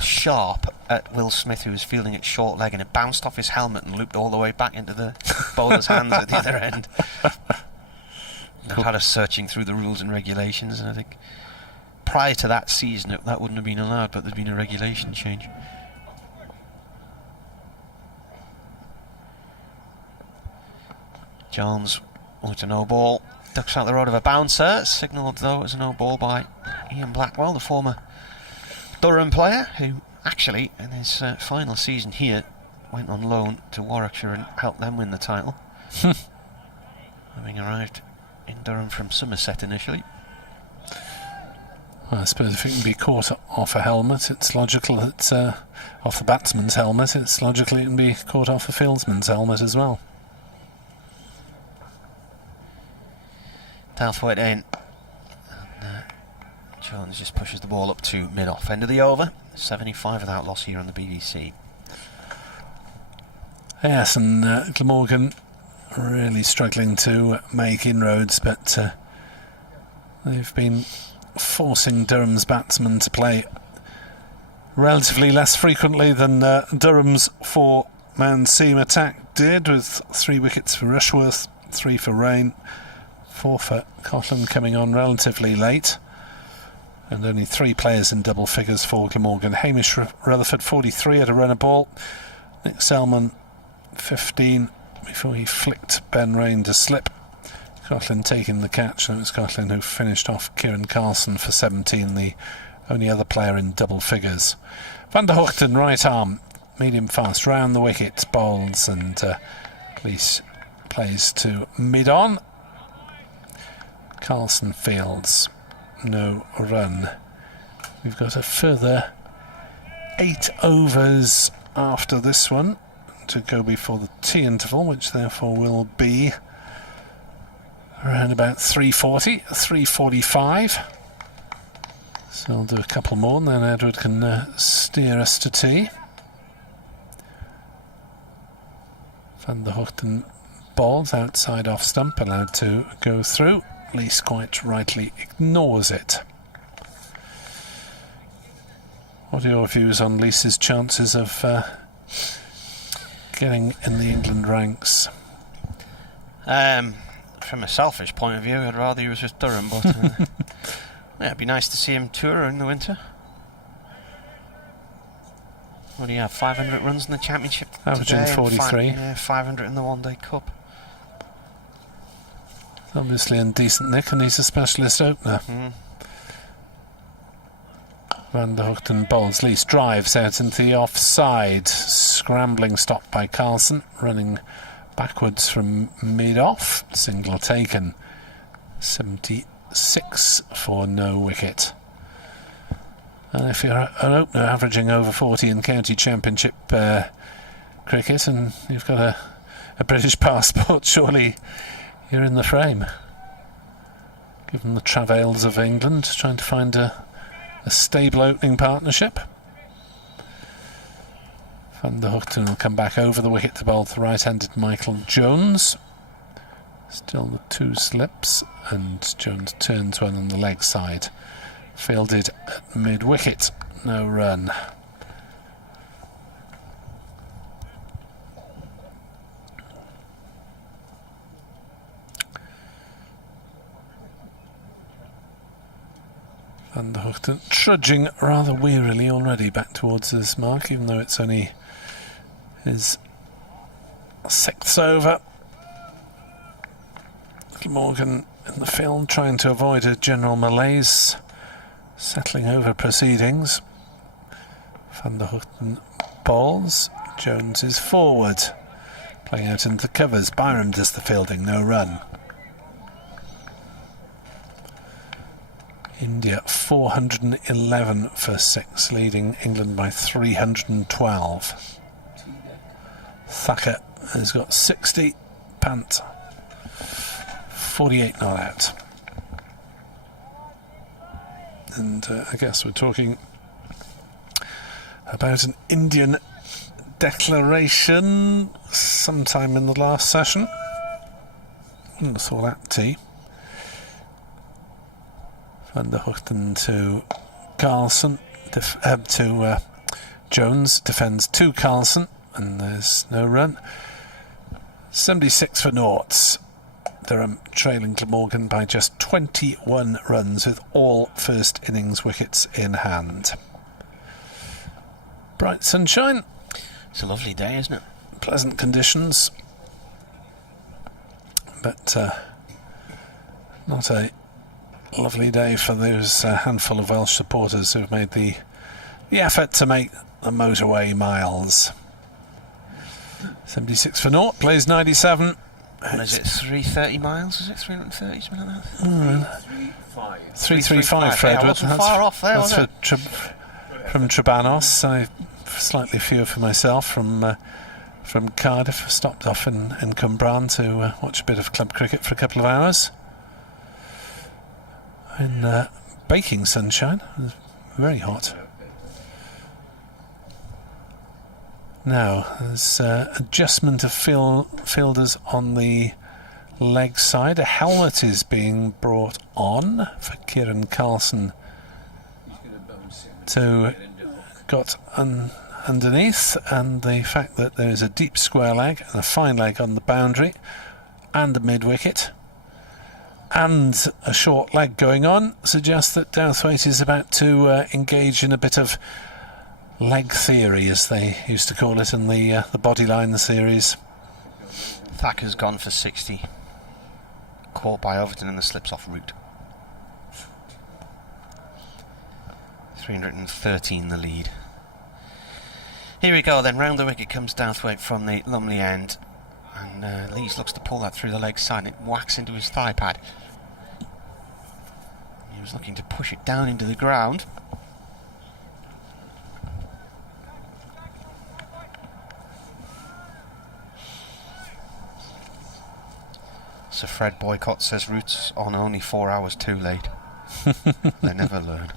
sharp at Will Smith, who was fielding it short leg, and it bounced off his helmet and looped all the way back into the bowler's hands at the other end. I've had us searching through the rules and regulations, and I think prior to that season that wouldn't have been allowed, but there's been a regulation change. Jones with a no ball, ducks out the road of a bouncer, signalled though as a no ball by Ian Blackwell, the former Durham player, who actually in his final season here went on loan to Warwickshire and helped them win the title, having arrived in Durham from Somerset initially. Well, I suppose if it can be caught off a helmet, it's logical that off the batsman's helmet, it's logical it can be caught off a fieldsman's helmet as well. Southwood in. And, Jones just pushes the ball up to mid-off end of the over. 75 without loss here on the BBC. Yes, and Glamorgan really struggling to make inroads, but they've been forcing Durham's batsmen to play relatively less frequently than Durham's four-man seam attack did, with 3 wickets for Rushworth, 3 for Rain, 4 for Coughlan coming on relatively late, and only 3 players in double figures for Glamorgan. Hamish Rutherford 43 at a run a ball, Nick Selman 15 before he flicked Ben Rain to slip. Coughlan taking the catch, and it was Coughlan who finished off Kieran Carson for 17, the only other player in double figures. Van der Hoogten right arm, medium fast round the wicket, bowls, and Lees plays to mid on. Carlson fields, no run. We've got a further 8 overs after this one to go before the tea interval, which therefore will be around about 3:40, 3:45. So I'll do a couple more and then Edward can steer us to tea. Van der Hoogten balls outside off stump, allowed to go through. Lees quite rightly ignores it. What are your views on Lees's chances of getting in the England ranks? From a selfish point of view, I'd rather he was with Durham, but yeah, it'd be nice to see him tour in the winter. What do you have, 500 runs in the championship averaging today, 43. 500 in the one-day cup. Obviously in decent nick, and he's a specialist opener. Van der Hoogten bowls. Lees drives out into the offside. Scrambling stop by Carlson, running backwards from mid-off. Single taken. 76 for no wicket. And if you're an opener averaging over 40 in county championship cricket, and you've got a British passport, surely you're in the frame. Given the travails of England, trying to find a stable opening partnership. Van der Hoogten will come back over the wicket to bowl the right-handed Michael Jones. Still the 2 slips, and Jones turns one on the leg side. Fielded at mid-wicket, no run. Van der Hoogten trudging rather wearily already back towards his mark, even though it's only his 6th over. Glamorgan in the field trying to avoid a general malaise settling over proceedings. Van der Hoogten bowls. Jones is forward, playing out into the covers. Byram does the fielding, no run. India 411 for 6, leading England by 312. Thacker has got 60, Pant 48 not out. And I guess we're talking about an Indian declaration sometime in the last session. Saw that tea. Van der Hoogten to Carlson, to Jones, defends to Carlson, and there's no run. 76 for Noughts. Durham trailing Glamorgan by just 21 runs with all first innings wickets in hand. Bright sunshine. It's a lovely day, isn't it? Pleasant conditions. But not a lovely day for those handful of Welsh supporters who've made the effort to make the motorway miles. 76 for Nought, plays 97. And is it 330 miles? Is it 330? Something like that? 335 for Edward. That's far off there, that's from Trebanos. I slightly fewer for myself from Cardiff. Stopped off in Cwmbran to watch a bit of club cricket for a couple of hours. In baking sunshine. It was very hot. Now, there's adjustment of fielders on the leg side. A helmet is being brought on for Kieran Carlson to got underneath, and the fact that there is a deep square leg and a fine leg on the boundary and a mid-wicket and a short leg going on suggests that Douthwaite is about to engage in a bit of leg theory, as they used to call it in the Bodyline series. Thacker's gone for 60. Caught by Overton in the slips-off route. 313 the lead. Here we go then, round the wicket comes Douthwaite from the Lumley end, and Lees looks to pull that through the leg side and it whacks into his thigh pad. He was looking to push it down into the ground. Sir Fred Boycott says routes on only 4 hours too late. They never learn.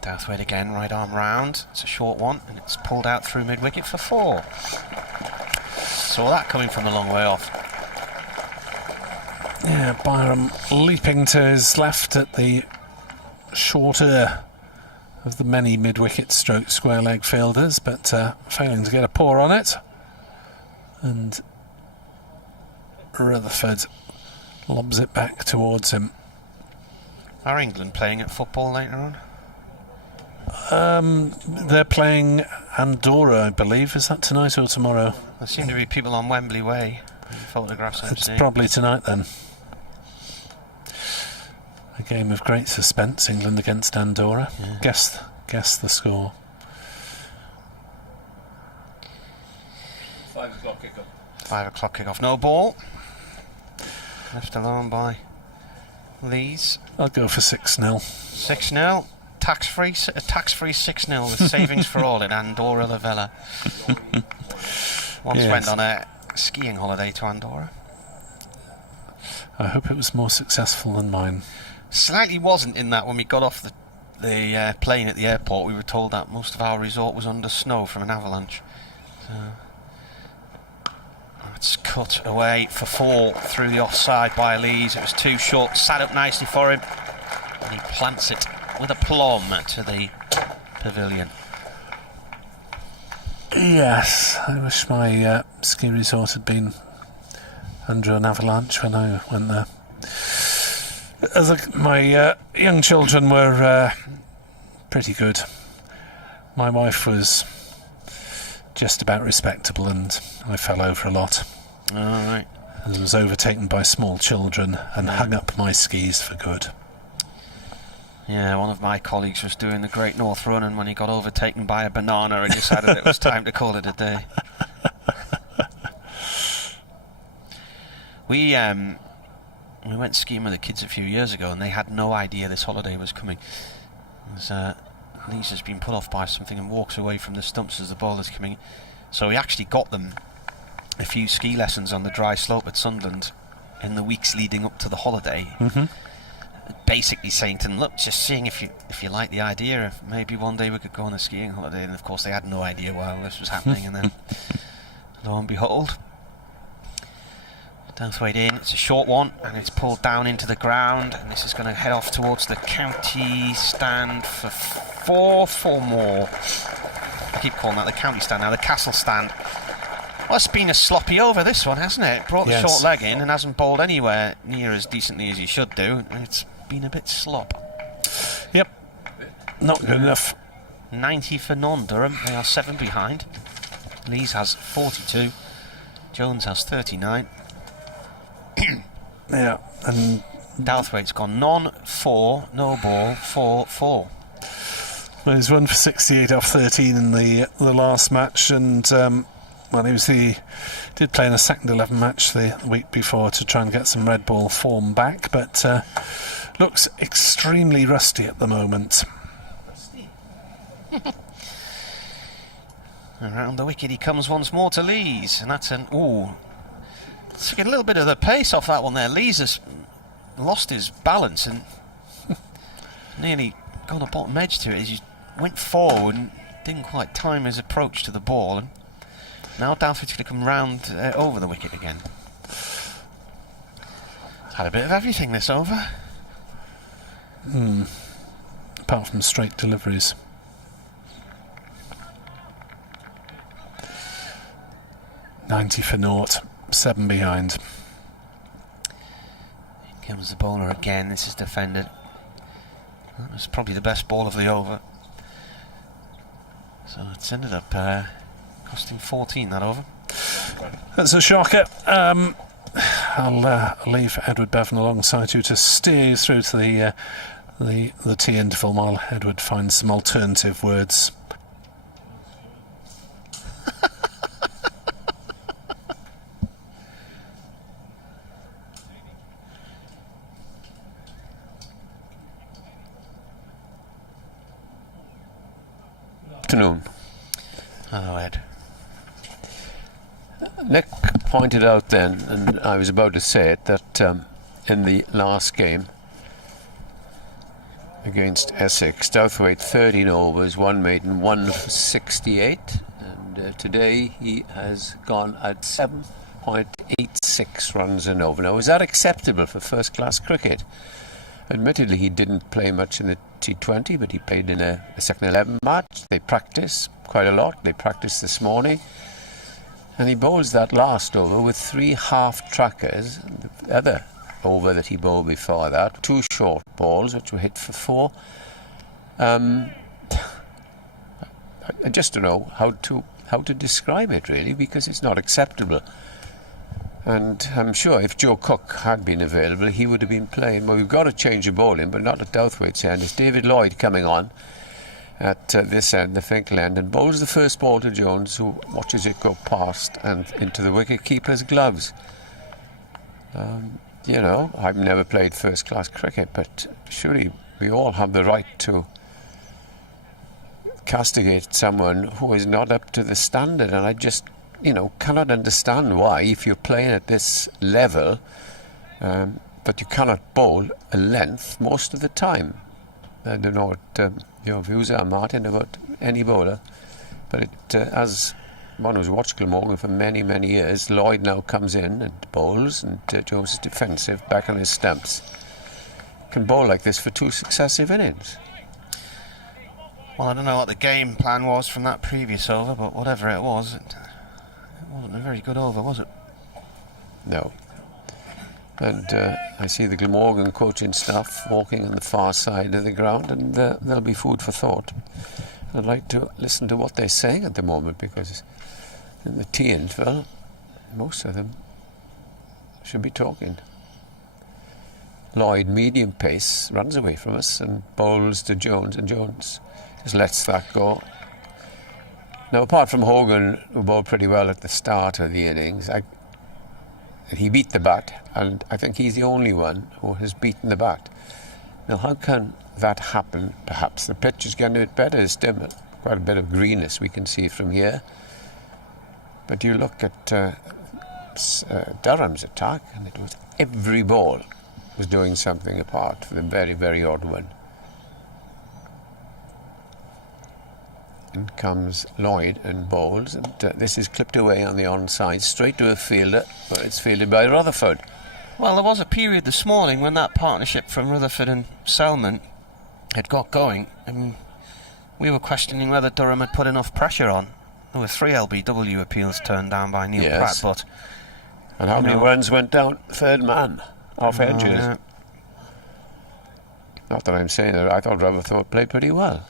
Douthwaite again, right arm round. It's a short one and it's pulled out through mid-wicket for 4. Saw that coming from a long way off. Yeah, Byram leaping to his left at the shorter of the many mid-wicket stroke square leg fielders, but failing to get a paw on it. And Rutherford lobs it back towards him. Are England playing at football later on? They're playing Andorra, I believe. Is that tonight or tomorrow? There seem to be people on Wembley Way. Photographs I'm It's seeing. probably tonight then. A game of great suspense, England against Andorra. Yeah. Guess the score. 5 o'clock kick-off. 5 o'clock kick-off. No ball. Left alone by Lees. I'll go for 6-0. 6-0. Tax-free 6-0 with savings for all in Andorra La Vella. Once went on a skiing holiday to Andorra. I hope it was more successful than mine. Slightly wasn't, in that when we got off the plane at the airport, we were told that most of our resort was under snow from an avalanche. So it's cut away for 4 through the offside by Lees. It was too short, sat up nicely for him, and he plants it with aplomb to the pavilion. Yes, I wish my ski resort had been under an avalanche when I went there. My young children were pretty good. My wife was just about respectable, and I fell over a lot. All right. And was overtaken by small children and hung up my skis for good. Yeah, one of my colleagues was doing the Great North Run, and when he got overtaken by a banana, he decided it was time to call it a day. We went skiing with the kids a few years ago, and they had no idea this holiday was coming. Lee's has been put off by something and walks away from the stumps as the ball is coming. So we actually got them a few ski lessons on the dry slope at Sunderland in the weeks leading up to the holiday. basically saying to them, look, just seeing if you like the idea of maybe one day we could go on a skiing holiday. And of course they had no idea why all this was happening. And then lo and behold, Douthwaite in, it's a short one, and it's pulled down into the ground, and this is going to head off towards the county stand for four more. I keep calling that the county stand now, the castle stand. Well, it's been a sloppy over, this one, hasn't it? Brought the short leg in and hasn't bowled anywhere near as decently as he should do. It's been a bit slop. Yep, not good enough. 90 for none, Durham. They are 7 behind. Lees has 42. Jones has 39. Yeah, and Douthwaite's gone none, 4, no ball, 4, 4. Well, he's 1 for 68 off 13 in the last match, and he did play in a second 11 match the week before to try and get some red ball form back, but looks extremely rusty at the moment. Rusty. Around the wicket he comes once more to Lees, and that's an let's get a little bit of the pace off that one there. Lees has lost his balance and nearly got a bottom edge to it as he went forward and didn't quite time his approach to the ball. And now Douthwaite's going to come round over the wicket again. It's had a bit of everything this over. Apart from straight deliveries. $90 for naught, 7 behind. Here comes the bowler again. This is defended. That was probably the best ball of the over. So it's ended up costing 14, that over. That's a shocker. I'll leave Edward Bevan alongside you to steer you through to the tea interval while Edward finds some alternative words. Afternoon. Hello, Ed. Nick pointed out then, and I was about to say it, that in the last game against Essex, Douthwaite 13 overs, 1 maiden, 1 for 68, and today he has gone at 7.86 runs an over. Now, is that acceptable for first-class cricket? Admittedly, he didn't play much in the T20, but he played in a second 11 match. They practice quite a lot. They practiced this morning. And he bowls that last over with 3 half trackers. The other over that he bowled before that, 2 short balls, which were hit for 4. I just don't know how to describe it, really, because it's not acceptable. And I'm sure if Joe Cook had been available, he would have been playing. Well, we've got to change the bowling, but not at Douthwaite's end. It's David Lloyd coming on at this end, the Finkel end, and bowls the first ball to Jones, who watches it go past and into the wicket-keeper's gloves. You know, I've never played first-class cricket, but surely we all have the right to castigate someone who is not up to the standard, and I just cannot understand why, if you're playing at this level, that you cannot bowl a length most of the time. I don't know what your views are, Martin, about any bowler, but as one who's watched Glamorgan for many, many years, Lloyd now comes in and bowls, and Jones is defensive, back on his stumps. Can bowl like this for 2 successive innings. Well, I don't know what the game plan was from that previous over, but whatever it was, it wasn't a very good over, was it? No. And I see the Glamorgan coaching staff walking on the far side of the ground, and there'll be food for thought. I'd like to listen to what they're saying at the moment, because in the tea interval, most of them should be talking. Lloyd, medium pace, runs away from us and bowls to Jones, and Jones just lets that go. Now, apart from Hogan, who bowled pretty well at the start of the innings, he beat the bat, and I think he's the only one who has beaten the bat. Now, how can that happen? Perhaps the pitch is getting a bit better. There's still quite a bit of greenness we can see from here. But you look at Durham's attack, and it was every ball was doing something apart from the very, very odd one. In comes Lloyd and bowls, and this is clipped away on the onside, straight to a fielder, but it's fielded by Rutherford. Well, there was a period this morning when that partnership from Rutherford and Selman had got going, and we were questioning whether Durham had put enough pressure on. There were 3 LBW appeals turned down by Neil Pratt, but... And how many runs went down? Third man, off edges. Yeah. Not that I'm saying that, I thought Rutherford played pretty well.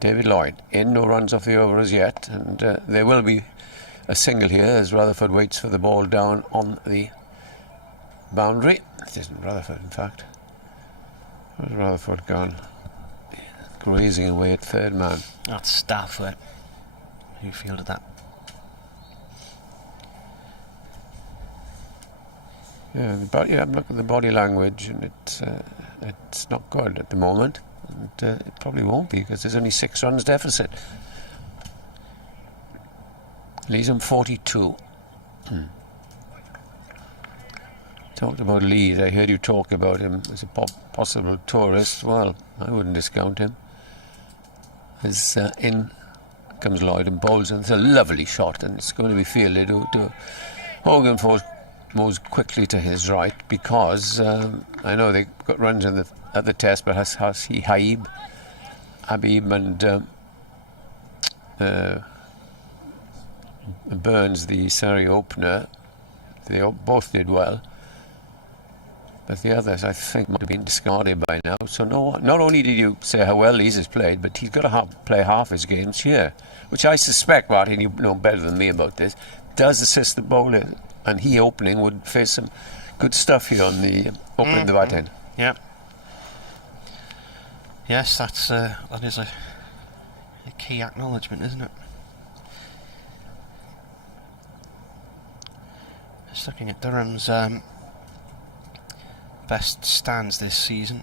David Lloyd, in, no runs off the over as yet, and there will be a single here as Rutherford waits for the ball down on the boundary. It isn't Rutherford, in fact. Where's Rutherford gone? Grazing away at third man. That's Stafford who fielded that. Yeah, look at the body language, and it's not good at the moment. And it probably won't be, because there's only 6 runs deficit. Lee's on 42. Talked about Lee. I heard you talk about him as a possible tourist. Well, I wouldn't discount him. As in comes Lloyd and bowls, and it's a lovely shot, and it's going to be fielded. Hogan moves quickly to his right, because I know they got runs at the test, but Habib and Burns, the Surrey opener, they both did well, but the others, I think, might have been discarded by now. So not only did you say how well Lees has played, but he's got to play half his games here, which I suspect, Martin, you know better than me about this, does assist the bowler, and he opening would face some good stuff here on the opening the bat end. Yeah. Yes, that is a key acknowledgement, isn't it? Just looking at Durham's best stands this season.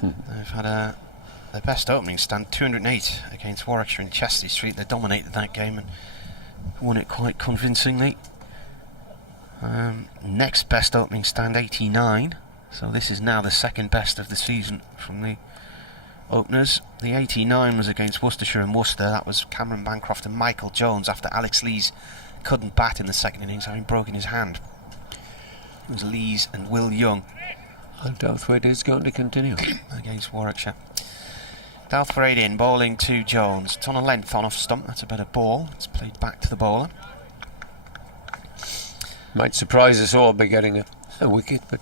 They've had their best opening stand, 208 against Warwickshire in Chester Street. They dominated that game and won it quite convincingly. Next best opening stand, 89. So this is now the second best of the season from the openers. The 89 was against Worcestershire and Worcester. That was Cameron Bancroft and Michael Jones after Alex Lees couldn't bat in the second innings, having broken his hand. It was Lees and Will Young. And Douthwaite is going to continue against Warwickshire. Douthwaite in, bowling to Jones. It's on a length on off stump. That's a better ball. It's played back to the bowler. Might surprise us all by getting a wicket, but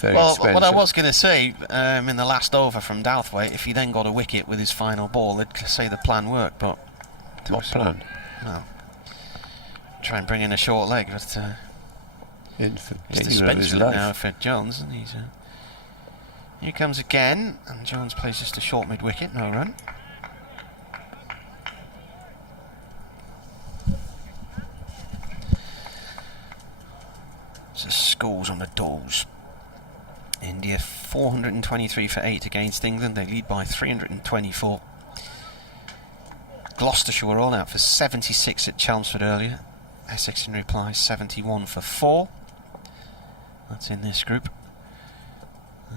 very expensive. What I was going to say in the last over from Douthwaite, if he then got a wicket with his final ball, they'd say the plan worked, but... What plan? Well, try and bring in a short leg, but it's the suspension now for Jones, and he's... Here comes again, and Jones plays just a short mid-wicket, no run. So scores on the doors. India 423 for 8 against England. They lead by 324. Gloucestershire were all out for 76 at Chelmsford earlier. Essex in reply 71 for 4. That's in this group.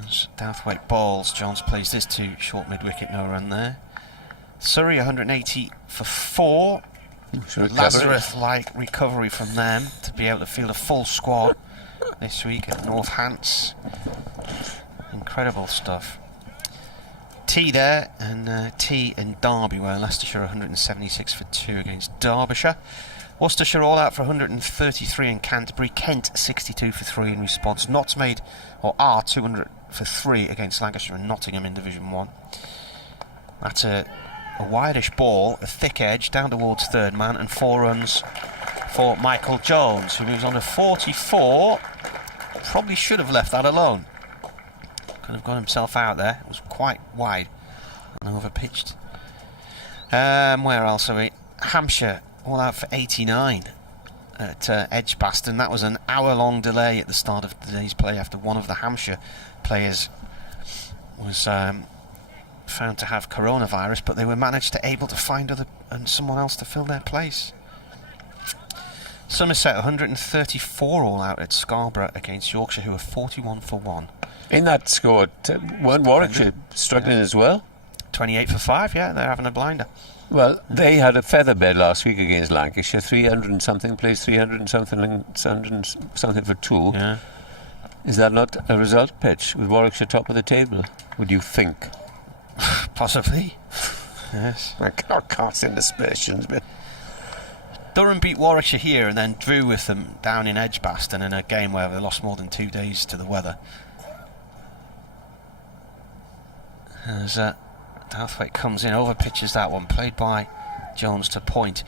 As Douthwaite bowls, Jones plays this to short mid-wicket, no run there. Surrey 180 for 4. Lazarus-like recovery from them to be able to field a full squad this week at North Hants. Incredible stuff. T there, and T in Derby, where Leicestershire 176 for 2 against Derbyshire. Worcestershire all out for 133 in Canterbury. Kent 62 for 3 in response. Notts made, or are 200 for 3 against Lancashire and Nottingham in Division 1. That's a wideish ball, a thick edge down towards third man, and 4 runs for Michael Jones, who moves on to 44. Probably should have left that alone. Could have got himself out there. It was quite wide and overpitched. Where else are we? Hampshire all out for 89 at Edgbaston. That was an hour-long delay at the start of today's play after one of the Hampshire players was found to have coronavirus, but they were able to find someone else to fill their place. Somerset 134 all out at Scarborough against Yorkshire, who are 41 for 1. In that score, weren't Warwickshire struggling as well? 28 for 5, yeah, they're having a blinder. Well, they had a feather bed last week against Lancashire, 300 and something, plays 300 and something and something for 2. Yeah. Is that not a result pitch with Warwickshire top of the table, would you think? Possibly. Yes. I cannot cast in aspersions, but Durham beat Warwickshire here and then drew with them down in Edgbaston in a game where they lost more than 2 days to the weather. As Southwaite comes in, over pitches that one, played by Jones to point.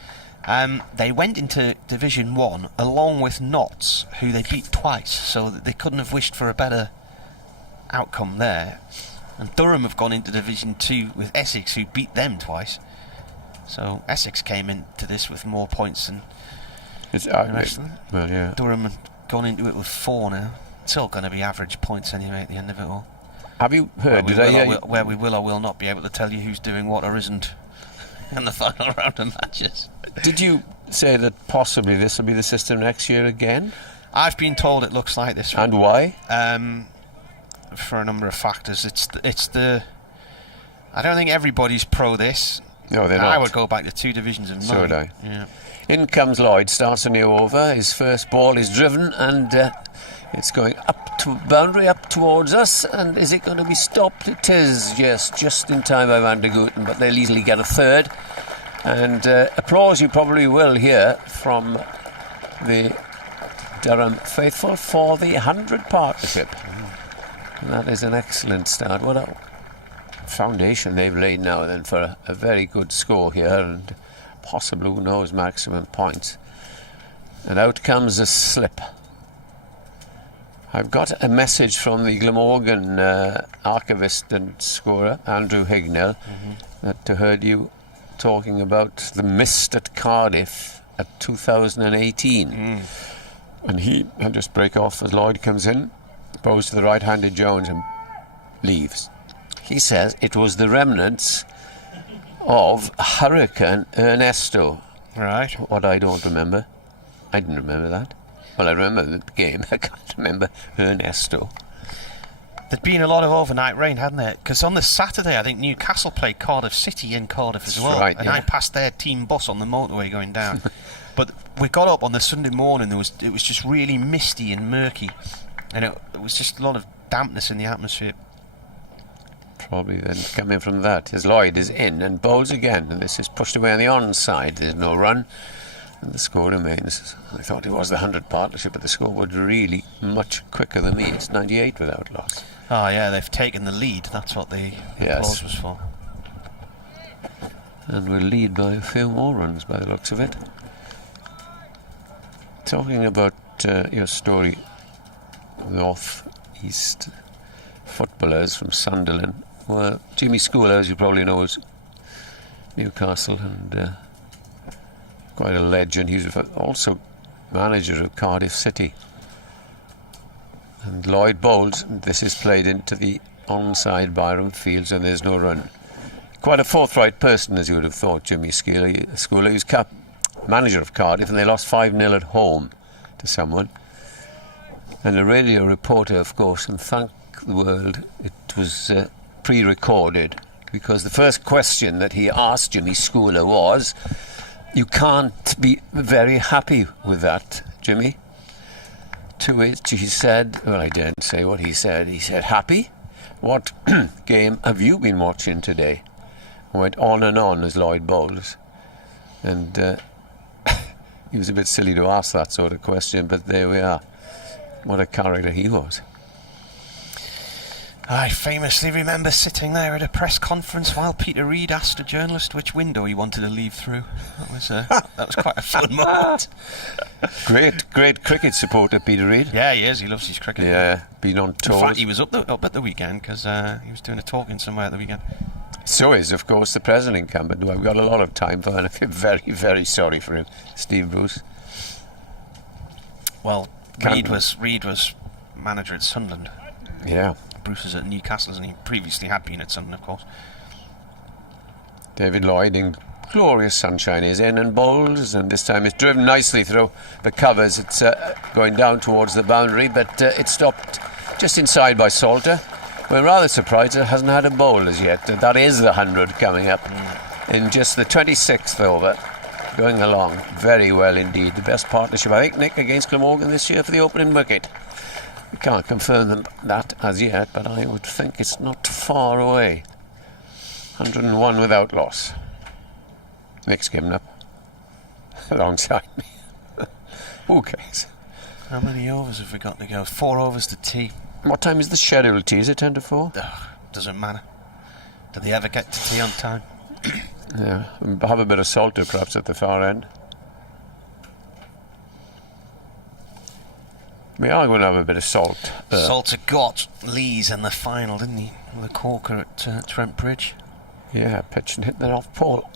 They went into Division 1 along with Notts, who they beat twice, so that they couldn't have wished for a better outcome there. And Durham have gone into Division 2 with Essex, who beat them twice. So Essex came into this with more points than the rest of them. Well, yeah. Durham have gone into it with 4 now. It's all going to be average points anyway at the end of it all. Have you heard? Where we will or will not be able to tell you who's doing what or isn't in the final round of matches. Did you say that possibly this will be the system next year again? I've been told it looks like this. And why? For a number of factors. It's the. I don't think everybody's pro this. No, they're not. I would go back to 2 divisions of 9. So would I. Yeah. In comes Lloyd, starts a new over. His first ball is driven and it's going up to boundary, up towards us. And is it going to be stopped? It is, yes, just in time by Van der Gooten, but they'll easily get a third. And applause you probably will hear from the Durham faithful for the 100 partnership. And that is an excellent start. What a foundation they've laid now then for a very good score here, and possibly, who knows, maximum points. And out comes a slip. I've got a message from the Glamorgan archivist and scorer, Andrew Hignell, that heard you talking about the mist at Cardiff at 2018. And I'll just break off as Lloyd comes in, bows to the right-handed Jones and leaves. He says it was the remnants of Hurricane Ernesto. Right. What I don't remember. I didn't remember that. Well, I remember the game. I can't remember Ernesto. There'd been a lot of overnight rain, hadn't there? Because on the Saturday, I think Newcastle played Cardiff City in Cardiff as well. Right, and yeah. I passed their team bus on the motorway going down. But we got up on the Sunday morning, it was just really misty and murky. And it was just a lot of dampness in the atmosphere. Probably then coming from that, as Lloyd is in and bowls again, and this is pushed away on the onside. There's no run, and the score remains. I thought it was the 100 partnership, but the score was really much quicker than me. It's 98 without loss. Oh yeah, they've taken the lead. That's what the applause was for. And we'll lead by a few more runs by the looks of it. Talking about your story, North East footballers from Sunderland. Well, Jimmy Schooler, as you probably know, is Newcastle and quite a legend. He's also manager of Cardiff City. And Lloyd bowls. This is played into the onside Byram Fields, and there's no run. Quite a forthright person, as you would have thought, Jimmy Schooler. He was manager of Cardiff, and they lost 5-0 at home to someone. And a radio reporter, of course, and thank the world, it was pre-recorded, because the first question that he asked Jimmy Schooler was, "You can't be very happy with that, Jimmy?" To which he said, well, I daren't say what he said. He said, "Happy? What game have you been watching today?" Went on and on as Lloyd bowls. And he was a bit silly to ask that sort of question, but there we are. What a character he was. I famously remember sitting there at a press conference while Peter Reid asked a journalist which window he wanted to leave through. That was quite a fun moment. Great cricket supporter, Peter Reid. Yeah, he is. He loves his cricket. Yeah, been on tours. In fact, he was up at the weekend because he was doing a talking somewhere at the weekend. So is, of course, the present incumbent, who I've got a lot of time for, and I feel very, very sorry for him, Steve Bruce. Well, Reid was manager at Sunderland. Yeah. Bruce was at Newcastle, and he previously had been at Sunderland, of course. David Lloyd in glorious sunshine is in and bowls, and this time it's driven nicely through the covers. It's going down towards the boundary, but it stopped just inside by Salter. We're rather surprised it hasn't had a bowl as yet. That is the 100 coming up in just the 26th over. Going along very well indeed. The best partnership, I think, Nick, against Glamorgan this year for the opening wicket. We can't confirm that as yet, but I would think it's not far away. 101 without loss. Nick's given up alongside me. Who cares? How many overs have we got to go? 4 overs to tea. What time is the scheduled tea? Is it 10 to 4? Doesn't matter. Do they ever get to tea on time? Yeah, have a bit of Salter perhaps at the far end. We are going to have a bit of salt. Salter got Lees in the final, didn't he? With a corker at Trent Bridge. Yeah, pitch and hit that off pole.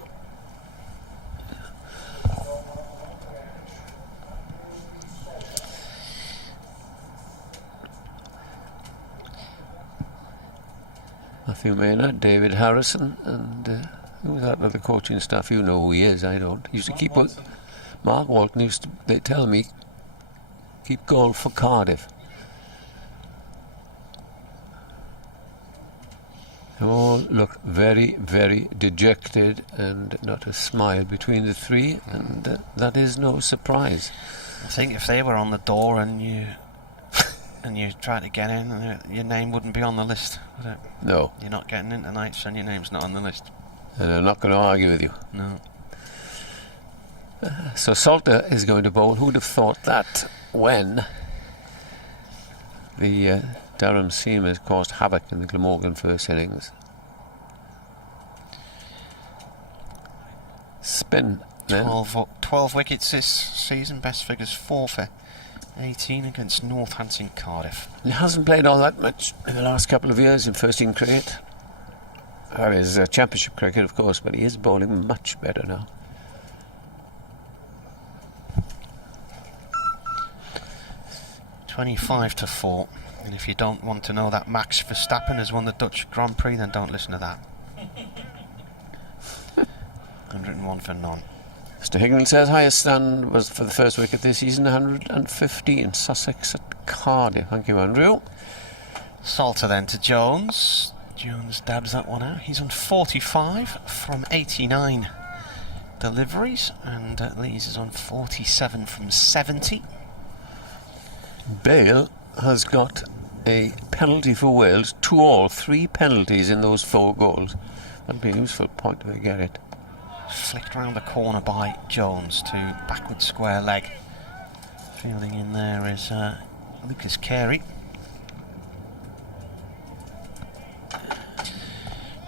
Matthew Maynard, David Harrison, and who was that other coaching staff? You know who he is, I don't. He used to keep Mark Walton used to, they tell me, keep goal for Cardiff. They all look very, very dejected and not a smile between the three, and that is no surprise. I think if they were on the door and you tried to get in, your name wouldn't be on the list, would it? No. You're not getting in tonight, so your name's not on the list. And I'm not going to argue with you. No. So Salter is going to bowl. Who would have thought that when the Durham seamers caused havoc in the Glamorgan first innings? Spin then. 12 wickets this season, best figures 4 for 18 against Northampton Cardiff. He hasn't played all that much in the last couple of years in first team cricket. That is championship cricket, of course, but he is bowling much better now. $25-4, and if you don't want to know that Max Verstappen has won the Dutch Grand Prix, then don't listen to that. 101 for none. Mr. Higgins says highest stand was for the first wicket this season, 115. Sussex at Cardiff. Thank you, Andrew. Salter then to Jones. Jones dabs that one out. He's on 45 from 89 deliveries, and Lees is on 47 from 70. Bale has got a penalty for Wales, 2-all, 3 penalties in those 4 goals. That'd be a useful point if they get it. Flicked round the corner by Jones to backward square leg. Fielding in there is Lucas Carey.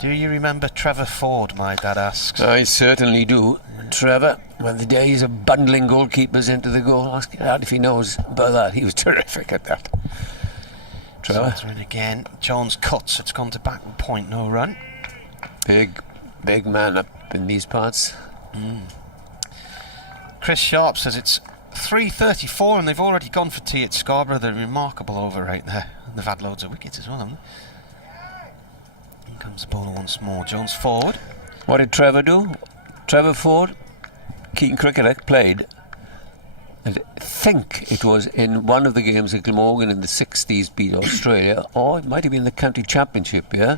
Do you remember Trevor Ford, my dad asks? I certainly do. Trevor, when the days of bundling goalkeepers into the goal, ask him if he knows about that. He was terrific at that. Trevor. Salter in again. Jones cuts. It's gone to backward point. No run. Big man up in these parts. Chris Sharp says it's 3:34 and they've already gone for tea at Scarborough. They're remarkable over right there. And they've had loads of wickets as well, haven't they? In comes the bowler once more. Jones forward. What did Trevor do? Trevor Ford, Keaton cricketer, played, and I think it was in one of the games that Glamorgan in the 60s beat Australia, or it might have been the county championship, yeah?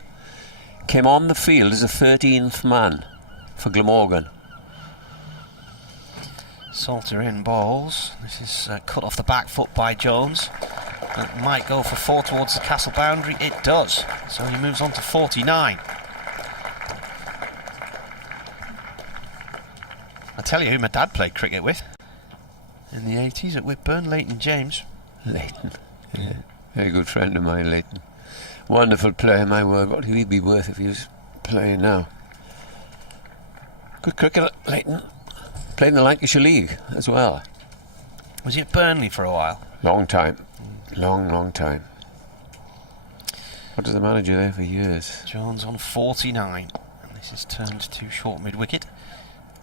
Came on the field as a 13th man for Glamorgan. Salter in bowls. This is cut off the back foot by Jones. That might go for 4 towards the castle boundary. It does. So he moves on to 49. I tell you who my dad played cricket with in the 80s at Whitburn, Leighton James. Leighton, yeah. Very good friend of mine, Leighton. Wonderful player, my word. What would he be worth if he was playing now? Good cricketer, Leighton. Played in the Lancashire League as well. Was he at Burnley for a while? Long time. Long time. What was the manager there for years? Jones on 49. And this is turned to short mid-wicket.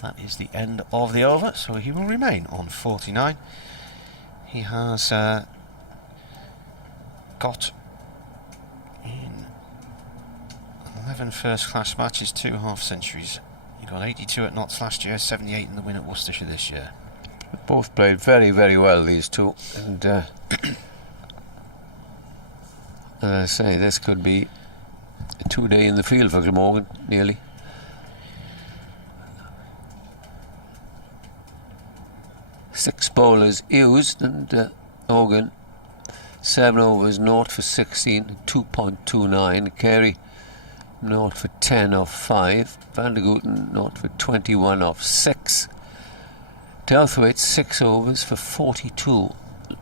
That is the end of the over, so he will remain on 49. He has got in 11 first-class matches, 2 half-centuries. He Got 82 at Notts last year, 78 in the win at Worcestershire this year. Both played very, very well, these two. And as I say, this could be a 2-day in the field for Glamorgan, nearly. Six bowlers used, and Organ 7 overs, 0 for 16, 2.29. Carey 0 for 10 off 5. Van der Gooten 0 for 21 off 6. Douthwaite 6 overs for 42.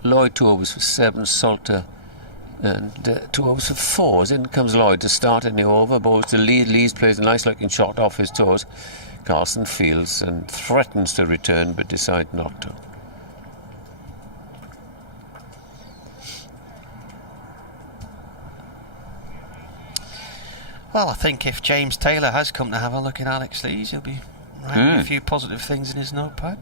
Lloyd 2 overs for 7. Salter and 2 overs for 4. In comes Lloyd to start a new over. Bowls to Lees. Lees plays a nice looking shot off his toes. Carlson fields and threatens to return but decides not to. Well, I think if James Taylor has come to have a look at Alex Lees, he'll be writing a few positive things in his notepad.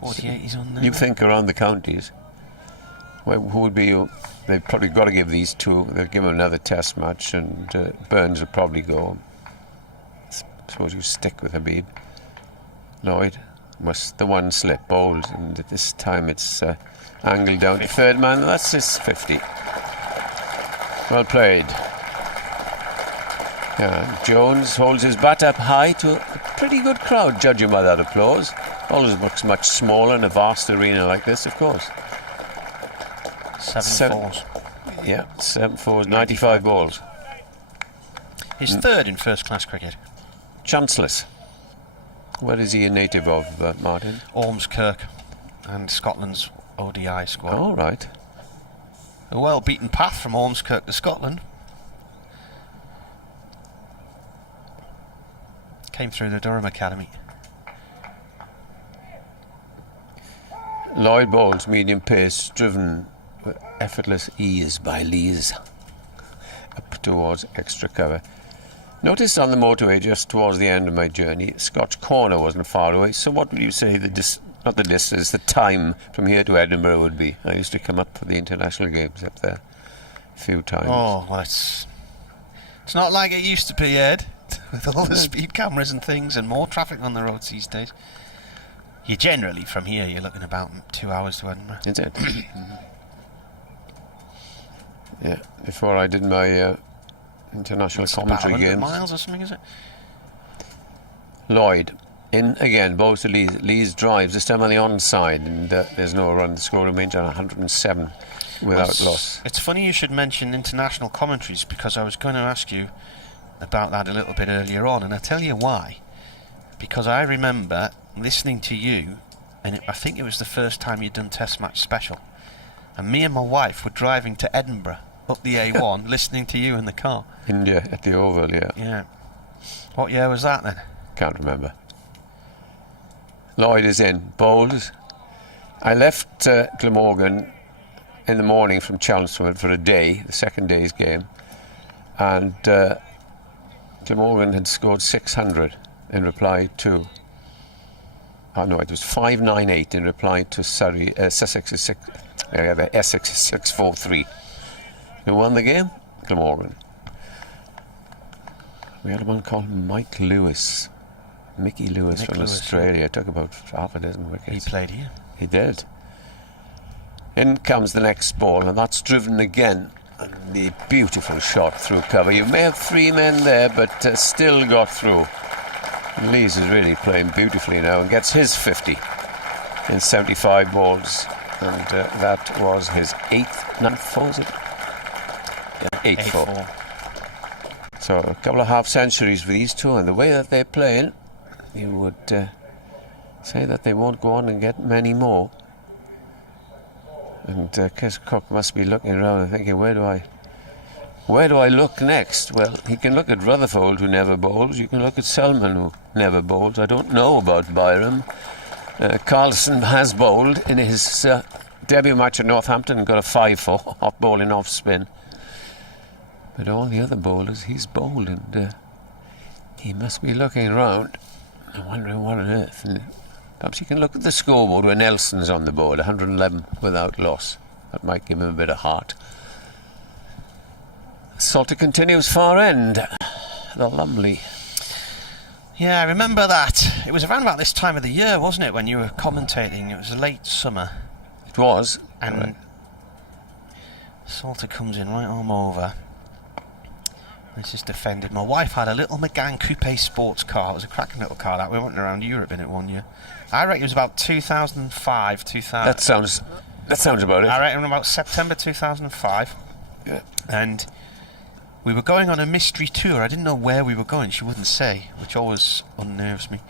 48 he's on there. You think around the counties, well, who would be you? They've probably got to give these two. They'll give him another test match, and Burns will probably go. I suppose you stick with Habib. Lloyd must the one slip bowled, and at this time it's angled down to third man. That's his 50. Well played. Jones holds his bat up high to a pretty good crowd, judging by that applause. Always looks much smaller in a vast arena like this, of course. 7 fours. Yeah, 7 fours, 95 balls. His third in first-class cricket. Chanceless. Where is he a native of, Martin? Ormskirk and Scotland's ODI squad. All right. A well-beaten path from Ormskirk to Scotland. Came through the Durham Academy. Lloyd bowls medium pace, driven with effortless ease by Lees up towards extra cover. Notice on the motorway just towards the end of my journey, Scotch Corner wasn't far away. So what would you say not the distance, the time from here to Edinburgh would be? I used to come up for the international games up there a few times. Oh, well, it's not like it used to be, Ed, with all the speed cameras and things and more traffic on the roads these days. You generally, from here, you're looking about 2 hours to Edinburgh. Is it? Yeah, before I did my international commentary games. Miles or something, is it? Lloyd in again, bowls to Lees. Lees drives, this time on the onside, and there's no run. The score remains on 107 without loss. It's funny you should mention international commentaries, because I was going to ask you about that a little bit earlier on, and I'll tell you why. Because I remember listening to you, and I think it was the first time you'd done Test Match Special, and me and my wife were driving to Edinburgh up the A1 listening to you in the car. India at the Oval, yeah. Yeah. What year was that then? Can't remember. Lloyd is in, bowls. I left Glamorgan in the morning from Chelmsford for a day, the second day's game, and Glamorgan had scored 600 in reply to, it was 598 in reply to Sussex's Essex's 643. Who won the game? Glamorgan. We had a one called Mickey Lewis from Australia. Took about half a dozen wickets. He played here. He did. In comes the next ball, and that's driven again. And the beautiful shot through cover. You may have 3 men there, but still got through. Lees is really playing beautifully now and gets his 50 in 75 balls. And that was his 9th 4, is it? Yeah, 8-4. So a couple of half centuries for these two, and the way that they're playing, you would say that they won't go on and get many more. And Chris Cook must be looking around and thinking, where do I look next? Well, he can look at Rutherford, who never bowls. You can look at Selman, who never bowls. I don't know about Byram. Carlson has bowled in his debut match at Northampton and got a 5-4, off bowling, off spin. But all the other bowlers, he's bowled, and he must be looking around and wondering what on earth. And perhaps you can look at the scoreboard where Nelson's on the board, 111 without loss. That might give him a bit of heart. Salter continues far end. The Lumley Yeah, I remember that. It was around about this time of the year, wasn't it, when you were commentating? It was a late summer. It was. And right. Salter comes in right arm over. This is defended. My wife had a little McGann Coupe sports car. It was a cracking little car that we went around Europe in it one year. I reckon it was about 2005, 2000. That sounds about it. I reckon about September 2005. Yeah. And we were going on a mystery tour. I didn't know where we were going. She wouldn't say, which always unnerves me.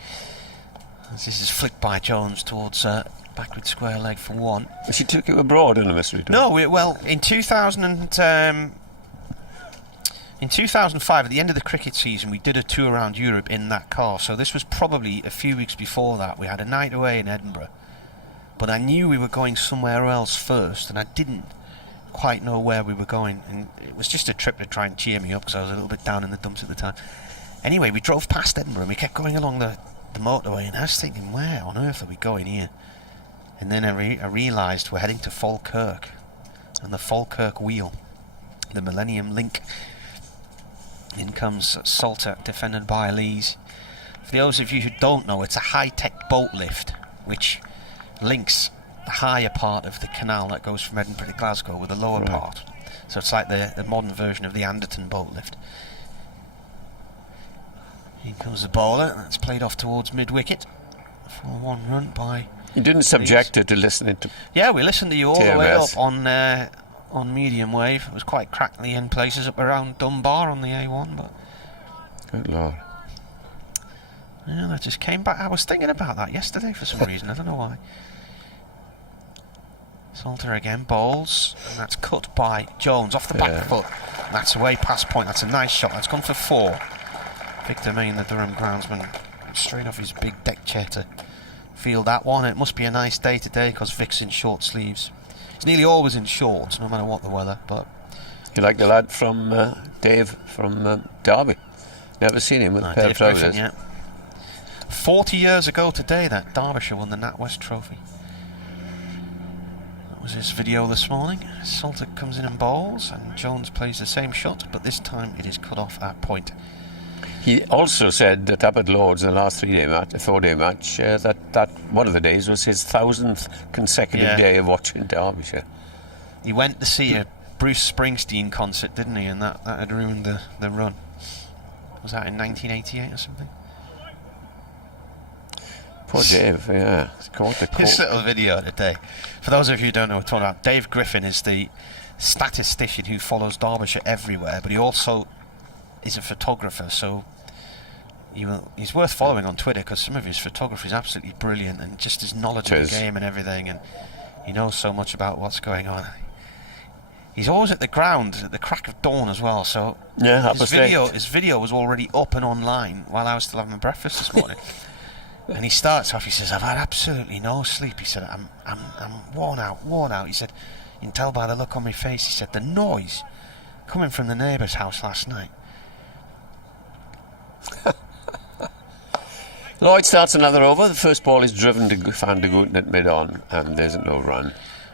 As this is flicked by Jones towards backward square leg for one. She took you abroad on a mystery tour? No, in 2005, at the end of the cricket season, we did a tour around Europe in that car. So this was probably a few weeks before that. We had a night away in Edinburgh. But I knew we were going somewhere else first, and I didn't quite know where we were going. And it was just a trip to try and cheer me up, because I was a little bit down in the dumps at the time. Anyway, we drove past Edinburgh, and we kept going along the motorway, and I was thinking, where on earth are we going here? And then I realised we're heading to Falkirk, and the Falkirk Wheel, the Millennium Link. In comes Salter, defended by Lees. For those of you who don't know, it's a high-tech boat lift which links the higher part of the canal that goes from Edinburgh to Glasgow with the lower part. So it's like the modern version of the Anderton boat lift. In comes the bowler. That's played off towards mid-wicket for 1 run by... You didn't subject her to listening to... Yeah, we listened to you all TMS. the way up on medium wave. It was quite crackly in places up around Dunbar on the A1, but... Good Lord. Yeah, that just came back. I was thinking about that yesterday for some reason. I don't know why. Salter again, bowls, and that's cut by Jones off the back foot. That's away past point. That's a nice shot. That's gone for 4. Victor Main, the Durham groundsman, straight off his big deck chair to field that one. It must be a nice day today because Vic's in short sleeves. He's nearly always in shorts, no matter what the weather. But you like the lad from Dave from Derby? Never seen him with a pair of trousers. Griffin, yeah. 40 years ago today that Derbyshire won the NatWest Trophy. That was his video this morning. Salter comes in and bowls, and Jones plays the same shot, but this time it is cut off at point. He also said that up at Lord's, the last 4-day match, that one of the days was his 1000th consecutive day of watching Derbyshire. He went to see a Bruce Springsteen concert, didn't he? And that had ruined the run. Was that in 1988 or something? Poor Dave, yeah. This little video today. For those of you who don't know what we're talking about, Dave Griffin is the statistician who follows Derbyshire everywhere, but he also is a photographer, so he's worth following on Twitter because some of his photography is absolutely brilliant, and just his knowledge of the game and everything, and he knows so much about what's going on. He's always at the ground at the crack of dawn as well, so his video was already up and online while I was still having my breakfast this morning. And he starts off, he says, I've had absolutely no sleep. He said, I'm worn out. He said, you can tell by the look on my face. He said, the noise coming from the neighbour's house last night. Lloyd starts another over. The first ball is driven to Van de Gooten at mid-on, and there's no run.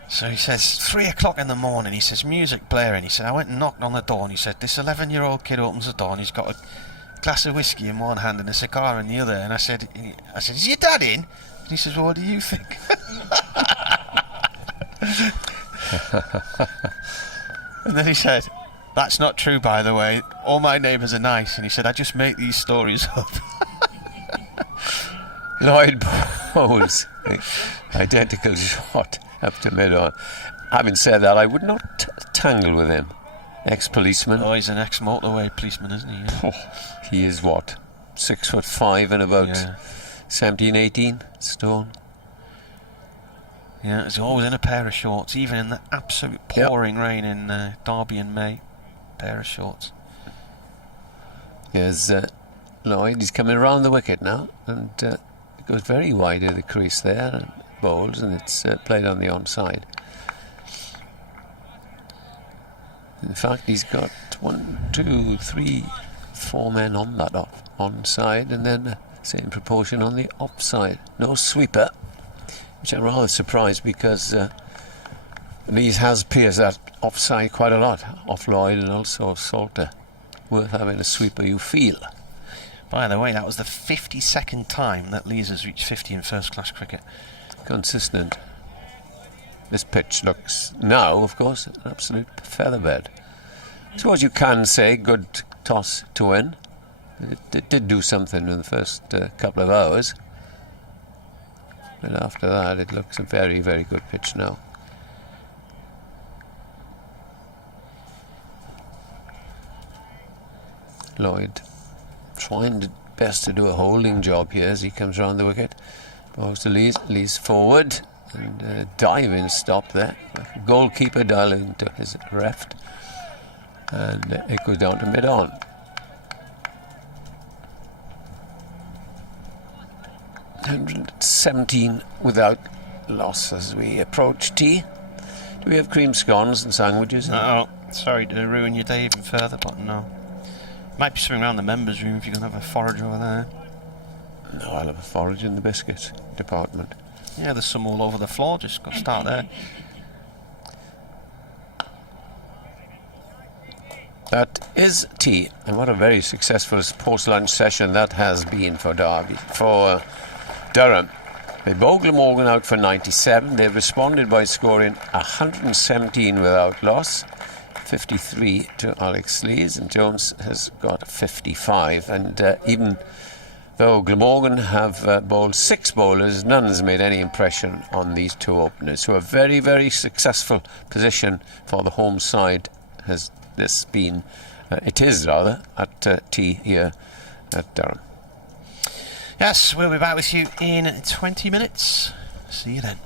So he says, 3 o'clock in the morning, he says, music blaring. He said, I went and knocked on the door, and he said, this 11-year-old kid opens the door, and he's got a glass of whiskey in one hand and a cigar in the other. And I said, is your dad in? And he says, well, what do you think? And then he said, that's not true, by the way. All my neighbours are nice. And he said, I just make these stories up. Lloyd bowls identical shot up to mid-on. Having said that, I would not tangle with him. Ex-policeman. Oh, he's an ex-motorway policeman, isn't he? Yeah. He is what? 6'5" and about 17, 18 stone. Yeah, he's always in a pair of shorts, even in the absolute pouring rain in Derby in May. Pair of shorts. Here's Lloyd. He's coming around the wicket now, and it goes very wide of the crease there, and bowls, and it's played on the onside. In fact, he's got 1, 2, 3, 4 men on that onside, and then same proportion on the offside. No sweeper, which I'm rather surprised because Lees has pierced that offside quite a lot, off Lloyd and also off Salter. Worth having a sweeper, you feel. By the way, that was the 52nd time that Lees has reached 50 in first-class cricket. Consistent. This pitch looks now, of course, an absolute featherbed. I suppose you can say good toss to win. It did do something in the first couple of hours. But after that, it looks a very, very good pitch now. Lloyd trying best to do a holding job here as he comes round the wicket. Goes to Lees forward and diving stop there. Goalkeeper dialing to his left, and it goes down to mid-on. $117 without loss as we approach tea. Do we have cream scones and sandwiches? No, sorry to ruin your day even further, but no. Might be something around the members' room if you can have a forage over there. No, I'll have a forage in the biscuit department. Yeah, there's some all over the floor, just go start there. That is tea, and what a very successful post-lunch session that has been for Durham. They bowled Glamorgan out for 97. They've responded by scoring 117 without loss. 53 to Alex Lees, and Jones has got 55. And even though Glamorgan have bowled 6 bowlers, none has made any impression on these 2 openers. So a very, very successful position for the home side has this been. It is rather at tea here at Durham. Yes, we'll be back with you in 20 minutes. See you then.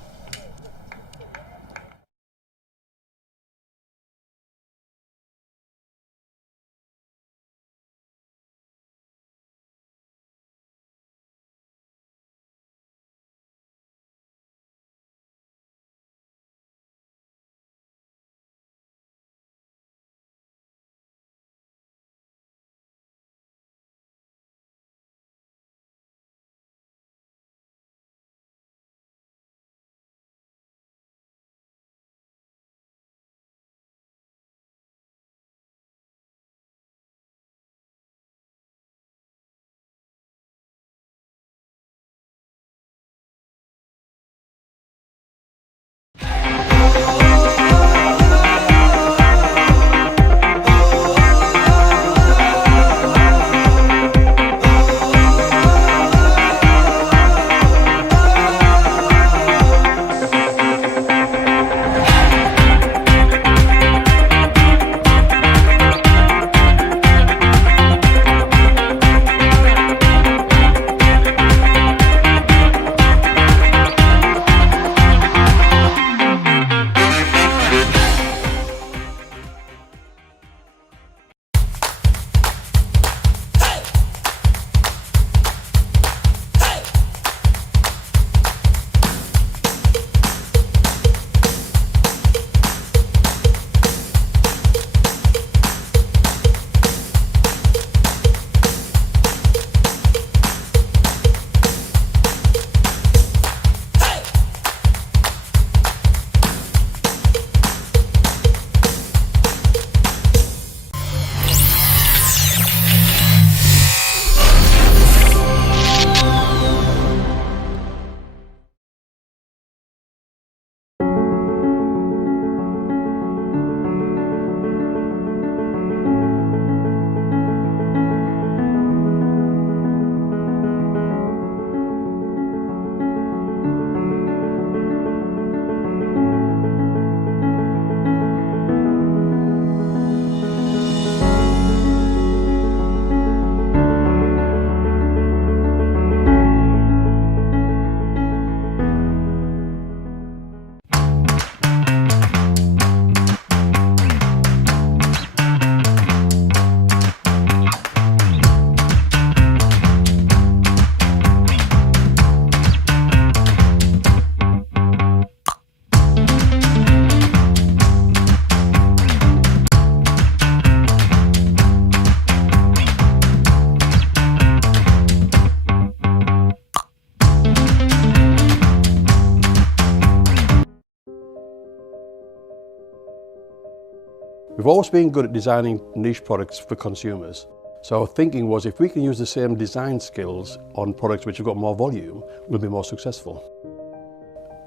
We've always been good at designing niche products for consumers. So our thinking was if we can use the same design skills on products which have got more volume, we'll be more successful.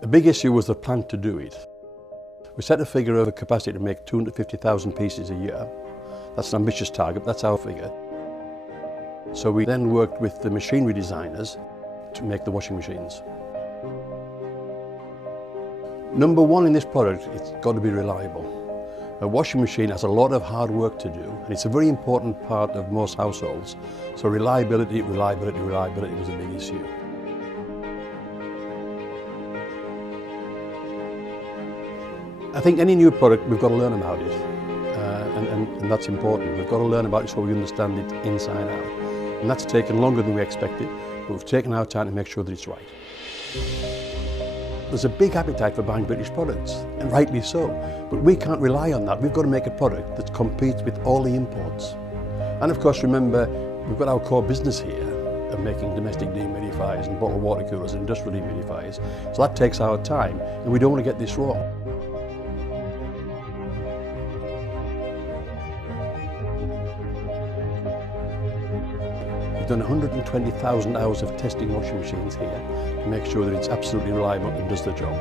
The big issue was the plan to do it. We set a figure of a capacity to make 250,000 pieces a year. That's an ambitious target, that's our figure. So we then worked with the machinery designers to make the washing machines. Number one in this product, it's got to be reliable. A washing machine has a lot of hard work to do, and it's a very important part of most households. So reliability was a big issue. I think any new product, we've got to learn about it, and that's important. We've got to learn about it so we understand it inside out. And that's taken longer than we expected, but we've taken our time to make sure that it's right. There's a big appetite for buying British products, and rightly so, but we can't rely on that. We've got to make a product that competes with all the imports. And of course, remember, we've got our core business here of making domestic dehumidifiers and bottled water coolers and industrial dehumidifiers. So that takes our time, and we don't want to get this wrong. We've done 120,000 hours of testing washing machines here to make sure that it's absolutely reliable and does the job.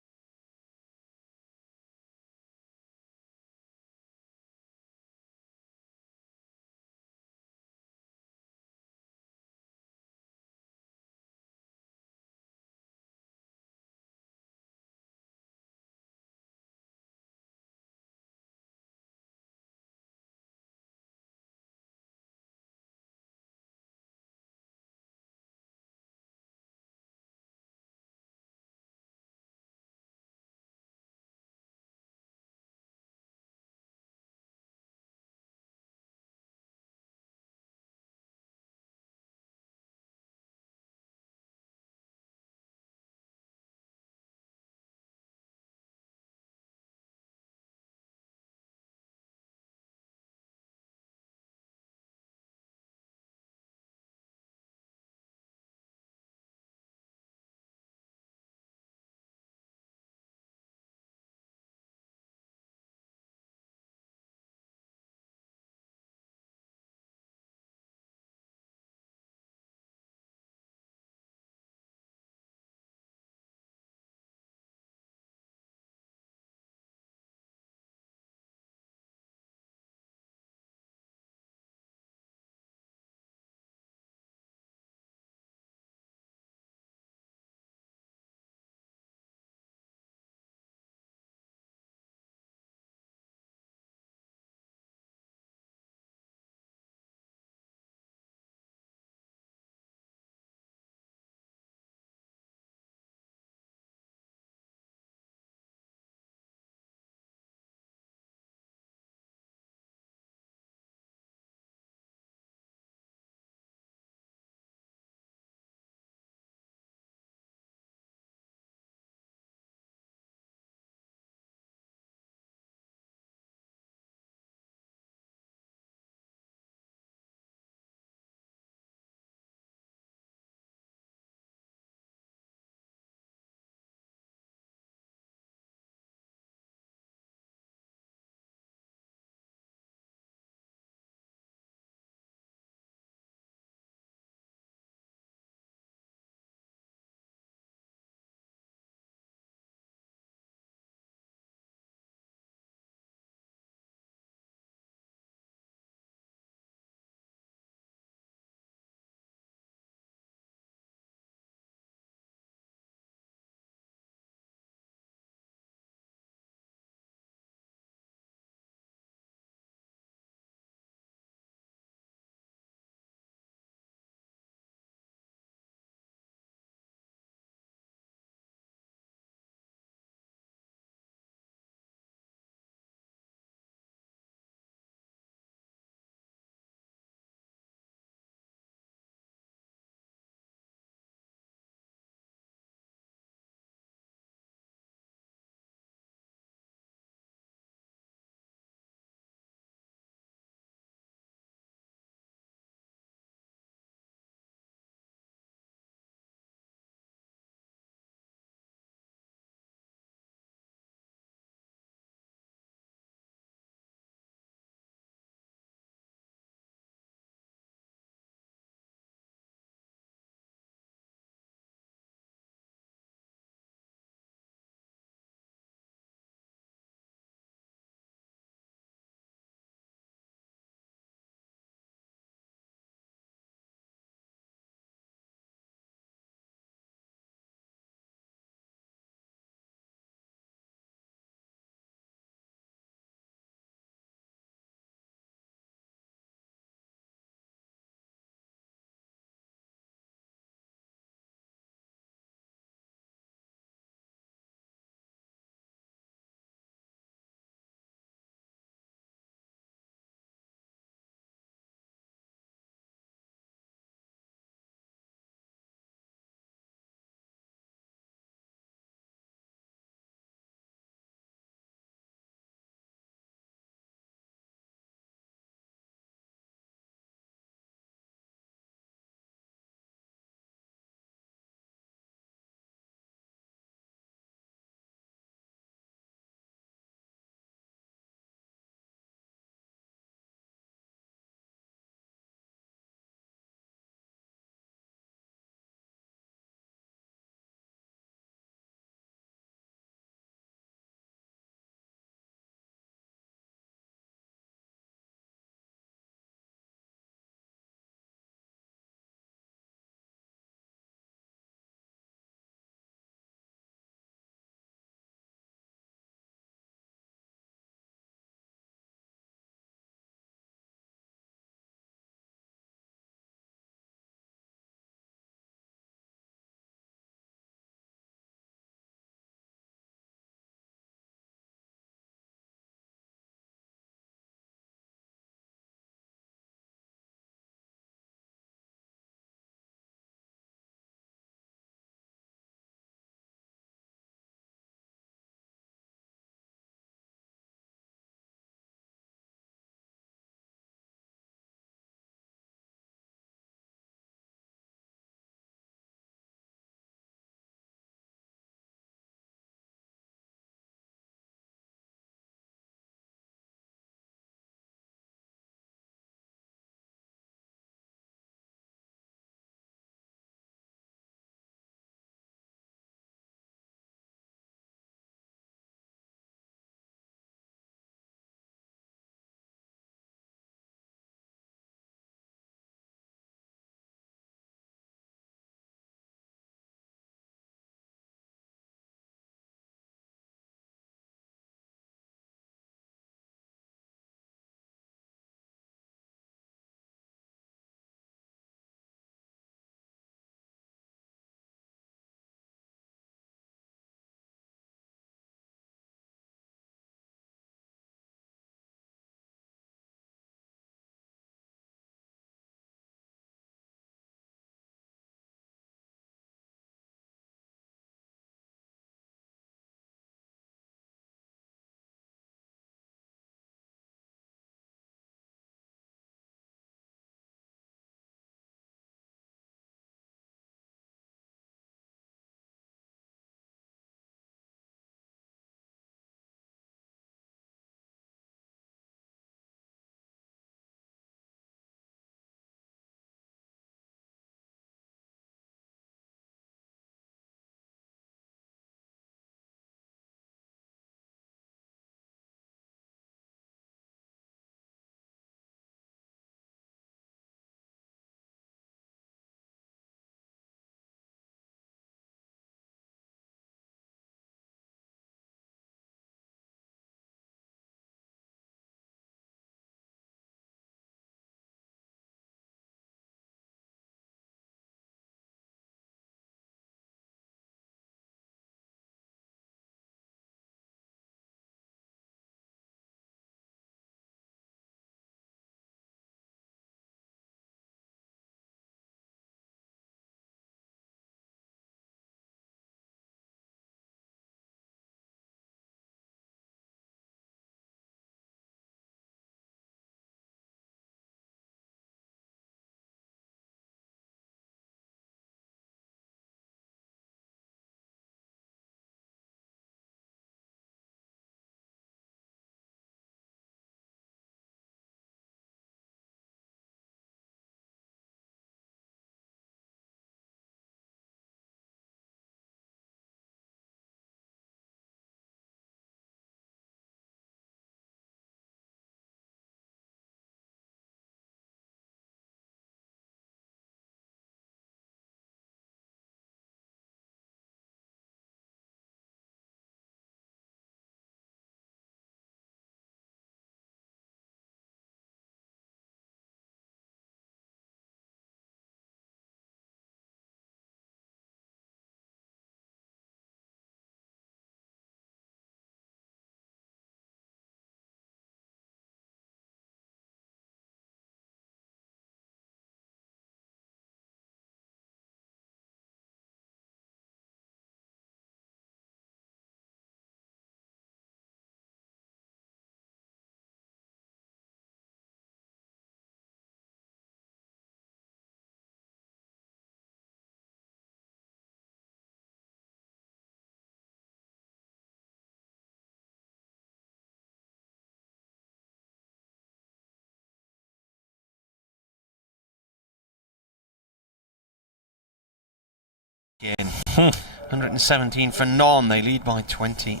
again. 117 for none. They lead by 20.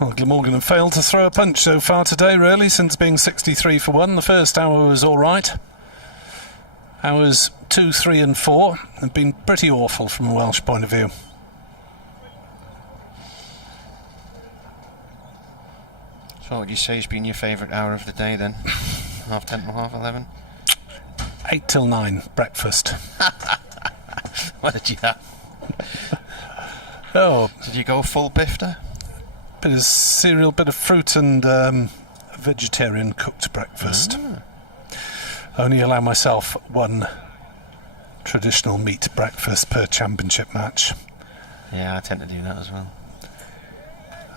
Well, Glamorgan have failed to throw a punch so far today, really, since being 63 for 1. The first hour was all right. Hours 2, 3 and 4 have been pretty awful from a Welsh point of view. So what would you say has been your favourite hour of the day then? 10:30 to 11:30? 8 till 9, breakfast. What did you have? Oh, Did you go full bifter? bit of cereal, bit of fruit and a vegetarian cooked breakfast. Only allow myself one traditional meat breakfast per championship match. Yeah, I tend to do that as well.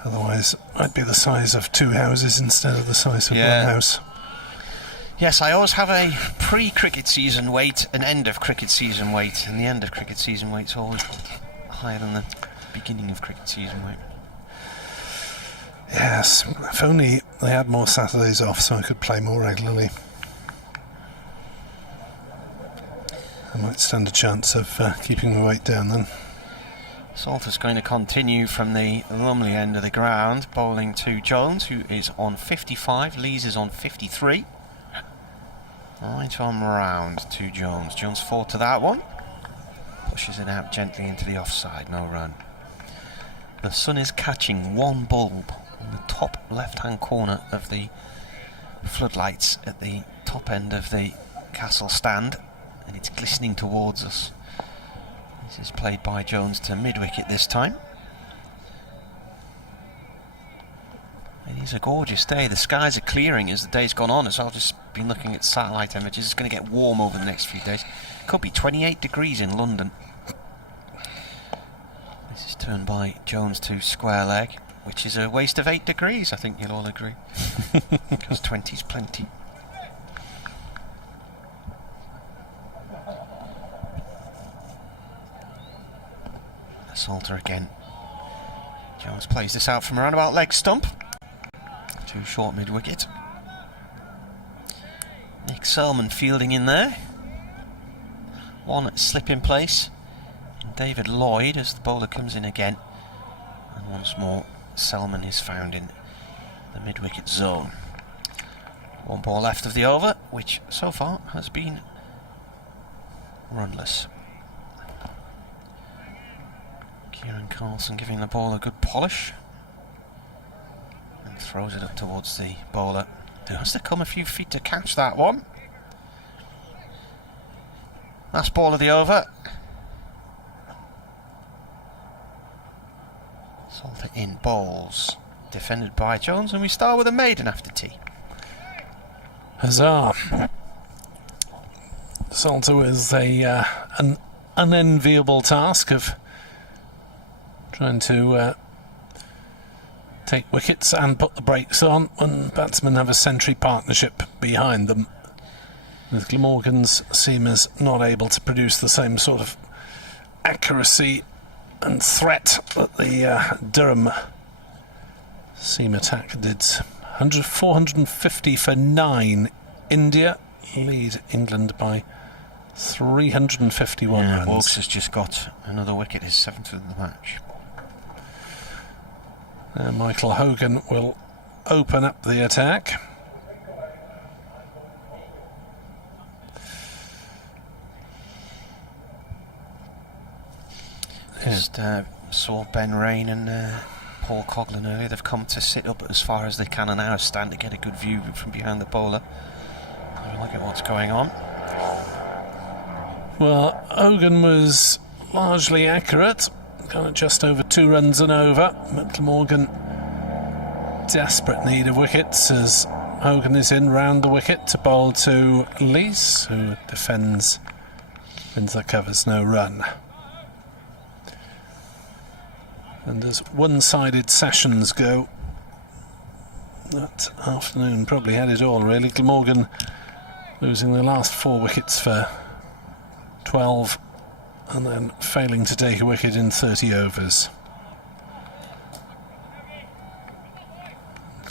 Otherwise, I'd be the size of 2 houses instead of the size of one house. Yes, I always have a pre-cricket season weight, an end of cricket season weight, and the end of cricket season weight's always higher than the beginning of cricket season weight. Yes, if only they had more Saturdays off so I could play more regularly. I might stand a chance of keeping my weight down then. Salter's going to continue from the Lumley end of the ground, bowling to Jones, who is on 55. Lees is on 53. Right arm round to Jones. Jones fought to that one. Pushes it out gently into the offside. No run. The sun is catching one bulb on the top left-hand corner of the floodlights at the top end of the castle stand, and it's glistening towards us. This is played by Jones to mid-wicket this time. It is a gorgeous day. The skies are clearing as the day's gone on, as I've just been looking at satellite images. It's going to get warm over the next few days. Could be 28 degrees in London. This is turned by Jones to square leg, which is a waste of 8 degrees, I think you'll all agree. Because 20's plenty. Salter again. Jones plays this out from around about leg stump. Too short mid-wicket. Nick Selman fielding in there. One slip in place. And David Lloyd as the bowler comes in again. And once more, Selman is found in the mid-wicket zone. One ball left of the over, which so far has been runless. Kieran Carlson giving the ball a good polish and throws it up towards the bowler, who has to come a few feet to catch that one. Last ball of the over. Salter in bowls, defended by Jones, and we start with a maiden after tea. Huzzah! Salter with an unenviable task of trying to take wickets and put the brakes on when batsmen have a century partnership behind them, with Glamorgan's seamers not able to produce the same sort of accuracy and threat that the Durham seam attack did. 450 for 9. India lead England by 351 runs. Wilkes has just got another wicket, his 7th of the match. Michael Hogan will open up the attack. Just saw Ben Rain and Paul Coughlin earlier. They've come to sit up as far as they can on our stand to get a good view from behind the bowler. Have a look at what's going on. Well, Hogan was largely accurate. Got just over 2 runs and over. But Glamorgan desperate need of wickets as Hogan is in round the wicket to bowl to Lees, who defends into the covers, no run. And as one-sided sessions go, that afternoon probably had it all really. Glamorgan losing the last 4 wickets for 12 and then failing to take a wicket in 30 overs.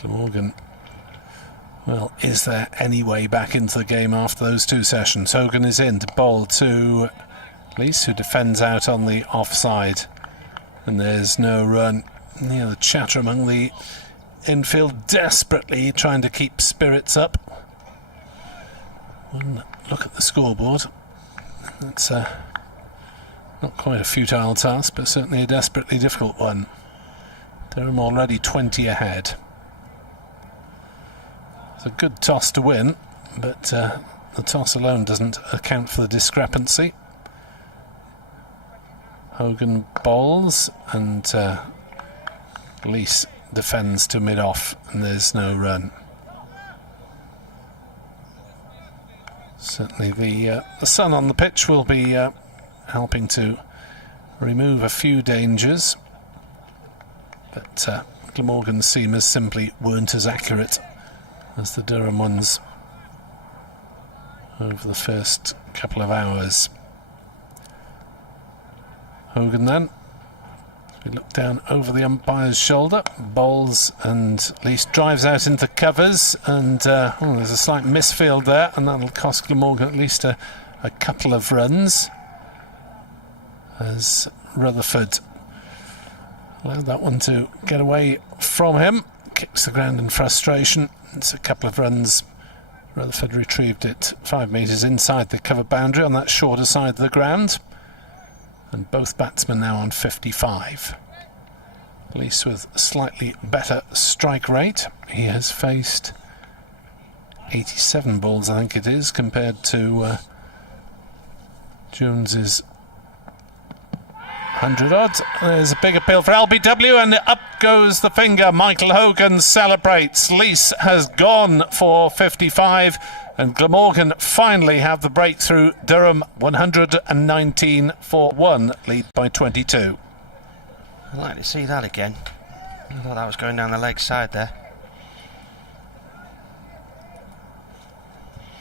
Glamorgan Well, is there any way back into the game after those two sessions? Hogan is in to bowl to Lees, who defends out on the offside. And there's no run. The chatter among the infield, desperately trying to keep spirits up. One look at the scoreboard. It's not quite a futile task, but certainly a desperately difficult one. Durham already 20 ahead. It's a good toss to win, but the toss alone doesn't account for the discrepancy. Hogan bowls and Lees defends to mid-off, and there's no run. Certainly the sun on the pitch will be helping to remove a few dangers, but Glamorgan's seamers simply weren't as accurate as the Durham ones over the first couple of hours. Hogan then, we look down over the umpire's shoulder, bowls, and Lees drives out into covers, and there's a slight misfield there, and that'll cost Glamorgan at least a couple of runs, as Rutherford allowed that one to get away from him. Kicks the ground in frustration. It's a couple of runs. Rutherford retrieved it 5 metres inside the cover boundary on that shorter side of the ground. And both batsmen now on 55. Lees with slightly better strike rate. He has faced 87 balls, I think it is, compared to Jones's 100 odd. There's a big appeal for LBW, and up goes the finger. Michael Hogan celebrates. Lees has gone for 55, and Glamorgan finally have the breakthrough. Durham 119 for 1, lead by 22. I'd like to see that again. I thought that was going down the leg side there.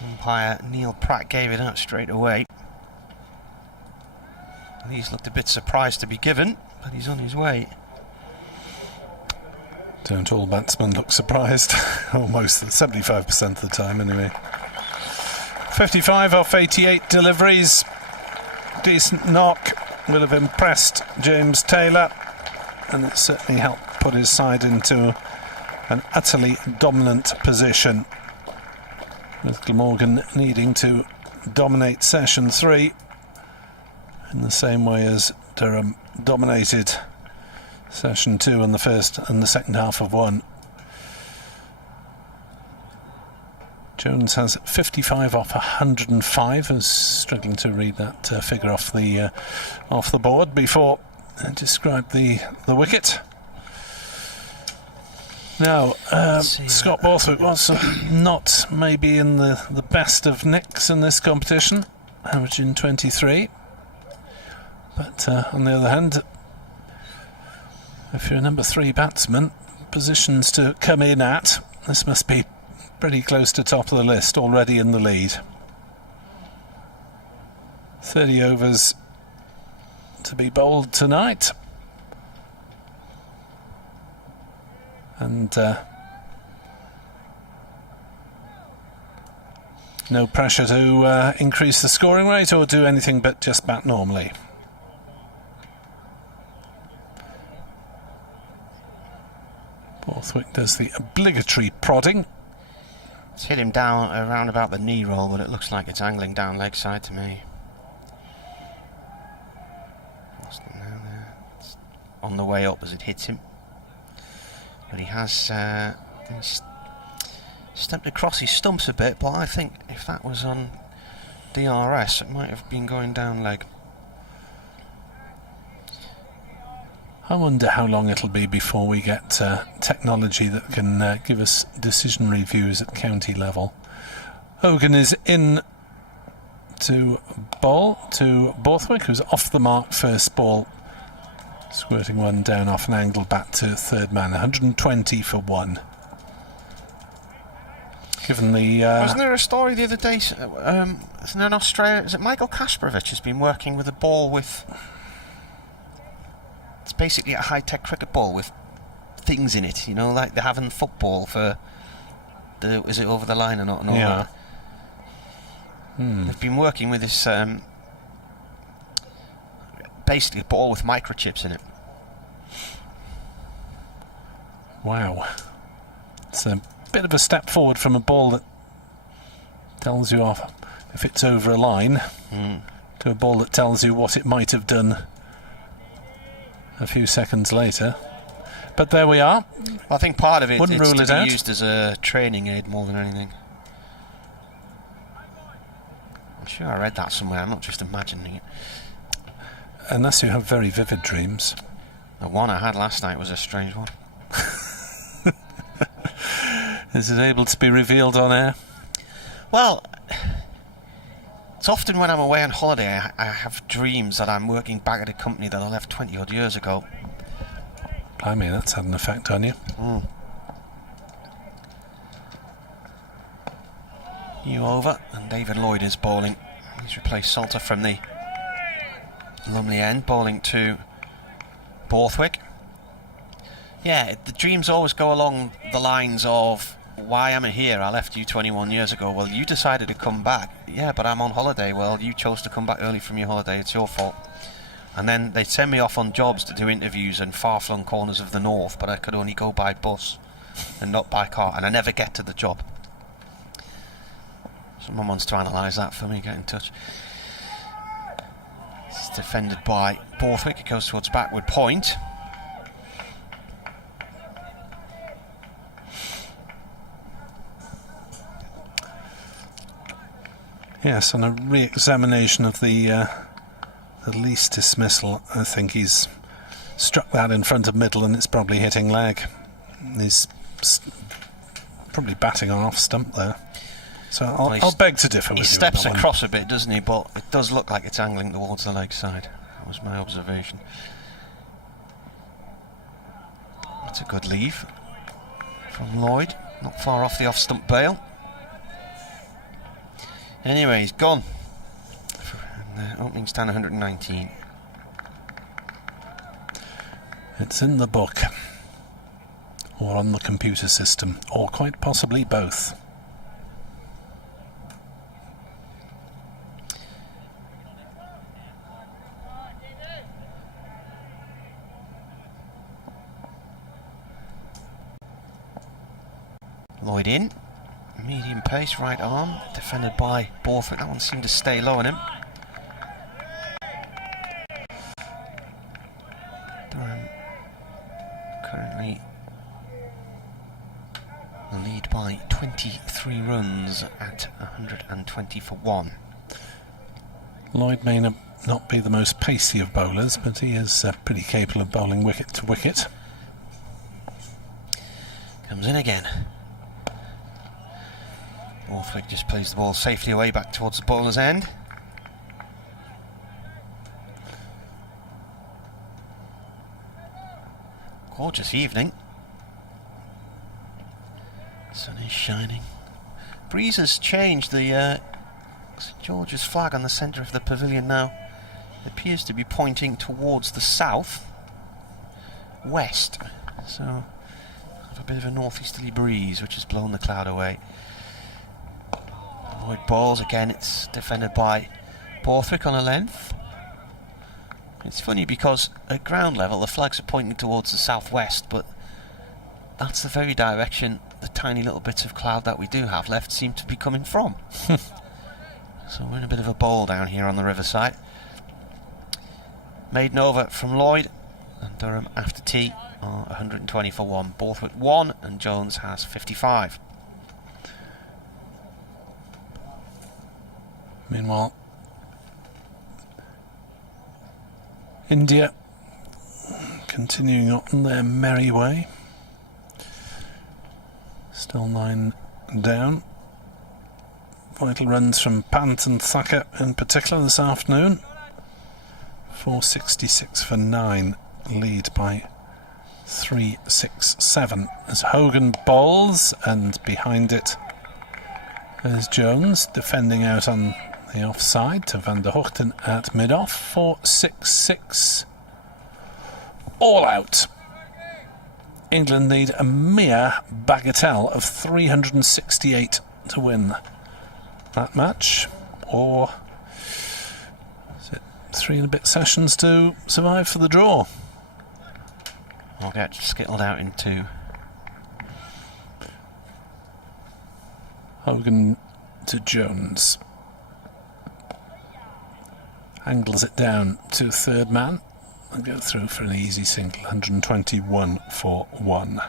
Umpire Neil Pratt gave it out straight away. He's looked a bit surprised to be given, but he's on his way. Don't all batsmen look surprised? Almost 75% of the time anyway. 55 off 88 deliveries. Decent knock. Will have impressed James Taylor, and it certainly helped put his side into an utterly dominant position, with Glamorgan needing to dominate session 3 in the same way as Durham dominated session 2 in the first and the second half of 1. Jones has 55 off 105. I was struggling to read that figure off the board before I described the wicket. Now, Scott Borthwick was not maybe in the best of nicks in this competition, averaging 23. But on the other hand, if you're a number 3 batsman, positions to come in at, this must be pretty close to top of the list, already in the lead. 30 overs to be bowled tonight. And no pressure to increase the scoring rate or do anything but just bat normally. Borthwick does the obligatory prodding. It's hit him down around about the knee roll, but it looks like it's angling down leg side to me. It's on the way up as it hits him. But he has stepped across his stumps a bit, but I think if that was on DRS, it might have been going down leg. I wonder how long it'll be before we get technology that can give us decision reviews at county level. Hogan is in to bowl to Borthwick, who's off the mark first ball, squirting one down off an angle bat to third man. 120 for 1. Given the wasn't there a story the other day? Isn't there in Australia? Is it Michael Kasparovich has been working with a ball with? It's basically a high-tech cricket ball with things in it, you know, like they have in football for is it over the line or not? Yeah. They've been working with this basically a ball with microchips in it. Wow. It's a bit of a step forward from a ball that tells you off if it's over a line to a ball that tells you what it might have done a few seconds later. But there we are. I think part of it Wouldn't is rule to it be out. used as a training aid more than anything. I'm sure I read that somewhere. I'm not just imagining it. Unless you have very vivid dreams. The one I had last night was a strange one. Is it able to be revealed on air? Well, it's often when I'm away on holiday I have dreams that I'm working back at a company that I left 20 odd years ago. Blimey, that's had an effect on you. You over, and David Lloyd is bowling. He's replaced Salter from the Lumley end, bowling to Borthwick. Yeah, the dreams always go along the lines of, why am I here? I left you 21 years ago. Well, you decided to come back. Yeah, but I'm on holiday. Well, you chose to come back early from your holiday. It's your fault. And then they'd send me off on jobs to do interviews in far-flung corners of the north, but I could only go by bus and not by car, and I never get to the job. Someone wants to analyse that for me, get in touch. It's defended by Borthwick. It goes towards backward point. Yes, on a re-examination of the least dismissal, I think he's struck that in front of middle and it's probably hitting leg. He's probably batting on off stump there. So I'll beg to differ with you. He steps across a bit, doesn't he? But it does look like it's angling towards the leg side. That was my observation. That's a good leave from Lloyd. Not far off the off-stump bail. Anyway, he's gone. And the opening stand 119. It's in the book. Or on the computer system. Or quite possibly both. Lloyd in. Medium pace, right arm. Defended by Borthwick. That one seemed to stay low on him. Durham currently the lead by 23 runs at 120 for 1. Lloyd may not be the most pacey of bowlers, but he is pretty capable of bowling wicket to wicket. Comes in again. Borthwick just plays the ball safely away back towards the bowler's end. Gorgeous evening. Sun is shining. Breeze has changed. The St George's flag on the centre of the pavilion now appears to be pointing towards the south west. So have a bit of a northeasterly breeze which has blown the cloud away. Lloyd balls again. It's defended by Borthwick on a length. It's funny because at ground level the flags are pointing towards the southwest, but that's the very direction the tiny little bits of cloud that we do have left seem to be coming from. So we're in a bit of a bowl down here on the riverside. Maiden over from Lloyd, and Durham after tea are 120 for 1. Borthwick 1 and Jones has 55. Meanwhile, India continuing on their merry way. Still 9 down. Vital runs from Pant and Thacker in particular this afternoon. 466 for 9, lead by 367 as Hogan bowls, and behind it is Jones defending out on the offside to Van der Hoogten at mid-off. 466 all out. England need a mere bagatelle of 368 to win that match, or is it 3 and a bit sessions to survive for the draw? I'll get skittled out in 2. Hogan to Jones. Angles it down to third man and go through for an easy single. 121 for 1.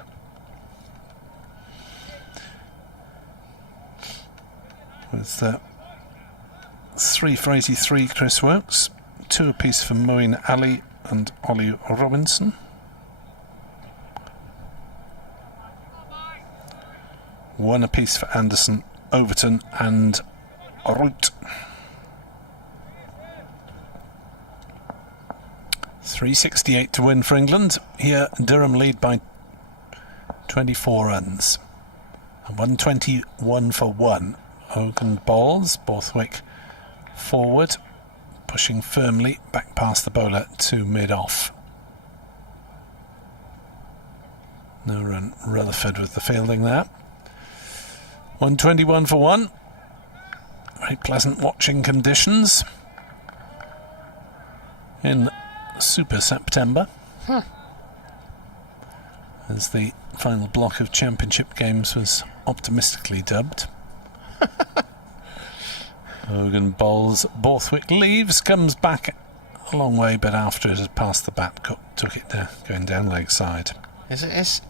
With 3 for 83, Chris Wokes. 2 apiece for Moeen Ali and Ollie Robinson. 1 apiece for Anderson, Overton and Root. 368 to win for England. Here Durham lead by 24 runs. And 121 for 1. Hogan bowls, Borthwick forward, pushing firmly back past the bowler to mid-off. No run, Rutherford with the fielding there. 121 for 1. Very pleasant watching conditions in Super September. As the final block of championship games was optimistically dubbed. Hogan bowls, Borthwick leaves, comes back a long way, but after it had passed the bat, took it there, going down leg side. Is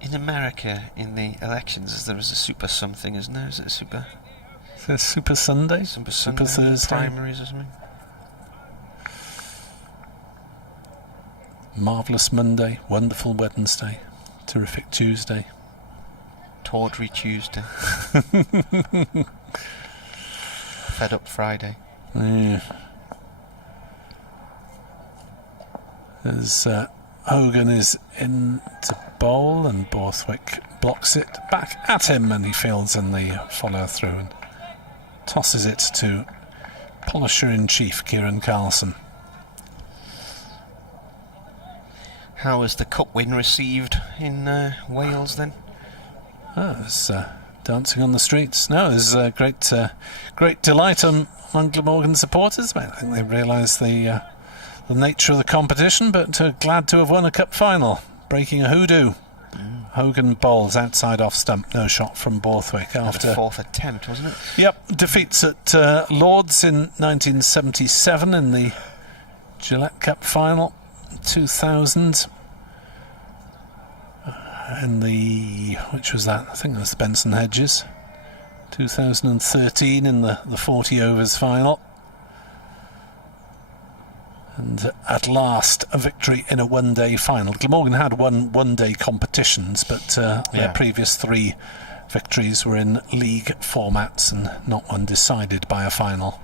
in America in the elections, there is a super something, isn't there? Is it a super? Is there Super Sunday? Super Thursday? Primaries or something? Marvellous Monday, wonderful Wednesday, terrific Tuesday. Tawdry Tuesday. Fed up Friday. Yeah. As Hogan is in to bowl and Borthwick blocks it back at him, and he fields in the follow through and tosses it to Polisher-in-Chief Kieran Carlson. How was the cup win received in Wales then? Oh, it was dancing on the streets. No, it was great delight among Glamorgan supporters. I think they realised the nature of the competition, but glad to have won a cup final, breaking a hoodoo. Hogan bowls outside off stump, no shot from Borthwick after the 4th attempt, wasn't it? Yep, defeats at Lords in 1977 in the Gillette Cup final, 2000 in the, which was that? I think it was the Benson Hedges. 2013 in the 40 overs final. And at last, a victory in a one-day final. Glamorgan had won one-day competitions, but their previous 3 victories were in league formats and not one decided by a final.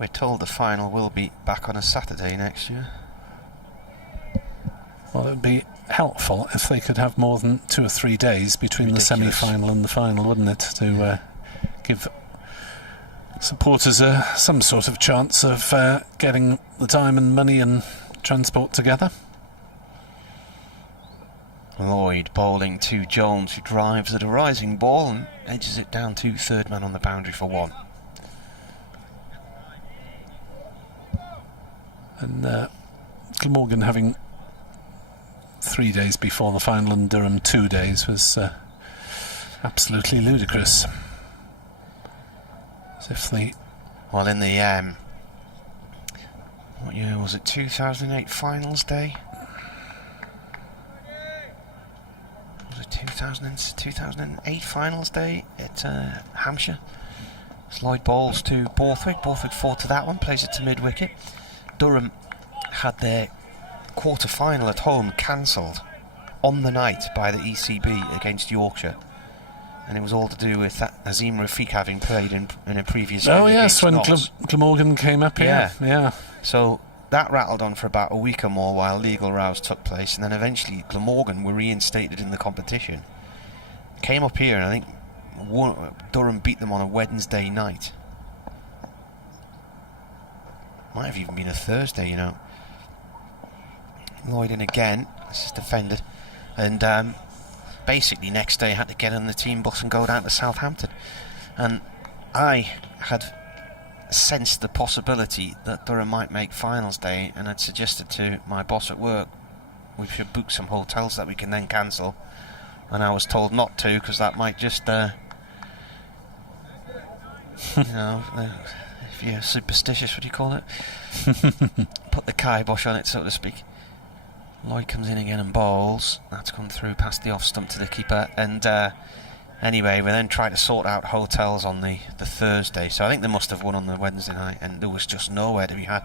We're told the final will be back on a Saturday next year. Well, it would be helpful if they could have more than 2 or 3 days between the semi-final and the final, wouldn't it, to give supporters some sort of chance of getting the time and money and transport together. Lloyd bowling to Jones, who drives at a rising ball and edges it down to third man on the boundary for 1. And Glamorgan having 3 days before the final and Durham 2 days was absolutely ludicrous. As if the... Well, in the what year was it? 2008 finals day? Was it 2008 finals day at Hampshire? Lloyd bowls to Borthwick. Borthwick fought to that one, plays it to mid wicket. Durham had their quarter-final at home cancelled on the night by the ECB against Yorkshire, and it was all to do with that Nazim Rafiq having played in a previous game. Oh yes, when Glamorgan came up here. Yeah. So that rattled on for about a week or more while legal rows took place, and then eventually Glamorgan were reinstated in the competition. Came up here, and I think Durham beat them on a Wednesday night. Might have even been a Thursday, you know. Lloyd in again. This is defended. And basically next day I had to get on the team bus and go down to Southampton. And I had sensed the possibility that Durham might make finals day, and I'd suggested to my boss at work we should book some hotels that we can then cancel. And I was told not to, because that might just, you know, if you're superstitious, what do you call it? Put the kibosh on it, so to speak. Lloyd comes in again and bowls. That's gone through past the off stump to the keeper. And anyway, we then tried to sort out hotels on the Thursday. So I think they must have won on the Wednesday night, and there was just nowhere to be had.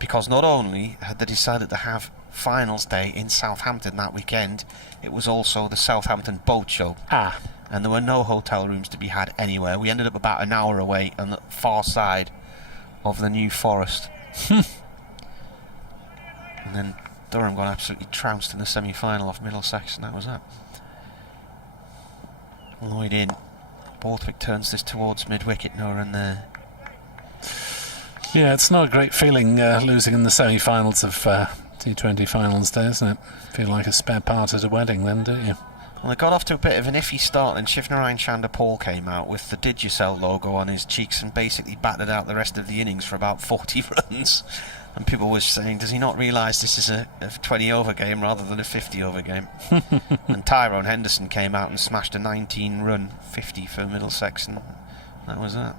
Because not only had they decided to have finals day in Southampton that weekend, it was also the Southampton boat show. And there were no hotel rooms to be had anywhere. We ended up about an hour away on the far side of the New Forest. And then Durham got absolutely trounced in the semi-final off Middlesex, and that was that. Lloyd in. Borthwick turns this towards mid-wicket, no run there. Yeah, it's not a great feeling losing in the semi-finals of T20 finals day, isn't it? Feel like a spare part at a wedding then, don't you? Well, they got off to a bit of an iffy start, and Shivnarine Chandapal came out with the Digicel logo on his cheeks and basically battered out the rest of the innings for about 40 runs. And people were saying, does he not realise this is a 20-over game rather than a 50-over game? And Tyrone Henderson came out and smashed a 19-run 50 for Middlesex, and that was that.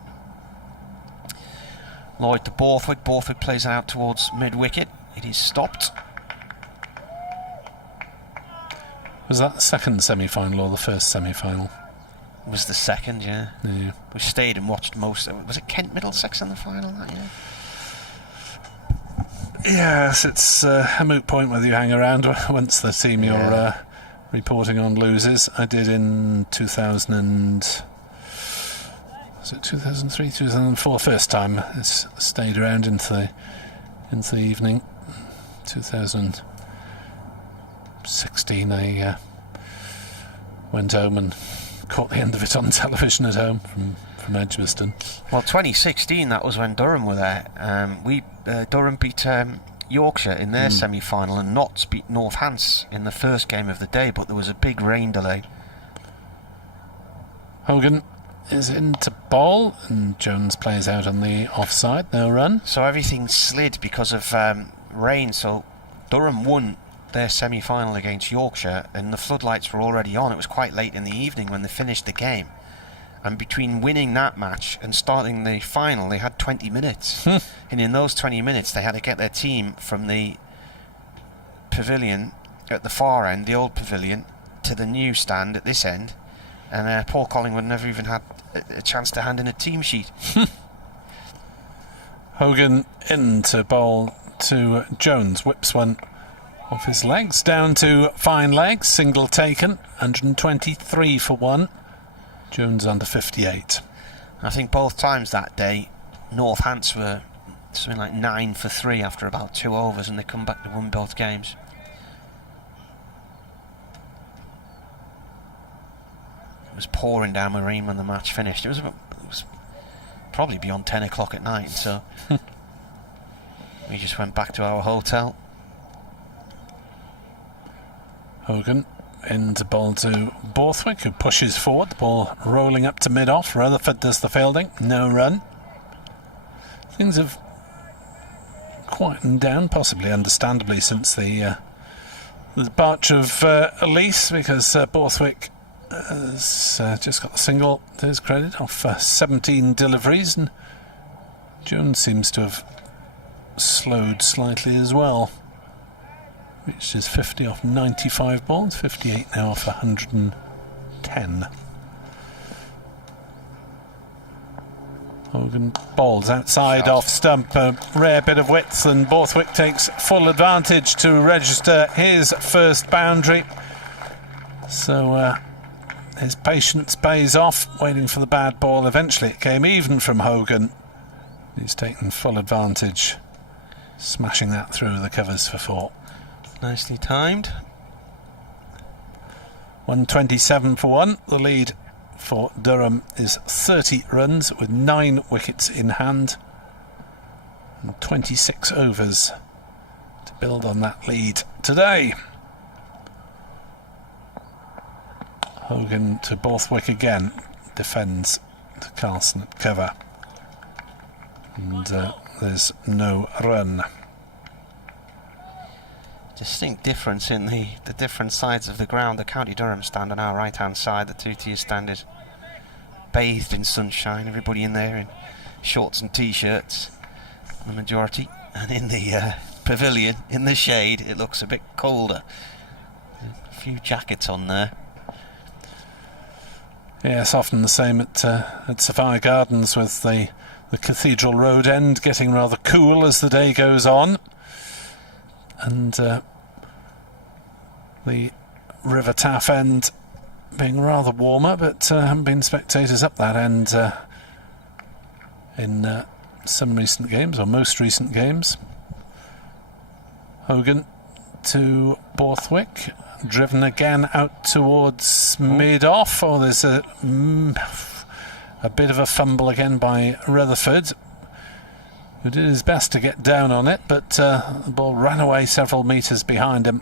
Lloyd to Borthwick. Borthwick plays it out towards mid-wicket. It is stopped. Was that the second semi-final or the first semi-final? It was the second, yeah. Yeah. We stayed and watched most of it. Was it Kent Middlesex in the final that year? Yes, it's a moot point whether you hang around once the team you're reporting on loses. I did in 2003, 2004, first time. It's stayed around into the evening. 2016, I went home and caught the end of it on television at home from Edgbaston. Well, 2016, that was when Durham were there. Durham beat Yorkshire in their semi-final, and Notts beat Northants in the first game of the day, but there was a big rain delay. Hogan is into ball, and Jones plays out on the offside, no run. So everything slid because of rain, so Durham won their semi-final against Yorkshire, and the floodlights were already on. It was quite late in the evening when they finished the game. And between winning that match and starting the final, they had 20 minutes. And in those 20 minutes, they had to get their team from the pavilion at the far end, the old pavilion, to the new stand at this end. And Paul Collingwood never even had a chance to hand in a team sheet. Hogan into bowl to Jones. Whips one off his legs, down to fine legs. Single taken, 123 for one. Jones under 58. I think both times that day, Northants were something like 9 for 3 after about 2 overs, and they come back to win both games. It was pouring down Marine when the match finished. It was probably beyond 10 o'clock at night, so we just went back to our hotel. Hogan into ball to Borthwick, who pushes forward, the ball rolling up to mid-off. Rutherford does the fielding, no run. Things have quietened down, possibly understandably, since the departure of Elise, because Borthwick has just got the single to his credit off 17 deliveries, and Jones seems to have slowed slightly as well. Reached his 50 off 95 balls, 58 now off 110. Hogan bowls outside off stump, a rare bit of width, and Borthwick takes full advantage to register his first boundary. So his patience pays off, waiting for the bad ball. Eventually it came even from Hogan. He's taken full advantage, smashing that through the covers for 4. Nicely timed. 127 for 1. The lead for Durham is 30 runs with 9 wickets in hand and 26 overs to build on that lead today. Hogan to Borthwick again, defends to Carlson at cover, and there's no run. Distinct difference in the different sides of the ground. The County Durham stand on our right hand side, the two-tier stand is bathed in sunshine, everybody in there in shorts and t-shirts, the majority, and in the pavilion in the shade it looks a bit colder, a few jackets on there. Yes, often the same at Sapphire Gardens, with the Cathedral Road end getting rather cool as the day goes on, and the River Taff end being rather warmer, but haven't been spectators up that end in some recent games, or most recent games. Hogan to Borthwick, driven again out towards mid-off. Oh, there's a bit of a fumble again by Rutherford, who did his best to get down on it, but the ball ran away several metres behind him.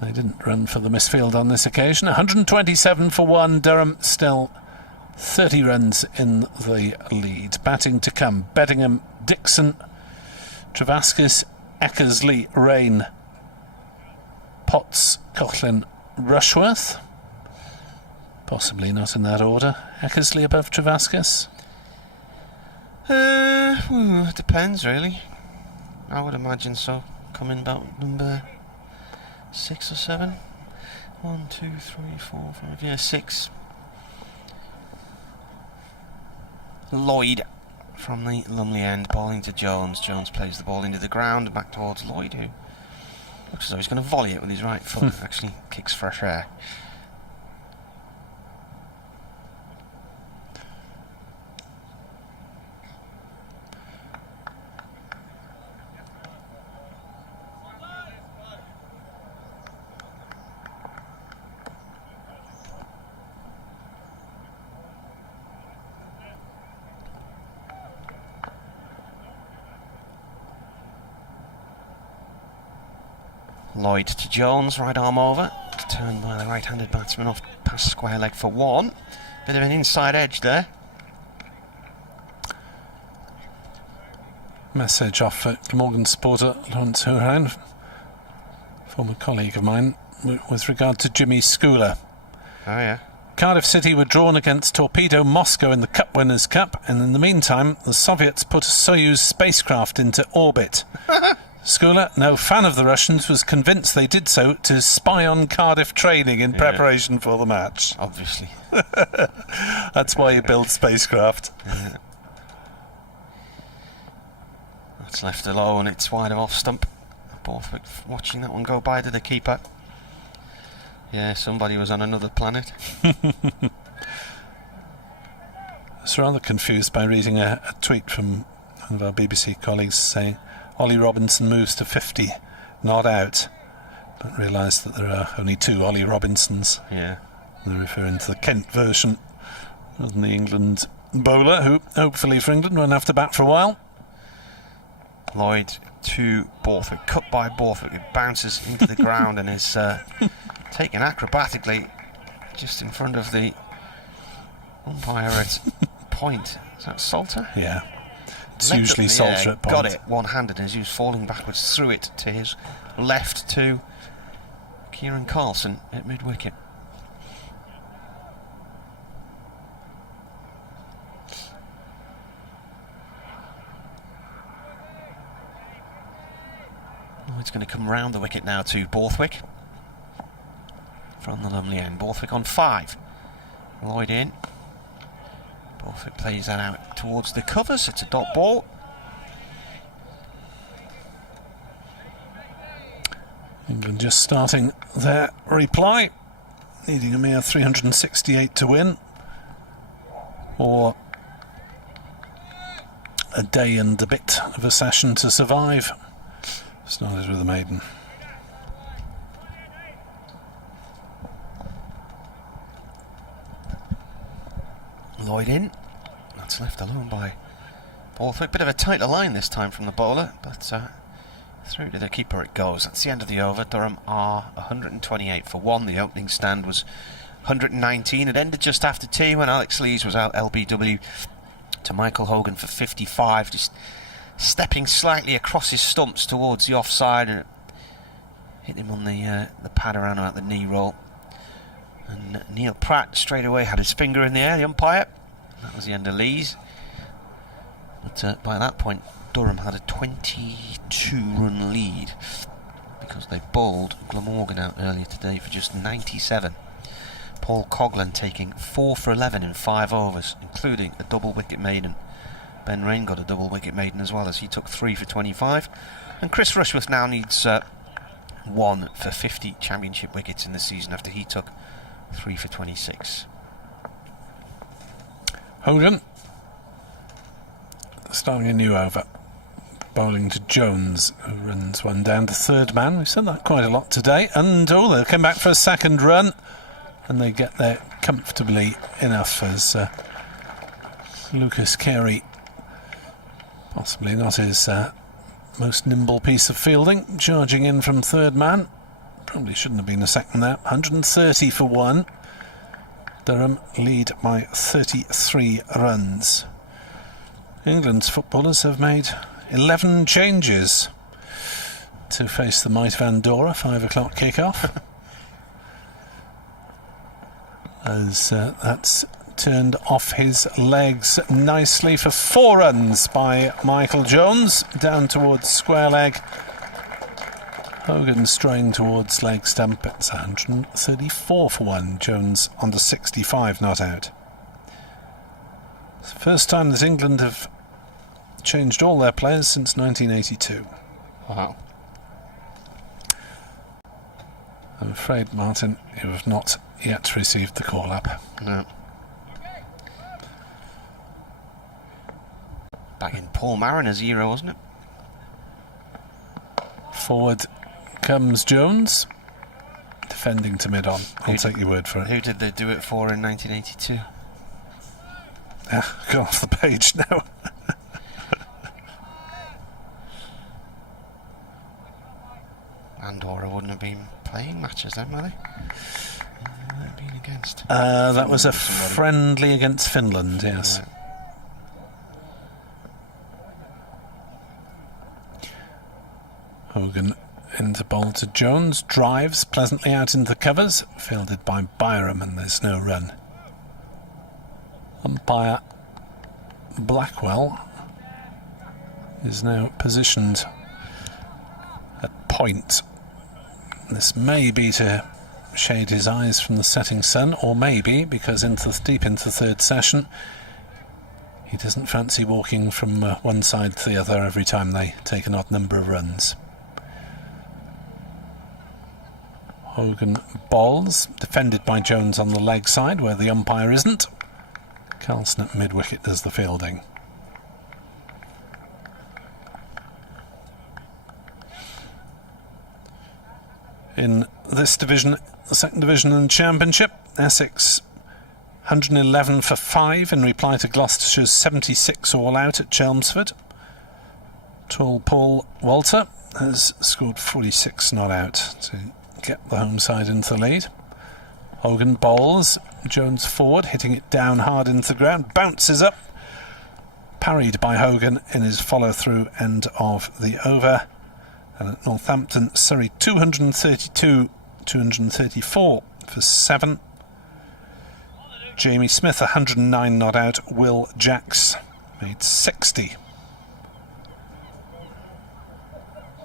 They didn't run for the misfield on this occasion. 127 for 1, Durham still 30 runs in the lead. Batting to come: Beddingham, Dixon, Travaskis, Eckersley, Rain, Potts, Coughlin, Rushworth. Possibly not in that order. Eckersley above Travaskis? It depends, really. I would imagine so. Coming about number 6 or 7. 1, 2, 3, 4, 5. Yeah, 6. Lloyd from the Lumley end, bowling to Jones. Jones plays the ball into the ground, back towards Lloyd, who looks as though he's going to volley it with his right foot. Actually kicks fresh air. Lloyd to Jones, right arm over, turned by the right-handed batsman off past square leg for 1. Bit of an inside edge there. Message off at Glamorgan supporter Lawrence Horan, former colleague of mine, with regard to Jimmy Schooler. Oh yeah. Cardiff City were drawn against Torpedo Moscow in the Cup Winners' Cup, and in the meantime the Soviets put a Soyuz spacecraft into orbit. Schooler, no fan of the Russians, was convinced they did so to spy on Cardiff training in preparation for the match. Obviously. That's why you build spacecraft. Yeah. That's left alone, it's wide of off stump. Borthwick watching that one go by to the keeper. Yeah, somebody was on another planet. I was rather confused by reading a tweet from one of our BBC colleagues saying Ollie Robinson moves to 50, not out, but realised that there are only 2 Ollie Robinsons. Yeah. They're referring to the Kent version of the England bowler, who hopefully for England won't have to bat for a while. Lloyd to Borthwick, cut by Borthwick, it bounces into the ground and is taken acrobatically just in front of the umpire at point. Is that Salter? Yeah. It's usually Salter at point. Got it one-handed as he was falling backwards through it to his left to Kieran Carlson at mid-wicket. It's going to come round the wicket now to Borthwick from the Lumley end. Borthwick on 5. Lloyd in. Borthwick plays that out towards the covers. It's a dot ball. England just starting their reply, needing a mere 368 to win, or a day and a bit of a session to survive. Started with a maiden. Lloyd in. That's left alone by Borthwick. Bit of a tighter line this time from the bowler, but Through to the keeper it goes. That's the end of the over. Durham are 128 for 1. The opening stand was 119. It ended just after tea when Alex Lees was out LBW to Michael Hogan for 55. Just stepping slightly across his stumps towards the offside, and it hit him on the pad around about the knee roll. And Neil Pratt straight away had his finger in the air, the umpire. That was the end of Lees. But by that point, Durham had a 22-run lead because they bowled Glamorgan out earlier today for just 97. Paul Coghlan taking 4 for 11 in 5 overs, including a double wicket maiden. Ben Rain got a double wicket maiden as well, as he took 3 for 25. And Chris Rushworth now needs 1 for 50 championship wickets in the season after he took 3 for 26. Hogan starting a new over, bowling to Jones, who runs one down to third man. We've said that quite a lot today. And they'll come back for a second run, and they get there comfortably enough as Lucas Carey, possibly not his most nimble piece of fielding, charging in from third man. Probably shouldn't have been a second there. 130 for 1. Durham lead by 33 runs. England's footballers have made 11 changes to face the might of Andorra. 5 o'clock kick-off. As that's turned off his legs nicely for 4 runs by Michael Jones, down towards square leg. Hogan straying towards leg stump. It's 134 for 1. Jones on to 65, not out. It's the first time that England have changed all their players since 1982. Wow. I'm afraid, Martin, you have not yet received the call-up. No. Back in Paul Mariner's era, wasn't it? Forward comes Jones, defending to mid-on. I'll take your word for it. Who did they do it for in 1982? Go off the page now. Andorra wouldn't have been playing matches then, were they? Been against. That was a friendly against Finland, yes. Yeah. Hogan into bowl to Jones, drives pleasantly out into the covers, fielded by Byram, and there's no run. Umpire Blackwell is now positioned at point. This may be to shade his eyes from the setting sun, or maybe because deep into the third session he doesn't fancy walking from one side to the other every time they take an odd number of runs. Hogan bowls, defended by Jones on the leg side where the umpire isn't. Carlson at mid-wicket does the fielding. In this division, the second division and championship, Essex 111 for 5 in reply to Gloucestershire's 76 all out at Chelmsford. Tall Paul Walter has scored 46 not out to get the home side into the lead. Hogan bowls, Jones forward, hitting it down hard into the ground, bounces up, parried by Hogan in his follow-through end of the over. And at Northampton, Surrey 232, 234 for 7. Jamie Smith 109 not out. Will Jacks made 60.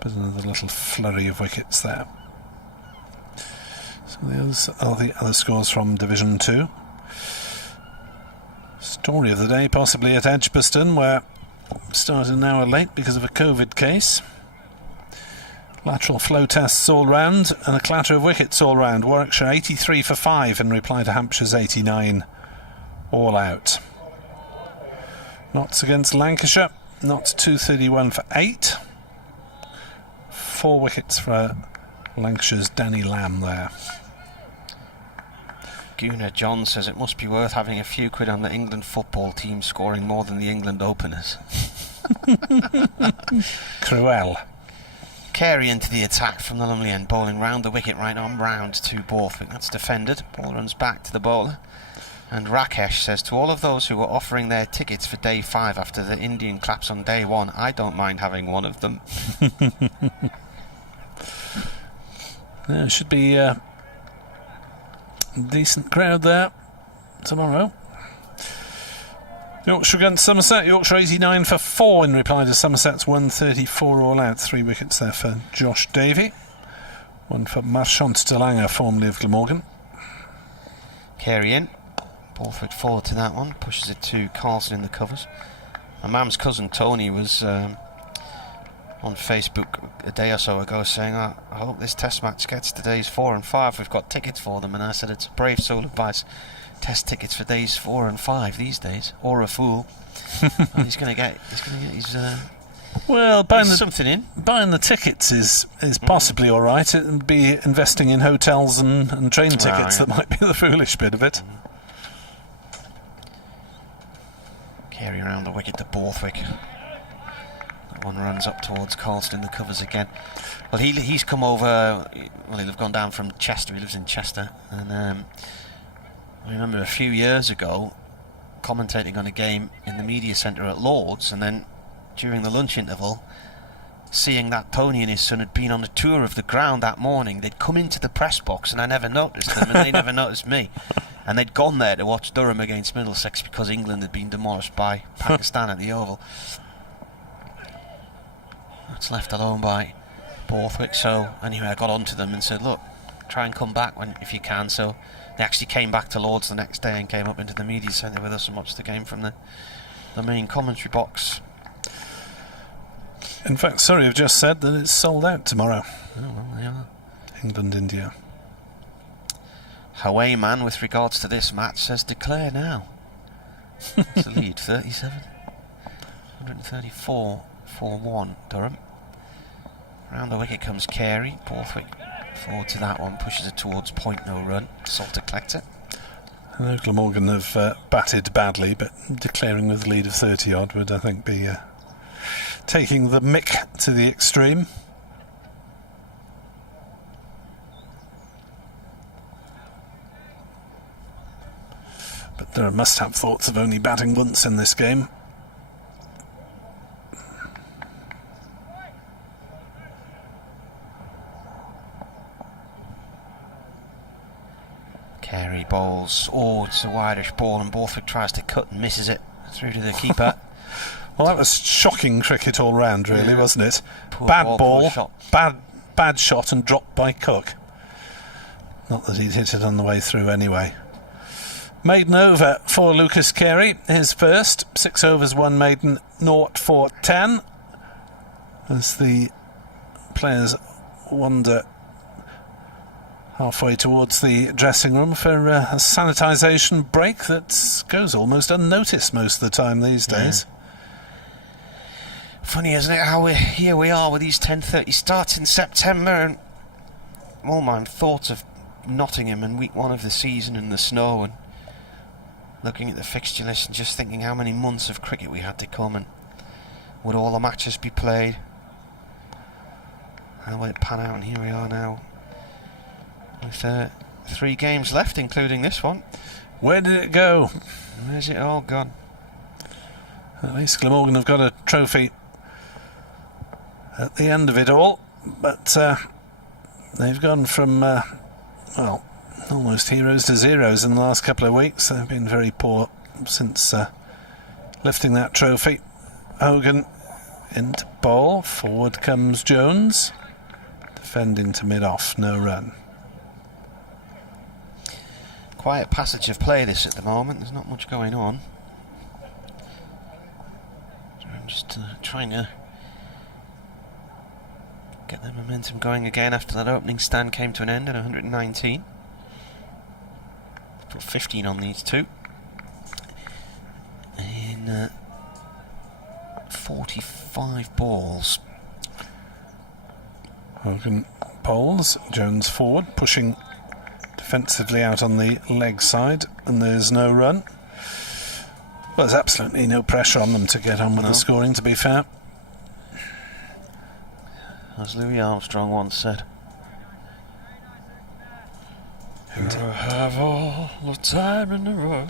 But another little flurry of wickets there. So those are the other scores from Division 2. Story of the day possibly at Edgbaston, where started an hour late because of a COVID case. Lateral flow tests all round and a clatter of wickets all round. Warwickshire 83 for 5 in reply to Hampshire's 89 all out. Notts against Lancashire, Notts 231 for 8. 4 wickets for Lancashire's Danny Lamb there. Gunnar John says it must be worth having a few quid on the England football team scoring more than the England openers. Cruel. Carey into the attack from the lovely end, bowling round the wicket, right on round to Borthwick. That's defended. Ball runs back to the bowler. And Rakesh says, to all of those who were offering their tickets for day 5 after the Indian claps on day 1, I don't mind having one of them. There should be a decent crowd there tomorrow. Yorkshire against Somerset. Yorkshire 89 for 4 in reply to Somerset's 134 all out. 3 wickets there for Josh Davey. 1 for Marchant de Lange, formerly of Glamorgan. Carey in. Borthwick forward to that one. Pushes it to Carlson in the covers. My mum's cousin Tony was on Facebook a day or so ago saying, I hope this test match gets to days 4 and 5. We've got tickets for them. And I said, it's a brave soul advice. Test tickets for days 4 and 5 these days, or a fool. And he's going to get his well, buying the tickets is possibly all right. It would be investing in hotels and train tickets that might be the foolish bit of it. Carey around the wicket to Borthwick. That one runs up towards Carlston in the covers again. Well, he's come over. Well, he'll have gone down from Chester. He lives in Chester, and I remember a few years ago commentating on a game in the media centre at Lord's, and then during the lunch interval seeing that Tony and his son had been on a tour of the ground that morning. They'd come into the press box and I never noticed them, and they never noticed me, and they'd gone there to watch Durham against Middlesex because England had been demolished by Pakistan at the Oval. That's left alone by Borthwick. So anyway, I got onto them and said, look, try and come back if you can. So they actually came back to Lord's the next day and came up into the media centre with us and watched the game from the main commentary box. In fact, Surrey have just said that it's sold out tomorrow. Oh, well, they are. England, India. Away man, with regards to this match, says declare now. It's the lead, 37. 134 for 1, Durham. Round the wicket comes Carey. Borthwick forward to that one, pushes it towards point, no run. Salter collects it. I know Glamorgan have batted badly, but declaring with a lead of 30 odd would, I think, be taking the mick to the extreme. But there must have thoughts of only batting once in this game. Carey bowls. Oh, it's a wideish ball, and Borthwick tries to cut and misses it through to the keeper. Well, that was shocking cricket all round, really, wasn't it? Poor bad ball, shot. bad shot, and dropped by Cook. Not that he'd hit it on the way through anyway. Maiden over for Lucas Carey, his first. 6 overs, 1 maiden, 0 for 10. As the players wander halfway towards the dressing room for a sanitisation break that goes almost unnoticed most of the time these days. Funny, isn't it, how here we are with these 10:30 starts in September, and all my thoughts of Nottingham and week 1 of the season and the snow, and looking at the fixture list and just thinking how many months of cricket we had to come, and would all the matches be played? How will it pan out? And here we are now with 3 games left, including this one. Where did it go? Where's it all gone? At least Glamorgan have got a trophy at the end of it all, but they've gone from well, almost heroes to zeros in the last couple of weeks. They've been very poor since lifting that trophy. Hogan into bowl, forward comes Jones, defending to mid-off, no run. Quiet passage of play this at the moment, there's not much going on. So I'm just trying to get the momentum going again after that opening stand came to an end at 119. Put 15 on these two. In 45 balls. Hogan bowls, Jones forward, pushing defensively out on the leg side, and there's no run. Well, there's absolutely no pressure on them to get on with the scoring, to be fair. as Louis Armstrong once said. You have all the time in the world.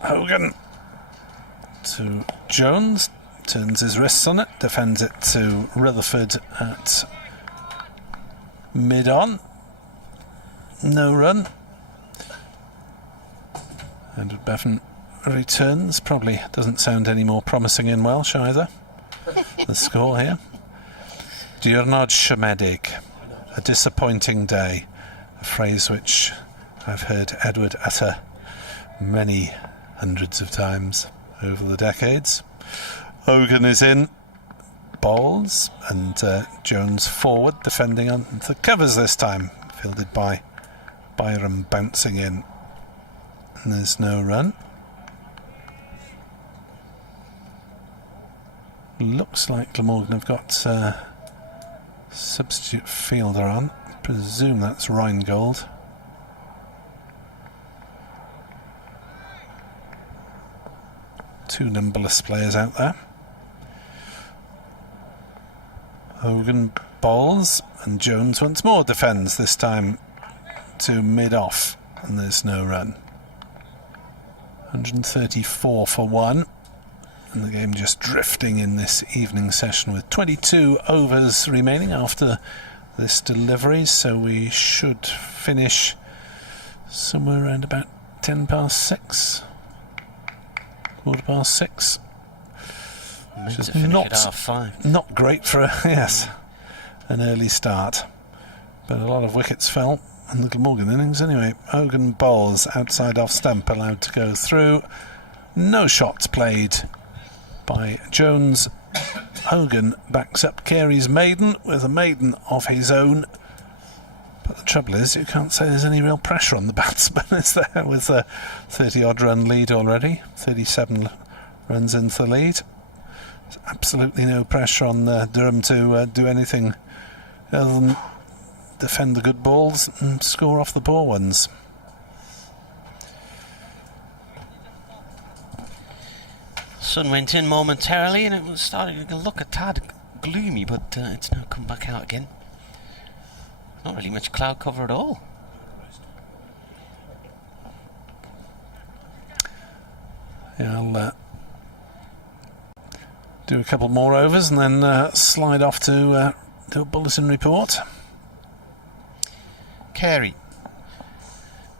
Hogan to Jones, turns his wrists on it, defends it to Rutherford at mid-on. No run. Edward Bevan returns, probably doesn't sound any more promising in Welsh either. The score here. Diwrnod siomedig, a disappointing day, a phrase which I've heard Edward utter many hundreds of times over the decades. Hogan is in, bowls, and Jones forward, defending on the covers this time, fielded by Byram, bouncing in. And there's no run. Looks like Glamorgan have got substitute fielder on. Presume that's Rheingold. Two numberless players out there. Hogan bowls, and Jones once more defends, this time to mid-off, and there's no run. 134 for one, and the game just drifting in this evening session with 22 overs remaining after this delivery, so we should finish somewhere around about 10 past 6, quarter past 6. Which is not great for an early start, but a lot of wickets fell in the Glamorgan innings anyway. Hogan bowls outside off stump, allowed to go through. No shots played by Jones. Hogan backs up Carey's maiden with a maiden of his own, but the trouble is you can't say there's any real pressure on the batsman, is there, with a 30 odd run lead already, 37 runs into the lead. There's absolutely no pressure on Durham to do anything other than defend the good balls and score off the poor ones. Sun went in momentarily and it was starting to look a tad gloomy, but it's now come back out again. Not really much cloud cover at all. Yeah, I'll do a couple more overs and then slide off to do a bulletin report. Carey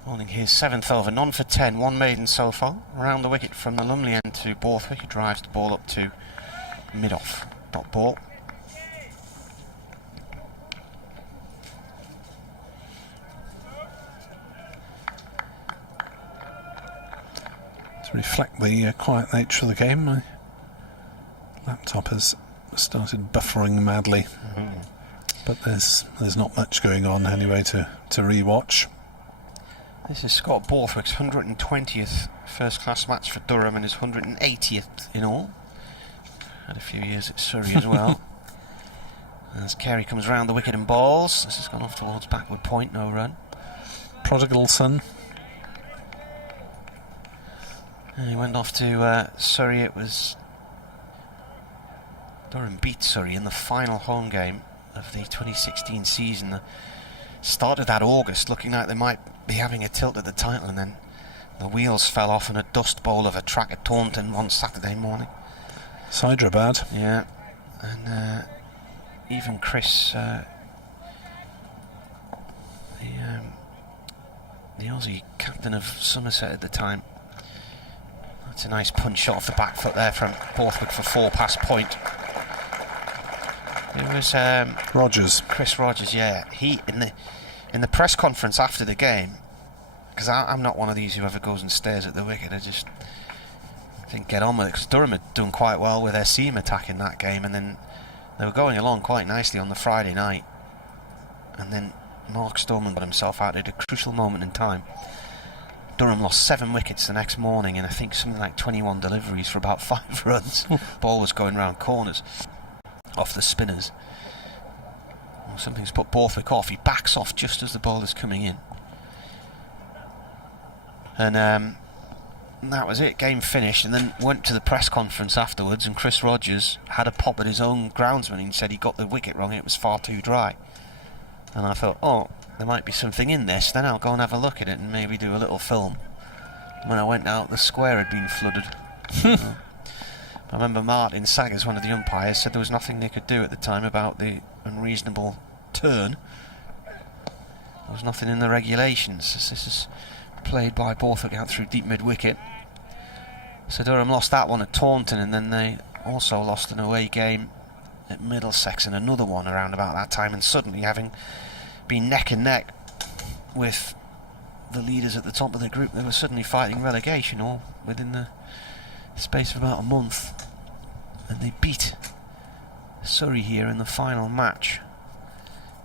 holding his 7th over, none for 10, one maiden so far. Around the wicket from the Lumley end to Borthwick, he drives the ball up to mid-off. Dot ball. To reflect the quiet nature of the game, my laptop has started buffering madly. But there's not much going on anyway to re-watch. This is Scott Borthwick's 120th first-class match for Durham and his 180th in all. Had a few years at Surrey as well. As Carey comes round the wicket and bowls, this has gone off towards backward point, no run. Prodigal son. And he went off to Surrey. It was Durham beat Surrey in the final home game of the 2016 season. The start of that August looking like they might be having a tilt at the title, and then the wheels fell off in a dust bowl of a track at Taunton on Saturday morning. Hyderabad. Yeah, and even Chris, the Aussie captain of Somerset at the time. That's a nice punch shot off the back foot there from Borthwick for 4 past point. It was Rogers. Chris Rogers, yeah. He in the press conference after the game, because I'm not one of these who ever goes and stares at the wicket. I just think get on with it, because Durham had done quite well with their seam attack in that game, and then they were going along quite nicely on the Friday night, and then Mark Storman got himself out at a crucial moment in time. Durham lost 7 wickets the next morning, and I think something like 21 deliveries for about 5 runs. Ball was going round corners off the spinners. Well, something's put Borthwick off. He backs off just as the ball is coming in. And that was it, game finished. And then went to the press conference afterwards, and Chris Rogers had a pop at his own groundsman and said he got the wicket wrong and it was far too dry. And I thought, oh, there might be something in this, then I'll go and have a look at it and maybe do a little film. When I went out, the square had been flooded. I remember Martin Saggers, one of the umpires, said there was nothing they could do at the time about the unreasonable turn. There was nothing in the regulations. This is played by Borthwick out through deep mid-wicket. So Durham lost that one at Taunton, and then they also lost an away game at Middlesex and another one around about that time, and suddenly, having been neck and neck with the leaders at the top of the group, they were suddenly fighting relegation all within the space of about a month, and they beat Surrey here in the final match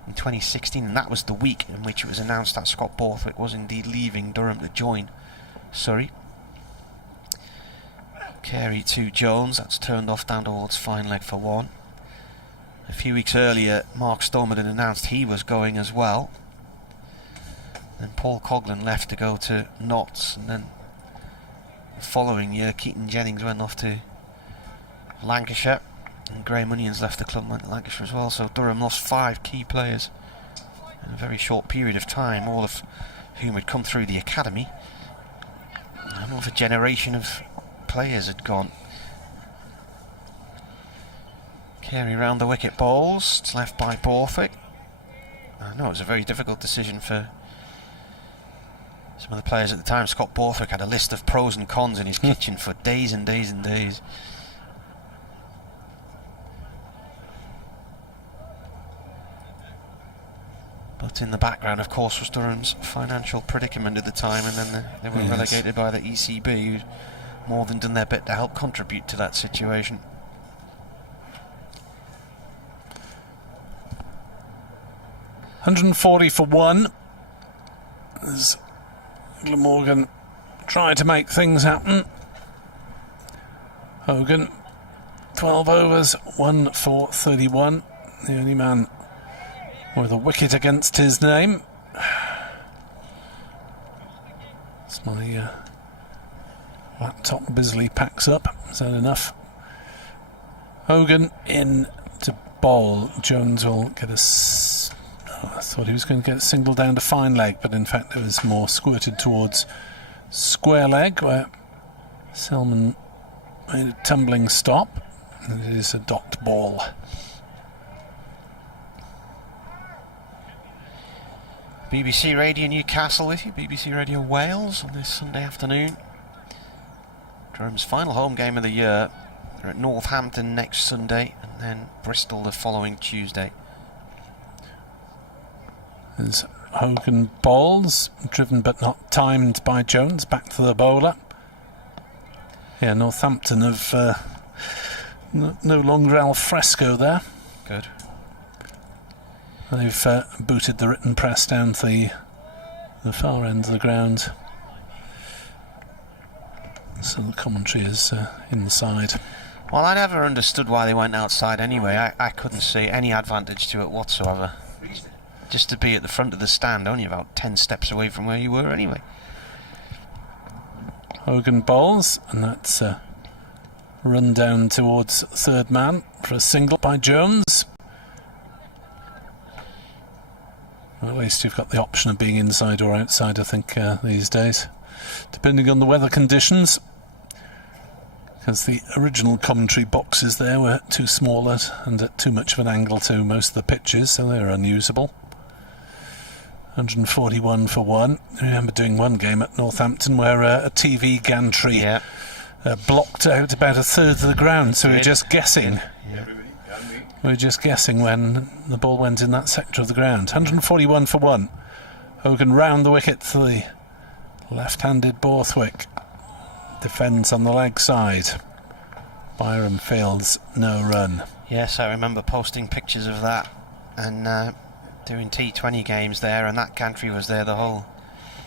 in 2016, and that was the week in which it was announced that Scott Borthwick was indeed leaving Durham to join Surrey. Carey to Jones, that's turned off down towards fine leg for one. A few weeks earlier, Mark Stormont had announced he was going as well. Then Paul Coghlan left to go to Notts, and then the following year Keaton Jennings went off to Lancashire, and Graham Onions left the club and went to Lancashire as well. So Durham lost 5 key players in a very short period of time, all of whom had come through the academy. Half a generation of players had gone. Carey round the wicket bowls, it's left by Borthwick. I know it was a very difficult decision for some of the players at the time. Scott Borthwick had a list of pros and cons in his kitchen for days and days and days. But in the background, of course, was Durham's financial predicament at the time, and then they were relegated by the ECB, who'd more than done their bit to help contribute to that situation. $140 for one as Glamorgan tried to make things happen. Hogan, 12 overs, 1 for 31. The only man with a wicket against his name. As my laptop busily packs up. Is that enough? Hogan in to bowl. Jones will get a... I thought he was going to get a single down to fine leg, but in fact it was more squirted towards square leg, where Selman made a tumbling stop, and it is a docked ball. BBC Radio Newcastle with you, BBC Radio Wales on this Sunday afternoon. Durham's final home game of the year. They're at Northampton next Sunday, and then Bristol the following Tuesday. As Hogan bowls, driven but not timed by Jones, back to the bowler. Yeah, Northampton have no longer al fresco there. Good. They've booted the written press down to the far end of the ground. So the commentary is inside. Well, I never understood why they went outside anyway. I couldn't see any advantage to it whatsoever. Just to be at the front of the stand, only about 10 steps away from where you were anyway. Hogan bowls, and that's a run down towards third man for a single by Jones. Well, at least you've got the option of being inside or outside, I think, these days, depending on the weather conditions. Because the original commentary boxes there were too small and at too much of an angle to most of the pitches, so they were unusable. 141 for one. I remember doing one game at Northampton where a TV gantry blocked out about a third of the ground, so we were just guessing. We were just guessing when the ball went in that sector of the ground. 141 for one. Hogan round the wicket to the left-handed Borthwick. Defends on the leg side. Byram Fields, no run. Yes, I remember posting pictures of that and doing T20 games there, and that gantry was there the whole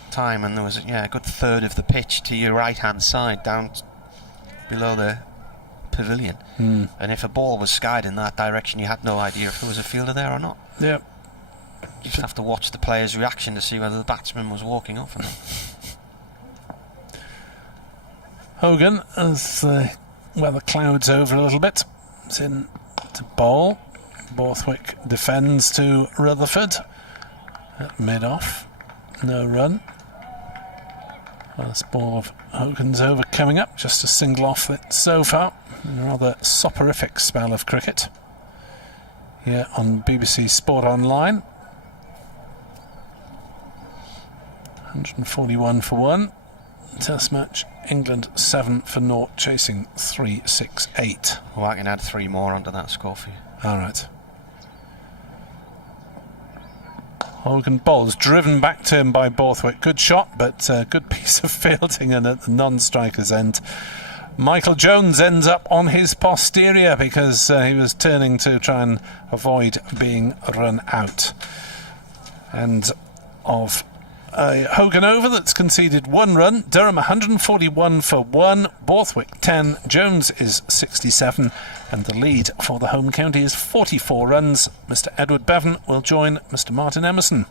time, and there was a good third of the pitch to your right-hand side down below the pavilion. And if a ball was skied in that direction, you had no idea if there was a fielder there or not. Yeah. You just have to watch the player's reaction to see whether the batsman was walking off or not. Hogan, as the weather clouds over a little bit, it's in to bowl. Borthwick defends to Rutherford at mid-off. No run. Last ball of Hogan's over coming up, just a single off it so far. A rather soporific spell of cricket here on BBC Sport Online. 141 for 1. Test match, England 7 for 0, chasing 368. Well, I can add 3 more onto that score for you. Alright. Hogan bowls, driven back to him by Borthwick. Good shot, but good piece of fielding, and at the non-striker's end, Michael Jones ends up on his posterior because he was turning to try and avoid being run out. And of a Hogan over that's conceded 1 run. Durham 141 for 1, Borthwick 10, Jones is 67, and the lead for the home county is 44 runs. Mr. Edward Bevan will join Mr. Martin Emerson.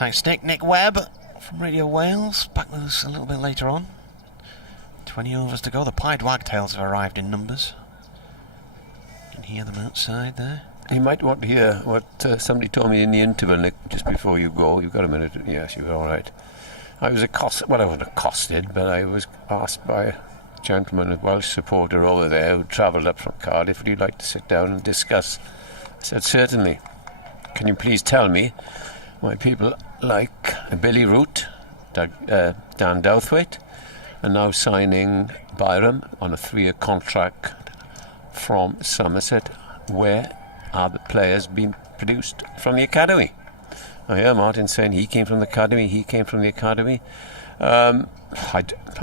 Thanks, Nick. Nick Webb from Radio Wales, back with us a little bit later on. 20 overs to go. The Pied Wagtails have arrived in numbers. You can hear them outside there. You might want to hear what somebody told me in the interval, Nick, just before you go. You've got a minute. Yes, you're all right. I was accosted, well, I wasn't accosted, but I was asked by a gentleman, a Welsh supporter over there who travelled up from Cardiff, would you like to sit down and discuss? I said, certainly. Can you please tell me why people like Billy Root, Dan Douthwaite, are now signing Byram on a 3-year contract from Somerset? Where are the players being produced from the academy? I hear Martin saying he came from the academy, I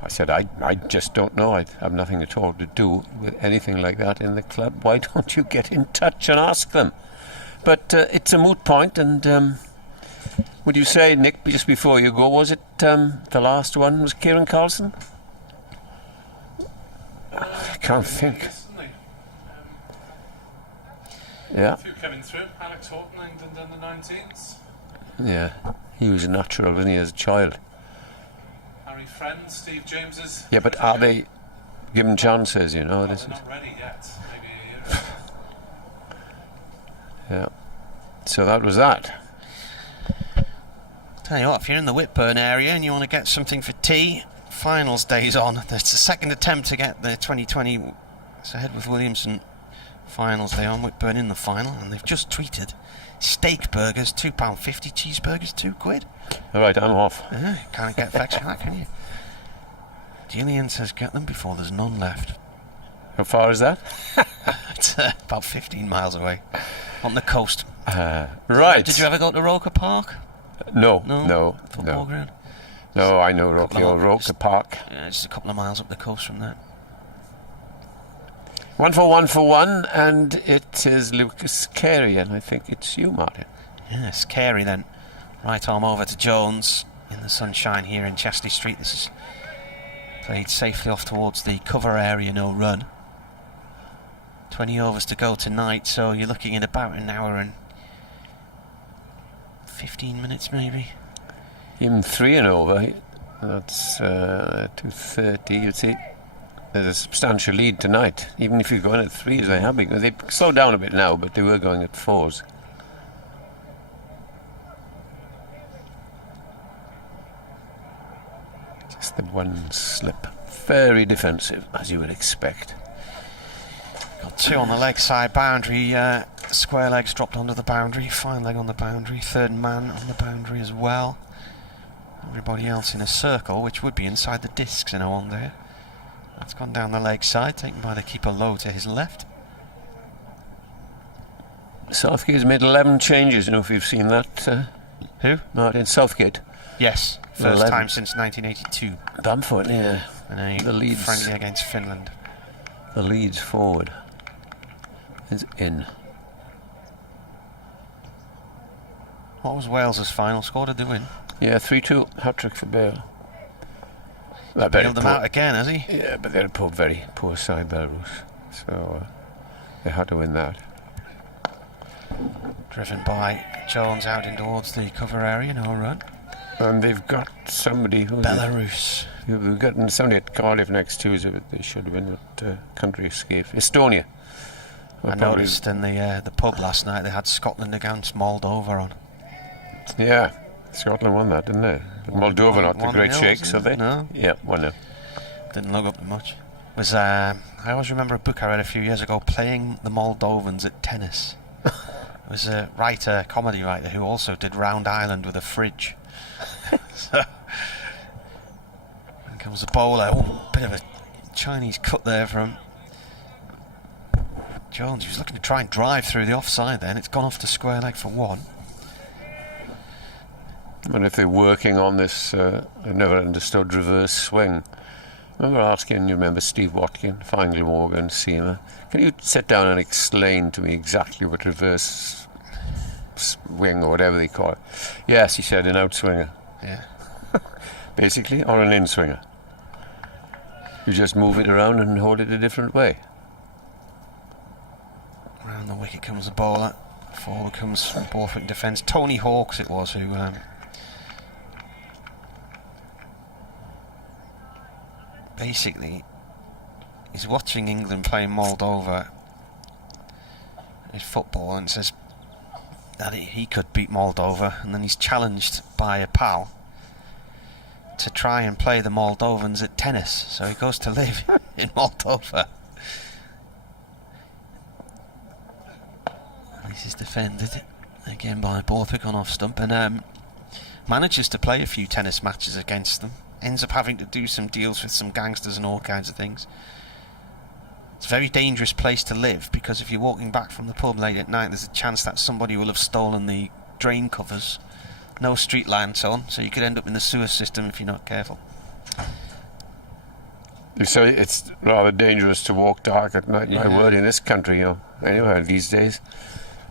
said, I just don't know. I have nothing at all to do with anything like that in the club. Why don't you get in touch and ask them? But it's a moot point, and would you say, Nick, just before you go, was it the last one was Kieran Carlson? I can't think. Yeah. A few coming through. Alex Horton, England under 19s. Yeah, he was a natural, wasn't he, as a child? Harry Friend, Steve James's. Yeah, but are they given chances, you know? They're not ready yet. Maybe a year. Yeah. So that was that. Tell you what, if you're in the Whitburn area and you want to get something for tea, finals day's on. It's the second attempt to get the 2020 ahead with Williamson finals day on. Whitburn in the final, and they've just tweeted steak burgers £2.50, cheeseburgers £2. All right, I'm off. Can't get vexed with that, can you? Julian says get them before there's none left. How far is that? It's about 15 miles away on the coast. Right. Did you ever go to Roker Park? No. Football ground? No, I know Roker Park. Yeah, just a couple of miles up the coast from there. 1 for 1, and it is Lucas Carey, and I think it's you, Martin. Yes, Carey then. Right arm over to Jones in the sunshine here in Chastity Street. This is played safely off towards the cover area, no run. 20 overs to go tonight, so you're looking at about an hour and 15 minutes maybe. Even 3 and over, that's 2:30, you'd see. There's a substantial lead tonight, even if you're going at 3s, they have been. They slowed down a bit now, but they were going at 4s. Just the one slip. Very defensive, as you would expect. Got 2 on the leg side boundary. Square legs dropped onto the boundary. Fine leg on the boundary. Third man on the boundary as well. Everybody else in a circle, which would be inside the discs in a one there. That's gone down the leg side, taken by the keeper low to his left. Southgate's made 11 changes, you know, if you've seen that. Who? Martin Southgate. Yes, first time since 1982. Bamford, yeah. And the leads friendly against Finland. The leads forward is in. What was Wales's final score? Did they win? Yeah, 3-2, hat-trick for Bale. Bailed them out again, has he? Yeah, but they're a very poor side, Belarus. So they had to win that. Driven by Jones out in towards the cover area, no run. And they've got somebody who... Belarus. We've got somebody at Cardiff next Tuesday, but they should win at country escape. Estonia. I noticed in the pub last night they had Scotland against Moldova on. Yeah, Scotland won that, didn't they? Moldova not the great shakes, have they? No. Yeah, 1-0. Didn't look up much. I always remember a book I read a few years ago, Playing the Moldovans at Tennis. It was a writer, comedy writer, who also did Round Island with a fridge. So, in comes the bowler. Oh, bit of a Chinese cut there from Jones. He was looking to try and drive through the offside then. It's gone off to square leg for 1. I wonder if they're working on this, I've never understood reverse swing. I remember asking, you remember Steve Watkin, fine Glamorgan, seamer. Can you sit down and explain to me exactly what reverse swing or whatever they call it? Yes, he said, an outswinger. Yeah. Basically, or an in-swinger. You just move it around and hold it a different way. Around the wicket comes the bowler. Forward comes Borthwick defence. Tony Hawkes it was who... basically, he's watching England playing Moldova in football and says that he could beat Moldova, and then he's challenged by a pal to try and play the Moldovans at tennis, so he goes to live in Moldova. This is defended again by Borthwick on off stump, and manages to play a few tennis matches against them. Ends up having to do some deals with some gangsters and all kinds of things. It's a very dangerous place to live, because if you're walking back from the pub late at night, there's a chance that somebody will have stolen the drain covers. No street lamps on, so you could end up in the sewer system if you're not careful. So it's rather dangerous to walk dark at night. My word, in this country, anywhere these days,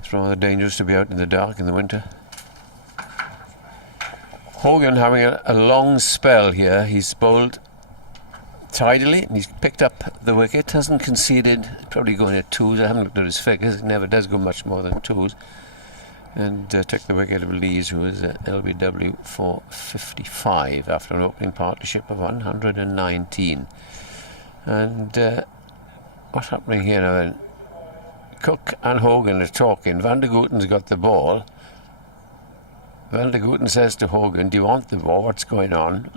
it's rather dangerous to be out in the dark in the winter. Hogan having a long spell here. He's bowled tidily, and he's picked up the wicket, hasn't conceded, probably going at 2s. I haven't looked at his figures, he never does go much more than 2s. And took the wicket of Lees, who was LBW for 55 after an opening partnership of 119. And what's happening here now then? Cook and Hogan are talking. Van der Gooten's got the ball. Van der Gooten says to Hogan, do you want the ball? What's going on?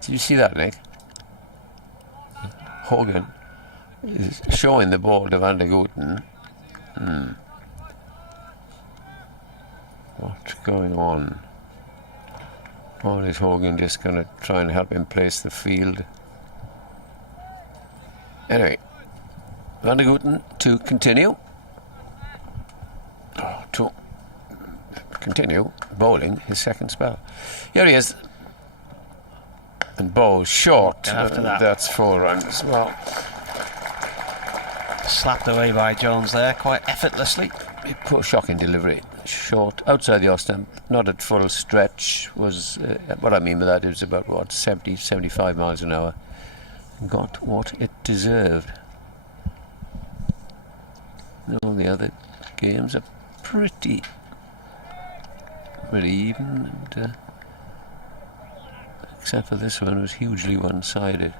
Did you see that, Nick? Hogan is showing the ball to Van der Gooten. What's going on? Or is Hogan just going to try and help him place the field? Anyway, Van der Gooten to continue. To continue bowling his second spell. Here he is. And bowls short. After that. That's 4 runs. Well, slapped away by Jones there quite effortlessly. Poor shocking delivery. Short, outside the off stump, not at full stretch. Was what I mean by that is about 70, 75 miles an hour. Got what it deserved. All the other games are pretty even, and, except for this one, was hugely one-sided.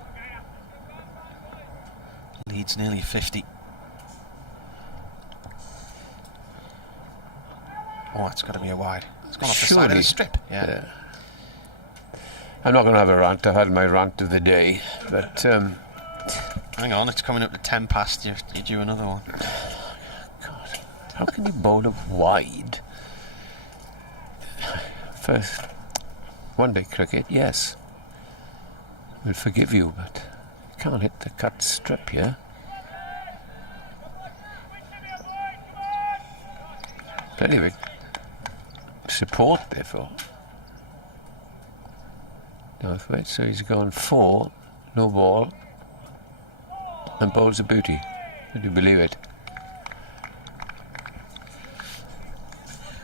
Leeds nearly 50. Oh, it's got to be a wide. It's gone off the side of the strip. Yeah. I'm not going to have a rant. I've had my rant of the day, but hang on, it's coming up to 10 past. You do another one. God, how can you bowl a wide? First, one-day cricket, yes, we'll forgive you, but you can't hit the cut strip here. Plenty of support, therefore. Northway, so he's gone 4, no ball, and bowls a beauty. Would you believe it?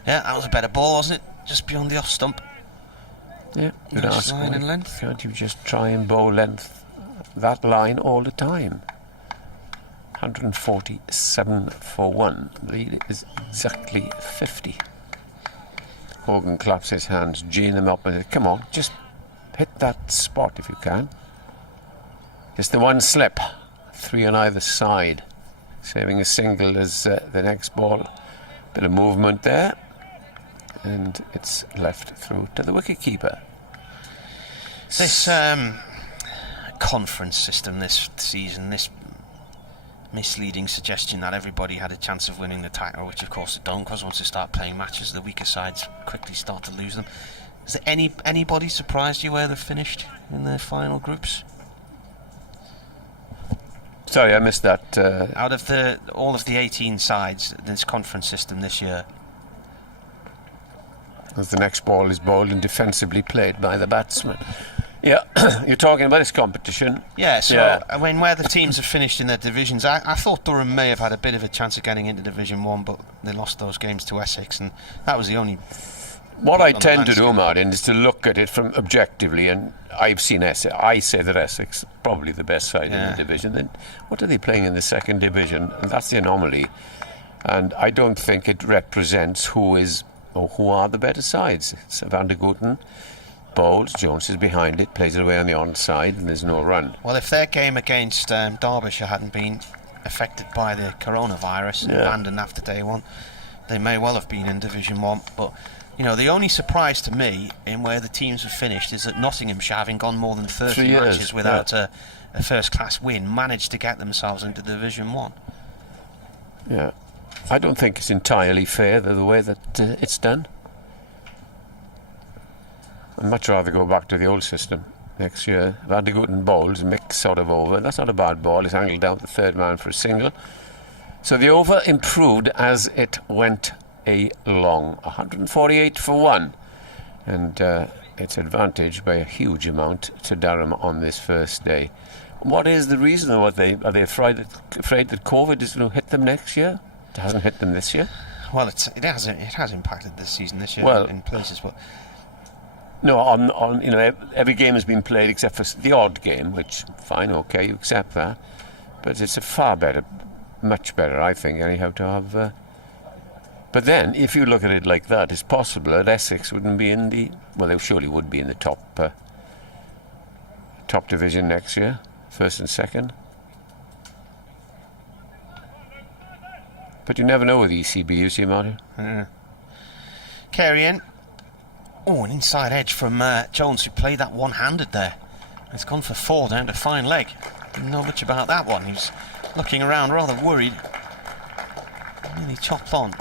Yeah, that was a better ball, wasn't it? Just beyond the off stump. Yeah, nice line and length. Can't you just try and bowl length that line all the time? 147 for 1. The lead is exactly 50. Hogan claps his hands, geeing them up and says, come on, just hit that spot if you can. Just the one slip, 3 on either side. Saving a single as the next ball. Bit of movement there. And it's left through to the wicketkeeper. This conference system this season, this misleading suggestion that everybody had a chance of winning the title, which of course they don't, because once they start playing matches, the weaker sides quickly start to lose them. Is there anybody surprised you where they've finished in their final groups? Sorry, I missed that. Out of all of the 18 sides, this conference system this year. As the next ball is bowled and defensively played by the batsman. Yeah, you're talking about this competition. Yeah, so I mean, where the teams have finished in their divisions, I thought Durham may have had a bit of a chance of getting into Division 1, but they lost those games to Essex, and that was the only... What I tend to do, Martin, is to look at it from objectively, and I've seen Essex. I say that Essex is probably the best side in the division. Then what are they playing in the second division? And that's the anomaly. And I don't think it represents who is or who are the better sides. So Van der Gooten bowls, Jones is behind it, plays it away on the onside, and there's no run. Well, if their game against Derbyshire hadn't been affected by the coronavirus and abandoned after day one, they may well have been in Division 1. But you know, the only surprise to me in where the teams have finished is that Nottinghamshire, having gone more than 30 matches without a first-class win, managed to get themselves into Division 1. Yeah. I don't think it's entirely fair the way that it's done. I'd much rather go back to the old system next year. Van der Gooten bowls, mix sort of over. That's not a bad ball. It's angled down the third man for a single. So the over improved as it went along. 148 for 1. And it's advantage by a huge amount to Durham on this first day. What is the reason? Are they afraid that COVID is going to hit them next year? It hasn't hit them this year. Well, it has impacted this season this year in places, but no, on you know, every game has been played except for the odd game, which fine, okay, you accept that, but it's a far better, much better, I think, anyhow, to have. But then, if you look at it like that, it's possible that Essex wouldn't be in the. Well, they surely would be in the top division next year, first and second. But you never know with ECB, you see, Martin. Carry in. Oh, an inside edge from Jones, who played that one-handed there. It's gone for 4 down to fine leg. Didn't know much about that one. He was looking around rather worried. Nearly chopped on.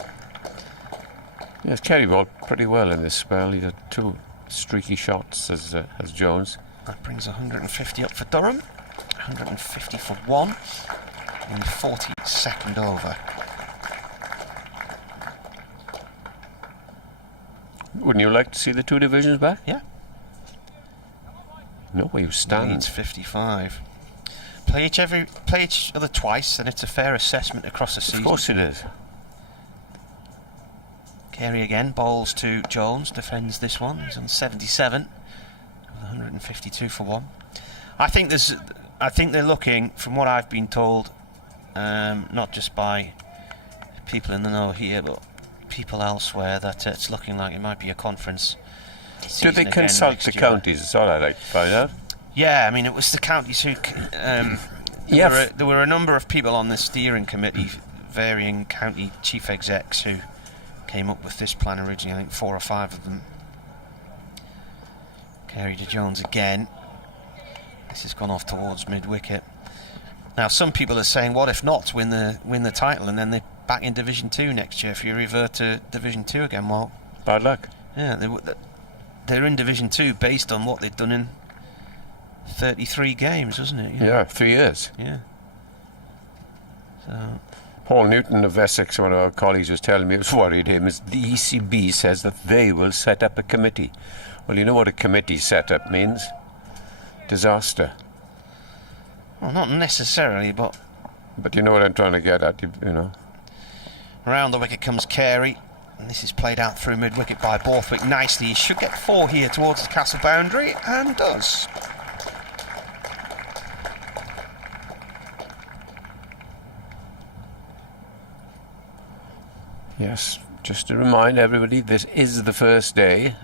Yes, Kerry bowled pretty well in this spell. He had 2 streaky shots as Jones. That brings 150 up for Durham. 150 for 1 in the 42nd over. Wouldn't you like to see the 2 divisions back? Yeah. No way you stand. Leeds 55. Play each other twice, and it's a fair assessment across the season. Of course it is. Carey again bowls to Jones, defends this one. He's on 77 with 152 for 1. I think they're looking, from what I've been told, not just by people in the know here, but people elsewhere, that it's looking like it might be a conference. Do they consult the counties? That's all I'd like to find out. Yeah, I mean, it was the counties who. There were a number of people on the steering committee, varying county chief execs, who came up with this plan originally. I think 4 or 5 of them. Carey to Jones again. This has gone off towards mid-wicket. Now, some people are saying, what if not win the title and then they're back in Division 2 next year if you revert to Division 2 again? Well, bad luck. Yeah, they're in Division 2 based on what they've done in 33 games, wasn't it? Yeah, 3 years. Yeah. So Paul Newton of Essex, one of our colleagues, was telling me, it was worried him, is the ECB says that they will set up a committee. Well, you know what a committee set-up means? Disaster. Well, not necessarily, but you know what I'm trying to get at, you know. Around the wicket comes Carey, and this is played out through mid-wicket by Borthwick nicely. He should get 4 here towards the castle boundary, and does. Yes, just to remind everybody, this is the first day.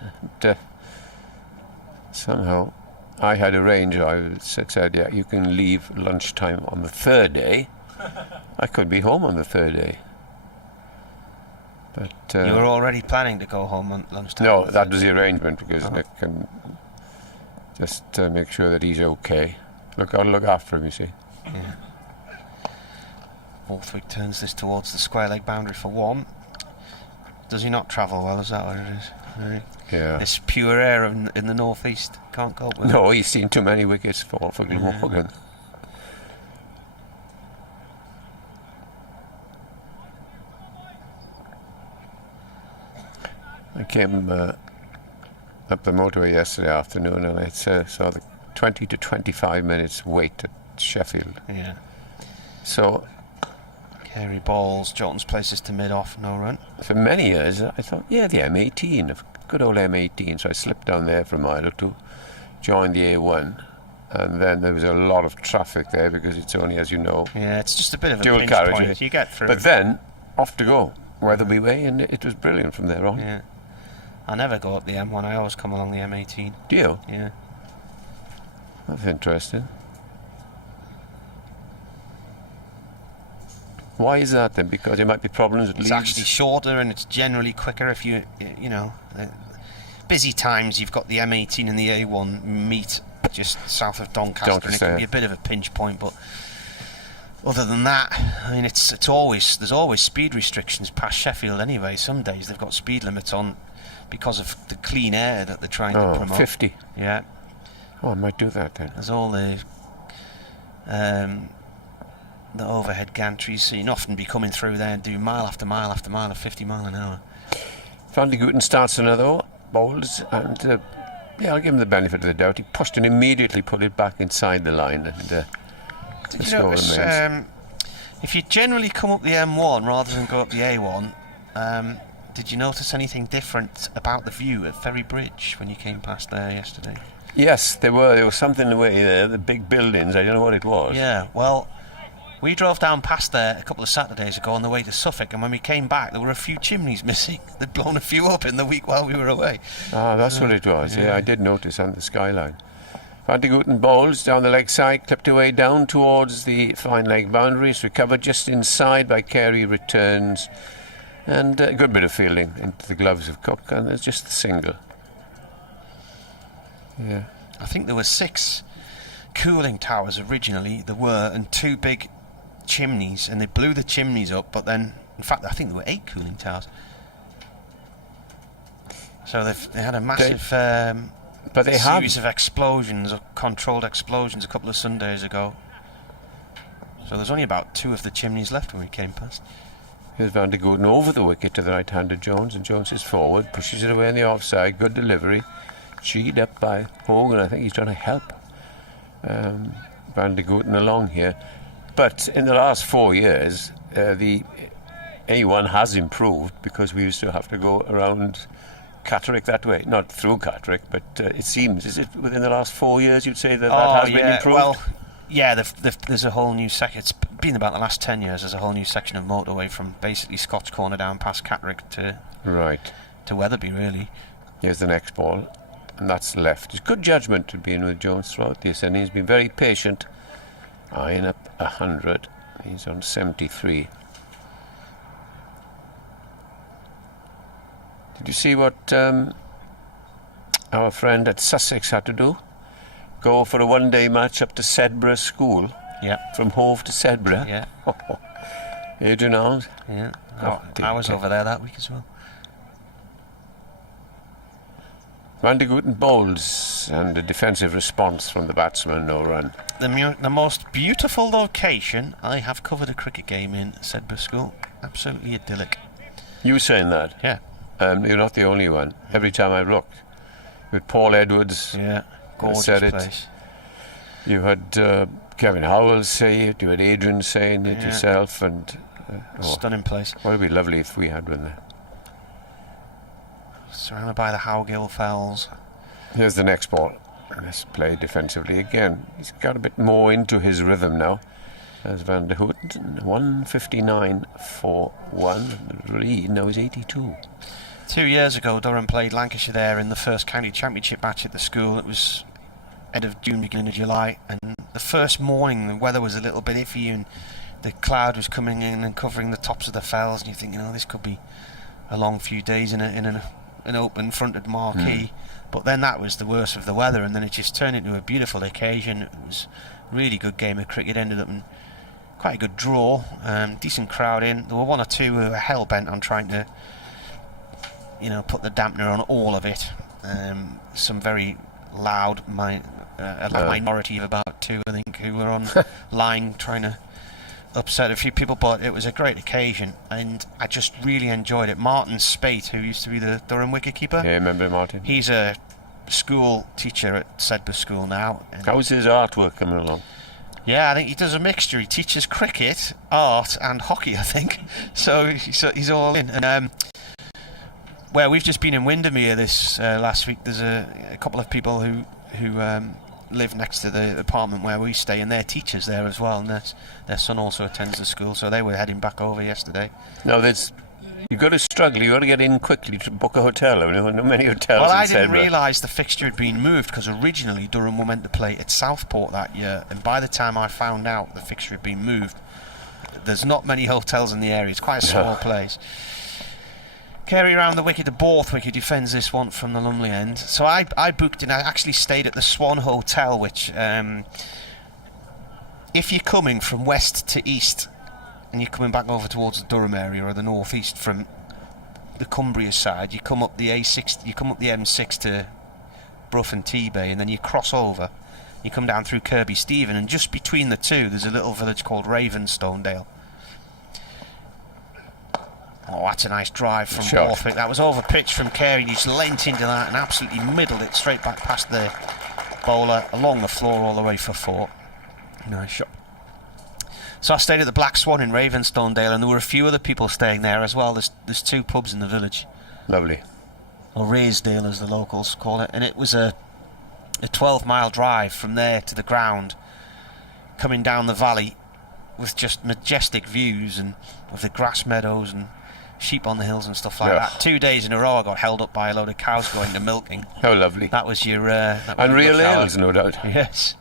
Somehow I had arranged, I said, yeah, you can leave lunchtime on the third day. I could be home on the third day. But you were already planning to go home on lunchtime? No, that was the arrangement, because Nick can just make sure that he's okay. Got to look after him, you see. Yeah. Borthwick turns this towards the square leg boundary for one. Does he not travel well? Is that what it is? Yeah. This pure air in the northeast can't cope with it. No, he's seen too many wickets fall for Glamorgan. I came up the motorway yesterday afternoon, and I saw the 20 to 25 minutes wait at Sheffield. Yeah. So Carey balls, Jolton's places to mid-off, no run. For many years I thought, yeah, the M18, good old M18. So I slipped down there for a mile or two, joined the A1, and then there was a lot of traffic there because it's only, as you know, yeah, it's just a bit of a dual pinch carriage. point. You get through. But then off to go Weatherby Way, and it was brilliant from there on. Yeah. I never go up the M1. I always come along the M18. Do you? Yeah. That's interesting. Why is that then? Because there might be problems with It's leads? actually shorter, and it's generally quicker if you know, busy times. You've got the M18 and the A1 meet just south of Doncaster, and it can be a bit of a pinch point. But other than that, I mean, there's always speed restrictions past Sheffield anyway. Some days they've got speed limits on because of the clean air that they're trying to promote. 50. Yeah. Oh, I might do that then. There's all the overhead gantries, so you'd often be coming through there and do mile after mile after mile of 50 mile an hour. Van de Gooten starts another bowls, and yeah, I'll give him the benefit of the doubt. He pushed and immediately put it back inside the line, and Did you notice, if you generally come up the M1 rather than go up the A1, did you notice anything different about the view at Ferry Bridge when you came past there yesterday? Yes, there was something in the way there, the big buildings. I don't know what it was. Yeah, well, we drove down past there a couple of Saturdays ago on the way to Suffolk, and when we came back there were a few chimneys missing. They'd blown a few up in the week while we were away. Ah, that's what it was. Yeah, I did notice on the skyline. Van de Gooten bowls down the leg side, clipped away down towards the fine leg boundaries, recovered just inside by Carey, returns, and a good bit of fielding into the gloves of Cook, and there's just the single. Yeah. I think there were 6 cooling towers originally, and 2 big chimneys, and they blew the chimneys up, but then, in fact, I think there were 8 cooling towers. So they had a massive series of explosions, or controlled explosions, a couple of Sundays ago. So there's only about 2 of the chimneys left when we came past. Here's Van de Gooten over the wicket to the right hand of Jones, and Jones is forward, pushes it away on the offside, good delivery, cheated up by Hogan. I think he's trying to help Van de Gooten along here. But in the last 4 years, the A1 has improved, because we used to have to go around Catterick that way, not through Catterick, but it seems, is it within the last 4 years you'd say that has been improved? Well, yeah, there's a whole new section. It's been about the last 10 years. There's a whole new section of motorway from basically Scott's Corner down past Catterick to Weatherby, really. Here's the next ball, and that's left. It's good judgment to be in with Jones throughout this, and he's been very patient, eyeing up 100. He's on 73. Did you see what our friend at Sussex had to do? Go for a one-day match up to Sedbergh School. Yeah. From Hove to Sedbergh. Yeah. Adrian Arms. Yeah. I was over there that week as well. Van de Gooten bowls, and a defensive response from the batsman, no run. The most beautiful location I have covered a cricket game in, Sedbergh School. Absolutely idyllic. You were saying that? Yeah. You're not the only one. Every time I looked, with Paul Edwards, gorgeous said it. place. You had Kevin Howell say it. You had Adrian saying it yourself, and stunning place. Well, it'd be lovely if we had one there. Surrounded by the Howgill Fells. Here's the next ball. Let's play defensively again. He's got a bit more into his rhythm now. As Van der Houten, 159 for 1. Reed knows 82. 2 years ago, Durham played Lancashire there in the first county championship match at the school. It was end of June, beginning of July, and the first morning the weather was a little bit iffy and the cloud was coming in and covering the tops of the fells, and you think, this could be a long few days in an open fronted marquee. But then that was the worst of the weather, and then it just turned into a beautiful occasion. It was a really good game of cricket, ended up in quite a good draw, decent crowd in. There were one or two who were hell-bent on trying to put the dampener on all of it. Some very loud, a minority of about 2, I think, who were on line trying to upset a few people, but it was a great occasion and I just really enjoyed it. Martin Spate, who used to be the Durham wicketkeeper, yeah, I remember Martin. He's a school teacher at Sedbergh School now. How's his artwork coming along? Yeah, I think he does a mixture. He teaches cricket, art and hockey, I think, so he's all in. And well, we've just been in Windermere this last week. There's a couple of people who live next to the apartment where we stay, and they're teachers there as well, and their son also attends the school, so they were heading back over yesterday. No, you've got to struggle. You've got to get in quickly to book a hotel. There are not many hotels. Well, I didn't realise the fixture had been moved, because originally Durham were meant to play at Southport that year, and by the time I found out the fixture had been moved, there's not many hotels in the area. It's quite a small place. Carey around the wicket to Borthwick, who defends this one from the Lumley end. So I booked in. I actually stayed at the Swan Hotel, which, if you're coming from west to east and you're coming back over towards the Durham area or the northeast from the Cumbria side, you come up the A6, you come up the M6 to Brough and T-Bay, and then you cross over. You come down through Kirby Stephen, and just between the two, there's a little village called Ravenstonedale. Oh, that's a nice drive from Borthwick. That was over pitch from Carey. He just leant into that and absolutely middled it straight back past the bowler, along the floor all the way for 4. Nice shot. So I stayed at the Black Swan in Ravenstonedale, and there were a few other people staying there as well. There's 2 pubs in the village. Lovely. Or Raysdale, as the locals call it. And it was a 12-mile drive from there to the ground, coming down the valley with just majestic views and of the grass meadows and sheep on the hills and stuff like that. 2 days in a row I got held up by a load of cows going to milking. How lovely. That was your and real ales, no doubt. Yes.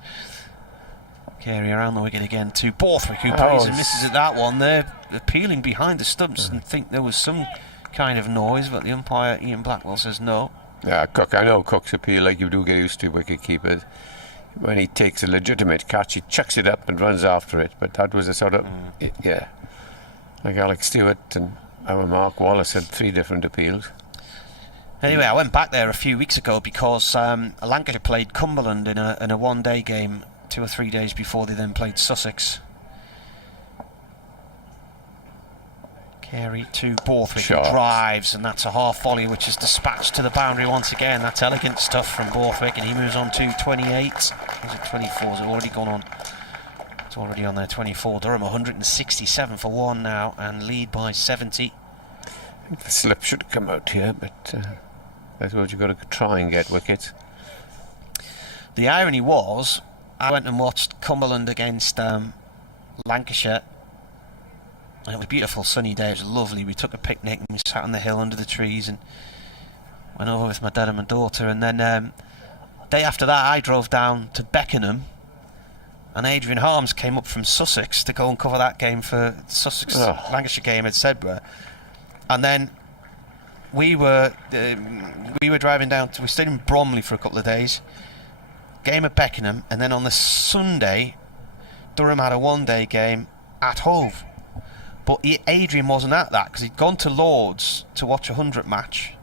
Carey around the wicket again to Borthwick, who plays and misses at that one. They're appealing behind the stumps and think there was some kind of noise, but the umpire Ian Blackwell says no. Yeah, Cook, I know Cook's appeal, like you do get used to wicket keepers. When he takes a legitimate catch, he chucks it up and runs after it, but that was a sort of like Alex Stewart and our Mark Wallace had 3 different appeals. Anyway, I went back there a few weeks ago because Lancashire played Cumberland in a one-day game 2 or 3 days before they then played Sussex. Carey to Borthwick, drives, and that's a half volley which is dispatched to the boundary once again. That's elegant stuff from Borthwick, and he moves on to 28. Is it 24? Is it already gone on? It's already on there, 24. Durham 167 for 1 now and lead by 70. I think the slip should come out here, but I suppose you've got to try and get wickets. The irony was, I went and watched Cumberland against Lancashire, and it was a beautiful sunny day. It was lovely. We took a picnic and we sat on the hill under the trees and went over with my dad and my daughter, and then day after that I drove down to Beckenham, and Adrian Harms came up from Sussex to go and cover that game for the Sussex Lancashire game at Sedbergh. And then we were driving down we stayed in Bromley for a couple of days, game at Beckenham, and then on the Sunday Durham had a one-day game at Hove. But Adrian wasn't at that because he'd gone to Lord's to watch a 100 match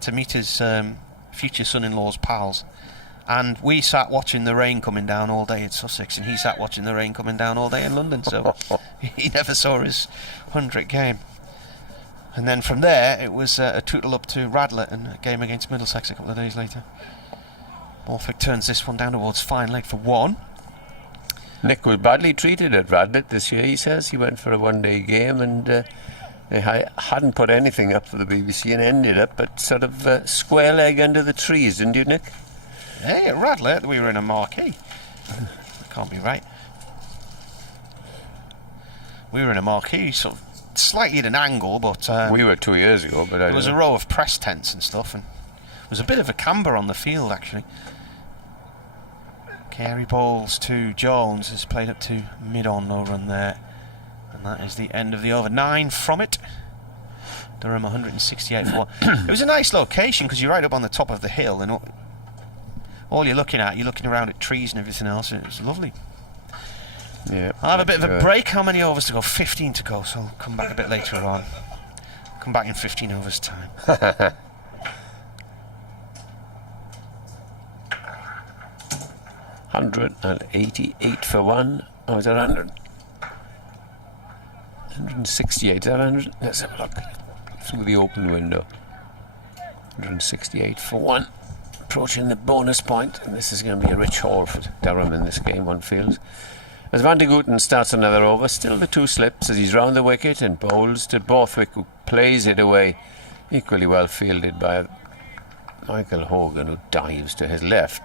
to meet his future son-in-law's pals, and we sat watching the rain coming down all day at Sussex, and he sat watching the rain coming down all day in London, so he never saw his 100 game. And then from there it was a tootle up to Radlett and a game against Middlesex a couple of days later. Borthwick turns this one down towards fine leg for 1. Nick was badly treated at Radlett this year, he says. He went for a one-day game and they hadn't put anything up for the BBC and ended up at sort of square leg under the trees, didn't you, Nick? Hey, at Radlett we were in a marquee. That can't be right. we were in a marquee, sort of slightly at an angle, but we were 2 years ago. But there was a row of press tents and stuff, and there was a bit of a camber on the field actually. Carey Bowles to Jones has played up to mid-on over on there, and that is the end of the over. 9 from it. Durham 168 for 1. It was a nice location because you're right up on the top of the hill, and all you're looking around at trees and everything else. It was lovely. Yeah. I'll have a bit of a break. How many overs to go? 15 to go, so I'll come back a bit later on. Come back in 15 overs time. 188 for 1. Oh, is that 100? 168. Is that 100? Let's have a look through the open window. 168 for 1. Approaching the bonus point, and this is going to be a rich haul for Durham in this game, one feels. As Van de Gooten starts another over, still the 2 slips as he's round the wicket and bowls to Borthwick, who plays it away, equally well fielded by Michael Hogan, who dives to his left,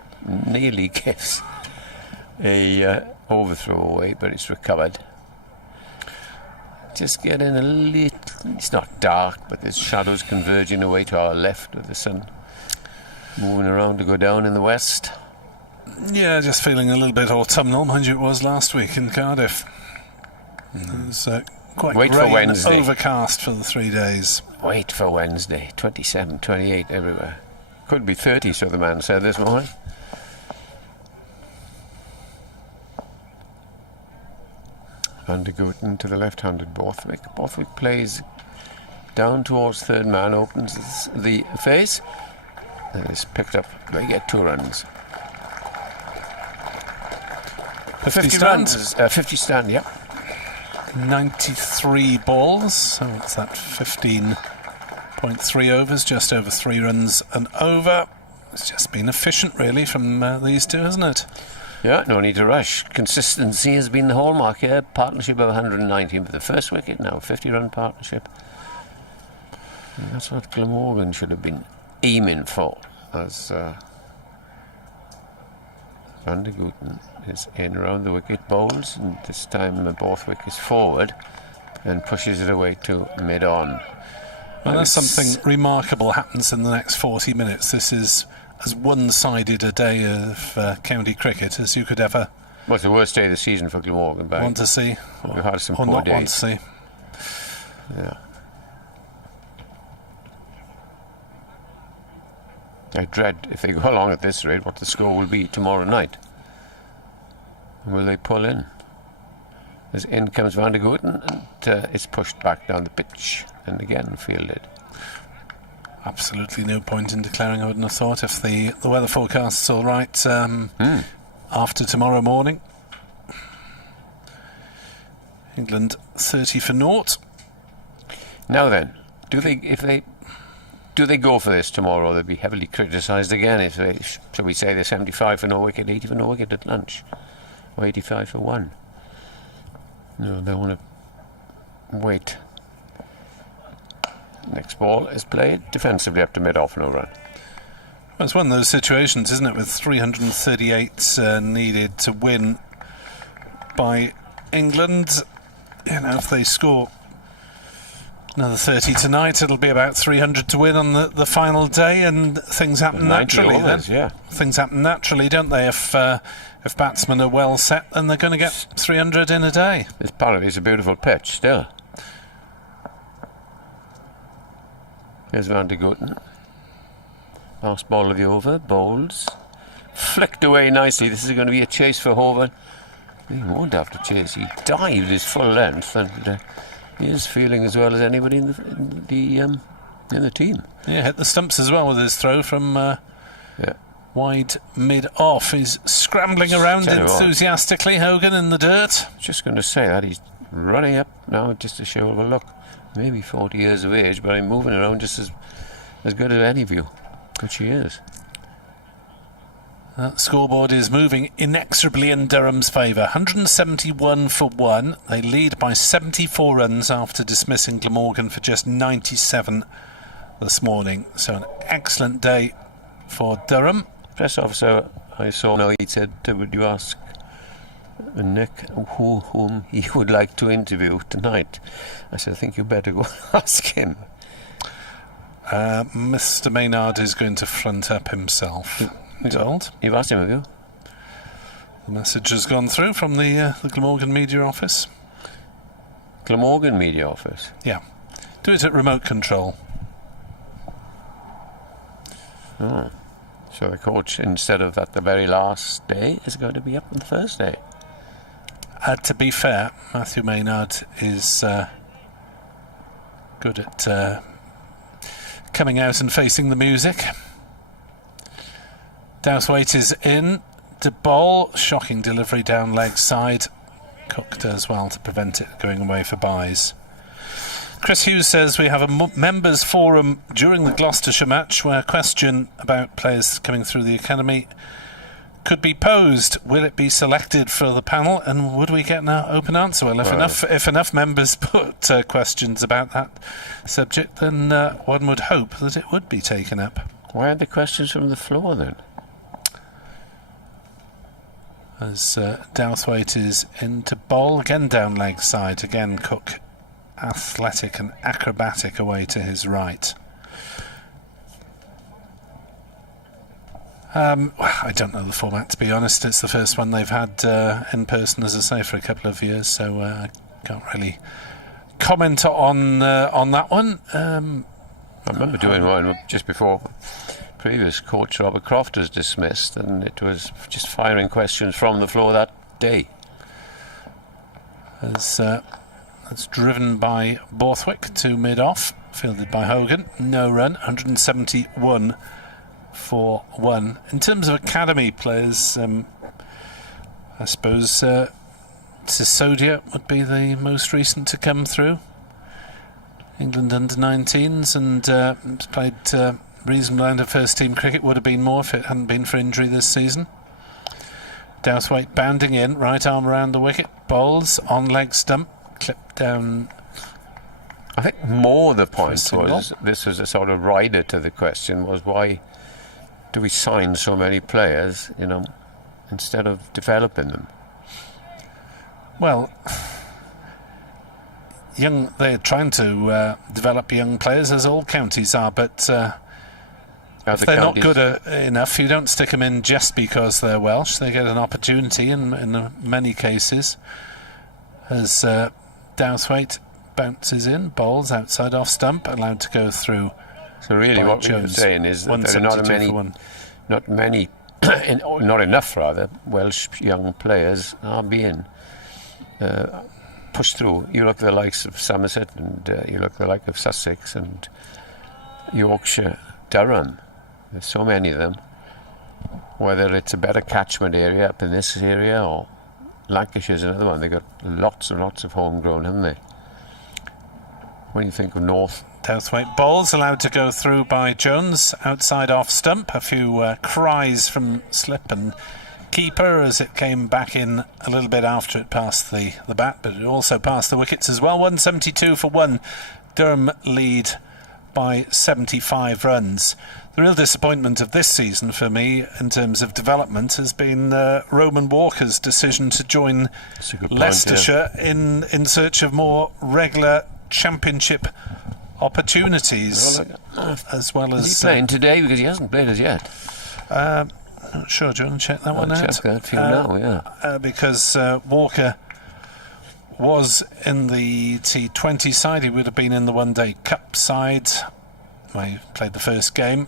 nearly gives a overthrow away, but it's recovered. Just getting a little, it's not dark, but there's shadows converging away to our left with the sun moving around to go down in the west. Yeah, just feeling a little bit autumnal. Mind you, it was last week in Cardiff. It was quite Wait grey for Wednesday. and overcast for the 3 days. Wait for Wednesday. 27, 28 everywhere. Could be 30, so the man said this morning. Van de Gooten to the left-handed Borthwick. Borthwick plays down towards third man, opens the face, and is picked up. They get 2 runs. 50 runs. 50 stand, yeah. 93 balls, so it's that 15.3 overs, just over 3 runs and over. It's just been efficient, really, from these two, hasn't it? Yeah, no need to rush. Consistency has been the hallmark here. Partnership of 119 for the first wicket, now 50-run partnership. And that's what Glamorgan should have been aiming for, as Van de Gooten is in around the wicket, bowls, and this time Borthwick is forward and pushes it away to mid-on. Well, there's something remarkable happens in the next 40 minutes. This is as one-sided a day of county cricket as you could ever Well, it's the worst day of the season for Glamorgan. want to see, We've had some or poor not days. want to see. Yeah. I dread, if they go along at this rate, what the score will be tomorrow night. And will they pull in? As in comes Van de Gooten, and it's pushed back down the pitch, and again fielded. Absolutely no point in declaring, I wouldn't have thought, if the weather forecast's all right after tomorrow morning. England 30 for naught. Now then, do they go for this tomorrow? They'll be heavily criticised again if they, shall we say, they're 75 for no wicket, 80 for no wicket at lunch, or 85 for 1. No, they want to wait. Next ball is played defensively up to mid-off, no run. Well, it's one of those situations, isn't it, with 338 needed to win by England. You know, if they score another 30 tonight, it'll be about 300 to win on the final day, and things happen naturally. Overs, then yeah. Things happen naturally, don't they? If batsmen are well set, then they're going to get 300 in a day. This apparently is a beautiful pitch still. Here's Van de Gooten. Last ball of the over, bowls. Flicked away nicely. This is going to be a chase for Hovan. He won't have to chase. He dived his full length, and he is feeling as well as anybody in the team. Yeah, hit the stumps as well with his throw from wide mid-off. He's scrambling around enthusiastically, Hogan, in the dirt. Just going to say that he's running up now just to show a look. Maybe 40 years of age, but I'm moving around just as good as any of you, which he is. That scoreboard is moving inexorably in Durham's favour. 171 for 1. They lead by 74 runs after dismissing Glamorgan for just 97 this morning. So an excellent day for Durham. Press officer I saw now, he said, would you ask Nick whom he would like to interview tonight. I said, I think you better go ask him. Mr. Maynard is going to front up himself. Told. You've asked him, have you? The message has gone through from the Glamorgan media office. Glamorgan media office? Yeah. Do it at remote control. Oh. So the coach, instead of at the very last day, is going to be up on Thursday. To be fair, Matthew Maynard is good at coming out and facing the music. Douthwaite is in. De Boll, shocking delivery down leg side. Cook does well to prevent it going away for buys. Chris Hughes says we have a members forum during the Gloucestershire match where a question about players coming through the academy could be posed. Will it be selected for the panel, and would we get an open answer? Well, if enough members put questions about that subject, then one would hope that it would be taken up. Why are the questions from the floor then? As Douthwaite is into bowl, again down leg side, again Cook athletic and acrobatic away to his right. I don't know the format, to be honest. It's the first one they've had in person, as I say, for a couple of years, so I can't really comment on that one. I remember doing one just before previous coach Robert Croft was dismissed, and it was just firing questions from the floor that day. That's driven by Borthwick to mid-off, fielded by Hogan. No run, 171 for 1. In terms of academy players, I suppose Sisodia would be the most recent to come through. England under-19s, and played reasonable amount of first-team cricket. Would have been more if it hadn't been for injury this season. Douthwaite bounding in, right arm around the wicket, bowls on leg stump, clipped down. I think more the point was, this was a sort of rider to the question, was why do we sign so many players, instead of developing them? Well, they're trying to develop young players, as all counties are, but if they're not good enough, you don't stick them in just because they're Welsh. They get an opportunity in many cases. As Douthwaite bounces in, bowls outside off stump, allowed to go through. So really what you're saying is that there are not enough Welsh young players are being pushed through. You look at the likes of Somerset, and you look at the like of Sussex and Yorkshire, Durham. There's so many of them. Whether it's a better catchment area up in this area, or Lancashire's another one. They've got lots and lots of homegrown, haven't they? When you think of North. Douthwaite bowls allowed to go through by Jones, outside off stump. A few cries from slip and keeper as it came back in a little bit after it passed the bat, but it also passed the wickets as well. 172 for 1. Durham lead by 75 runs. The real disappointment of this season for me in terms of development has been Roman Walker's decision to join Leicestershire in search of more regular championship opportunities, as well as... Is he playing today? Because he hasn't played as yet. Not sure. Do you want to check that one out? Check that for you now, yeah. Because Walker was in the T20 side. He would have been in the One Day Cup side where he played the first game.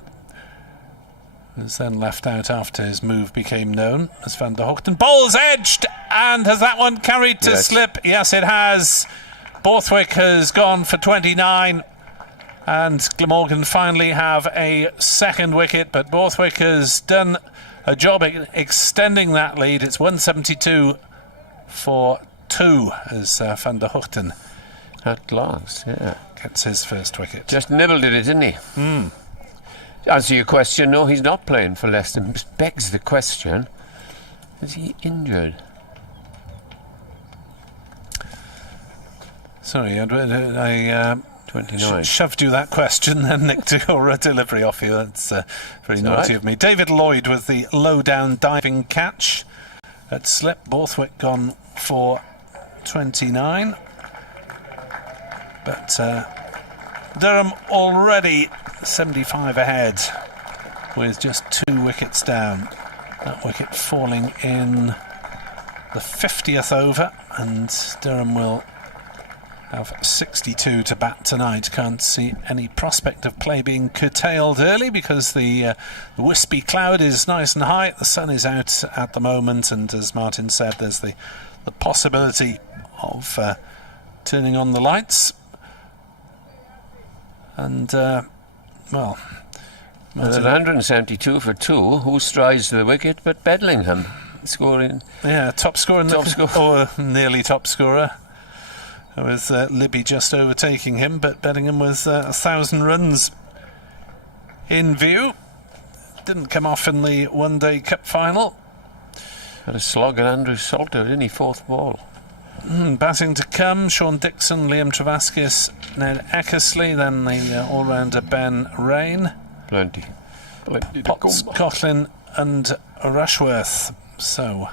He was then left out after his move became known as Van der Hoogten. Ball's edged, and has that one carried to slip? Yes, it has. Borthwick has gone for 29, and Glamorgan finally have a second wicket, but Borthwick has done a job extending that lead. It's 172 for 2 as Van der Hoogten at last gets his first wicket. Just nibbled at it, didn't he? To answer your question, no, he's not playing for Leicester. It begs the question, is he injured? Sorry, I 29. Shoved you that question, then nicked your delivery off you. That's very naughty of me. David Lloyd with the low-down diving catch at slip. Borthwick gone for 29. But Durham already 75 ahead with just 2 wickets down. That wicket falling in the 50th over, and Durham will have 62 to bat tonight. Can't see any prospect of play being curtailed early because the wispy cloud is nice and high. The sun is out at the moment, and as Martin said, there's the possibility of turning on the lights. And well, at 172 for 2, who strides to the wicket but Bedlingham scoring? Yeah, top scorer, or nearly top scorer, with Libby just overtaking him, but Bedlingham with 1,000 runs in view. Didn't come off in the one-day cup final. Had a slog at Andrew Salter, didn't he? 4th ball. Batting to come, Sean Dixon, Liam Travaskis, Ned Eckersley, then the all-rounder Ben Rain. Plenty Potts, Coughlin and Rushworth. So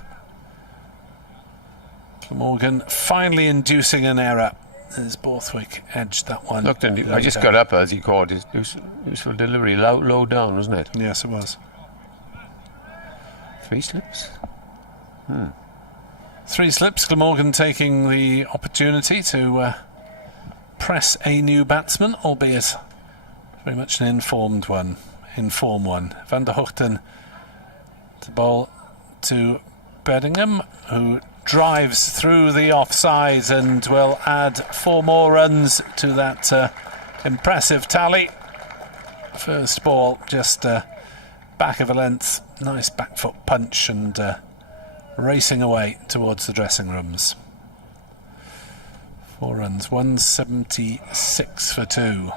Glamorgan finally inducing an error as Borthwick edged that one. Looked, I just got up as he called his useful delivery, low down, wasn't it? Yes, it was. 3 slips. 3 slips. Glamorgan taking the opportunity to press a new batsman, albeit very much an in-form one. Van der Hoogten to bowl to Bedingham, who drives through the offside and will add 4 more runs to that impressive tally. First ball just back of a length, nice back foot punch, and racing away towards the dressing rooms. 4 runs, 176 for 2.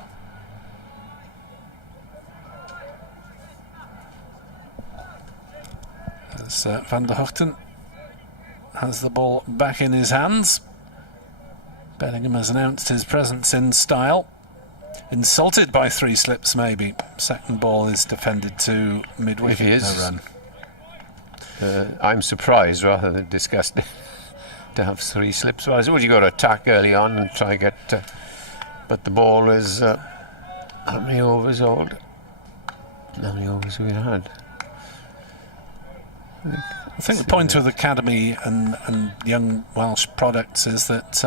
As Van der Hoogten has the ball back in his hands. Bedingham has announced his presence in style. Insulted by 3 slips, maybe. Second ball is defended to mid-wicket. It is. No run. I'm surprised rather than disgusted to have 3 slips. Well, I suppose you've got to attack early on and try and get... but the ball is... how many overs old? How many overs we had? I think the point with Academy and young Welsh products is that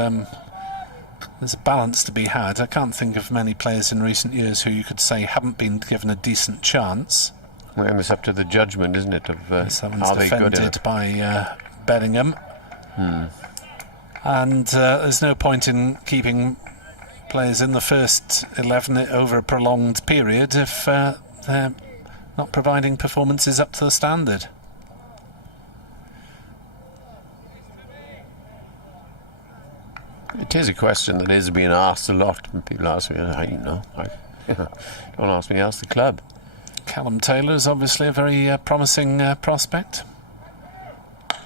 there's a balance to be had. I can't think of many players in recent years who you could say haven't been given a decent chance. Well, it's up to the judgment, isn't it, of how they good defended by Bedingham. And there's no point in keeping players in the first 11 over a prolonged period if they're not providing performances up to the standard. It is a question that is being asked a lot when people ask me. I don't know. Don't ask me, ask the club. Callum Taylor is obviously a very promising prospect,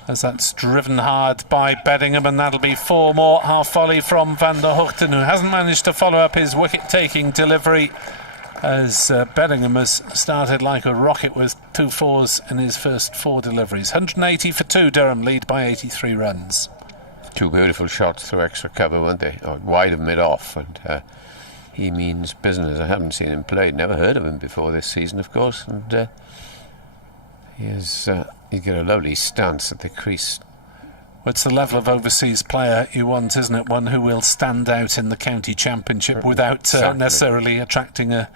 as that's driven hard by Bedingham, and that'll be 4 more half volley from Van der Hoogten, who hasn't managed to follow up his wicket-taking delivery, as Bedingham has started like a rocket with 2 4s in his first 4 deliveries. 180 for 2, Durham lead by 83 runs. 2 beautiful shots through extra cover, weren't they? Wide of mid-off, and he means business. I haven't seen him play, never heard of him before this season, of course, and he's got a lovely stance at the crease. Well, it's the level of overseas player you want, isn't it? One who will stand out in the county championship without necessarily attracting a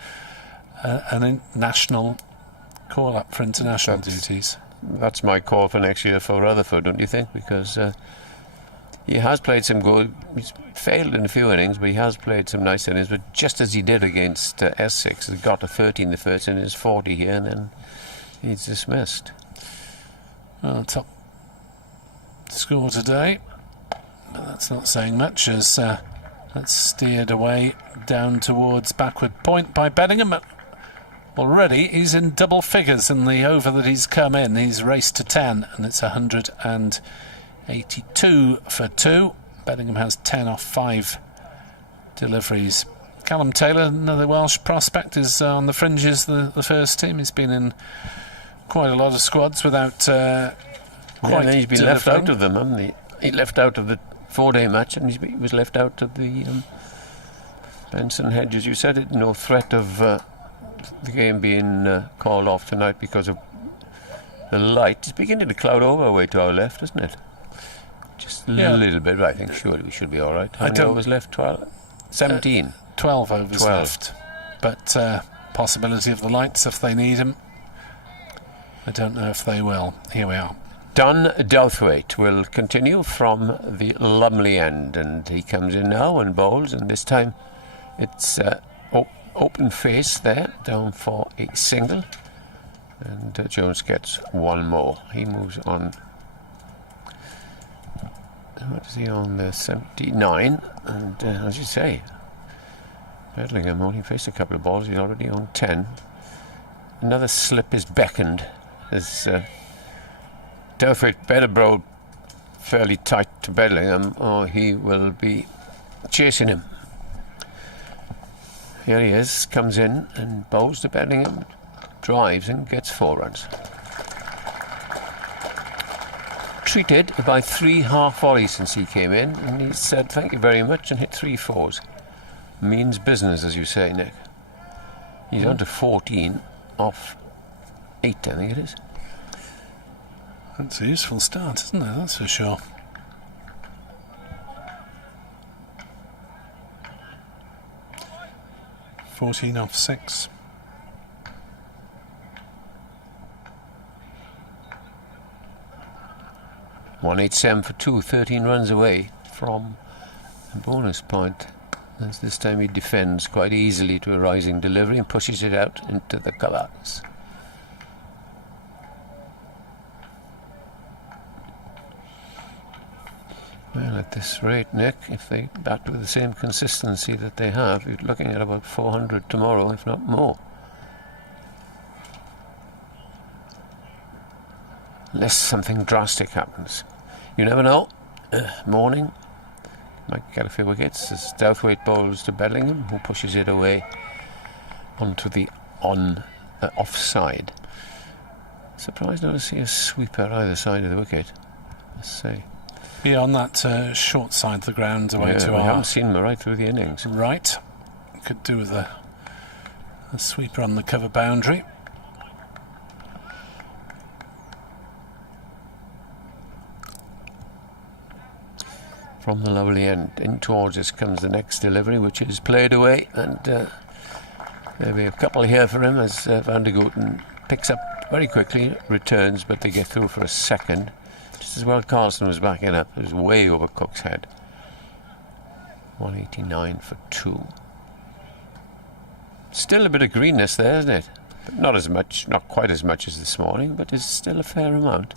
national call-up for international duties. That's my call for next year for Rutherford, don't you think? Because he has played some good. He's failed in a few innings, but he has played some nice innings. But just as he did against Essex, he got to 13 the first innings, 40 here, and then he's dismissed. Well, top score today, but that's not saying much, as that's steered away down towards backward point by Bedingham. Already he's in double figures in the over that he's come in. He's raced to 10, and it's 182 for 2. Bedingham has 10 off 5 deliveries. Callum Taylor, another Welsh prospect, is on the fringes the first team. He's been in quite a lot of squads without quite and he's been left delivering. out of them, hasn't he? He left out of the 4-day match, and he was left out of the Benson Hedges. You said it, no threat of the game being called off tonight because of the light. It's beginning to cloud over away to our left, isn't it? Just a little bit, but I think surely we should be all right. How many overs left? 12? 17? 12 overs left. But possibility of the lights if they need him. I don't know if they will. Here we are. Don Douthwaite will continue from the Lumley end, and he comes in now and bowls, and this time it's open face there, down for a single, and Jones gets one more. He moves on. What is he on there? 79, and as you say, Bedlingham only faced a couple of balls. He's already on 10. Another slip is beckoned as Douthwaite better bowl fairly tight to Bedlingham, or he will be chasing him. Here he is, comes in and bowls to Bedlingham, drives and gets 4 runs. Treated by 3 half volleys since he came in, and he said thank you very much and hit 3 4s. Means business, as you say, Nick. He's on to 14 off 8, I think it is. That's a useful start, isn't it? That's for sure. $14 off 6. $187 for 2, 13 runs away from a bonus point. As this time he defends quite easily to a rising delivery and pushes it out into the covers. Well, at this rate, Nick, if they bat with the same consistency that they have, you're looking at about 400 tomorrow, if not more. Unless something drastic happens. You never know. Morning might get a few wickets as Douthwaite bowls to Bedlingham, who pushes it away onto the offside. Surprised not to see a sweeper either side of the wicket, I must say. Yeah, on that short side of the ground away to I our haven't seen him right through the innings. right. Could do with a sweeper on the cover boundary. From the lovely end in towards us comes the next delivery, which is played away, and there'll be a couple here for him as Van der Gooten picks up very quickly, returns, but they get through for a second. Just as well Carlson was backing up. It was way over Cook's head. 189 for 2. Still a bit of greenness there, isn't it? But not as much, not quite as much as this morning, but it's still a fair amount.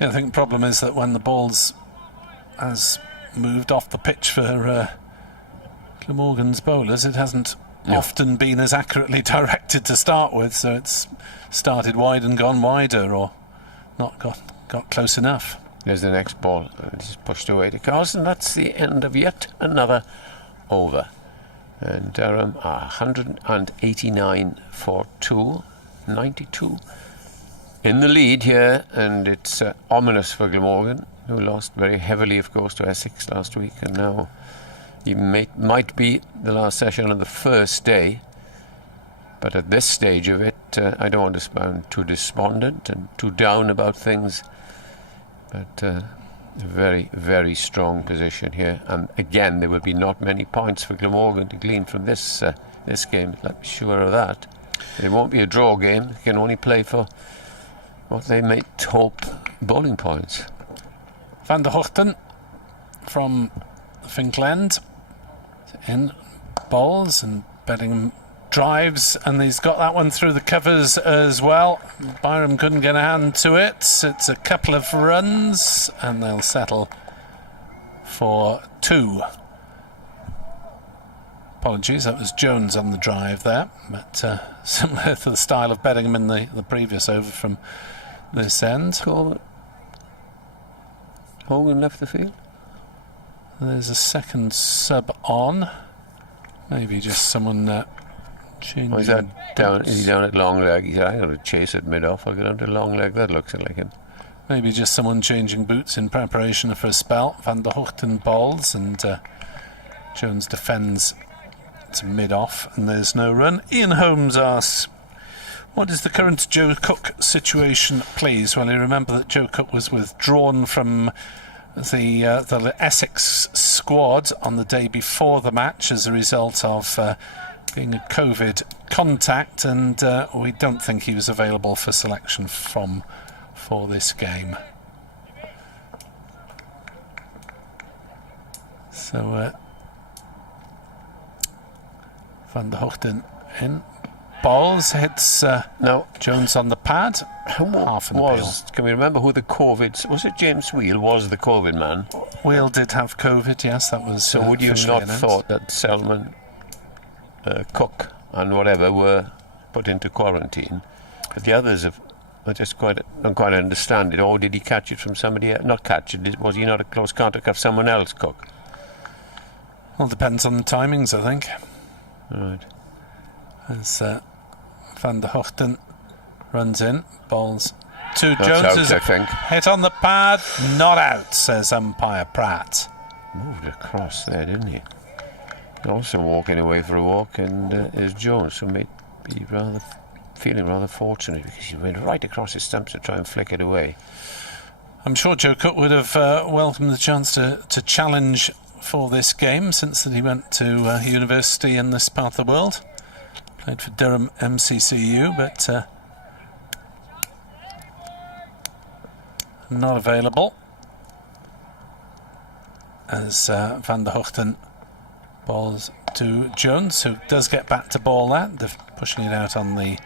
Yeah, I think the problem is that when the ball's has moved off the pitch for Glamorgan's bowlers, it hasn't often been as accurately directed to start with, so it's started wide and gone wider, or not got close enough. There's the next ball, and it's pushed away to Carlson. That's the end of yet another over. And Durham are 189 for 2, 92 in the lead here, and it's ominous for Glamorgan, who lost very heavily, of course, to Essex last week, and now he might be the last session of the first day. But at this stage of it, I don't want to sound too despondent and too down about things, but a very, very strong position here. And again, there will be not many points for Glamorgan to glean from this game, let me be sure of that. It won't be a draw game. They can only play for what they might hope bowling points. Van der Hochten from Finkland in bowls, and Bedlingham drives, and he's got that one through the covers as well. Byram couldn't get a hand to it. It's a couple of runs, and they'll settle for 2. Apologies, that was Jones on the drive there, but similar to the style of Bedlingham in the previous over from this end. Hogan left the field. There's a second sub on. Maybe just someone changing. Is he down at long leg? He said, I'm going to chase it mid-off. I'll get onto long leg. That looks like him. Maybe just someone changing boots in preparation for a spell. Van der Hoogten bowls and Jones defends to mid-off, and there's no run. Ian Holmes asks, what is the current Joe Cook situation, please? Well, you remember that Joe Cook was withdrawn from the Essex squad on the day before the match as a result of being a COVID contact, and we don't think he was available for selection for this game. So Van der Hoogten in. Bowls hits Jones on the pad. Half in the peel. Can we remember who the COVID... Was it James Wheel was the COVID man? Wheel did have COVID, yes, that was... So would you not have thought that Selman, Cook and whatever were put into quarantine? But the others I just don't quite understand it. Or did he catch it from somebody else? Not catch it, was he not a close contact of someone else, Cook? Well, depends on the timings, I think. Right. As Van der Hoogten runs in, bowls to That's Jones. Out, I think. Hit on the pad, not out, says umpire Pratt. Moved across there, didn't he? Also walking away for a walk, and is Jones, who may be feeling rather fortunate because he went right across his stumps to try and flick it away. I'm sure Joe Cook would have welcomed the chance to challenge for this game, since that he went to university in this part of the world. Played for Durham MCCU, but not available. As Van der Hoogten bowls to Jones, who does get back to ball that. They're pushing it out on the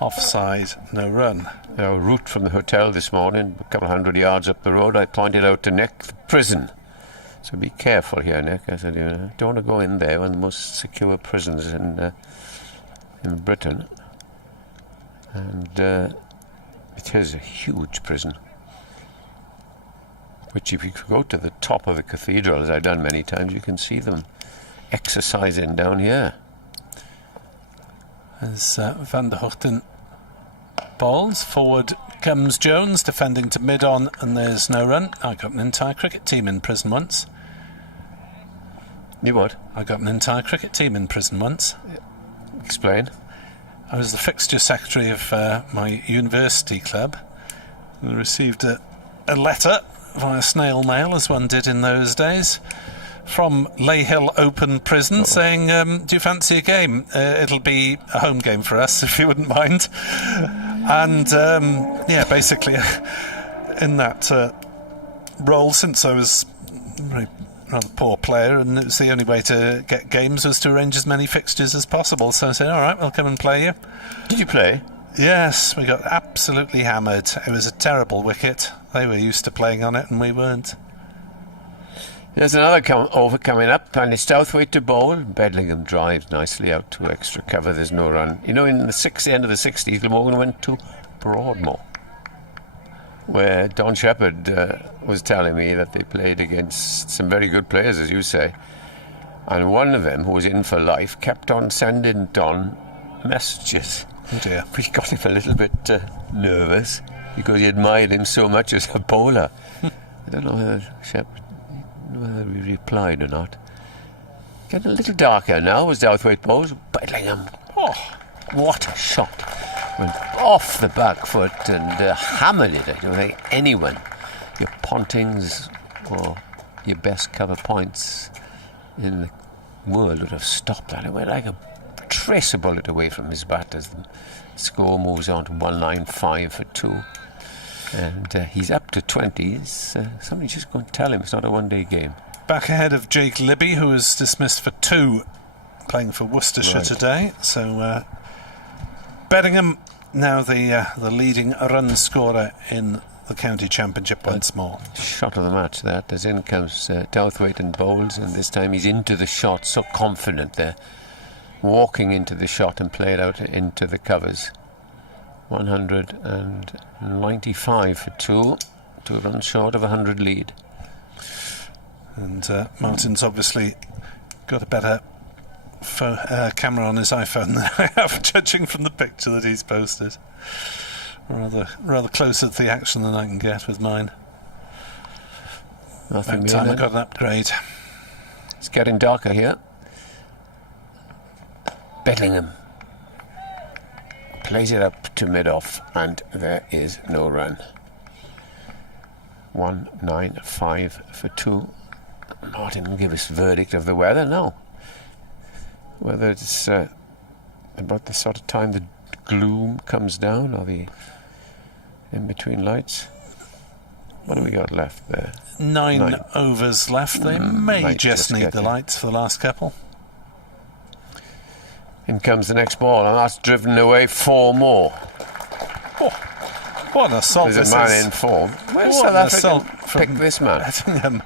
offside, no run. Our route from the hotel this morning, a couple of 100 yards up the road, I pointed out to Nick the prison. So be careful here, Nick. I said, you don't want to go in there, one of the most secure prisons in Britain. And it is a huge prison, which if you go to the top of the cathedral, as I've done many times, you can see them exercising down here. As Van der Hoogten bowls, forward comes Jones, defending to mid-on, and there's no run. I got an entire cricket team in prison once. You what? I got an entire cricket team in prison once. Explain. I was the fixture secretary of my university club. I received a letter via snail mail, as one did in those days, from Leyhill Open Prison, saying, do you fancy a game? It'll be a home game for us, if you wouldn't mind. And, yeah, basically, in that role, since I was a rather poor player, and it was the only way to get games was to arrange as many fixtures as possible. So I said, all right, we'll come and play you. Did you play? Yes, we got absolutely hammered. It was a terrible wicket. They were used to playing on it, and we weren't. There's another over coming up, and it's Southwaite to bowl. Bedlingham drives nicely out to extra cover. There's no run. You know, in the end of the 60s, Glamorgan went to Broadmoor, where Don Shepherd was telling me that they played against some very good players, as you say. And one of them, who was in for life, kept on sending Don messages. Oh dear. We got him a little bit nervous because he admired him so much as a bowler. I don't know whether he replied or not. Getting a little darker now as Southwaite bowls. Bedlingham. Oh, what a shot. Went off the back foot and hammered it. I don't think anyone, your Pontings or your best cover points in the world would have stopped that. It went like a trace a bullet away from his bat as the score moves on to 195 for 2. And he's up to 20. Somebody just go and tell him it's not a one-day game. Back ahead of Jake Libby, who was dismissed for 2, playing for Worcestershire today. So Bedingham now the leading run scorer in the county championship once more. Shot of the match that. As in comes Southwaite and bowls, and this time he's into the shot, so confident there. Walking into the shot and played out into the covers. 195 for 2 runs short of 100 lead. And Martin's obviously got a better camera on his iPhone than I have, judging from the picture that he's posted. Rather closer to the action than I can get with mine. Nothing Time I got an upgrade. It's getting darker here. Bellingham plays it up to mid-off, and there is no run. 1-9-5 for 2. Martin will give us verdict of the weather now. Whether it's about the sort of time the gloom comes down, or the in-between lights. What have we got left there? 9 overs left. They may just need the lights for the last couple. In comes the next ball, and that's driven away 4 more. Oh, what an assault! There's a man in form. Where's South Africa pick this man?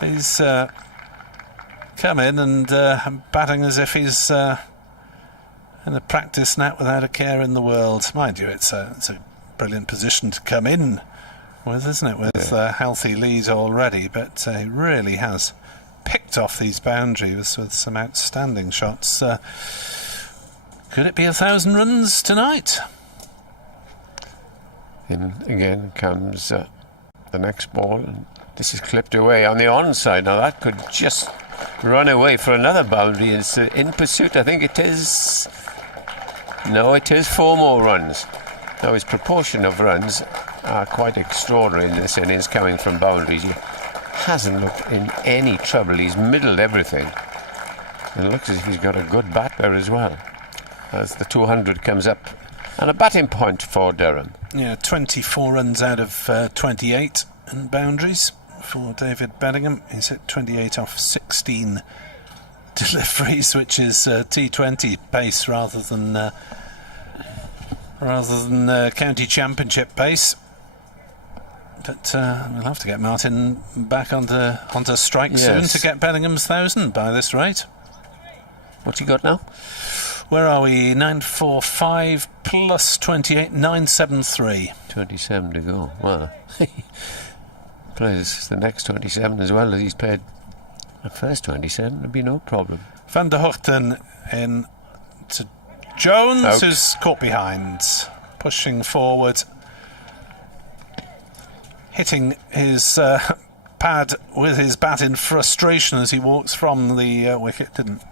He's come in and batting as if he's in a practice net without a care in the world. Mind you, it's a brilliant position to come in with, isn't it? With a healthy lead already, but he really has picked off these boundaries with some outstanding shots. Could it be 1,000 runs tonight? In again comes the next ball, and this is clipped away on the onside. Now that could just run away for another boundary. It's in pursuit. I think it is. No, it is 4 more runs. Now his proportion of runs are quite extraordinary in this innings coming from boundaries. He hasn't looked in any trouble. He's middled everything. It looks as if he's got a good bat there as well, as the 200 comes up. And a batting point for Durham. Yeah, 24 runs out of 28 in boundaries for David Bellingham. He's hit 28 off 16 deliveries, which is T20 pace rather than county championship pace. But we'll have to get Martin back onto strike soon to get Bellingham's 1,000 by this rate. What's he got now? Where are we? 945 plus 28, 973. 27 to go. Well, plays the next 27 as well as he's played the first 27. There'd be no problem. Van der Hoogten in to Jones, Out. who's caught behind, pushing forward, hitting his pad with his bat in frustration as he walks from the wicket. Didn't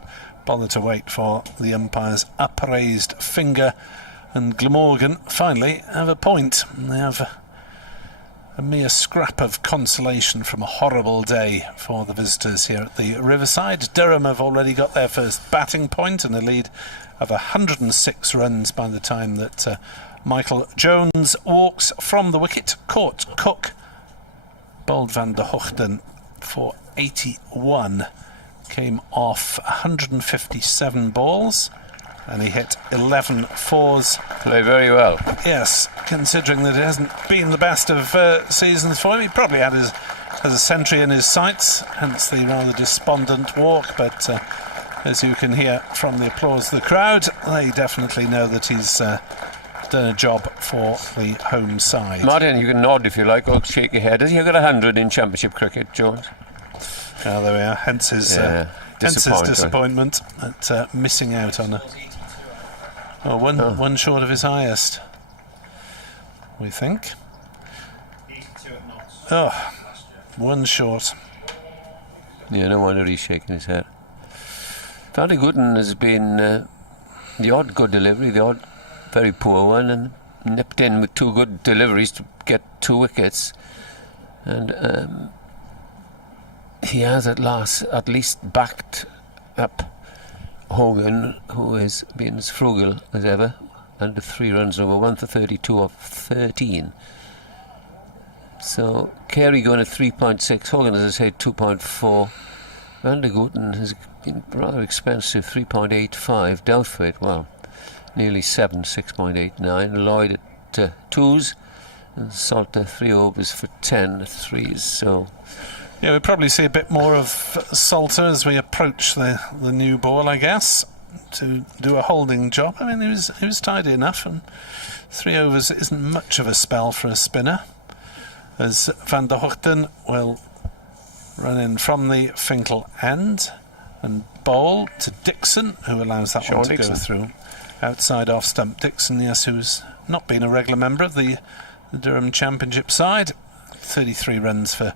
bother to wait for the umpire's upraised finger, and Glamorgan finally have a point. They have a mere scrap of consolation from a horrible day for the visitors here at the Riverside. Durham have already got their first batting point and a lead of 106 runs by the time that Michael Jones walks from the wicket. Caught Cook, bowled Van der Hoogten for 81. Came off 157 balls and he hit 11 fours. Played very well. Yes, considering that it hasn't been the best of seasons for him. He probably had a century in his sights, hence the rather despondent walk, but as you can hear from the applause of the crowd, they definitely know that he's done a job for the home side. Martin, you can nod if you like, or shake your head. Has he got 100 in championship cricket, Jones? Oh, there we are. Hence his disappointment at missing out on one short of his highest, we think. Oh, one short. Yeah, no wonder he's shaking his head. Van der Hoogten has been the odd good delivery, the odd very poor one, and nipped in with 2 good deliveries to get 2 wickets. And he has at least backed up Hogan, who has been as frugal as ever, under 3 runs over 1 for 32 of 13. So Carey going at 3.6, Hogan, as I say, 2.4. Van der Hoogten has been rather expensive, 3.85. Douthwaite, well, nearly 7, 6.89. Lloyd at 2s, and Salter 3 overs for 10 3s. So yeah, we'll probably see a bit more of Salter as we approach the new ball, I guess, to do a holding job. I mean, he was tidy enough, and 3 overs isn't much of a spell for a spinner, as Van der Hoogten will run in from the Finkel end and bowl to Dixon, who allows that one to go through. outside off stump. Dixon, yes, who's not been a regular member of the Durham Championship side. 33 runs for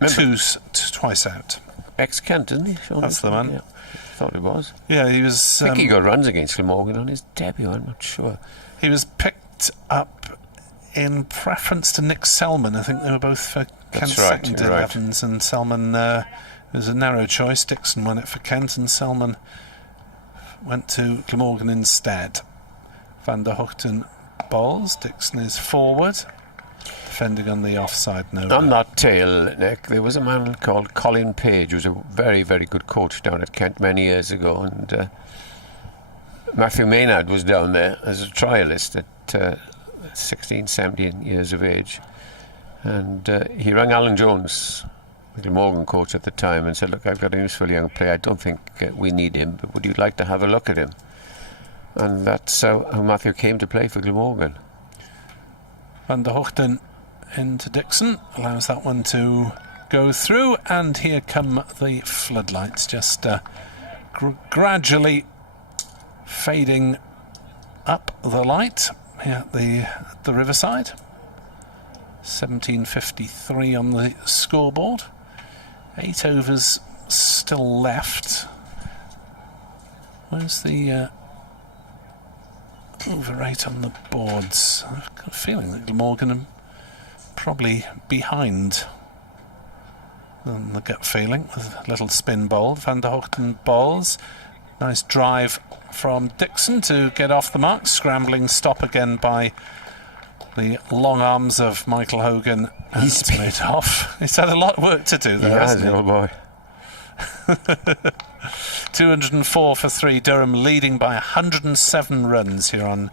twice out. Ex-Kent, isn't he, Sean? That's the man. Yeah. Thought it was. Yeah, he was... I think he got runs against Glamorgan on his debut, I'm not sure. He was picked up in preference to Nick Selman. I think they were both for Kent's second 11s, and Selman was a narrow choice. Dixon won it for Kent, and Selman went to Glamorgan instead. Van der Hoogten bowls. Dixon is forward, defending on the offside. On that tail, Nick, there was a man called Colin Page, who was a very, very good coach down at Kent many years ago, and Matthew Maynard was down there as a trialist at 16, 17 years of age, and he rang Alan Jones, the Glamorgan coach at the time, and said, look, I've got a useful young player, I don't think we need him, but would you like to have a look at him? And that's how Matthew came to play for Glamorgan. Van der Hoogten into Dixon, allows that one to go through, and here come the floodlights, just gradually fading up the light here at the riverside. 17:53 on the scoreboard. 8 overs still left. Where's the over rate on the boards? I've got a feeling that Glamorgan are probably behind on the gut feeling, with a little spin bowl. Van der Hoogten bowls. Nice drive from Dixon to get off the mark. Scrambling stop again by the long arms of Michael Hogan. He's split off. He's had a lot of work to do there, hasn't he? Old boy. 204 for 3. Durham leading by 107 runs here on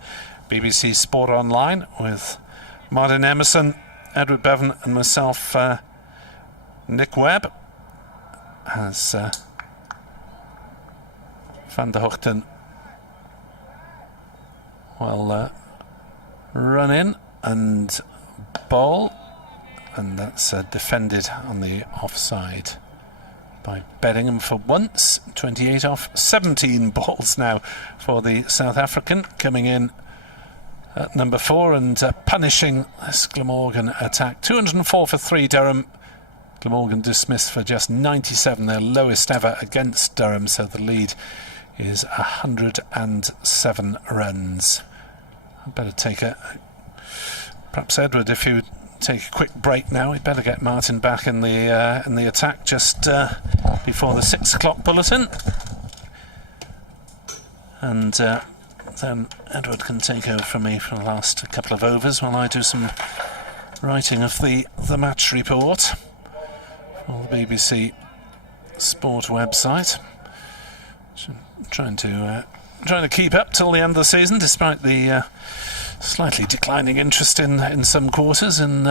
BBC Sport Online, with Martin Emerson, Edward Bevan and myself, Nick Webb, as Van der Hoogten will run in and bowl, and that's defended on the offside by Bedingham for once. 28 off 17 balls now for the South African, coming in at number 4 and punishing this Glamorgan attack. 204 for 3 Durham. Glamorgan dismissed for just 97, their lowest ever against Durham, so the lead is 107 runs. I'd better take perhaps Edward, if you would take a quick break now, we'd better get Martin back in the attack just before the 6 o'clock bulletin, and then Edward can take over from me for the last couple of overs while I do some writing of the match report for the BBC Sport website. So I'm trying to keep up till the end of the season, despite the slightly declining interest in some quarters in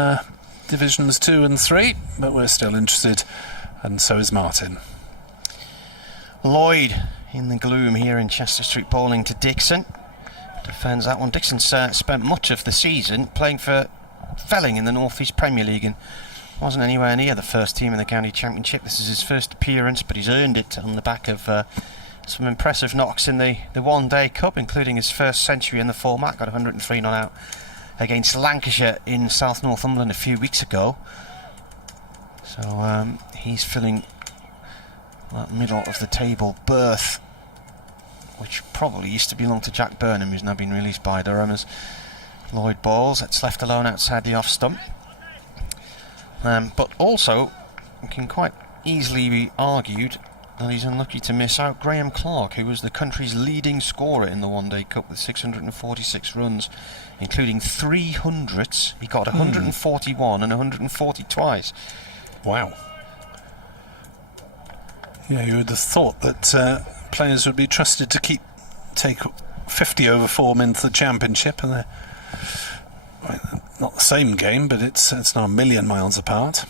Divisions 2 and 3, but we're still interested, and so is Martin. Lloyd in the gloom here in Chester Street, bowling to Dixon. Defends that one. Dixon's spent much of the season playing for Felling in the North East Premier League and wasn't anywhere near the first team in the county championship. This is his first appearance, but he's earned it on the back of some impressive knocks in the One Day Cup, including his first century in the format. Got 103 not out against Lancashire in South Northumberland a few weeks ago. So he's filling that middle of the table berth, which probably used to belong to Jack Burnham, who's now been released by Durham, as Lloyd bowls. It's left alone outside the off stump. But also, it can quite easily be argued that he's unlucky to miss out Graham Clark, who was the country's leading scorer in the One Day Cup with 646 runs, including 300s. He got 141 and 140 twice. Wow. Yeah, you would have thought that players would be trusted to take 50 over form into the championship, and they're not the same game, but it's not a million miles apart.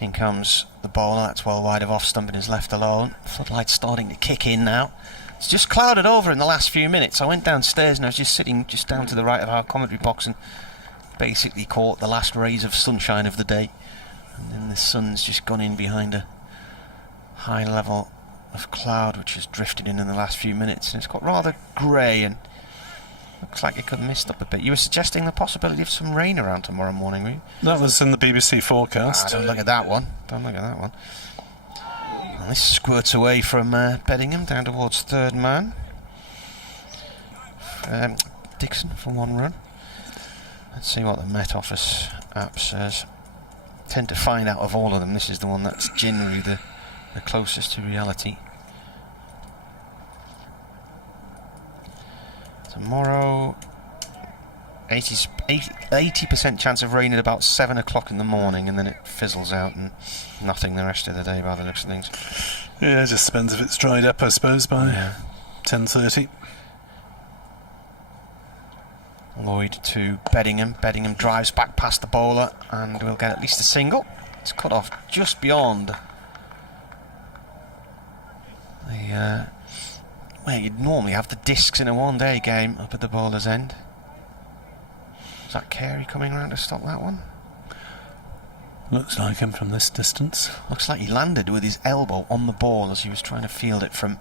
In comes the bowler. That's well wide of off stump and is left alone. Floodlight's starting to kick in now. It's just clouded over in the last few minutes. I went downstairs and I was just sitting just down to the right of our commentary box and basically caught the last rays of sunshine of the day, and then the sun's just gone in behind a high level of cloud which has drifted in the last few minutes, and it's got rather grey and looks like it could have mist up a bit. You were suggesting the possibility of some rain around tomorrow morning, were you? That was in the BBC forecast. Don't look at that one. Don't look at that one. And this squirts away from Beddingham down towards third man. Dixon for one run. Let's see what the Met Office app says. Tend to find out of all of them, this is the one that's generally the closest to reality. Tomorrow, 80% chance of rain at about 7 o'clock in the morning, and then it fizzles out and nothing the rest of the day by the looks of things. Yeah, it just depends if it's dried up, I suppose, by 10:30. Lloyd to Beddingham. Beddingham drives back past the bowler and will get at least a single. It's cut off just beyond the where you'd normally have the discs in a one-day game up at the bowler's end. Is that Carey coming around to stop that one? Looks like him from this distance. Looks like he landed with his elbow on the ball as he was trying to field it from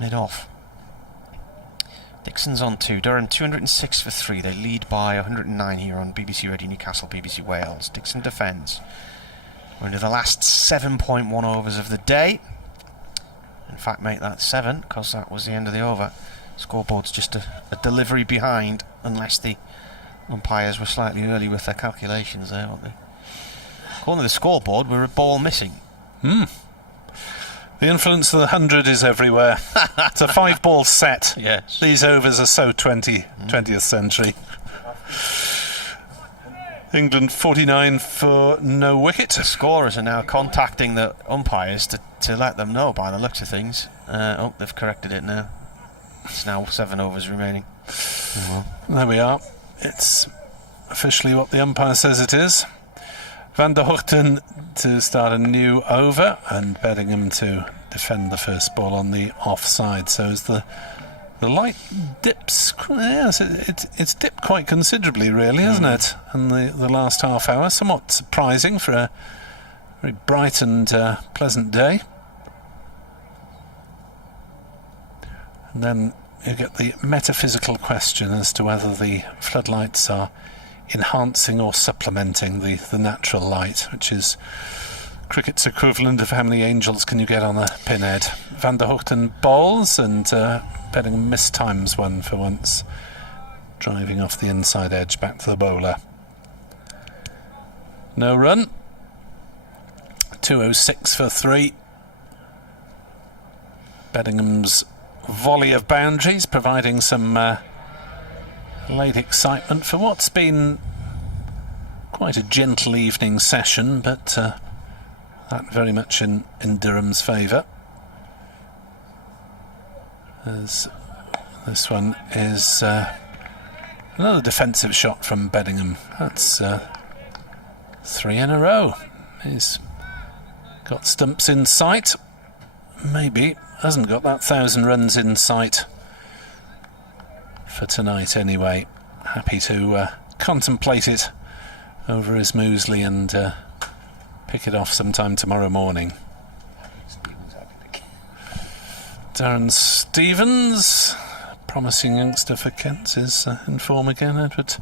mid-off. Dixon's on 2. Durham 206 for 3. They lead by 109 here on BBC Radio Newcastle, BBC Wales. Dixon defends. We're into the last 7.1 overs of the day. In fact, make that 7, because that was the end of the over. Scoreboard's just a delivery behind, unless the umpires were slightly early with their calculations there, weren't they? According to the scoreboard, we're a ball missing. The influence of the 100 is everywhere. It's a 5-ball set. Yes. These overs are so 20th century. England 49 for no wicket. The scorers are now contacting the umpires to let them know by the looks of things. Oh, they've corrected it now. It's now 7 overs remaining. Oh, well. There we are. It's officially what the umpire says it is. Van der Hoogten to start a new over, and Beddingham to defend the first ball on the offside. So as the light dips, yes, it's dipped quite considerably, really, hasn't it? And the last half hour, somewhat surprising for a very bright and pleasant day. And then you get the metaphysical question as to whether the floodlights are enhancing or supplementing the natural light, which is cricket's equivalent of how many angels can you get on a pinhead. Van der Hoogten bowls, and Beddingham mistimes one for once, driving off the inside edge back to the bowler. No run. 206 for 3. Beddingham's volley of boundaries providing some late excitement for what's been quite a gentle evening session, but that very much in Durham's favour, as this one is another defensive shot from Beddingham. That's 3 in a row. He's got stumps in sight, maybe hasn't got that 1,000 runs in sight for tonight anyway. Happy to contemplate it over his muesli and pick it off sometime tomorrow morning. Darren Stevens, promising youngster for Kent, is in form again, Edward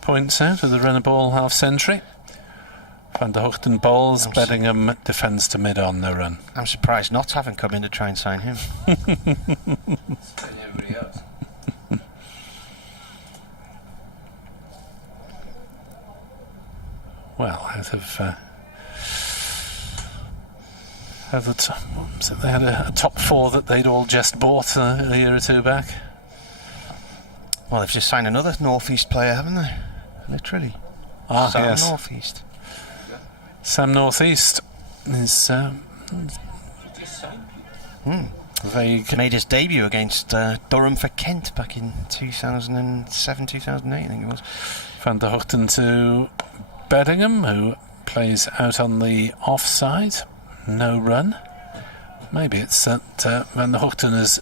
points out, with a run a ball half century. Van der Hoogten bowls, Beddingham defends to mid-on, no run. I'm surprised Notts haven't come in to try and sign him. Everybody else. Well, out of they had a top 4 that they'd all just bought a year or 2 back. Well, they've just signed another North East player, haven't they? Literally. Sam yes. North East. Sam North East is vague. Made his debut against Durham for Kent back in 2007, 2008, I think it was. Van der Hoogten to Beddingham, who plays out on the offside. No run. Maybe it's that Van der Hoogten has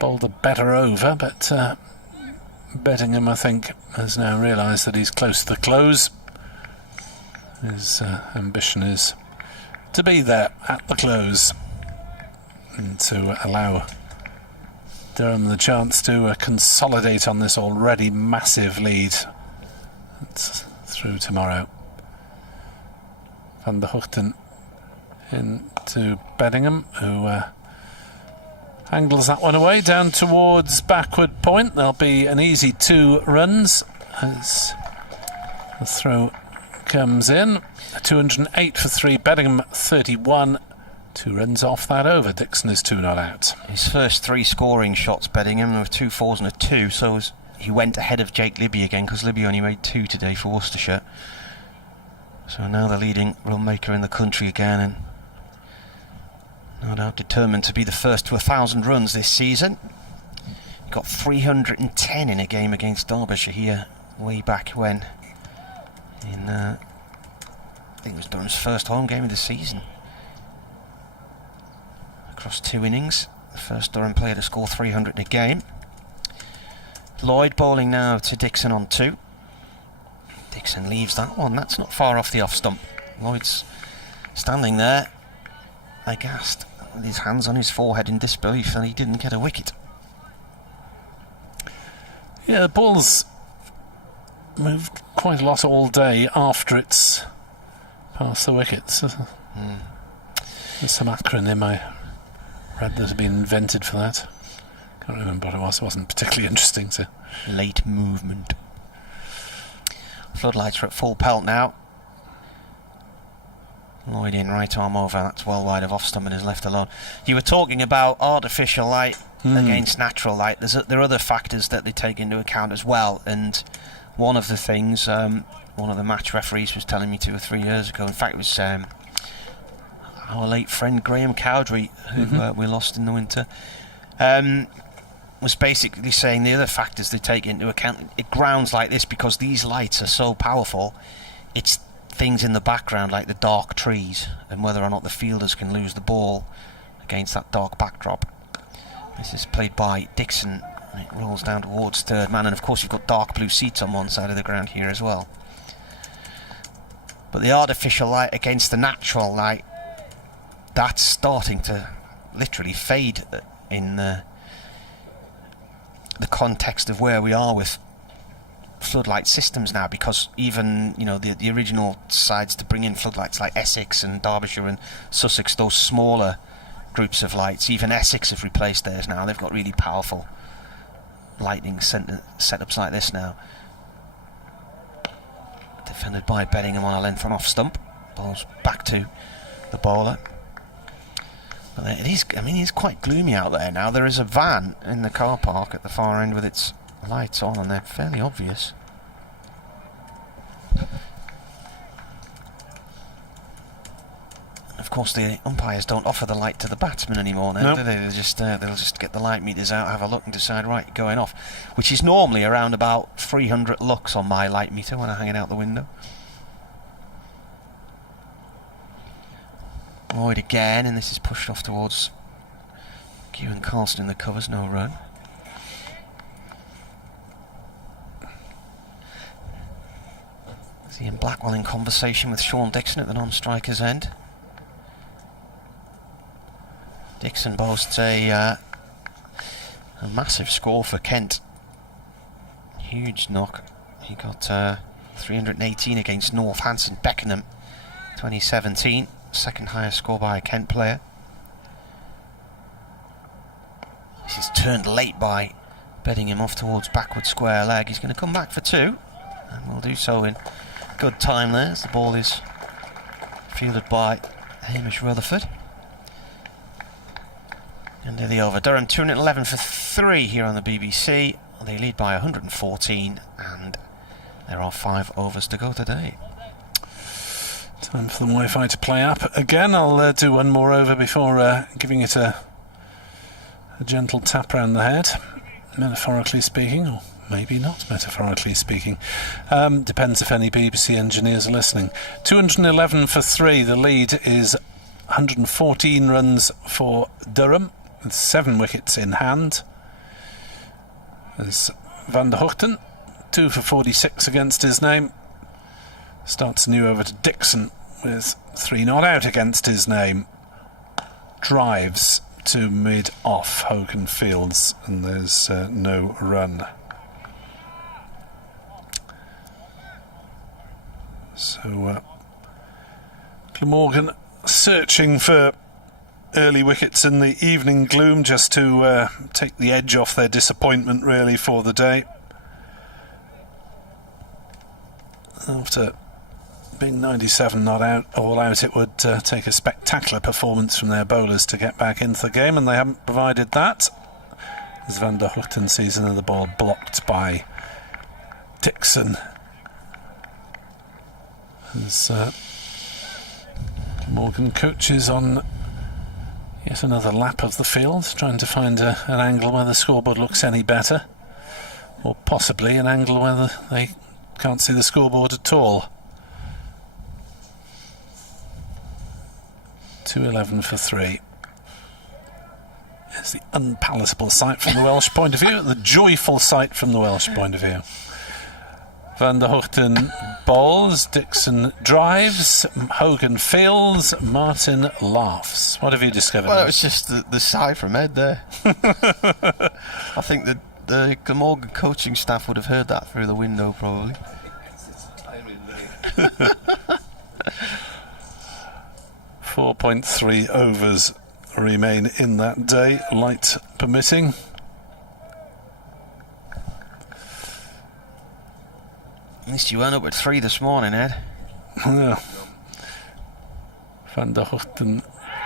bowled a better over, but Beddingham, I think, has now realised that he's close to the close. His ambition is to be there at the close and to allow Durham the chance to consolidate on this already massive lead. It's through tomorrow. Van der Hoogten into Beddingham, who angles that one away down towards backward point. There'll be an easy 2 runs as the throw comes in. 208 for 3, Beddingham 31. 2 runs off that over. Dixon is 2 not out. His first 3 scoring shots, Beddingham, there were 2 4s and a 2, so he went ahead of Jake Libby again, because Libby only made 2 today for Worcestershire. So now the leading run maker in the country again, and no doubt determined to be the first to 1,000 runs this season. He got 310 in a game against Derbyshire here way back when, in I think it was Durham's first home game of the season. Across 2 innings, the first Durham player to score 300 in a game. Lloyd bowling now to Dixon on 2. Dixon leaves that one. That's not far off the off stump. Lloyd's standing there, aghast, with his hands on his forehead in disbelief that he didn't get a wicket. Yeah, the ball's moved quite a lot all day after it's past the wickets. There's some acronym I read that had been invented for that. Can't remember what it was. It wasn't particularly interesting. So late movement. Floodlights are at full pelt now. Lloyd in, right arm over. That's well wide of off stump and is left alone. You were talking about artificial light against natural light. There are other factors that they take into account as well. And one of the things, one of the match referees was telling me 2 or 3 years ago. In fact, it was our late friend Graham Cowdrey, who we lost in the winter. Was basically saying the other factors they take into account. It grounds like this because these lights are so powerful. It's things in the background like the dark trees and whether or not the fielders can lose the ball against that dark backdrop. This is played by Dixon and it rolls down towards third man, and of course you've got dark blue seats on one side of the ground here as well. But the artificial light against the natural light, that's starting to literally fade in the context of where we are with floodlight systems now, because even the original sides to bring in floodlights like Essex and Derbyshire and Sussex, those smaller groups of lights, even Essex have replaced theirs now. They've got really powerful lighting setups like this now. Defended by Beddingham on a length from off stump. Ball's back to the bowler. But it is, it's quite gloomy out there now. There is a van in the car park at the far end with its lights on, and they're fairly obvious. Of course, the umpires don't offer the light to the batsmen anymore now, do they? They'll just get the light meters out, have a look and decide, right, going off. Which is normally around about 300 lux on my light meter when I hang it out the window. Lloyd again, and this is pushed off towards Kieran Carlson in the covers, no run. See Ian Blackwell in conversation with Sean Dixon at the non-striker's end. Dixon boasts a massive score for Kent. Huge knock. He got 318 against Northampton Beckenham 2017. Second highest score by a Kent player. This is turned late by Beddingham off towards backward square leg. He's going to come back for 2, and will do so in good time there as the ball is fielded by Hamish Rutherford. End of the over. Durham 211 for 3 here on the BBC. They lead by 114, and there are 5 overs to go today. Time for the Wi-Fi to play up again. I'll do one more over before giving it a gentle tap round the head, metaphorically speaking, or maybe not metaphorically speaking. Depends if any BBC engineers are listening. 211 for 3. The lead is 114 runs for Durham, with 7 wickets in hand. There's Van der Hoogten, 2 for 46 against his name. Starts new over to Dixon with 3 not out against his name. Drives to mid-off Hogan Fields, and there's no run. So Glamorgan searching for early wickets in the evening gloom, just to take the edge off their disappointment really for the day. After being 97 not out, all out, it would take a spectacular performance from their bowlers to get back into the game, and they haven't provided that. As Van der Hoogten sees another ball blocked by Dixon. As Morgan coaches on yet another lap of the field, trying to find an angle where the scoreboard looks any better, or possibly an angle where they can't see the scoreboard at all. 211 for 3. It's the unpalatable sight from the Welsh point of view, the joyful sight from the Welsh point of view. Van der Hoogten bowls, Dixon drives, Hogan fields, Martin laughs. What have you discovered? Well, it was just the sigh from Ed there. I think that the Glamorgan coaching staff would have heard that through the window, probably. 4.3 overs remain in that day, light permitting. At least you went up at 3 this morning, Ed. Yeah. Van der Hoogten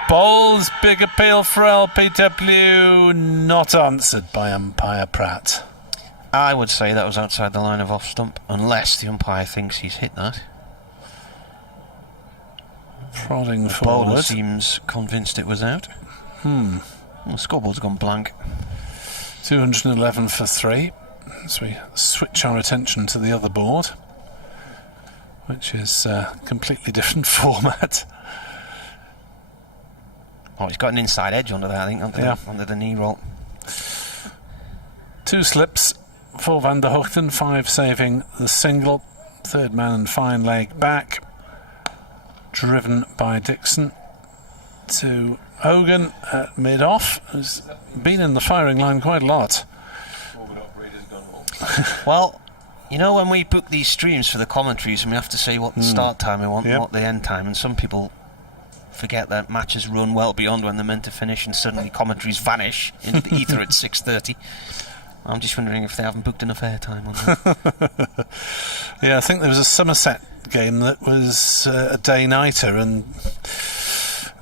bowls, big appeal for LPW, not answered by umpire Pratt. I would say that was outside the line of off stump, unless the umpire thinks he's hit that. Prodding the forward. bowler seems convinced it was out. Well, the scoreboard's gone blank. 211 for 3. As we switch our attention to the other board, which is a completely different format. Oh, he's got an inside edge under that, I think, under the knee roll. 2 slips for Van der Hoogten, 5 saving the single. Third man and fine leg back. Driven by Dixon to Hogan at mid-off, who's been in the firing line quite a lot. Well, you know, when we book these streams for the commentaries, and we have to say what the start time we want and what the end time, and some people forget that matches run well beyond when they're meant to finish, and suddenly commentaries vanish into the ether at 6:30. I'm just wondering if they haven't booked enough airtime on that. Yeah, I think there was a Somerset game that was a day-nighter, and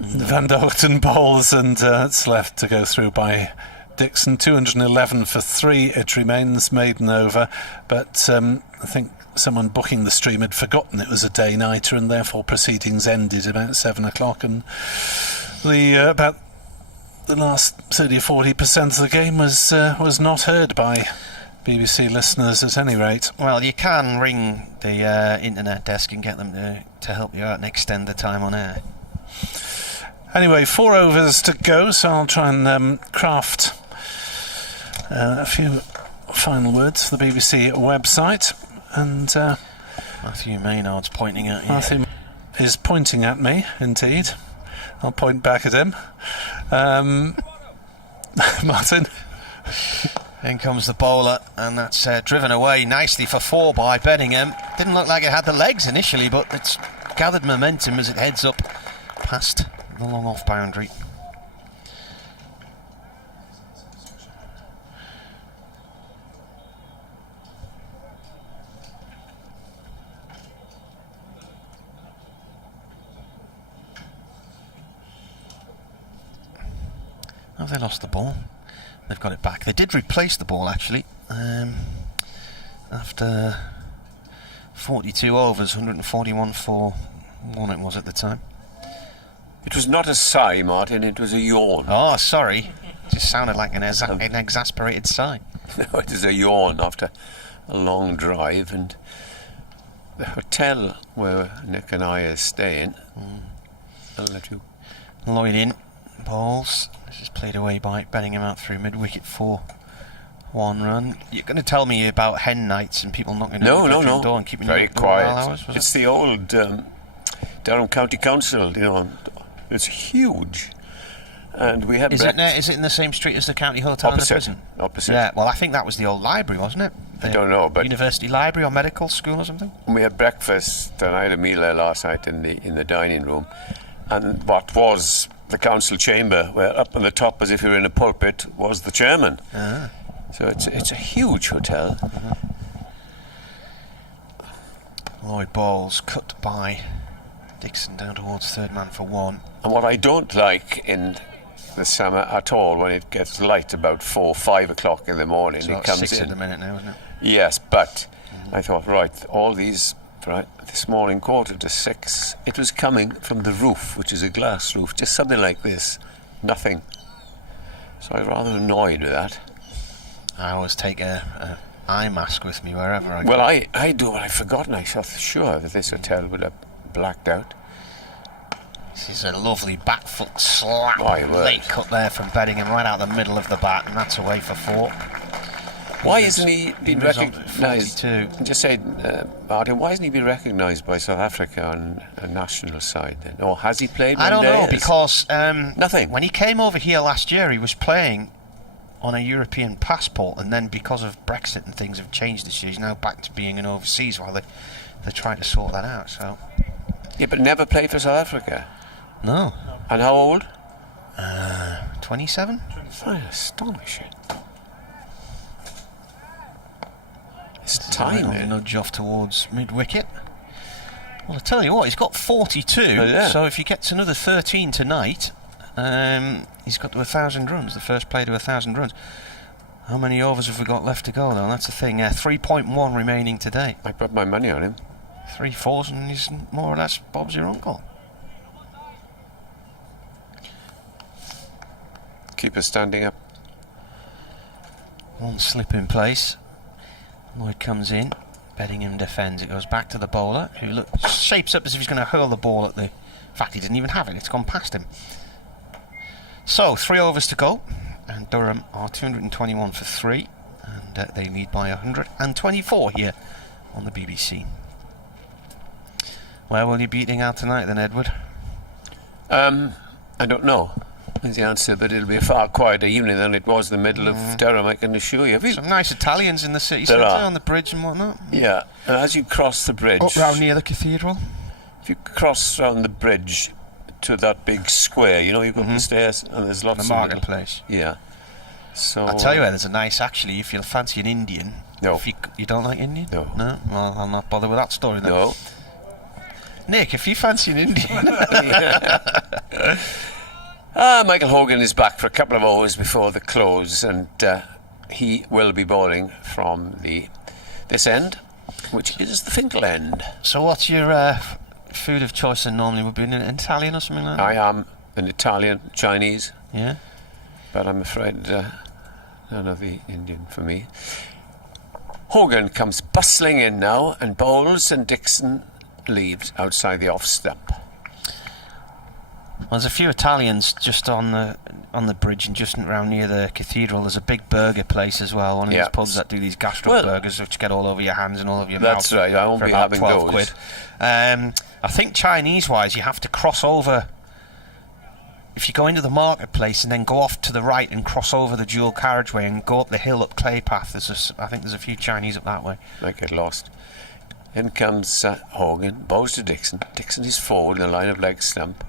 Van der Hoogten bowls, and it's left to go through by Dixon. 211 for 3 it remains, maiden over, but I think someone booking the stream had forgotten it was a day-nighter, and therefore proceedings ended about 7 o'clock, and about the last 30 or 40% of the game was not heard by BBC listeners at any rate. Well, you can ring the internet desk and get them to help you out and extend the time on air. Anyway, 4 overs to go, so I'll try and craft a few final words for the BBC website. And Matthew Maynard's pointing at you. Matthew is pointing at me, indeed. I'll point back at him. Martin. In comes the bowler, and that's driven away nicely for 4 by Bedingham. Didn't look like it had the legs initially, but it's gathered momentum as it heads up past the long off boundary. Have they lost the ball? They've got it back. They did replace the ball, actually, after 42 overs, 141 for 1 it was at the time. It was not a sigh, Martin, it was a yawn. Oh, sorry. It just sounded like an exasperated sigh. No, it is a yawn after a long drive, and the hotel where Nick and I are staying, I'll let you... Lloyd in, balls. This is played away by Bedingham out through mid-wicket for 1 run. You're going to tell me about hen nights and people knocking on the bedroom door and keeping very you quiet. Hours, it's the old Durham County Council, you know, it's huge. And we had is it in the same street as the County Hotel and the prison? Opposite. Yeah, well, I think that was the old library, wasn't it? I don't know, but University library or medical school or something? we had breakfast, and I had a meal there last night in the dining room. And what was the council chamber, where up on the top, as if you were in a pulpit, was the chairman. So it's a huge hotel. Lloyd Bowles cut by Dixon down towards third man for one. And what I don't like in the summer at all, when it gets light about 4, 5 o'clock in the morning, So it it's comes 6 in. at the minute now, isn't it? Yes, but I thought, right, all these, right, this morning, 5:45, it was coming from the roof, which is a glass roof, just something like this, nothing. So I was rather annoyed with that. I always take a eye mask with me wherever I go. Well, I do, but I've forgotten. I thought sure that this hotel would have blacked out. This is a lovely back foot slap. My word. Late cut there from Beddingham right out the middle of the bat, and that's away for 4. Why isn't he been moves on to recognised? 42. Just say, Martin, why hasn't he been recognised by South Africa on a national side then? Or has he played one I don't day? know, because nothing. When he came over here last year, he was playing on a European passport, and then because of Brexit and things have changed this year, he's now back to being an overseas while they're trying to sort that out. So Yeah, but never played for South Africa. no. And how old? 27? Astonishing. It's time, A nudge off towards mid-wicket. Well, I tell you what, he's got 42, yeah. so if he gets another 13 tonight, he's got to 1,000 runs, the first player to 1,000 runs. How many overs have we got left to go, though? That's the thing. 3.1 remaining today. I put my money on him. 3 fours, and he's more or less Bob's your uncle. Keeper standing up. One slip in place. Lloyd comes in. Beddingham defends. It goes back to the bowler, who shapes up as if he's going to hurl the ball at the... In fact, he didn't even have it. It's gone past him. So, 3 overs to go. And Durham are 221 for 3. And they lead by 124 here on the BBC. Where will you be eating out tonight then, Edward? I don't know is the answer, but it'll be a far quieter evening than it was in the middle of Durham, I can assure you. Some nice Italians in the city There centre are. on the bridge and whatnot. Yeah, and as you cross the bridge... Up round near the cathedral. If you cross round the bridge to that big square, you know, you go up the stairs and there's lots The of... marketplace. Yeah. So... I'll tell you where there's a nice, actually, if you fancy an Indian. No. If you don't like Indian? No. No? Well, I'll not bother with that story then. No. Nick, if you fancy an Indian... Michael Hogan is back for a couple of hours before the close, and he will be bowling from this end, which is the Finkel end. So what's your food of choice then normally? Would be an Italian or something like that? I am an Italian, Chinese, Yeah? but I'm afraid none of the Indian for me. Hogan comes bustling in now and bowls, and Dixon leaves outside the off stump. Well, there's a few Italians just on the bridge and just around near the cathedral. There's a big burger place as well, one of these pubs that do these gastro burgers which get all over your hands and all over your mouth. That's right, I won't for be about having 12 those. quid. I think Chinese-wise you have to cross over. If you go into the marketplace and then go off to the right and cross over the dual carriageway and go up the hill up Clay Path, I think there's a few Chinese up that way. I get lost. In comes Hogan, bows to Dixon. Dixon is forward in the line of leg stump.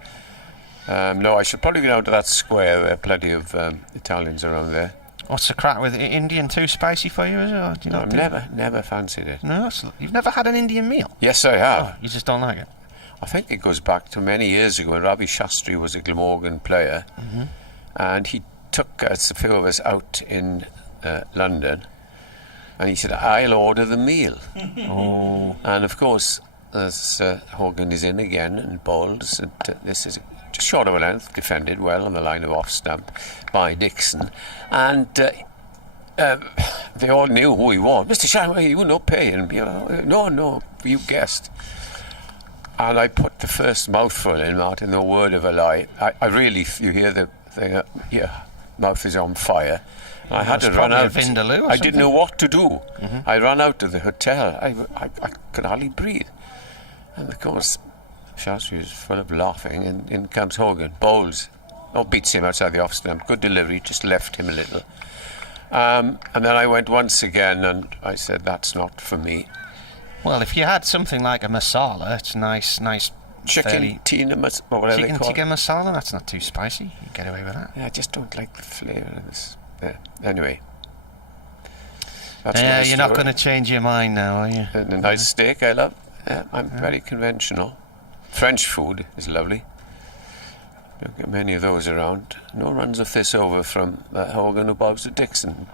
No, I should probably go down to that square. There are plenty of Italians around there. What's the crack with Indian? Too spicy for you, is it? Or do you No, not I've never fancied it. No, you've never had an Indian meal? Yes, I have. You just don't like it? I think it goes back to many years ago when Ravi Shastri was a Glamorgan player, and he took us, a few of us, out in London, and he said, "I'll order the meal." Oh. And of course, as Hogan is in again and bowls, and this is just short of a length, defended well on the line of off stump by Dixon, and they all knew who he was. Mr. Shanway, you not paying? No, you guessed. And I put the first mouthful in, Martin, no word of a lie. I really, you hear the thing, mouth is on fire. I had to run out. I didn't know what to do. I ran out of the hotel. I could hardly breathe. And of course, Shaftesbury was full of laughing, and in comes Hogan, bowls. Beats him outside the off stump. Good delivery, just left him a little. And then I went once again, and I said, that's not for me. Well, if you had something like a masala, it's nice chicken tikka or whatever chicken they call tikka it. masala, that's not too spicy. You can get away with that. Yeah, I just don't like the flavour of this. Yeah. Anyway. You're not going to change your mind now, are you? And a nice steak I love. I'm very conventional. French food is lovely. Don't get many of those around. No runs of this over from Hogan who bows to Dixon.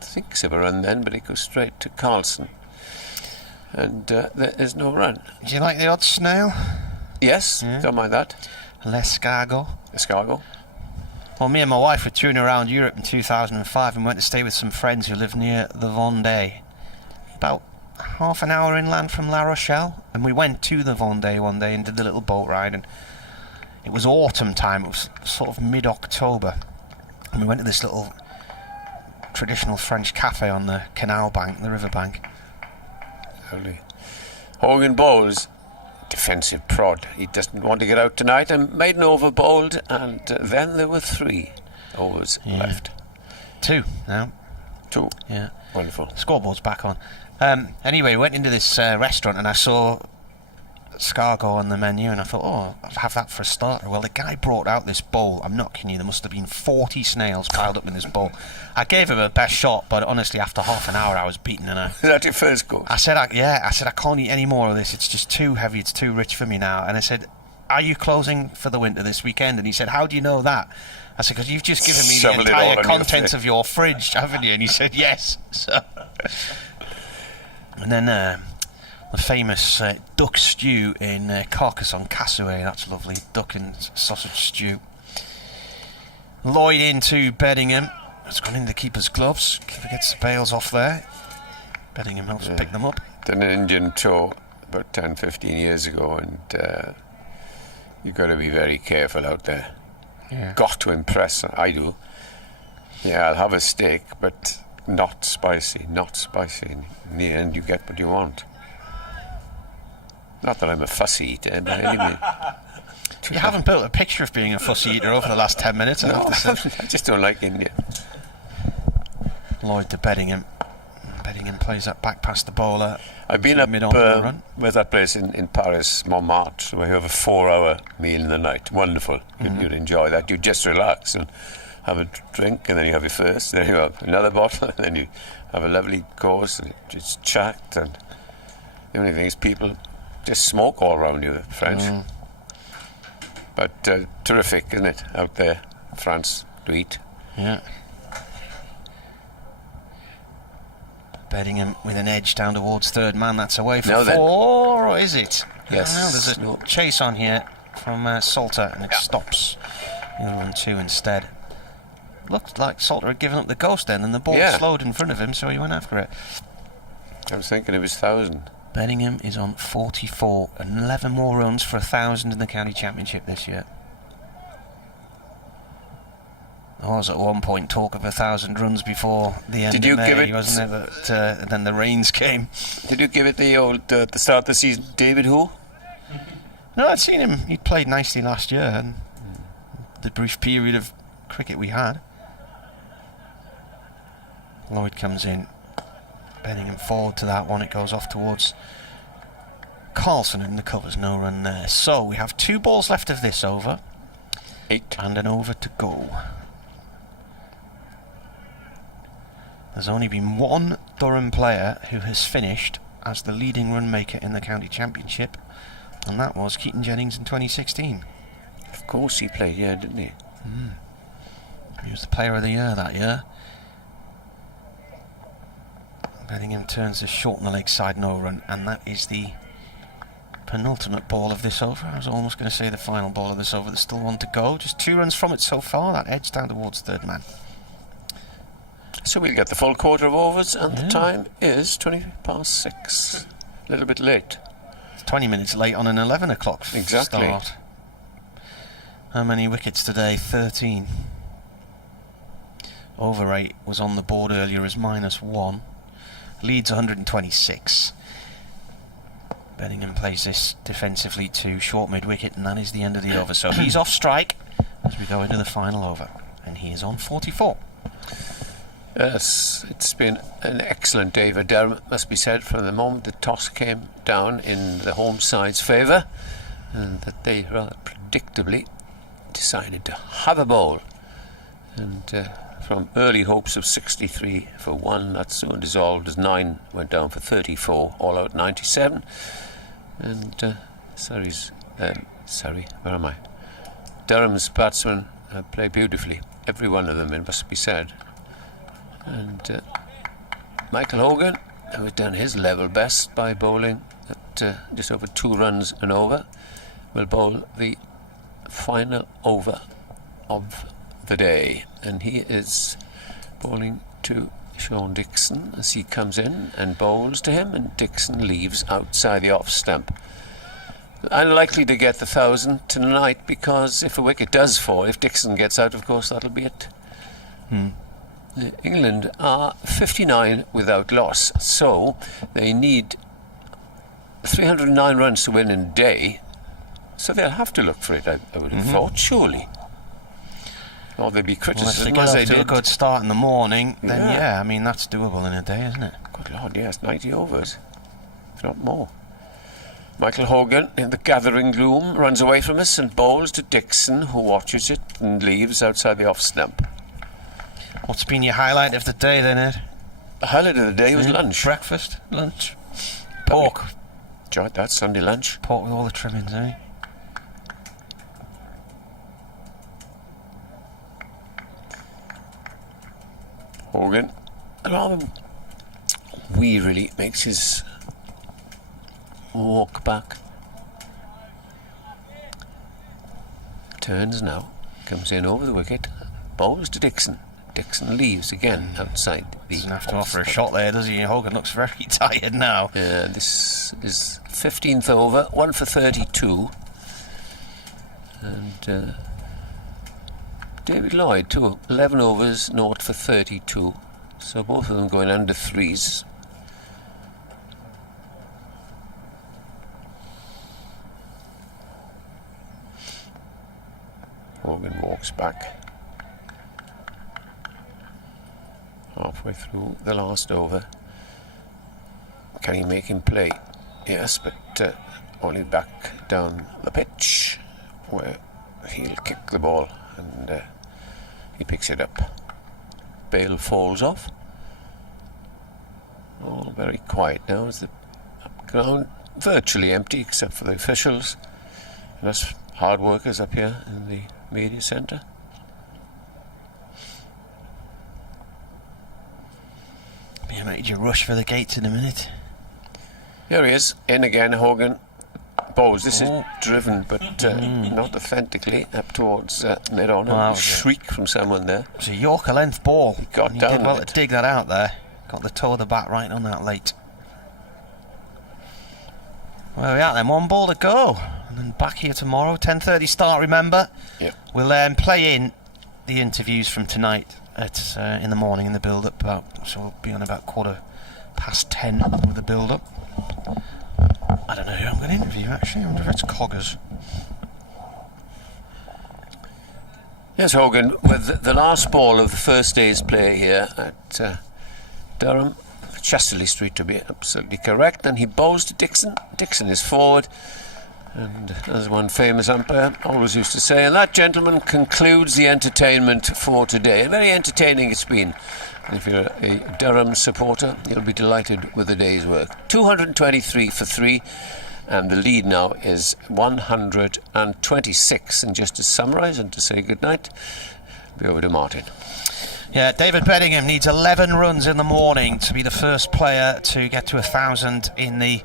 Thinks of a run then, but he goes straight to Carlson. And there is no run. Do you like the odd snail? Yes, don't mind that. L'escargot. Escargot. Well, me and my wife were touring around Europe in 2005 and went to stay with some friends who live near the Vendée. About half an hour inland from La Rochelle. And we went to the Vendée one day and did the little boat ride, and it was autumn time. It was sort of mid-October, and we went to this little traditional French cafe on the canal bank, the river bank. Lovely. Hogan bowls, defensive prod. He doesn't want to get out tonight, and made an over bowled, and then there were 3 overs left. 2 now. 2. Yeah. Wonderful. Scoreboard's back on. Anyway, we went into this restaurant and I saw escargot on the menu, and I thought, I'll have that for a starter. Well, the guy brought out this bowl. I'm not kidding you, there must have been 40 snails piled up in this bowl. I gave him a best shot, but honestly, after half an hour, I was beaten. And Is that your first go? I said, I can't eat any more of this. It's just too heavy. It's too rich for me now. And I said, are you closing for the winter this weekend? And he said, how do you know that? I said, because you've just given me the entire contents of your fridge, haven't you? And he said, yes. So, and then the famous duck stew in Carcassonne Cassoulet. That's lovely. Duck and sausage stew. Lloyd into Beddingham. It's gone in the keeper's gloves. Keeper gets the bails off there. Beddingham helps pick them up. Done an Indian tour about 10-15 years ago, and you've got to be very careful out there. Yeah. Got to impress. I do. Yeah, I'll have a steak, but not spicy. Not spicy. In the end, you get what you want. Not that I'm a fussy eater, but anyway. You haven't built a picture of being a fussy eater over the last 10 minutes. No, I just don't like India. Lloyd to Beddingham. Beddingham plays that back past the bowler. I've been up with that place in Paris, Montmartre, where you have a 4-hour meal in the night. Wonderful. You'd enjoy that. You just relax and have a drink, and then you have your first, then you have another bottle, and then you have a lovely course, and it's chat, and the only thing is people just smoke all around you, the French. But terrific, isn't it, out there, France, to eat. Yeah. Beddingham with an edge down towards third man. That's away for 4, or is it? Yes. There's a chase on here from Salter, and it stops. He'll run 2 instead. Looked like Salter had given up the ghost then, and the ball slowed in front of him, so he went after it. I was thinking it was 1,000. Beddingham is on 44 and 11 more runs for 1,000 in the county championship this year. There was at one point talk of 1,000 runs before the end of May, wasn't there? But then the rains came. Did you give it the old, the start of the season, David who? No, I'd seen him. He'd played nicely last year, and the brief period of cricket we had. Lloyd comes in. Beddingham forward to that one. It goes off towards Carlson in the covers. No run there. So we have 2 balls left of this over. 8. And an over to go. There's only been one Durham player who has finished as the leading run maker in the county championship, and that was Keaton Jennings in 2016. Of course he played, didn't he? He was the player of the year that year. Beddingham turns this short on the leg side, no run, and that is the penultimate ball of this over. I was almost going to say the final ball of this over. There's still 1 to go. Just 2 runs from it so far. That edge down towards third man. So we'll get the full quarter of overs, and the time is 6:20. A little bit late. It's 20 minutes late on an 11 o'clock start. How many wickets today? 13. Over 8 was on the board earlier as -1. Leeds 126. Bedingham plays this defensively to short mid-wicket, and that is the end of the over. So he's off strike as we go into the final over, and he is on 44. Yes, it's been an excellent day for Durham, it must be said, from the moment the toss came down in the home side's favour, and that they rather predictably decided to have a bowl. And from early hopes of 63 for 1, that soon dissolved as 9 went down for 34, all out 97. And Durham's batsmen played beautifully, every one of them, it must be said. And Michael Hogan, who has done his level best by bowling at just over 2 runs and over, will bowl the final over of the day, and he is bowling to Sean Dixon as he comes in and bowls to him, and Dixon leaves outside the off stump. Unlikely to get the 1,000 tonight, because if a wicket does fall, if Dixon gets out, of course, that'll be it. England are 59 without loss, so they need 309 runs to win in a day, so they'll have to look for it, I would have thought, surely. Or there'd be criticism as they did. A good start in the morning, then yeah, I mean, that's doable in a day, isn't it? Good Lord, yes, 90 overs, if not more. Michael Hogan, in the gathering gloom, runs away from us and bowls to Dixon, who watches it and leaves outside the off stump. What's been your highlight of the day then, Ed? The highlight of the day was lunch. Breakfast? Lunch? Pork. Enjoyed that Sunday lunch. Pork with all the trimmings, eh? Hogan, rather wearily, makes his walk back. Turns now, comes in over the wicket, bowls to Dixon. Dixon leaves again outside the... Doesn't have to offer a shot there, does he? Hogan looks very tired now. Yeah, this is 15th over, 1 for 32. And David Lloyd too, 11 overs, 0 for 32. So both of them going under 3s. Hogan walks back. Halfway through the last over. Can he make him play? Yes, but only back down the pitch, where he'll kick the ball, and he picks it up. Bail falls off. All very quiet now as the ground virtually empty except for the officials and us hard workers up here in the media centre. Be a major rush for the gates in a minute. Here he is, in again, Hogan. Bowls. This is driven, but not authentically, up towards mid-on. A shriek from someone there. It was a Yorker length ball. He got down. Did well to dig that out there. Got the toe of the bat right on that late. Well, we are then. 1 ball to go, and then back here tomorrow. 10:30 start. Remember. Yep. We'll play in the interviews from tonight at in the morning in the build-up. So we'll be on about 10:15 with the build-up. I don't know who I'm going to interview, actually. I wonder if it's Coggers. Yes, Hogan, with the last ball of the first day's play here at Durham, Chesterley Street to be absolutely correct, and he bowls to Dixon. Dixon is forward, and as one famous umpire always used to say, and that gentleman concludes the entertainment for today. Very entertaining it's been. And if you're a Durham supporter, you'll be delighted with the day's work. 223 for 3, and the lead now is 126. And just to summarise and to say goodnight, be over to Martin. Yeah, David Bedingham needs 11 runs in the morning to be the first player to get to 1,000 in the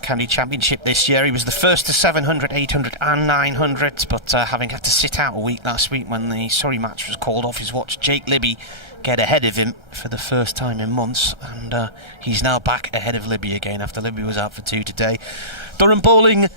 County Championship this year. He was the first to 700, 800 and 900, but having had to sit out a week last week when the Surrey match was called off, he's watched Jake Libby get ahead of him for the first time in months, and he's now back ahead of Libby again after Libby was out for 2 today. Durham bowling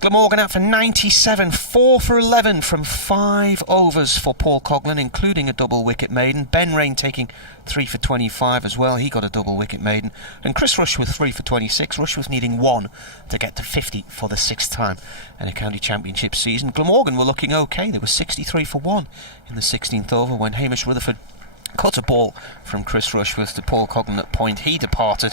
Glamorgan out for 97, 4 for 11 from 5 overs for Paul Coughlin, including a double wicket maiden. Ben Rain taking 3 for 25 as well, he got a double wicket maiden. And Chris Rushworth 3 for 26, Rushworth needing 1 to get to 50 for the 6th time in a county championship season. Glamorgan were looking okay, they were 63 for 1 in the 16th over when Hamish Rutherford cut a ball from Chris Rushworth to Paul Coughlin at point. He departed.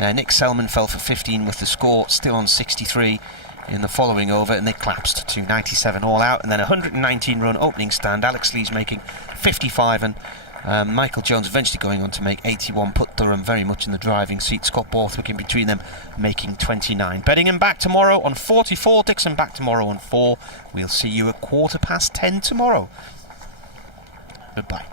Nick Selman fell for 15 with the score still on 63 in the following over, and they collapsed to 97 all out. And then a 119 run opening stand, Alex Lees making 55, and Michael Jones eventually going on to make 81, put Durham very much in the driving seat. Scott Borthwick in between them making 29. Beddingham back tomorrow on 44, Dixon back tomorrow on 4. We'll see you at 10:15 tomorrow. Goodbye.